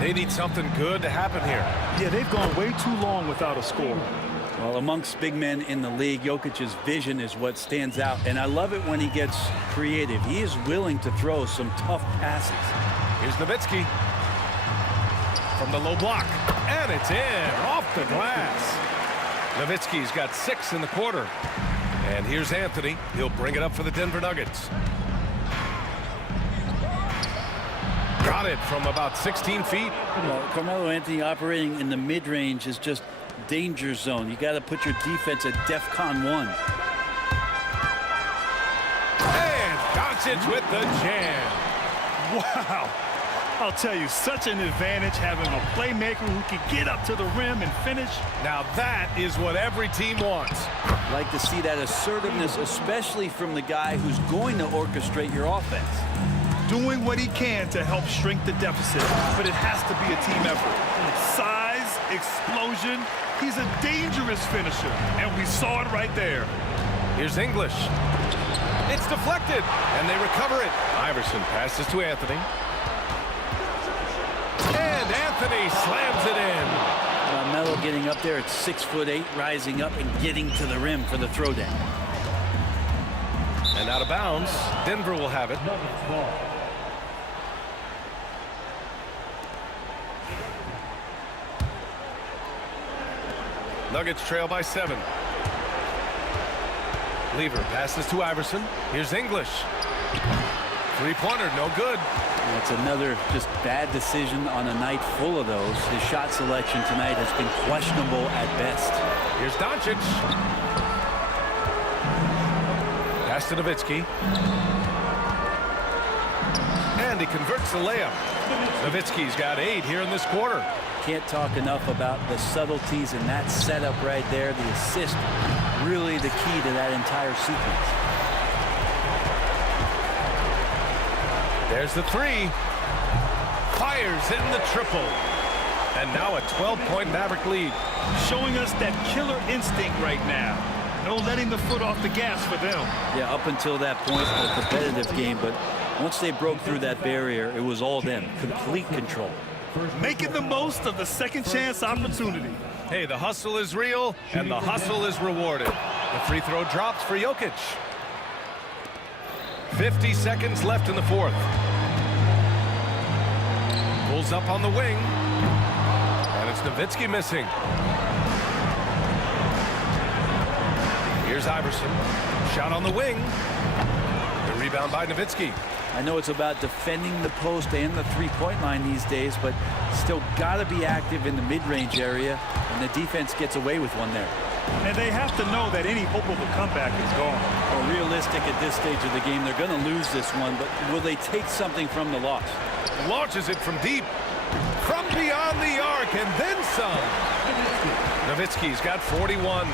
They need something good to happen here. Yeah, they've gone way too long without a score. Well, amongst big men in the league, Jokic's vision is what stands out. And I love it when he gets creative. He is willing to throw some tough passes. Here's Nowitzki from the low block, and it's in off the glass. Nowitzki's got 6 in the quarter. And here's Anthony. He'll bring it up for the Denver Nuggets. Got it from about 16 feet. Well, Carmelo Anthony operating in the mid-range is just danger zone. You got to put your defense at DEFCON 1. And Doncic with the jam. Wow. I'll tell you, such an advantage having a playmaker who can get up to the rim and finish. Now that is what every team wants. Like to see that assertiveness, especially from the guy who's going to orchestrate your offense. Doing what he can to help shrink the deficit, but it has to be a team effort. Size, explosion, he's a dangerous finisher, and we saw it right there. Here's English. It's deflected, and they recover it. Iverson passes to Anthony. And Anthony slams it in. Melo getting up there at 6'8", rising up and getting to the rim for the throwdown. And out of bounds, Denver will have it. Nuggets trail by 7. Lever passes to Iverson. Here's English. Three-pointer, no good. It's another just bad decision on a night full of those. His shot selection tonight has been questionable at best. Here's Doncic. Pass to Nowitzki. And he converts the layup. Nowitzki's got 8 here in this quarter. Can't talk enough about the subtleties in that setup right there. The assist, really the key to that entire sequence. There's the 3. Fires in the triple. And now a 12-point Maverick lead. Showing us that killer instinct right now. No letting the foot off the gas for them. Yeah, up until that point, a competitive game. But once they broke through that barrier, it was all them. Complete control. Making the most of the second chance opportunity. Hey, the hustle is real, and the hustle is rewarded. The free throw drops for Jokic. 50 seconds left in the fourth. Pulls up on the wing. And it's Nowitzki missing. Here's Iverson. Shot on the wing. The rebound by Nowitzki. I know it's about defending the post and the three-point line these days, but still got to be active in the mid-range area, and the defense gets away with one there. And they have to know that any hope of a comeback is gone. Well, realistic at this stage of the game, they're going to lose this one, but will they take something from the loss? Launches it from deep. From beyond the arc, and then some. Nowitzki's got 41.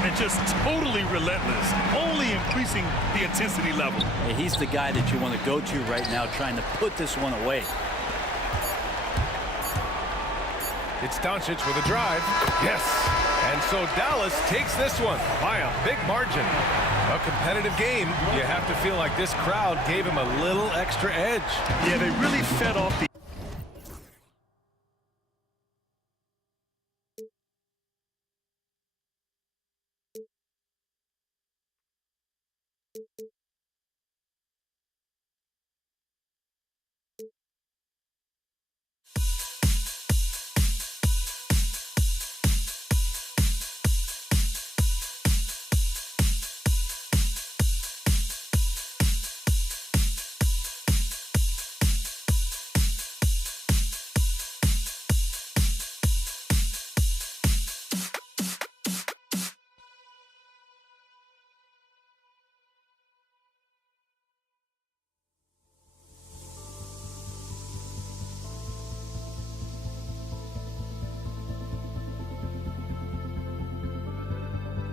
And just totally relentless, only increasing the intensity level. Yeah, he's the guy that you want to go to right now, trying to put this one away. It's Doncic with a drive. Yes. And so Dallas takes this one by a big margin. A competitive game. You have to feel like this crowd gave him a little extra edge. Yeah, they really fed off the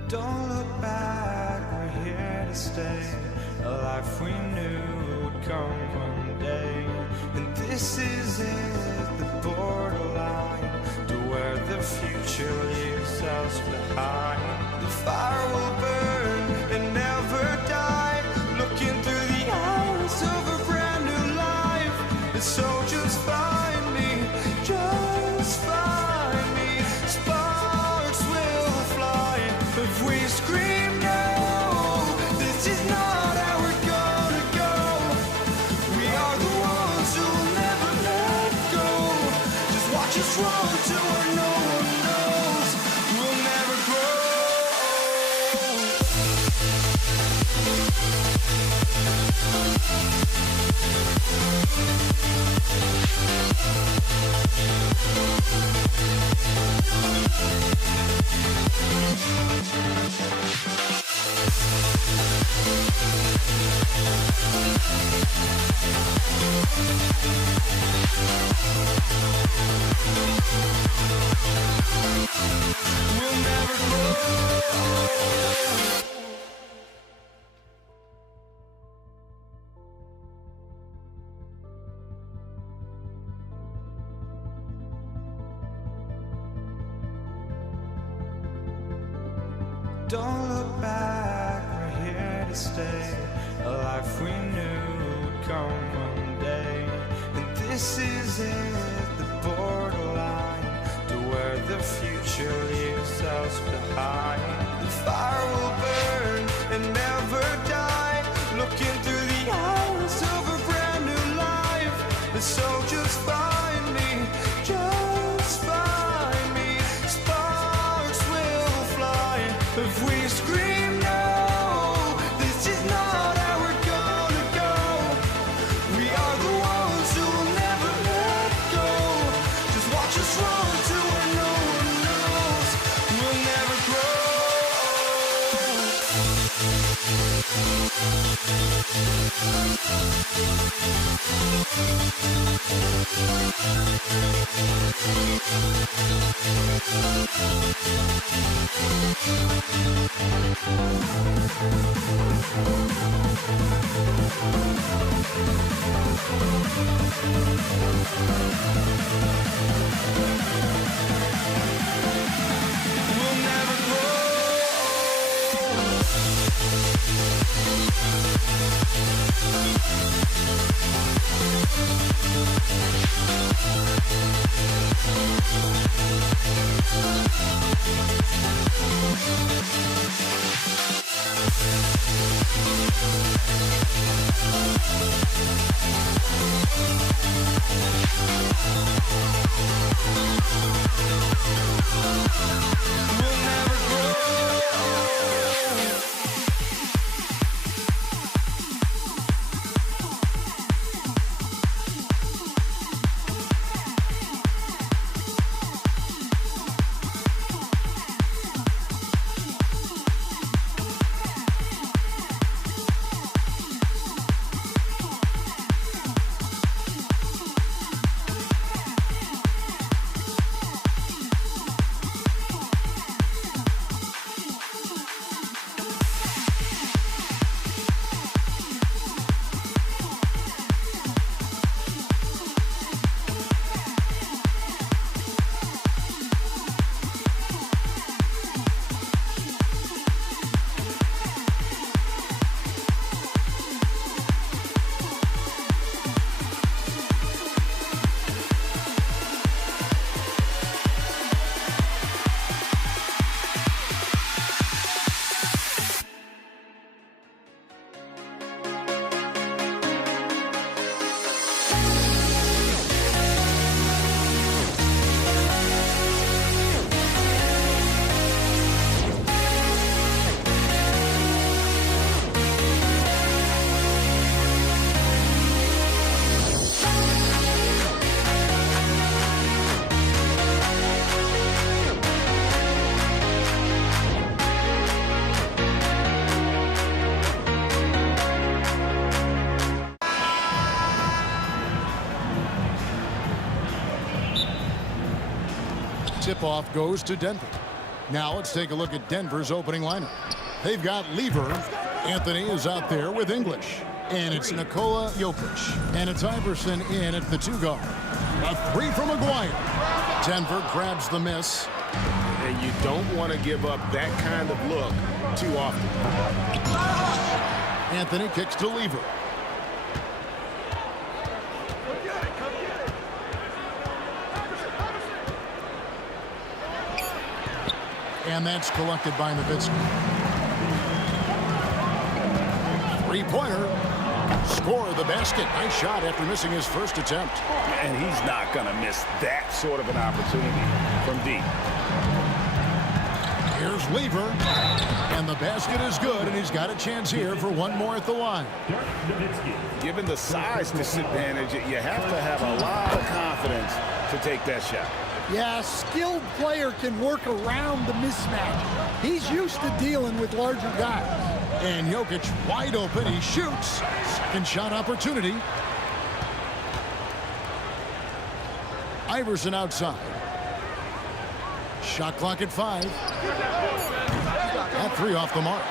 Don't look back, we're here to stay. A life we knew would come one day. And this is it, the borderline to where the future leaves us behind. The fire will burn and never die. Looking through the eyes of a brand new life. And so just find me, just find me. Sparks will fly if we scream no. This is not how we're gonna go. We are the ones who'll never us wrong to where no one knows. We'll never grow. We'll never grow. Don't look back, we're here to stay. A life we knew would come one day. And this is it, the borderline to where the future leaves us behind. The fire will burn and never die, looking through the eyes of a brand new life. And so just find me, just find me. Sparks will fly if we scream no. This is not how we're gonna go. We are the ones who will never let go. Just watch us run to where no one knows. We'll never grow. We'll never grow. We'll never grow. Tip-off goes to Denver. Now let's take a look at Denver's opening lineup. They've got Lever. Anthony is out there with English. And it's Nikola Jokic. And it's Iverson in at the 2 guard. A 3 from Maguire. Denver grabs the miss. And you don't want to give up that kind of look too often. Anthony kicks to Lever. And that's collected by Nowitzki. Three-pointer. Score the basket. Nice shot after missing his first attempt. And he's not going to miss that sort of an opportunity from deep. Here's Lever. And the basket is good, and he's got a chance here for one more at the line. Given the size disadvantage, you have to have a lot of confidence to take that shot. Yeah, a skilled player can work around the mismatch. He's used to dealing with larger guys. And Jokic wide open. He shoots. Second shot opportunity. Iverson outside. Shot clock at 5. That 3 off the mark.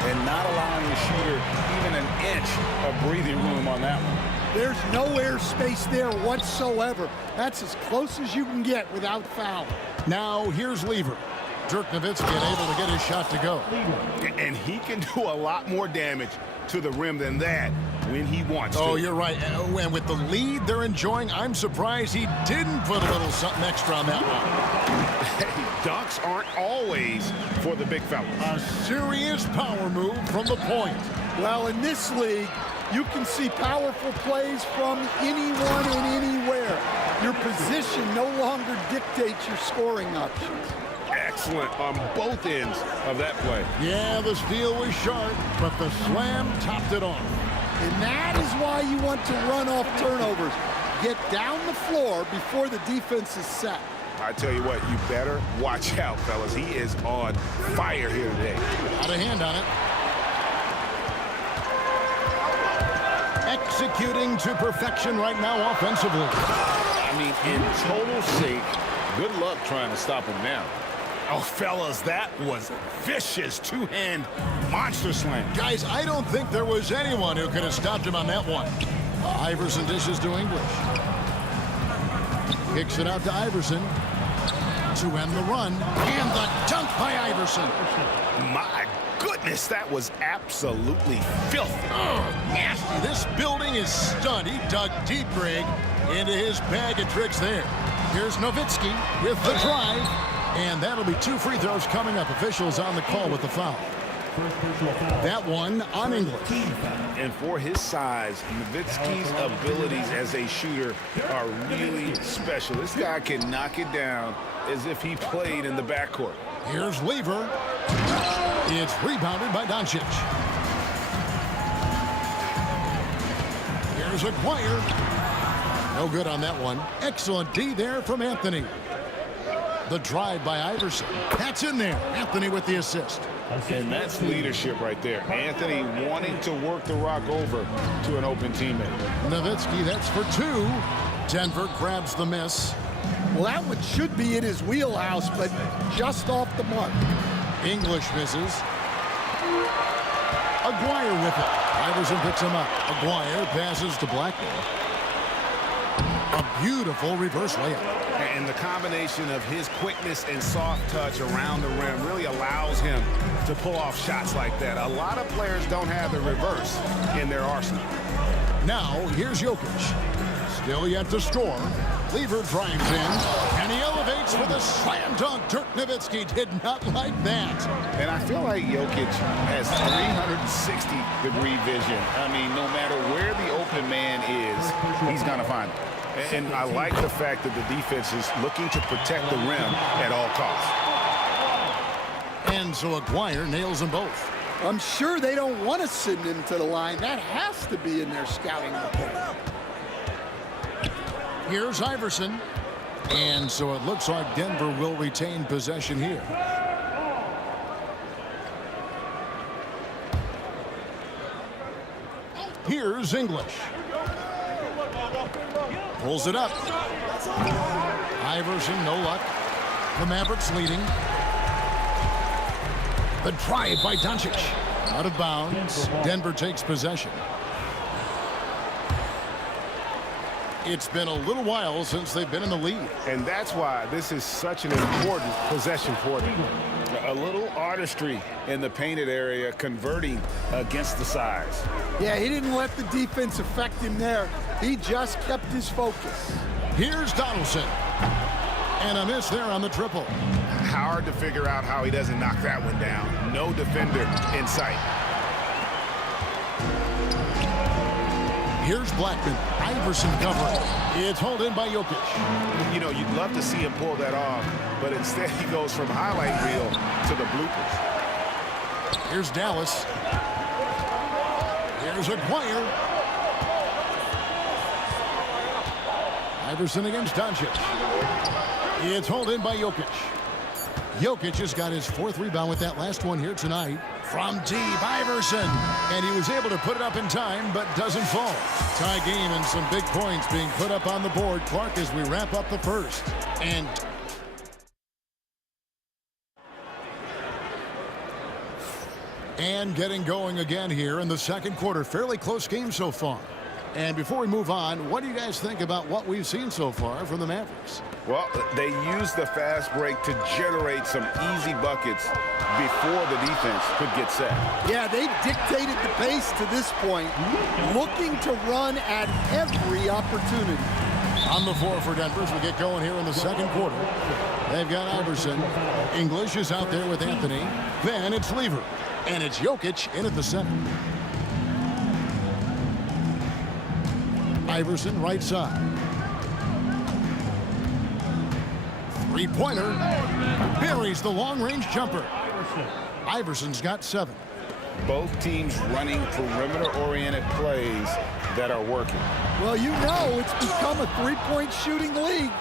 And not allowing the shooter even an inch of breathing room on that one. There's no airspace there whatsoever. That's as close as you can get without foul. Now here's Lever. Dirk Nowitzki able to get his shot to go. And he can do a lot more damage to the rim than that when he wants to. Oh, you're right. And with the lead they're enjoying, I'm surprised he didn't put a little something extra on that one. Hey, dunks aren't always for the big fellas. A serious power move from the point. Well, in this league, you can see powerful plays from anyone and anywhere. Your position no longer dictates your scoring options. Excellent on both ends of that play. Yeah, the steal was sharp, but the slam topped it off. And that is why you want to run off turnovers. Get down the floor before the defense is set. I tell you what, you better watch out, fellas. He is on fire here today. Got a hand on it. Executing to perfection right now offensively. I mean, in total sake, good luck trying to stop him now. Oh, fellas, that was vicious two-hand monster slam. Guys, I don't think there was anyone who could have stopped him on that one. Iverson dishes to English. Kicks it out to Iverson to end the run. And the dunk by Iverson. My goodness, that was absolutely filthy. Oh, nasty. This building is stunned. He dug deep, Greg, into his bag of tricks there. Here's Nowitzki with the drive. And that'll be 2 free throws coming up. Officials on the call with the foul. That one on English. And for his size, Nowitzki's abilities as a shooter are really special. This guy can knock it down as if he played in the backcourt. Here's Lever. It's rebounded by Doncic. Here's Aguirre. No good on that one. Excellent D there from Anthony. The drive by Iverson. That's in there. Anthony with the assist. And that's leadership right there. Anthony wanting to work the rock over to an open teammate. Nowitzki, that's for 2. Denver grabs the miss. Well, that one should be in his wheelhouse, but just off the mark. English misses. Aguirre with it. Iverson picks him up. Aguirre passes to Blackman. A beautiful reverse layup. And the combination of his quickness and soft touch around the rim really allows him to pull off shots like that. A lot of players don't have the reverse in their arsenal. Now, here's Jokic. Still yet to score. Lever drives in, and he elevates with a slam dunk. Dirk Nowitzki did not like that. And I feel like Jokic has 360-degree vision. I mean, no matter where the open man is, he's going to find it. And I like the fact that the defense is looking to protect the rim at all costs. And so Aguirre nails them both. I'm sure they don't want to send him to the line. That has to be in their scouting report. Here's Iverson. And so it looks like Denver will retain possession here. Here's English. Pulls it up. Iverson, no luck. The Mavericks leading. The drive by Doncic. Out of bounds. Denver takes possession. It's been a little while since they've been in the lead. And that's why this is such an important possession for them. A little artistry in the painted area, converting against the size. Yeah, he didn't let the defense affect him there. He just kept his focus. Here's Donaldson. And a miss there on the triple. Hard to figure out how he doesn't knock that one down. No defender in sight. Here's Blackman. Iverson covering. It's hauled in by Jokic. You know, you'd love to see him pull that off, but instead he goes from highlight reel to the bloopers. Here's Dallas. Here's Aguirre. Iverson against Doncic. It's hauled in by Jokic. Jokic has got his 4th rebound with that last one here tonight. From deep, Iverson. And he was able to put it up in time, but doesn't fall. Tie game and some big points being put up on the board. Clark, as we wrap up the first. And getting going again here in the second quarter. Fairly close game so far. And before we move on, what do you guys think about what we've seen so far from the Mavericks? Well, they used the fast break to generate some easy buckets before the defense could get set. Yeah, they've dictated the pace to this point, looking to run at every opportunity. On the floor for Denver as we get going here in the second quarter. They've got Iverson. English is out there with Anthony. Then it's Lever. And it's Jokic in at the center. Iverson right side. Three-pointer. Buries the long-range jumper. Iverson's got 7. Both teams running perimeter-oriented plays that are working. Well, you know it's become a three-point shooting league.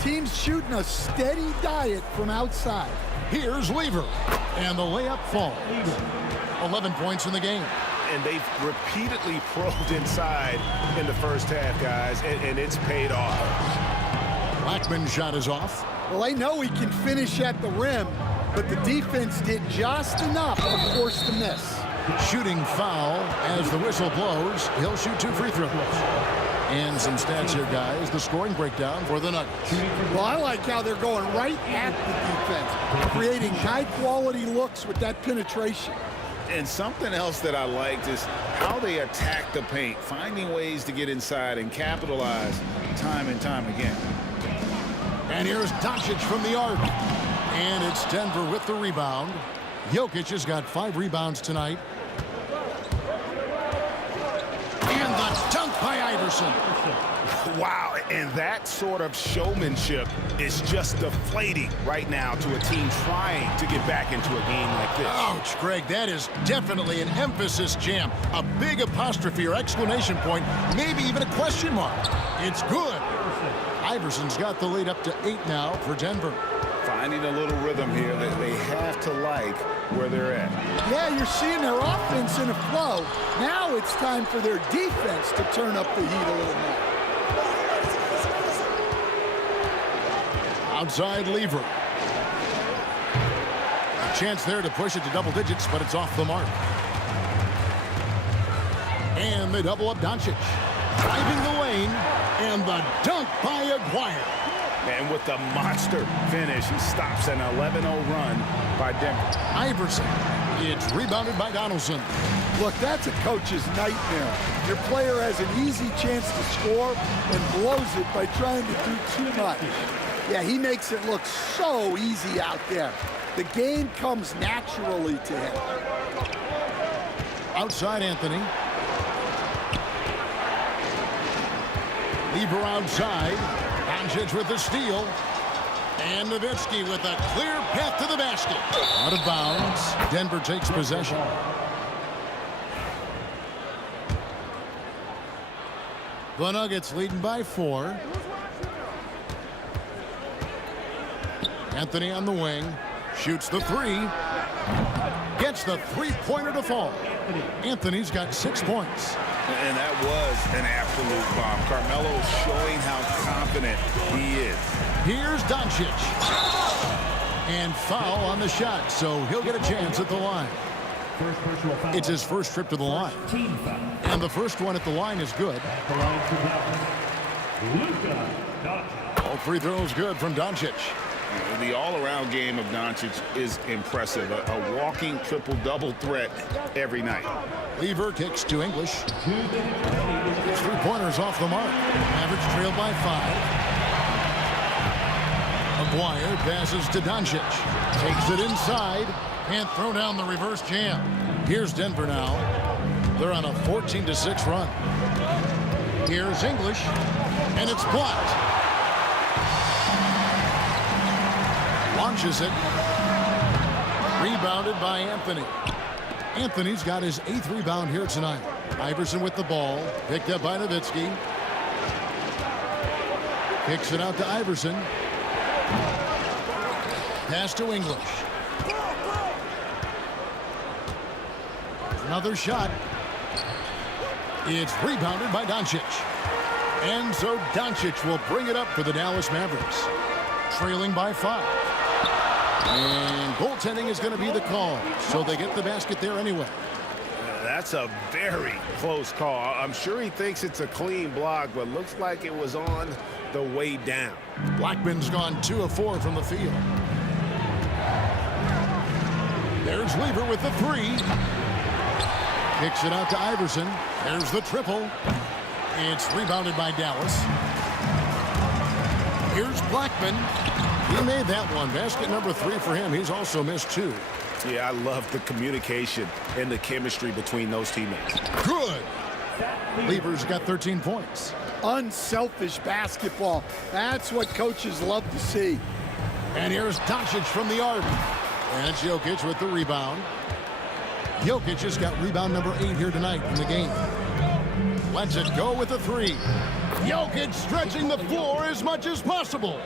Teams shooting a steady diet from outside. Here's Lever. And the layup falls. 11 points in the game. And they've repeatedly probed inside in the first half, guys, and it's paid off. Blackman's shot is off. Well, they know he can finish at the rim, but the defense did just enough to force the miss. Shooting foul as the whistle blows. He'll shoot 2 free throws. And some stats here, guys. The scoring breakdown for the Nuggets. Well, I like how they're going right at the defense, creating high-quality looks with that penetration. And something else that I liked is how they attack the paint, finding ways to get inside and capitalize time and time again. And here's Doncic from the arc. And it's Denver with the rebound. Jokic has got 5 rebounds tonight. And the dunk by Iverson. Wow, and that sort of showmanship is just deflating right now to a team trying to get back into a game like this. Ouch, Greg, that is definitely an emphasis jam. A big apostrophe or exclamation point, maybe even a question mark. It's good. Iverson's got the lead up to 8 now for Denver. Finding a little rhythm here that they have to like where they're at. Yeah, you're seeing their offense in a flow. Now it's time for their defense to turn up the heat a little more. Outside Lever. A chance there to push it to double digits, but it's off the mark. And they double up Doncic. Driving the lane, and the dunk by Aguirre. And with the monster finish, he stops an 11-0 run by Denver. Iverson. It's rebounded by Donaldson. Look, that's a coach's nightmare. Your player has an easy chance to score and blows it by trying to do too much. Yeah, he makes it look so easy out there. The game comes naturally to him. Outside Anthony. Lever outside. Doncic with the steal. And Nowitzki with a clear path to the basket. Out of bounds. Denver takes possession. The Nuggets leading by 4. Anthony on the wing. Shoots the 3. Gets the three-pointer to fall. Anthony's got 6 points. And that was an absolute bomb. Carmelo showing how confident he is. Here's Doncic. And foul on the shot, so he'll get a chance at the line. It's his first trip to the line. And the first one at the line is good. All free throws good from Doncic. The all-around game of Doncic is impressive. A walking triple-double threat every night. Lever kicks to English. 3-pointers off the mark. Mavericks trail by 5. Aguirre passes to Doncic. Takes it inside. Can't throw down the reverse jam. Here's Denver now. They're on a 14-6 run. Here's English, and it's blocked. Launches it. Rebounded by Anthony. Anthony's got his 8th rebound here tonight. Iverson with the ball. Picked up by Nowitzki. Kicks it out to Iverson. Pass to English. Another shot. It's rebounded by Doncic. And so Doncic will bring it up for the Dallas Mavericks. Trailing by 5. And goaltending is going to be the call. So they get the basket there anyway. That's a very close call. I'm sure he thinks it's a clean block, but looks like it was on the way down. Blackman's gone 2 of 4 from the field. There's Lever with the 3. Kicks it out to Iverson. There's the triple. It's rebounded by Dallas. Here's Blackman. He made that one. Basket number 3 for him. He's also missed 2. Yeah, I love the communication and the chemistry between those teammates. Good. Lever's got 13 points. Unselfish basketball. That's what coaches love to see. And here's Doncic from the arc. And it's Jokic with the rebound. Jokic has got rebound number 8 here tonight in the game. Lets it go with a 3. Jokic stretching the floor as much as possible.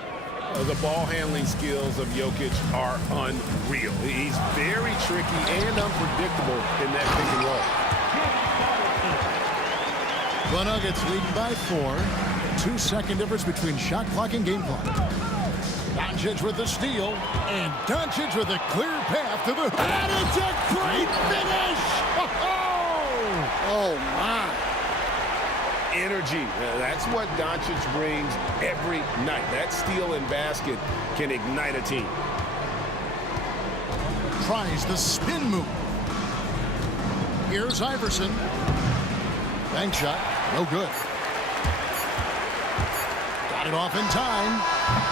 The ball handling skills of Jokic are unreal. He's very tricky and unpredictable in that pick and roll. The Nuggets leading by 4. 2-second difference between shot clock and game clock. Doncic with the steal, and Doncic with a clear path to the... And it's a great finish! Oh, my. Energy. That's what Doncic brings every night. That steal and basket can ignite a team. Tries the spin move. Here's Iverson. Bank shot. No good. Got it off in time.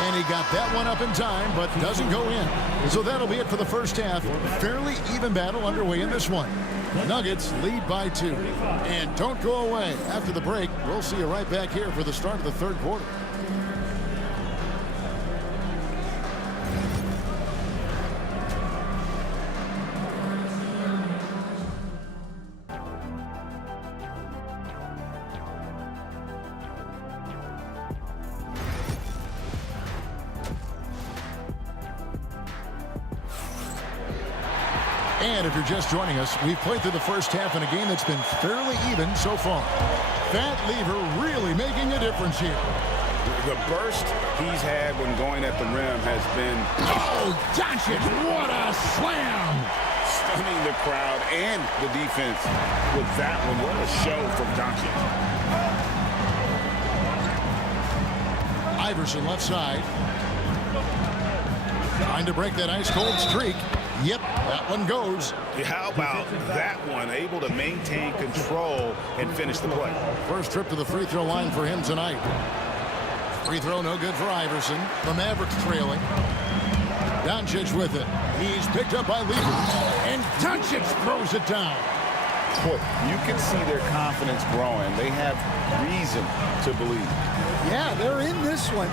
And he got that one up in time, but doesn't go in. So that'll be it for the first half. Fairly even battle underway in this one. Nuggets lead by 2. And don't go away. After the break, we'll see you right back here for the start of the 3rd quarter. And if you're just joining us, we've played through the first half in a game that's been fairly even so far. That Lever really making a difference here. The burst he's had when going at the rim has been... Oh, Doncic, what a slam! Stunning the crowd and the defense with that one. What a show from Doncic. Iverson left side. Trying to break that ice-cold streak. Yep, that one goes. How about that one? Able to maintain control and finish the play. First trip to the free throw line for him tonight. Free throw no good for Iverson. The Mavericks trailing. Doncic with it. He's picked up by Lever. And Doncic throws it down. Boy, you can see their confidence growing. They have reason to believe. Yeah, they're in this one.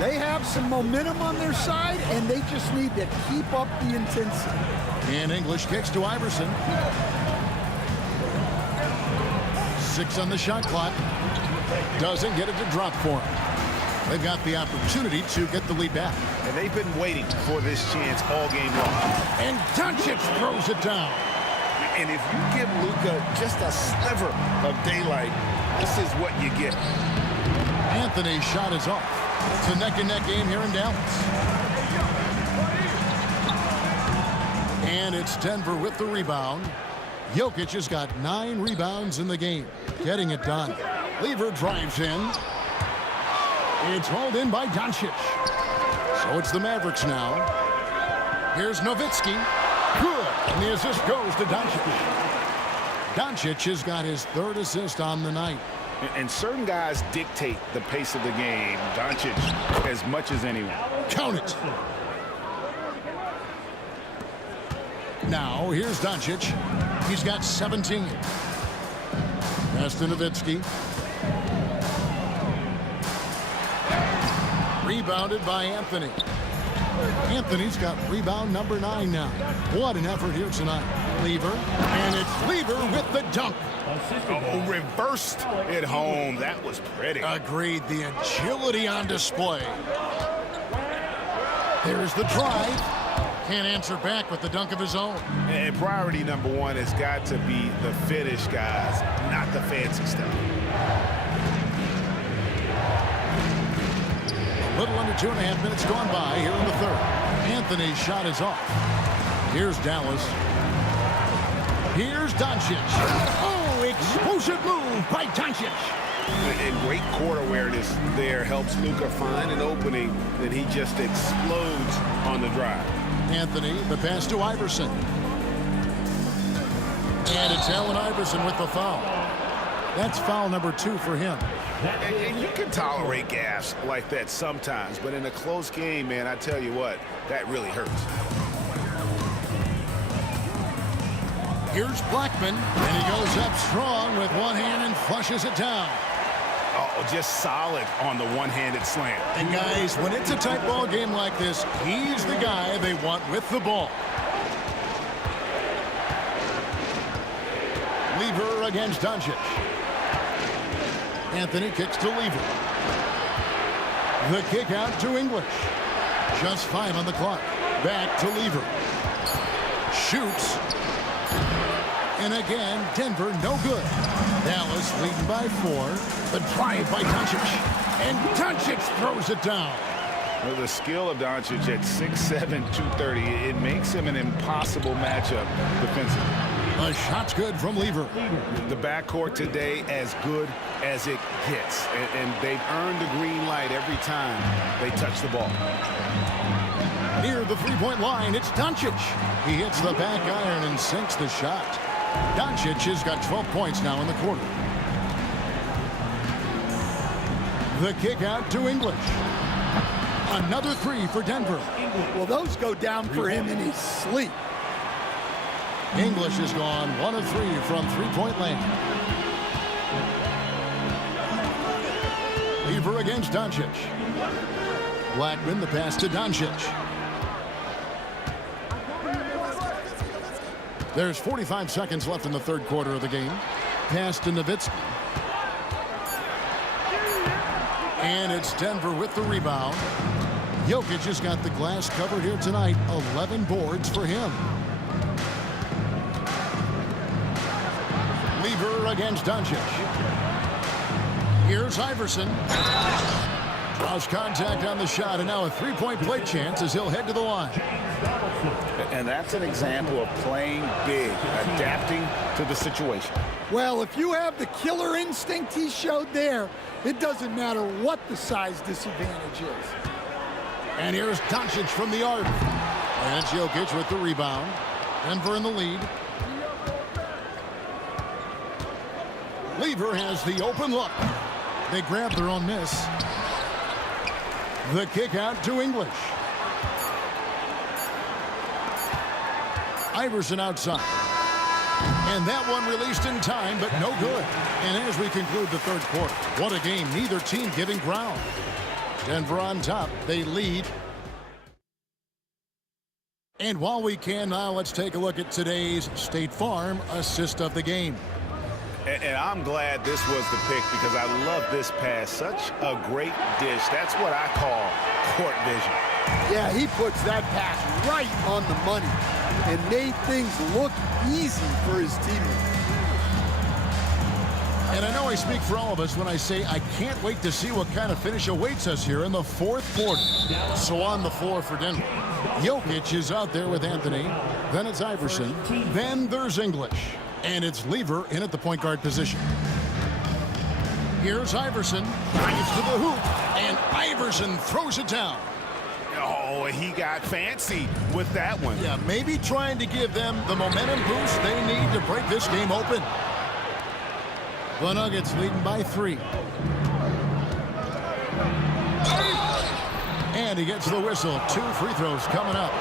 They have some momentum on their side, and they just need to keep up the intensity. And English kicks to Iverson. 6 on the shot clock. Doesn't get it to drop for him. They've got the opportunity to get the lead back. And they've been waiting for this chance all game long. And Doncic throws it down. And if you give Luka just a sliver of daylight, this is what you get. Anthony's shot is off. It's a neck-and-neck game here in Dallas. And it's Denver with the rebound. Jokic has got 9 rebounds in the game, getting it done. Lever drives in. It's hauled in by Doncic. So it's the Mavericks now. Here's Nowitzki. Good. And the assist goes to Doncic. Doncic has got his 3rd assist on the night. And certain guys dictate the pace of the game. Doncic as much as anyone. Count it. Now, here's Doncic. He's got 17. Pass to Nowitzki. Rebounded by Anthony. Anthony's got rebound number 9 now. What an effort here tonight. Lever, and it's Lever with the dunk. Oh, reversed it home. That was pretty. Agreed. The agility on display. There's the drive. Can't answer back with the dunk of his own. And priority number 1 has got to be the finish, guys, not the fancy stuff. A little under 2.5 minutes gone by here in the third. Anthony's shot is off. Here's Dallas. Here's Doncic. Oh, explosive move by Doncic. And great court awareness there helps Luka find an opening that he just explodes on the drive. Anthony, the pass to Iverson. And it's Allen Iverson with the foul. That's foul number 2 for him. And you can tolerate gas like that sometimes, but in a close game, man, I tell you what, that really hurts. Here's Blackman, and he goes up strong with one hand and flushes it down. Oh, just solid on the one-handed slam. And guys, when it's a tight ball game like this, he's the guy they want with the ball. Lever against Doncic. Anthony kicks to Lever. The kick out to English. Just 5 on the clock. Back to Lever. Shoots. And again, Denver no good. Dallas leading by 4. The drive by Doncic. And Doncic throws it down. Well, the skill of Doncic at 6'7", 230, it makes him an impossible matchup defensively. A shot's good from Lever. The backcourt today as good as it gets. And they've earned the green light every time they touch the ball. Near the three-point line, it's Doncic. He hits the back iron and sinks the shot. Doncic has got 12 points now in the quarter. The kick out to English. Another 3 for Denver. Well, those go down for him in his sleep. English has gone 1 of 3 from three-point land. Lever against Doncic. Blackman, the pass to Doncic. There's 45 seconds left in the third quarter of the game. Pass to Nowitzki. And it's Denver with the rebound. Jokic has got the glass covered here tonight. 11 boards for him. Lever against Doncic. Here's Iverson. Draws contact on the shot, and now a three-point play chance as he'll head to the line. And that's an example of playing big, adapting to the situation. Well, if you have the killer instinct he showed there, it doesn't matter what the size disadvantage is. And here's Doncic from the arc. And it's Jokic with the rebound. Denver in the lead. Lever has the open look. They grab their own miss. The kick out to English. Iverson outside. And that one released in time, but no good. And as we conclude the third quarter, what a game. Neither team giving ground. Denver on top. They lead. And while we can now, let's take a look at today's State Farm assist of the game. And I'm glad this was the pick because I love this pass. Such a great dish. That's what I call court vision. Yeah, he puts that pass right on the money and made things look easy for his teammates. And I know I speak for all of us when I say I can't wait to see what kind of finish awaits us here in the fourth quarter. So on the floor for Denver, Jokic is out there with Anthony. Then it's Iverson. Then there's English. And it's Lever in at the point guard position. Here's Iverson. Drives to the hoop. And Iverson throws it down. Oh, he got fancy with that one. Yeah, maybe trying to give them the momentum boost they need to break this game open. The Nuggets leading by 3. And he gets the whistle. 2 free throws coming up.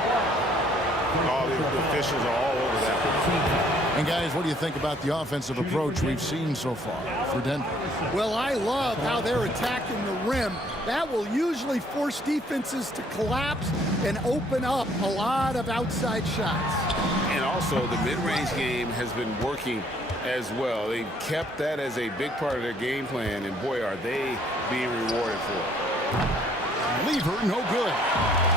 All the officials are all over that one. And guys, what do you think about the offensive approach we've seen so far for Denver? Well, I love how they're attacking the rim. That will usually force defenses to collapse and open up a lot of outside shots. And also, the mid-range game has been working as well. They kept that as a big part of their game plan, and boy, are they being rewarded for it. Lever, no good.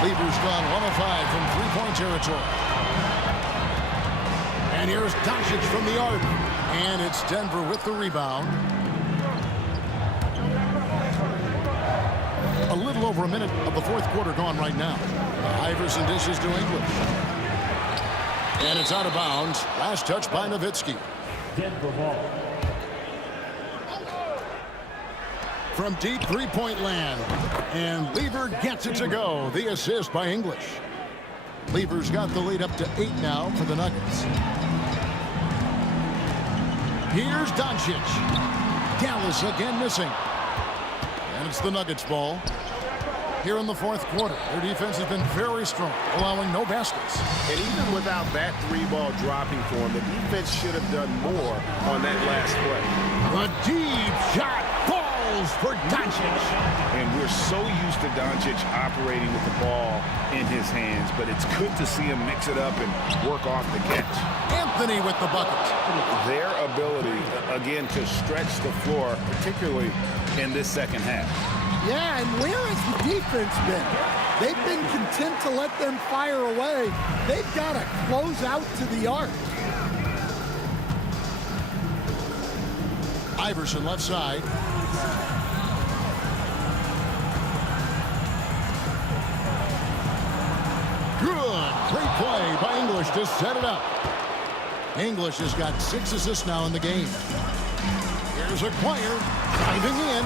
Lever's gone 1 of 5 from three-point territory. And here's Doncic from the arc. And it's Denver with the rebound. A little over a minute of the fourth quarter gone right now. Iverson dishes to English. And it's out of bounds. Last touch by Nowitzki. Denver ball. From deep three-point land. And Lever gets it to go. The assist by English. Lever's got the lead up to 8 now for the Nuggets. Here's Doncic. Dallas again missing. And it's the Nuggets ball. Here in the fourth quarter, their defense has been very strong, allowing no baskets. And even without that 3-ball dropping for them, the defense should have done more on that last play. A deep shot falls for Doncic. And we're so used to Doncic operating with the ball in his hands, but it's good to see him mix it up and work off the catch. Anthony with the bucket. Their ability, again, to stretch the floor, particularly in this second half. Yeah, and where has the defense been? They've been content to let them fire away. They've got to close out to the arc. Iverson left side. Good. Great play by English to set it up. English has got 6 assists now in the game. Here's Acquire driving in.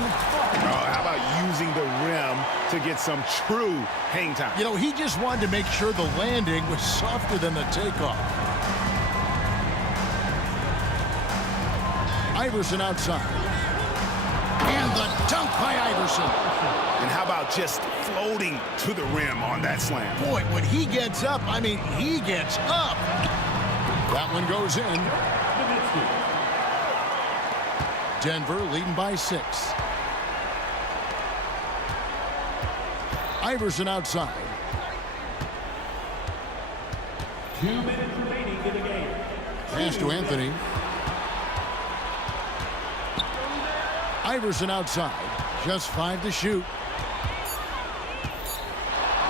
Oh, how about using the rim to get some true hang time? You know, he just wanted to make sure the landing was softer than the takeoff. Iverson outside. And the dunk by Iverson. And how about just floating to the rim on that slam? Boy, when he gets up, I mean, he gets up. That one goes in. Denver leading by 6. Iverson outside. 2 minutes remaining in the game. Pass to Anthony. Iverson outside. Just 5 to shoot.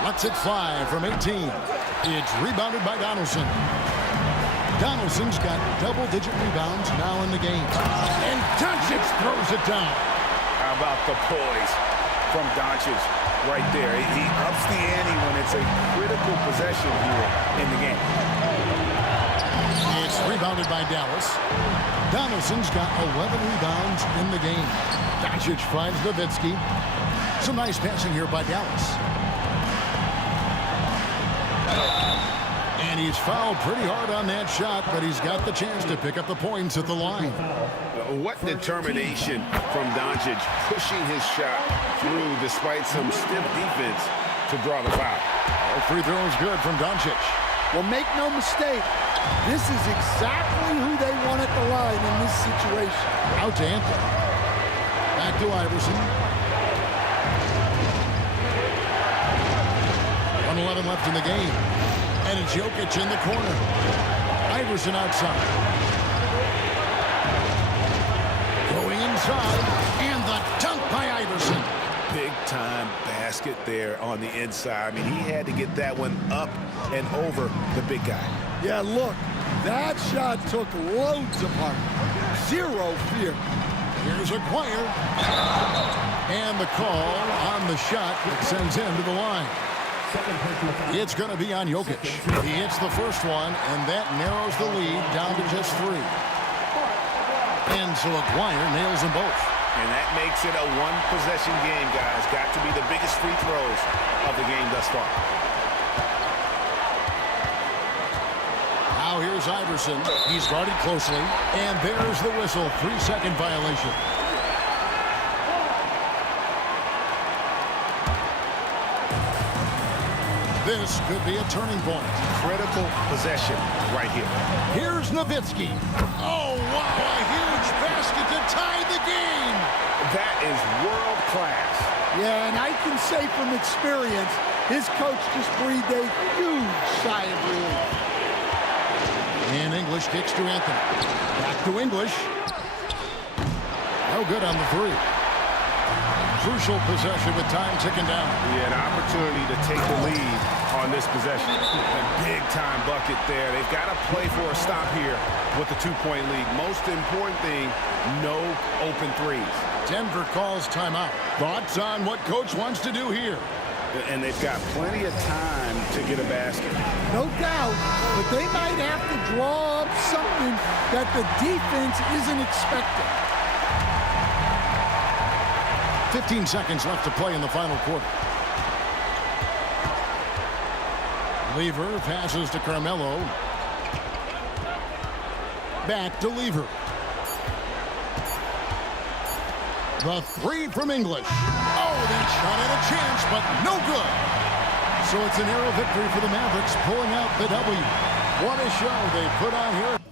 Lets it fly from 18. It's rebounded by Donaldson. Donaldson's got double-digit rebounds now in the game. And Doncic throws it down. How about the poise from Doncic right there? He ups the ante when it's a critical possession here in the game. It's rebounded by Dallas. Donaldson's got 11 rebounds in the game. Doncic finds Nowitzki. Some nice passing here by Dallas. And he's fouled pretty hard on that shot, but he's got the chance to pick up the points at the line. What determination from Doncic, pushing his shot through despite some stiff defense to draw the foul. Free throw is good from Doncic. Well, make no mistake, this is exactly who they want at the line in this situation. Out to Anthony. Back to Iverson. 1:11 left in the game. And it's Jokic in the corner. Iverson outside. Going inside. And the dunk by Iverson. Big-time basket there on the inside. I mean, he had to get that one up and over the big guy. Yeah, look, that shot took loads apart. Zero fear. Here's Acquire. And the call on the shot that sends him to the line. It's going to be on Jokic. He hits the first one, and that narrows the lead down to just 3. And so Acquire nails them both. And that makes it a one-possession game, guys. Got to be the biggest free throws of the game thus far. Now here's Iverson. He's guarded closely. And there's the whistle. 3-second violation. This could be a turning point. Critical possession right here. Here's Nowitzki. Oh, wow, a huge basket to tie the game. That is world class. Yeah, and I can say from experience, his coach just breathed a huge sigh of relief. And English kicks to Anthony. Back to English. No good on the three. Crucial possession with time ticking down. Yeah, an opportunity to take the lead on this possession. A big-time bucket there. They've got to play for a stop here with the two-point lead. Most important thing, no open threes. Denver calls timeout. Thoughts on what coach wants to do here? And they've got plenty of time to get a basket. No doubt, but they might have to draw up something that the defense isn't expecting. 15 seconds left to play in the final quarter. Lever passes to Carmelo. Back to Lever. The three from English. Oh, that shot had a chance, but no good. So it's a narrow victory for the Mavericks, pulling out the W. What a show they put on here.